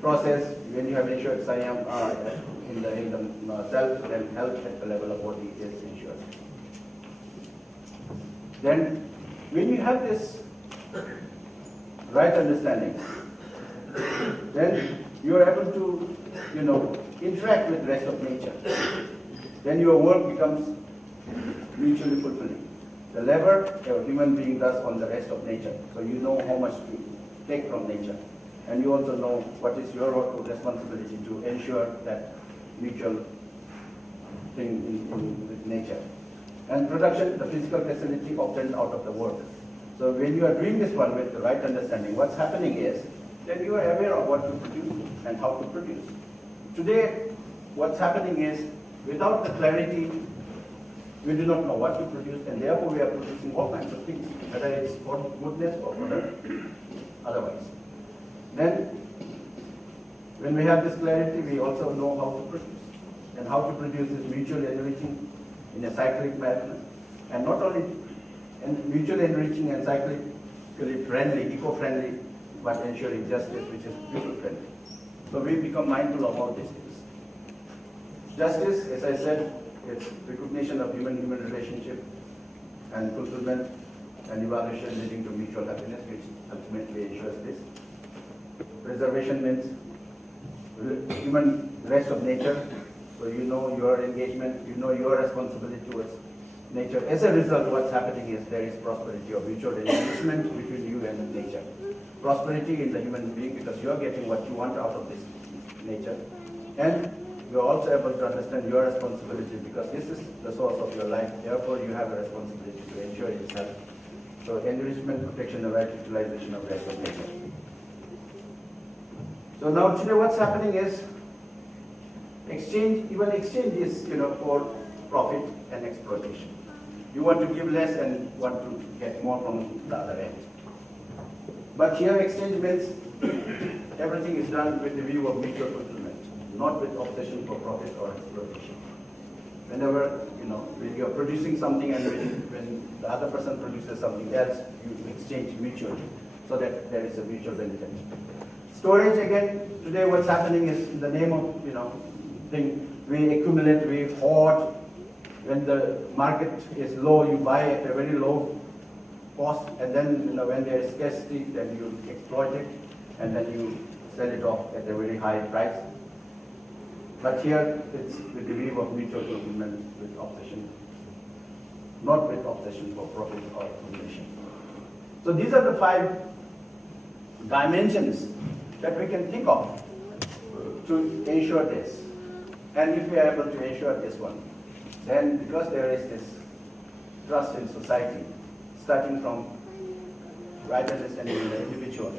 process, when you have ensured Sanyam in the self, then health at the level of body is ensured. Then when you have this right understanding, then you are able to, interact with the rest of nature. Then your work becomes mutually fulfilling. The labor a human being does on the rest of nature. So you know how much to take from nature. And you also know what is your responsibility to ensure that mutual thing with nature. And production, the physical facility obtained out of the work. So when you are doing this one with the right understanding, what's happening is, then you are aware of what to produce and how to produce. Today, what's happening is, without the clarity, we do not know what to produce, and therefore we are producing all kinds of things, whether it's for goodness or for otherwise. Then, when we have this clarity, we also know how to produce. And how to produce is mutually enriching in a cyclic manner. And not only mutually enriching and cyclically friendly, eco-friendly, but ensuring justice, which is people-friendly. So we become mindful of all these things. Justice, as I said, it's recognition of human-human relationship and fulfillment and evaluation leading to mutual happiness, which ultimately ensures this. Preservation means human rest of nature, so you know your engagement, you know your responsibility towards nature. As a result, what's happening is there is prosperity or mutual engagement between you and nature. Prosperity in the human being because you're getting what you want out of this nature, And you're also able to understand your responsibility because this is the source of your life. Therefore, you have a responsibility to ensure yourself. So enrichment, protection, and right utilization of rights of nature. So now today what's happening is exchange, even exchange is, for profit and exploitation. You want to give less and want to get more from the other end. But here exchange means everything is done with the view of mutual fulfillment, not with obsession for profit or exploitation. Whenever, when you're producing something and when the other person produces something else, you exchange mutually so that there is a mutual benefit. Storage, again, today what's happening is in the name of, we accumulate, we hoard. When the market is low, you buy at a very low cost, and then when there is scarcity, then you exploit it, and then you sell it off at a very high price. But here, it's with the view of mutual fulfillment with obsession, not with obsession for profit or accumulation. So these are the 5 dimensions that we can think of to ensure this. And if we are able to ensure this one, then because there is this trust in society, starting from right understanding in the individual,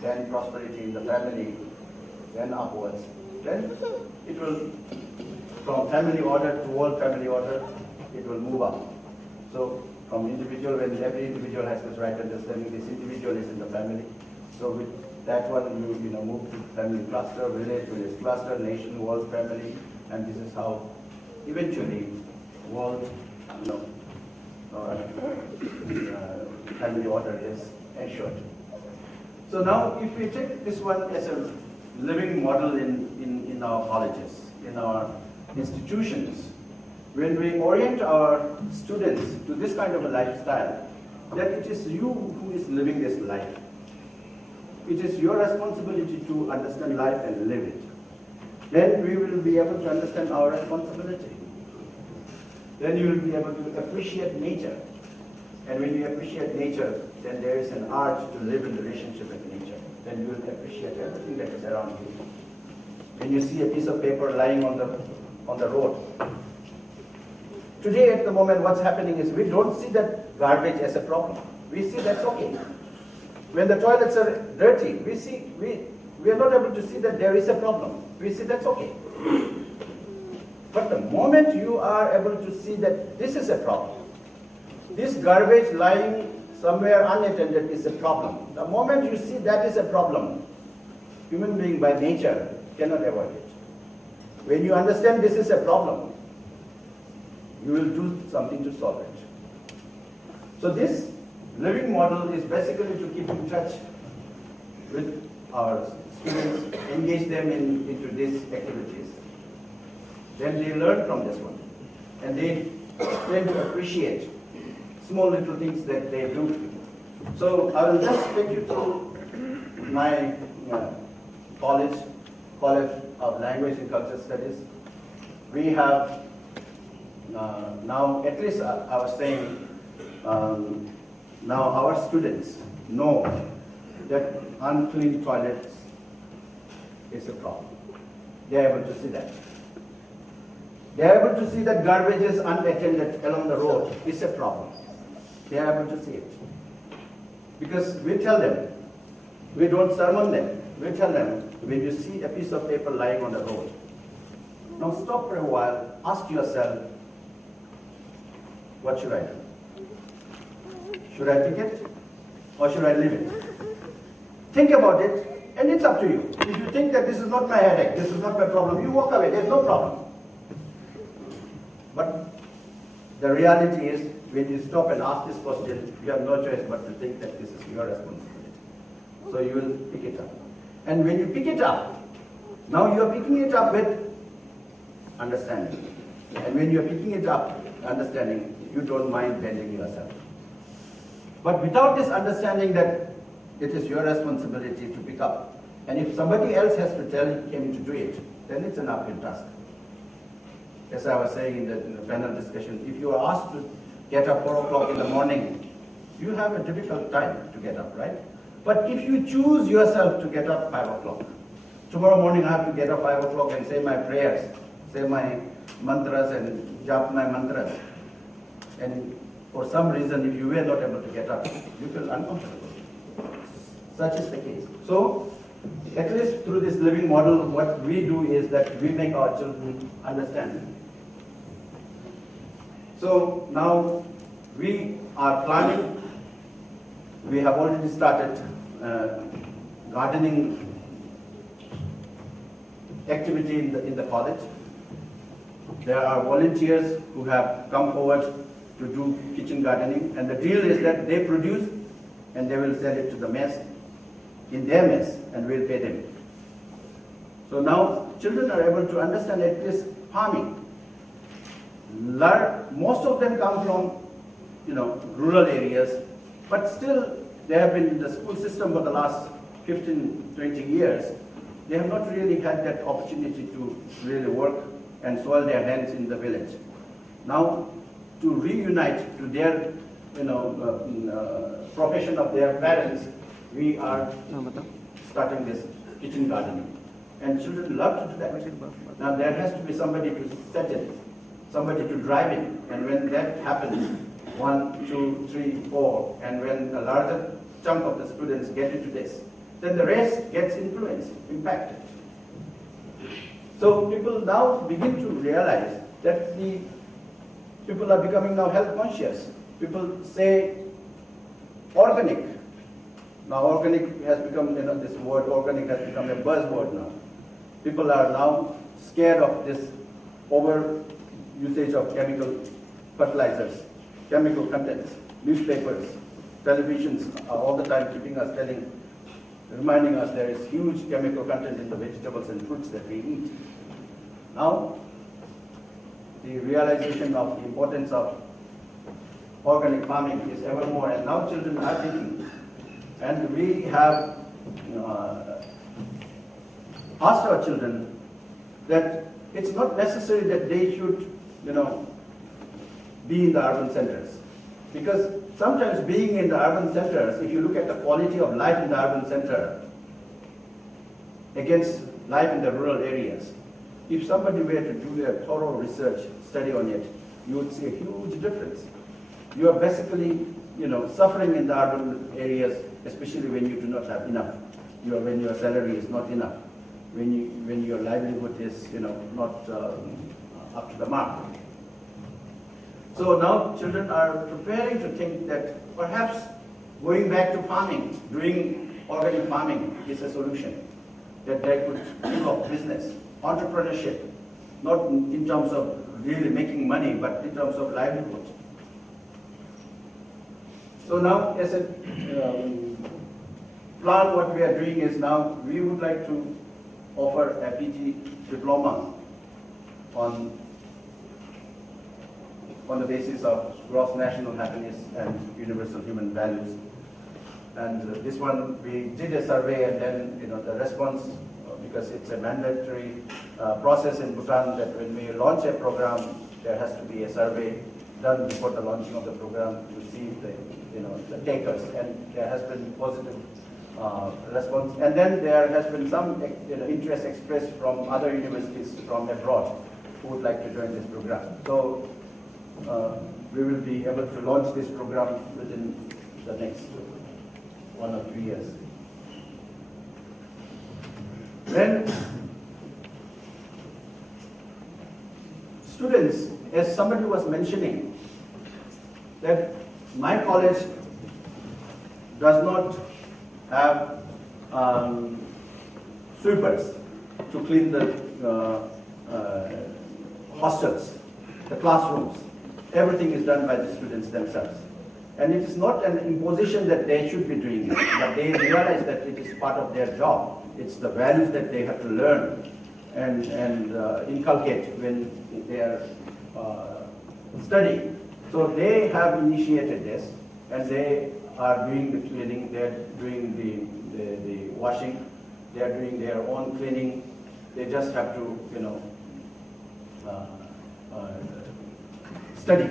then prosperity in the family, then upwards, then it will, from family order to world family order, it will move up. So from individual, when every individual has this right understanding, this individual is in the family. So with that one, you move to family cluster, village cluster, nation, world, family, and this is how eventually world, family order is ensured. So now, if we take this one as a living model in our colleges, in our institutions, when we orient our students to this kind of a lifestyle, that it is you who is living this life. It is your responsibility to understand life and live it. Then we will be able to understand our responsibility. Then you will be able to appreciate nature. And when you appreciate nature, then there is an art to live in relationship with nature. Then you will appreciate everything that is around you. When you see a piece of paper lying on the road. Today at the moment what's happening is we don't see that garbage as a problem. We see that's okay. When the toilets are dirty, we are not able to see that there is a problem. We see that's okay. But the moment you are able to see that this is a problem, this garbage lying somewhere unattended is a problem. The moment you see that is a problem, human being by nature cannot avoid it. When you understand this is a problem, you will do something to solve it. So this living model is basically to keep in touch with our students, engage them into these activities. Then they learn from this one. And they tend to appreciate small little things that they do. So I will just take you to my College of Language and Culture Studies. We have now, at least I was saying, now our students know that unclean toilets is a problem. They are able to see that. They are able to see that garbage is unattended along the road is a problem. They are able to see it. Because we tell them, we don't sermon them, we tell them, when you see a piece of paper lying on the road, now stop for a while, ask yourself, what should I do? Should I pick it or should I leave it? Think about it, and it's up to you. If you think that this is not my headache, this is not my problem, you walk away, there's no problem. But the reality is, when you stop and ask this question, you have no choice but to think that this is your responsibility. So you will pick it up. And when you pick it up, now you are picking it up with understanding. And when you are picking it up, understanding, you don't mind bending yourself. But without this understanding that it is your responsibility to pick up, and if somebody else has to tell him to do it, then it's an uphill task. As I was saying in the panel discussion, if you are asked to get up 4 o'clock in the morning, you have a difficult time to get up, right? But if you choose yourself to get up 5 o'clock, tomorrow morning I have to get up 5 o'clock and say my prayers, say my mantras and jap my mantras. And for some reason, if you were not able to get up, you feel uncomfortable. Such is the case. So, at least through this living model, what we do is that we make our children understand. So now we are planning, we have already started gardening activity in the college. There are volunteers who have come forward to do kitchen gardening, and the deal is that they produce and they will sell it to the mess, in their mess, and we'll pay them. So now children are able to understand at least farming. Most of them come from, rural areas, but still they have been in the school system for the last 15, 20 years. They have not really had that opportunity to really work and soil their hands in the village. Now, to reunite to their, profession of their parents, we are starting this kitchen gardening. And children love to do that. Now, there has to be somebody to set it, somebody to drive it. And when that happens, 1, 2, 3, 4, and when a larger chunk of the students get into this, then the rest gets influenced, impacted. So people now begin to realize that the people are becoming now health conscious. People say organic. Now organic has become, this word organic has become a buzzword now. People are now scared of this over usage of chemical fertilizers, chemical contents. Newspapers, televisions are all the time keeping us reminding us there is huge chemical content in the vegetables and fruits that we eat. Now, the realization of the importance of organic farming is ever more, and now children are thinking. And we have asked our children that it's not necessary that they should, be in the urban centers. Because sometimes being in the urban centers, if you look at the quality of life in the urban center against life in the rural areas, if somebody were to do a thorough research study on it, you would see a huge difference. You are basically, suffering in the urban areas, especially when you do not have enough. When your salary is not enough, when your livelihood is, not up to the mark. So now children are preparing to think that perhaps going back to farming, doing organic farming is a solution. That they could think of business, entrepreneurship, not in terms of really making money, but in terms of livelihood. So now, as a plan, what we are doing is now we would like to offer a PG diploma on the basis of gross national happiness and universal human values. And this one, we did a survey, and then the response, because it's a mandatory process in Bhutan that when we launch a program, there has to be a survey done before the launching of the program to see the takers, and there has been positive response. And then there has been some interest expressed from other universities from abroad who would like to join this program. So we will be able to launch this program within the next 1 or 2 years. Then students, as somebody was mentioning, that my college does not have sweepers to clean the hostels, the classrooms. Everything is done by the students themselves. And it is not an imposition that they should be doing it, but they realize that it is part of their job. It's the values that they have to learn and inculcate when they are studying. So they have initiated this, and they are doing the cleaning, they are doing the washing, they are doing their own cleaning. They just have to, study.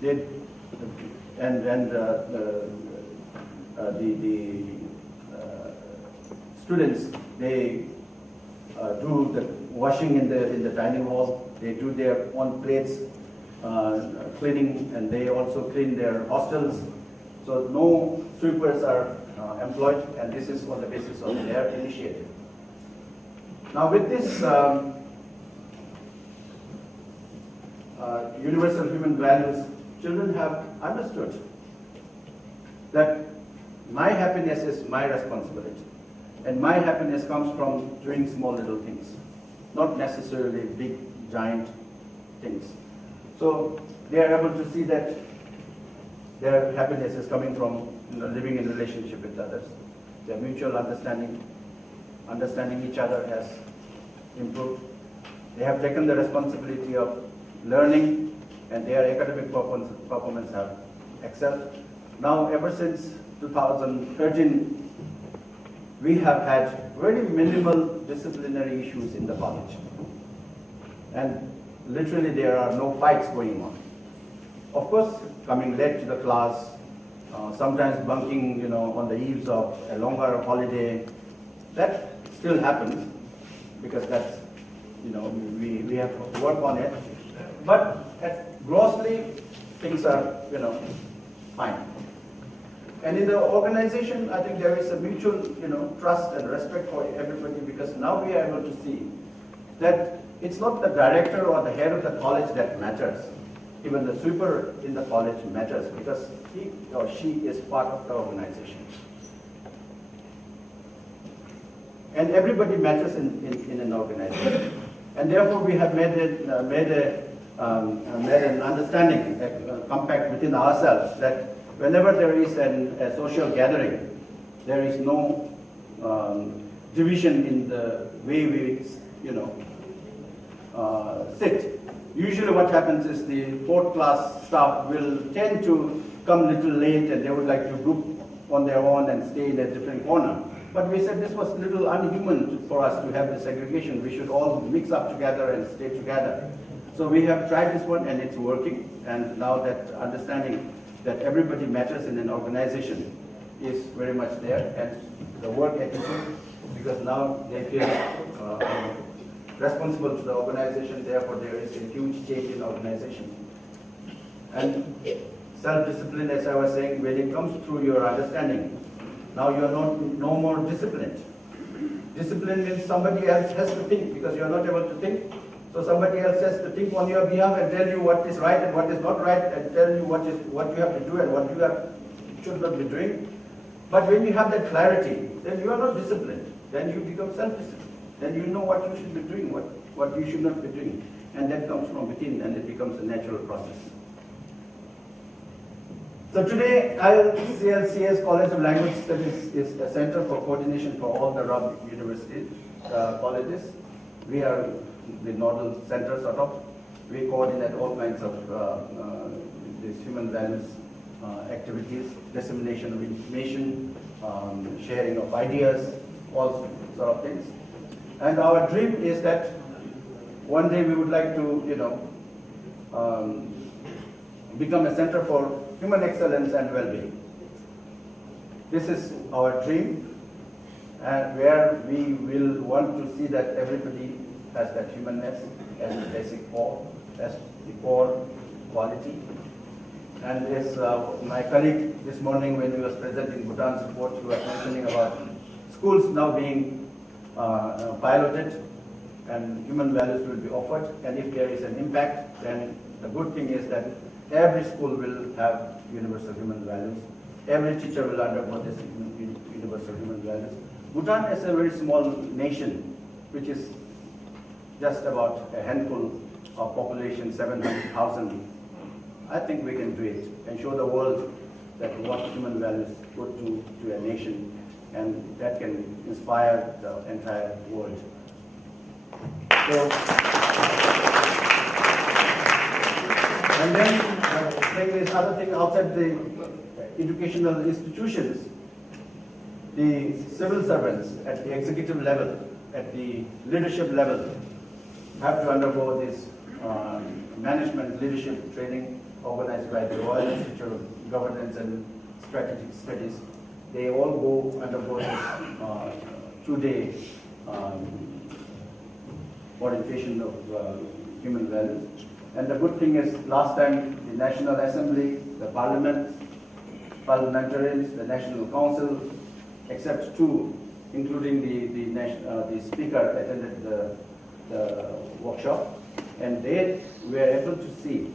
The students, they do the washing in the dining hall, they do their own plates, cleaning, and they also clean their hostels. So no sweepers are employed, and this is on the basis of their initiative. Now with this universal human values, children have understood that my happiness is my responsibility, and my happiness comes from doing small little things, not necessarily big, giant things. So they are able to see that their happiness is coming from living in relationship with others. Their mutual understanding each other has improved. They have taken the responsibility of learning, and their academic performance have excelled. Now, ever since 2013, we have had very minimal disciplinary issues in the college. And literally there are no fights going on. Of course, coming late to the class, sometimes bunking, on the eves of a longer holiday, that still happens because that's, we have to work on it. But grossly, things are, fine. And in the organization, I think there is a mutual, trust and respect for everybody, because now we are able to see that it's not the director or the head of the college that matters. Even the sweeper in the college matters, because he or she is part of the organization. And everybody matters in an organization. And therefore we have made an understanding, a compact within ourselves, that whenever there is a social gathering, there is no division in the way we, sit. Usually what happens is the fourth class staff will tend to come a little late, and they would like to group on their own and stay in a different corner. But we said this was a little unhuman for us to have this segregation. We should all mix up together and stay together. So we have tried this one, and it's working. And now that understanding that everybody matters in an organization is very much there, and the work attitude, because now they feel responsible to the organization, therefore there is a huge change in organization. And self-discipline, as I was saying, when it comes through your understanding, now you are no more disciplined. Discipline means somebody else has to think, because you are not able to think. So somebody else has to think on your behalf and tell you what is right and what is not right, and tell you what you have to do and what you should not be doing. But when you have that clarity, then you are not disciplined. Then you become self-disciplined. Then you know what you should be doing, what you should not be doing. And that comes from within, and it becomes a natural process. So today, ICHVHE College of Language Studies is a center for coordination for all the RUB university colleges. We are the nodal center, sort of. We coordinate all kinds of these human values activities, dissemination of information, sharing of ideas, all sort of things. And our dream is that one day we would like to, become a center for human excellence and well-being. This is our dream, and where we will want to see that everybody has that humanness as the basic core, as the core quality. And as my colleague this morning, when he was presenting Bhutan's report, he was mentioning about schools now being piloted, and human values will be offered. And if there is an impact, then the good thing is that every school will have universal human values. Every teacher will undergo this universal human values. Bhutan is a very small nation, which is just about a handful of population, 700,000. I think we can do it and show the world that what human values could do to a nation, and that can inspire the entire world. So, and then saying this other thing outside the educational institutions, the civil servants at the executive level, at the leadership level, have to undergo this management leadership training organized by the Royal Institute of Governance and Strategic Studies. They all undergo this 2-day orientation of human values. And the good thing is, last time the National Assembly, the parliamentarians, the National Council, except 2, including the speaker, attended the workshop, and they were able to see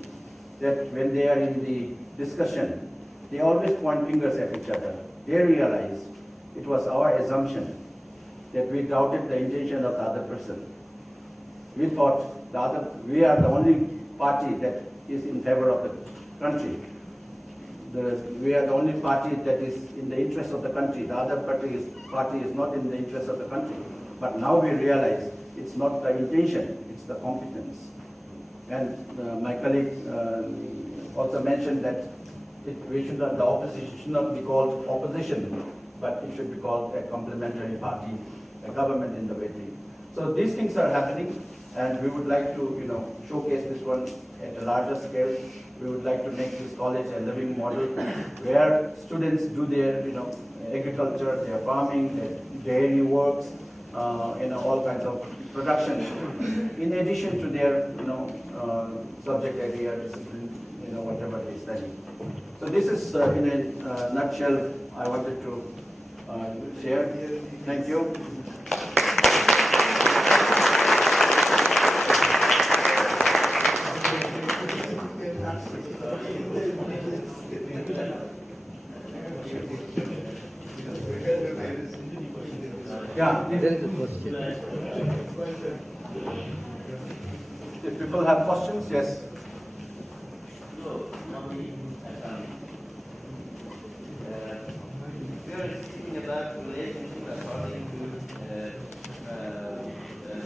that when they are in the discussion, they always point fingers at each other. They realized it was our assumption that we doubted the intention of the other person. We thought we are the only party that is in favor of the country. We are the only party that is in the interest of the country. The other party is not in the interest of the country. But now we realize it's not the intention, it's the competence. And my colleague also mentioned that the opposition should not be called opposition, but it should be called a complementary party, a government in the waiting. So these things are happening, and we would like to showcase this one at a larger scale. We would like to make this college a living model where students do their agriculture, their farming, their dairy works, all kinds of production, in addition to their subject area, discipline, whatever they study. So this is in a nutshell I wanted to share. Thank you. Yeah, if people have questions, yes. We are speaking about relationship according to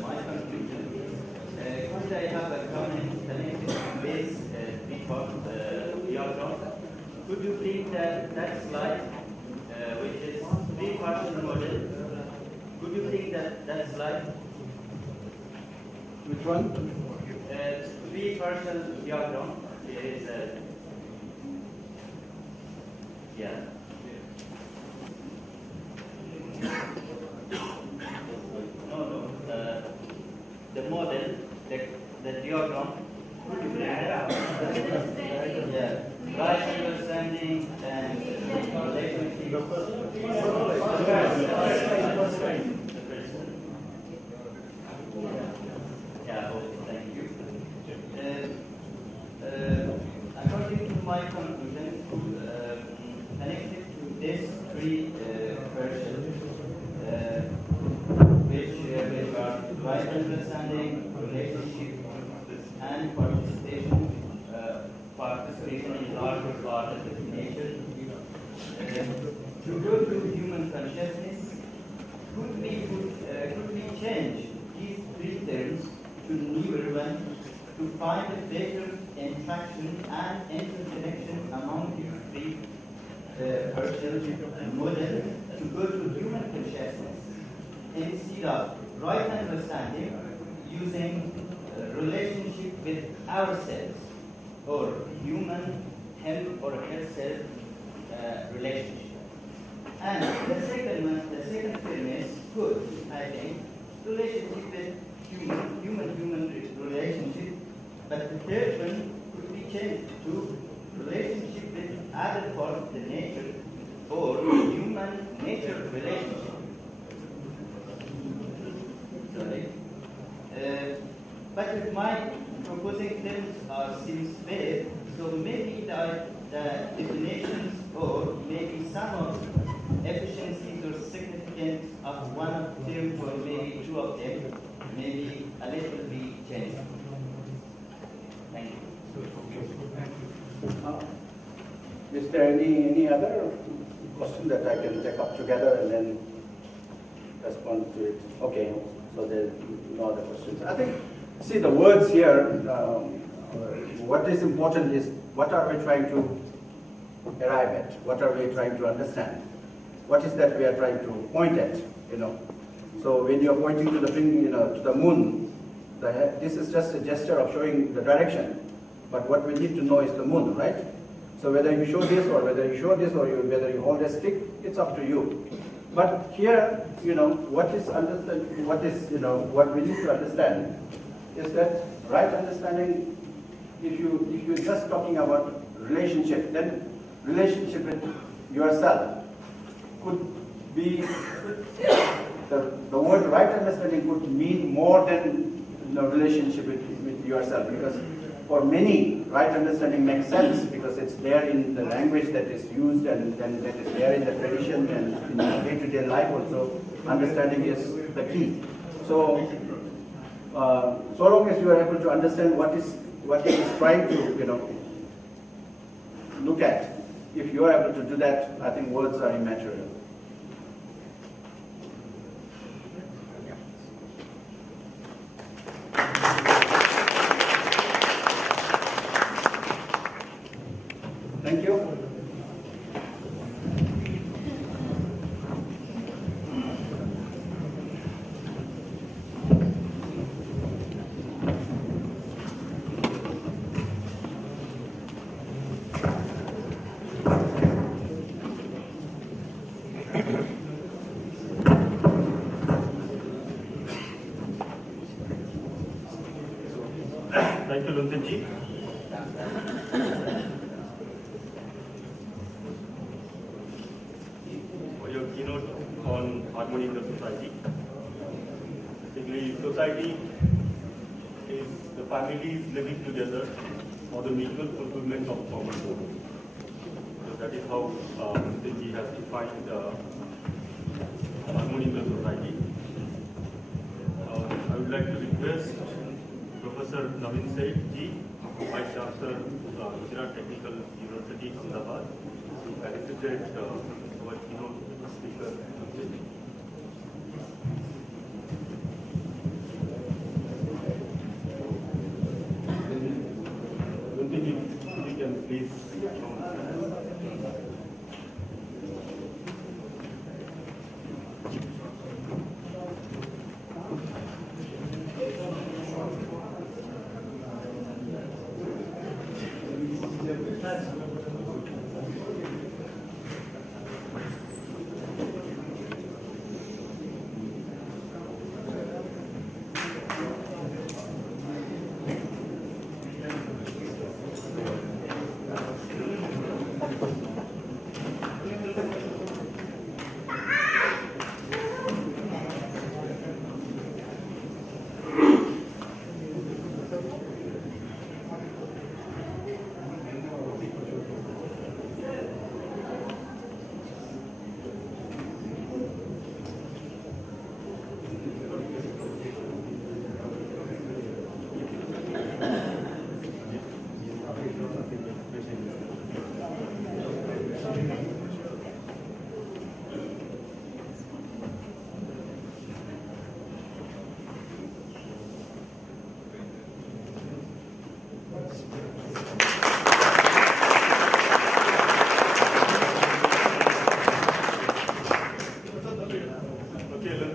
my conclusion. Could I have a comment connected to this because diagram? Could you think that slide, which is three-partial model, could you think that slide? Which one? Three-partial diagram. There is a the model, the diagram. Could you bring that out? Right understanding and relationship. Thank you. According to my conclusion, connected to this three versions, which are right understanding, relationship, and participation in larger part of the nature. To go to human consciousness, could we change these three terms to newer ones to find a better interaction and interconnection among these three virtual models to go to human consciousness instead of right understanding using relationship with ourselves or human health or herself relationship. And the second term is good, I think, relationship with human relationship, but the third one could be changed to relationship with other part of the nature or human nature relationship. Sorry. But if my proposing terms seems vague, so maybe the definitions or maybe some of efficiencies or significance of one of them or maybe two of them maybe a little bit changed. Thank you. Is there any other question that I can take up together and then respond to it? Okay, so there's no other questions. I think, see the words here, what is important is what are we trying to arrive at? What are we trying to understand? What is that we are trying to point at, So when you're pointing to the finger, to the moon, this is just a gesture of showing the direction. But what we need to know is the moon, right? So whether you show this or whether you show this or whether you hold a stick, it's up to you. But here, what we need to understand is that right understanding, if you're just talking about relationship, then relationship with yourself could be, the word right understanding could mean more than relationship with yourself, because for many, right understanding makes sense because it's there in the language that is used and that is there in the tradition and in day-to-day life also. Understanding is the key. So, so long as you are able to understand what it is trying to, look at, if you are able to do that, I think words are immaterial. Thank you. Thank you, Luntenji. For your keynote on harmony in the society. Basically, society is the families living together for the mutual fulfillment of common goals. So that is how Luntenji has defined harmony in the society. I would like to request Professor Navin Seth ji, Vice Chancellor, Gujarat Technical University, Ahmedabad, to felicitate our keynote speaker. Luntenji, you can please show.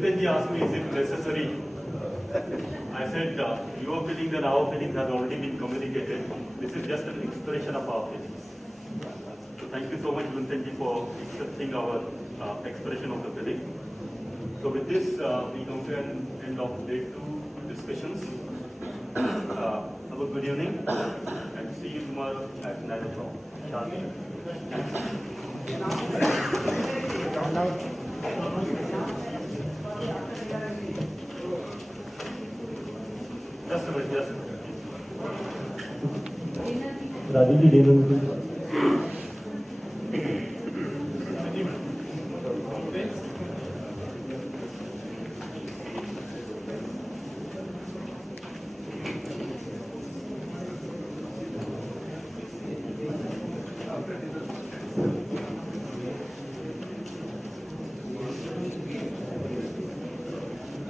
He asked me, is it necessary? I said, your feelings and our feelings have already been communicated. This is just an expression of our feelings. So thank you so much, Luntenji, for accepting our expression of the feeling. So with this, we come to an end of day 2 discussions. Have a good evening and see you tomorrow at 9 o'clock. Just a minute, just a minute. Radhiji,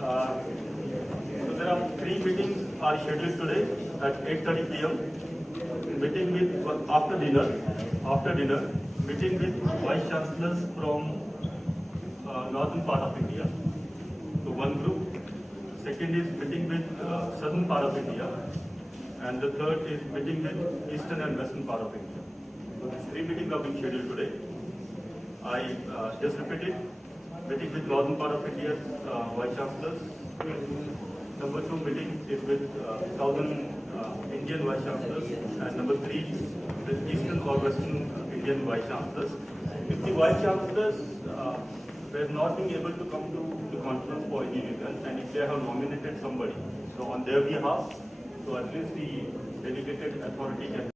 So there are 3 meetings are scheduled today at 8:30 p.m. Meeting with after dinner, meeting with vice chancellors from northern part of India. So one group. Second is meeting with southern part of India, and the third is meeting with eastern and western part of India. So these 3 meetings are being scheduled today. I just repeat it. meeting with northern part of India's Vice Chancellors. Number 2 meeting is with southern Indian Vice Chancellors. And number 3 with eastern or western Indian Vice Chancellors. If the Vice Chancellors were not being able to come to the conference for any reason, and if they have nominated somebody, so on their behalf, so at least the delegated authority can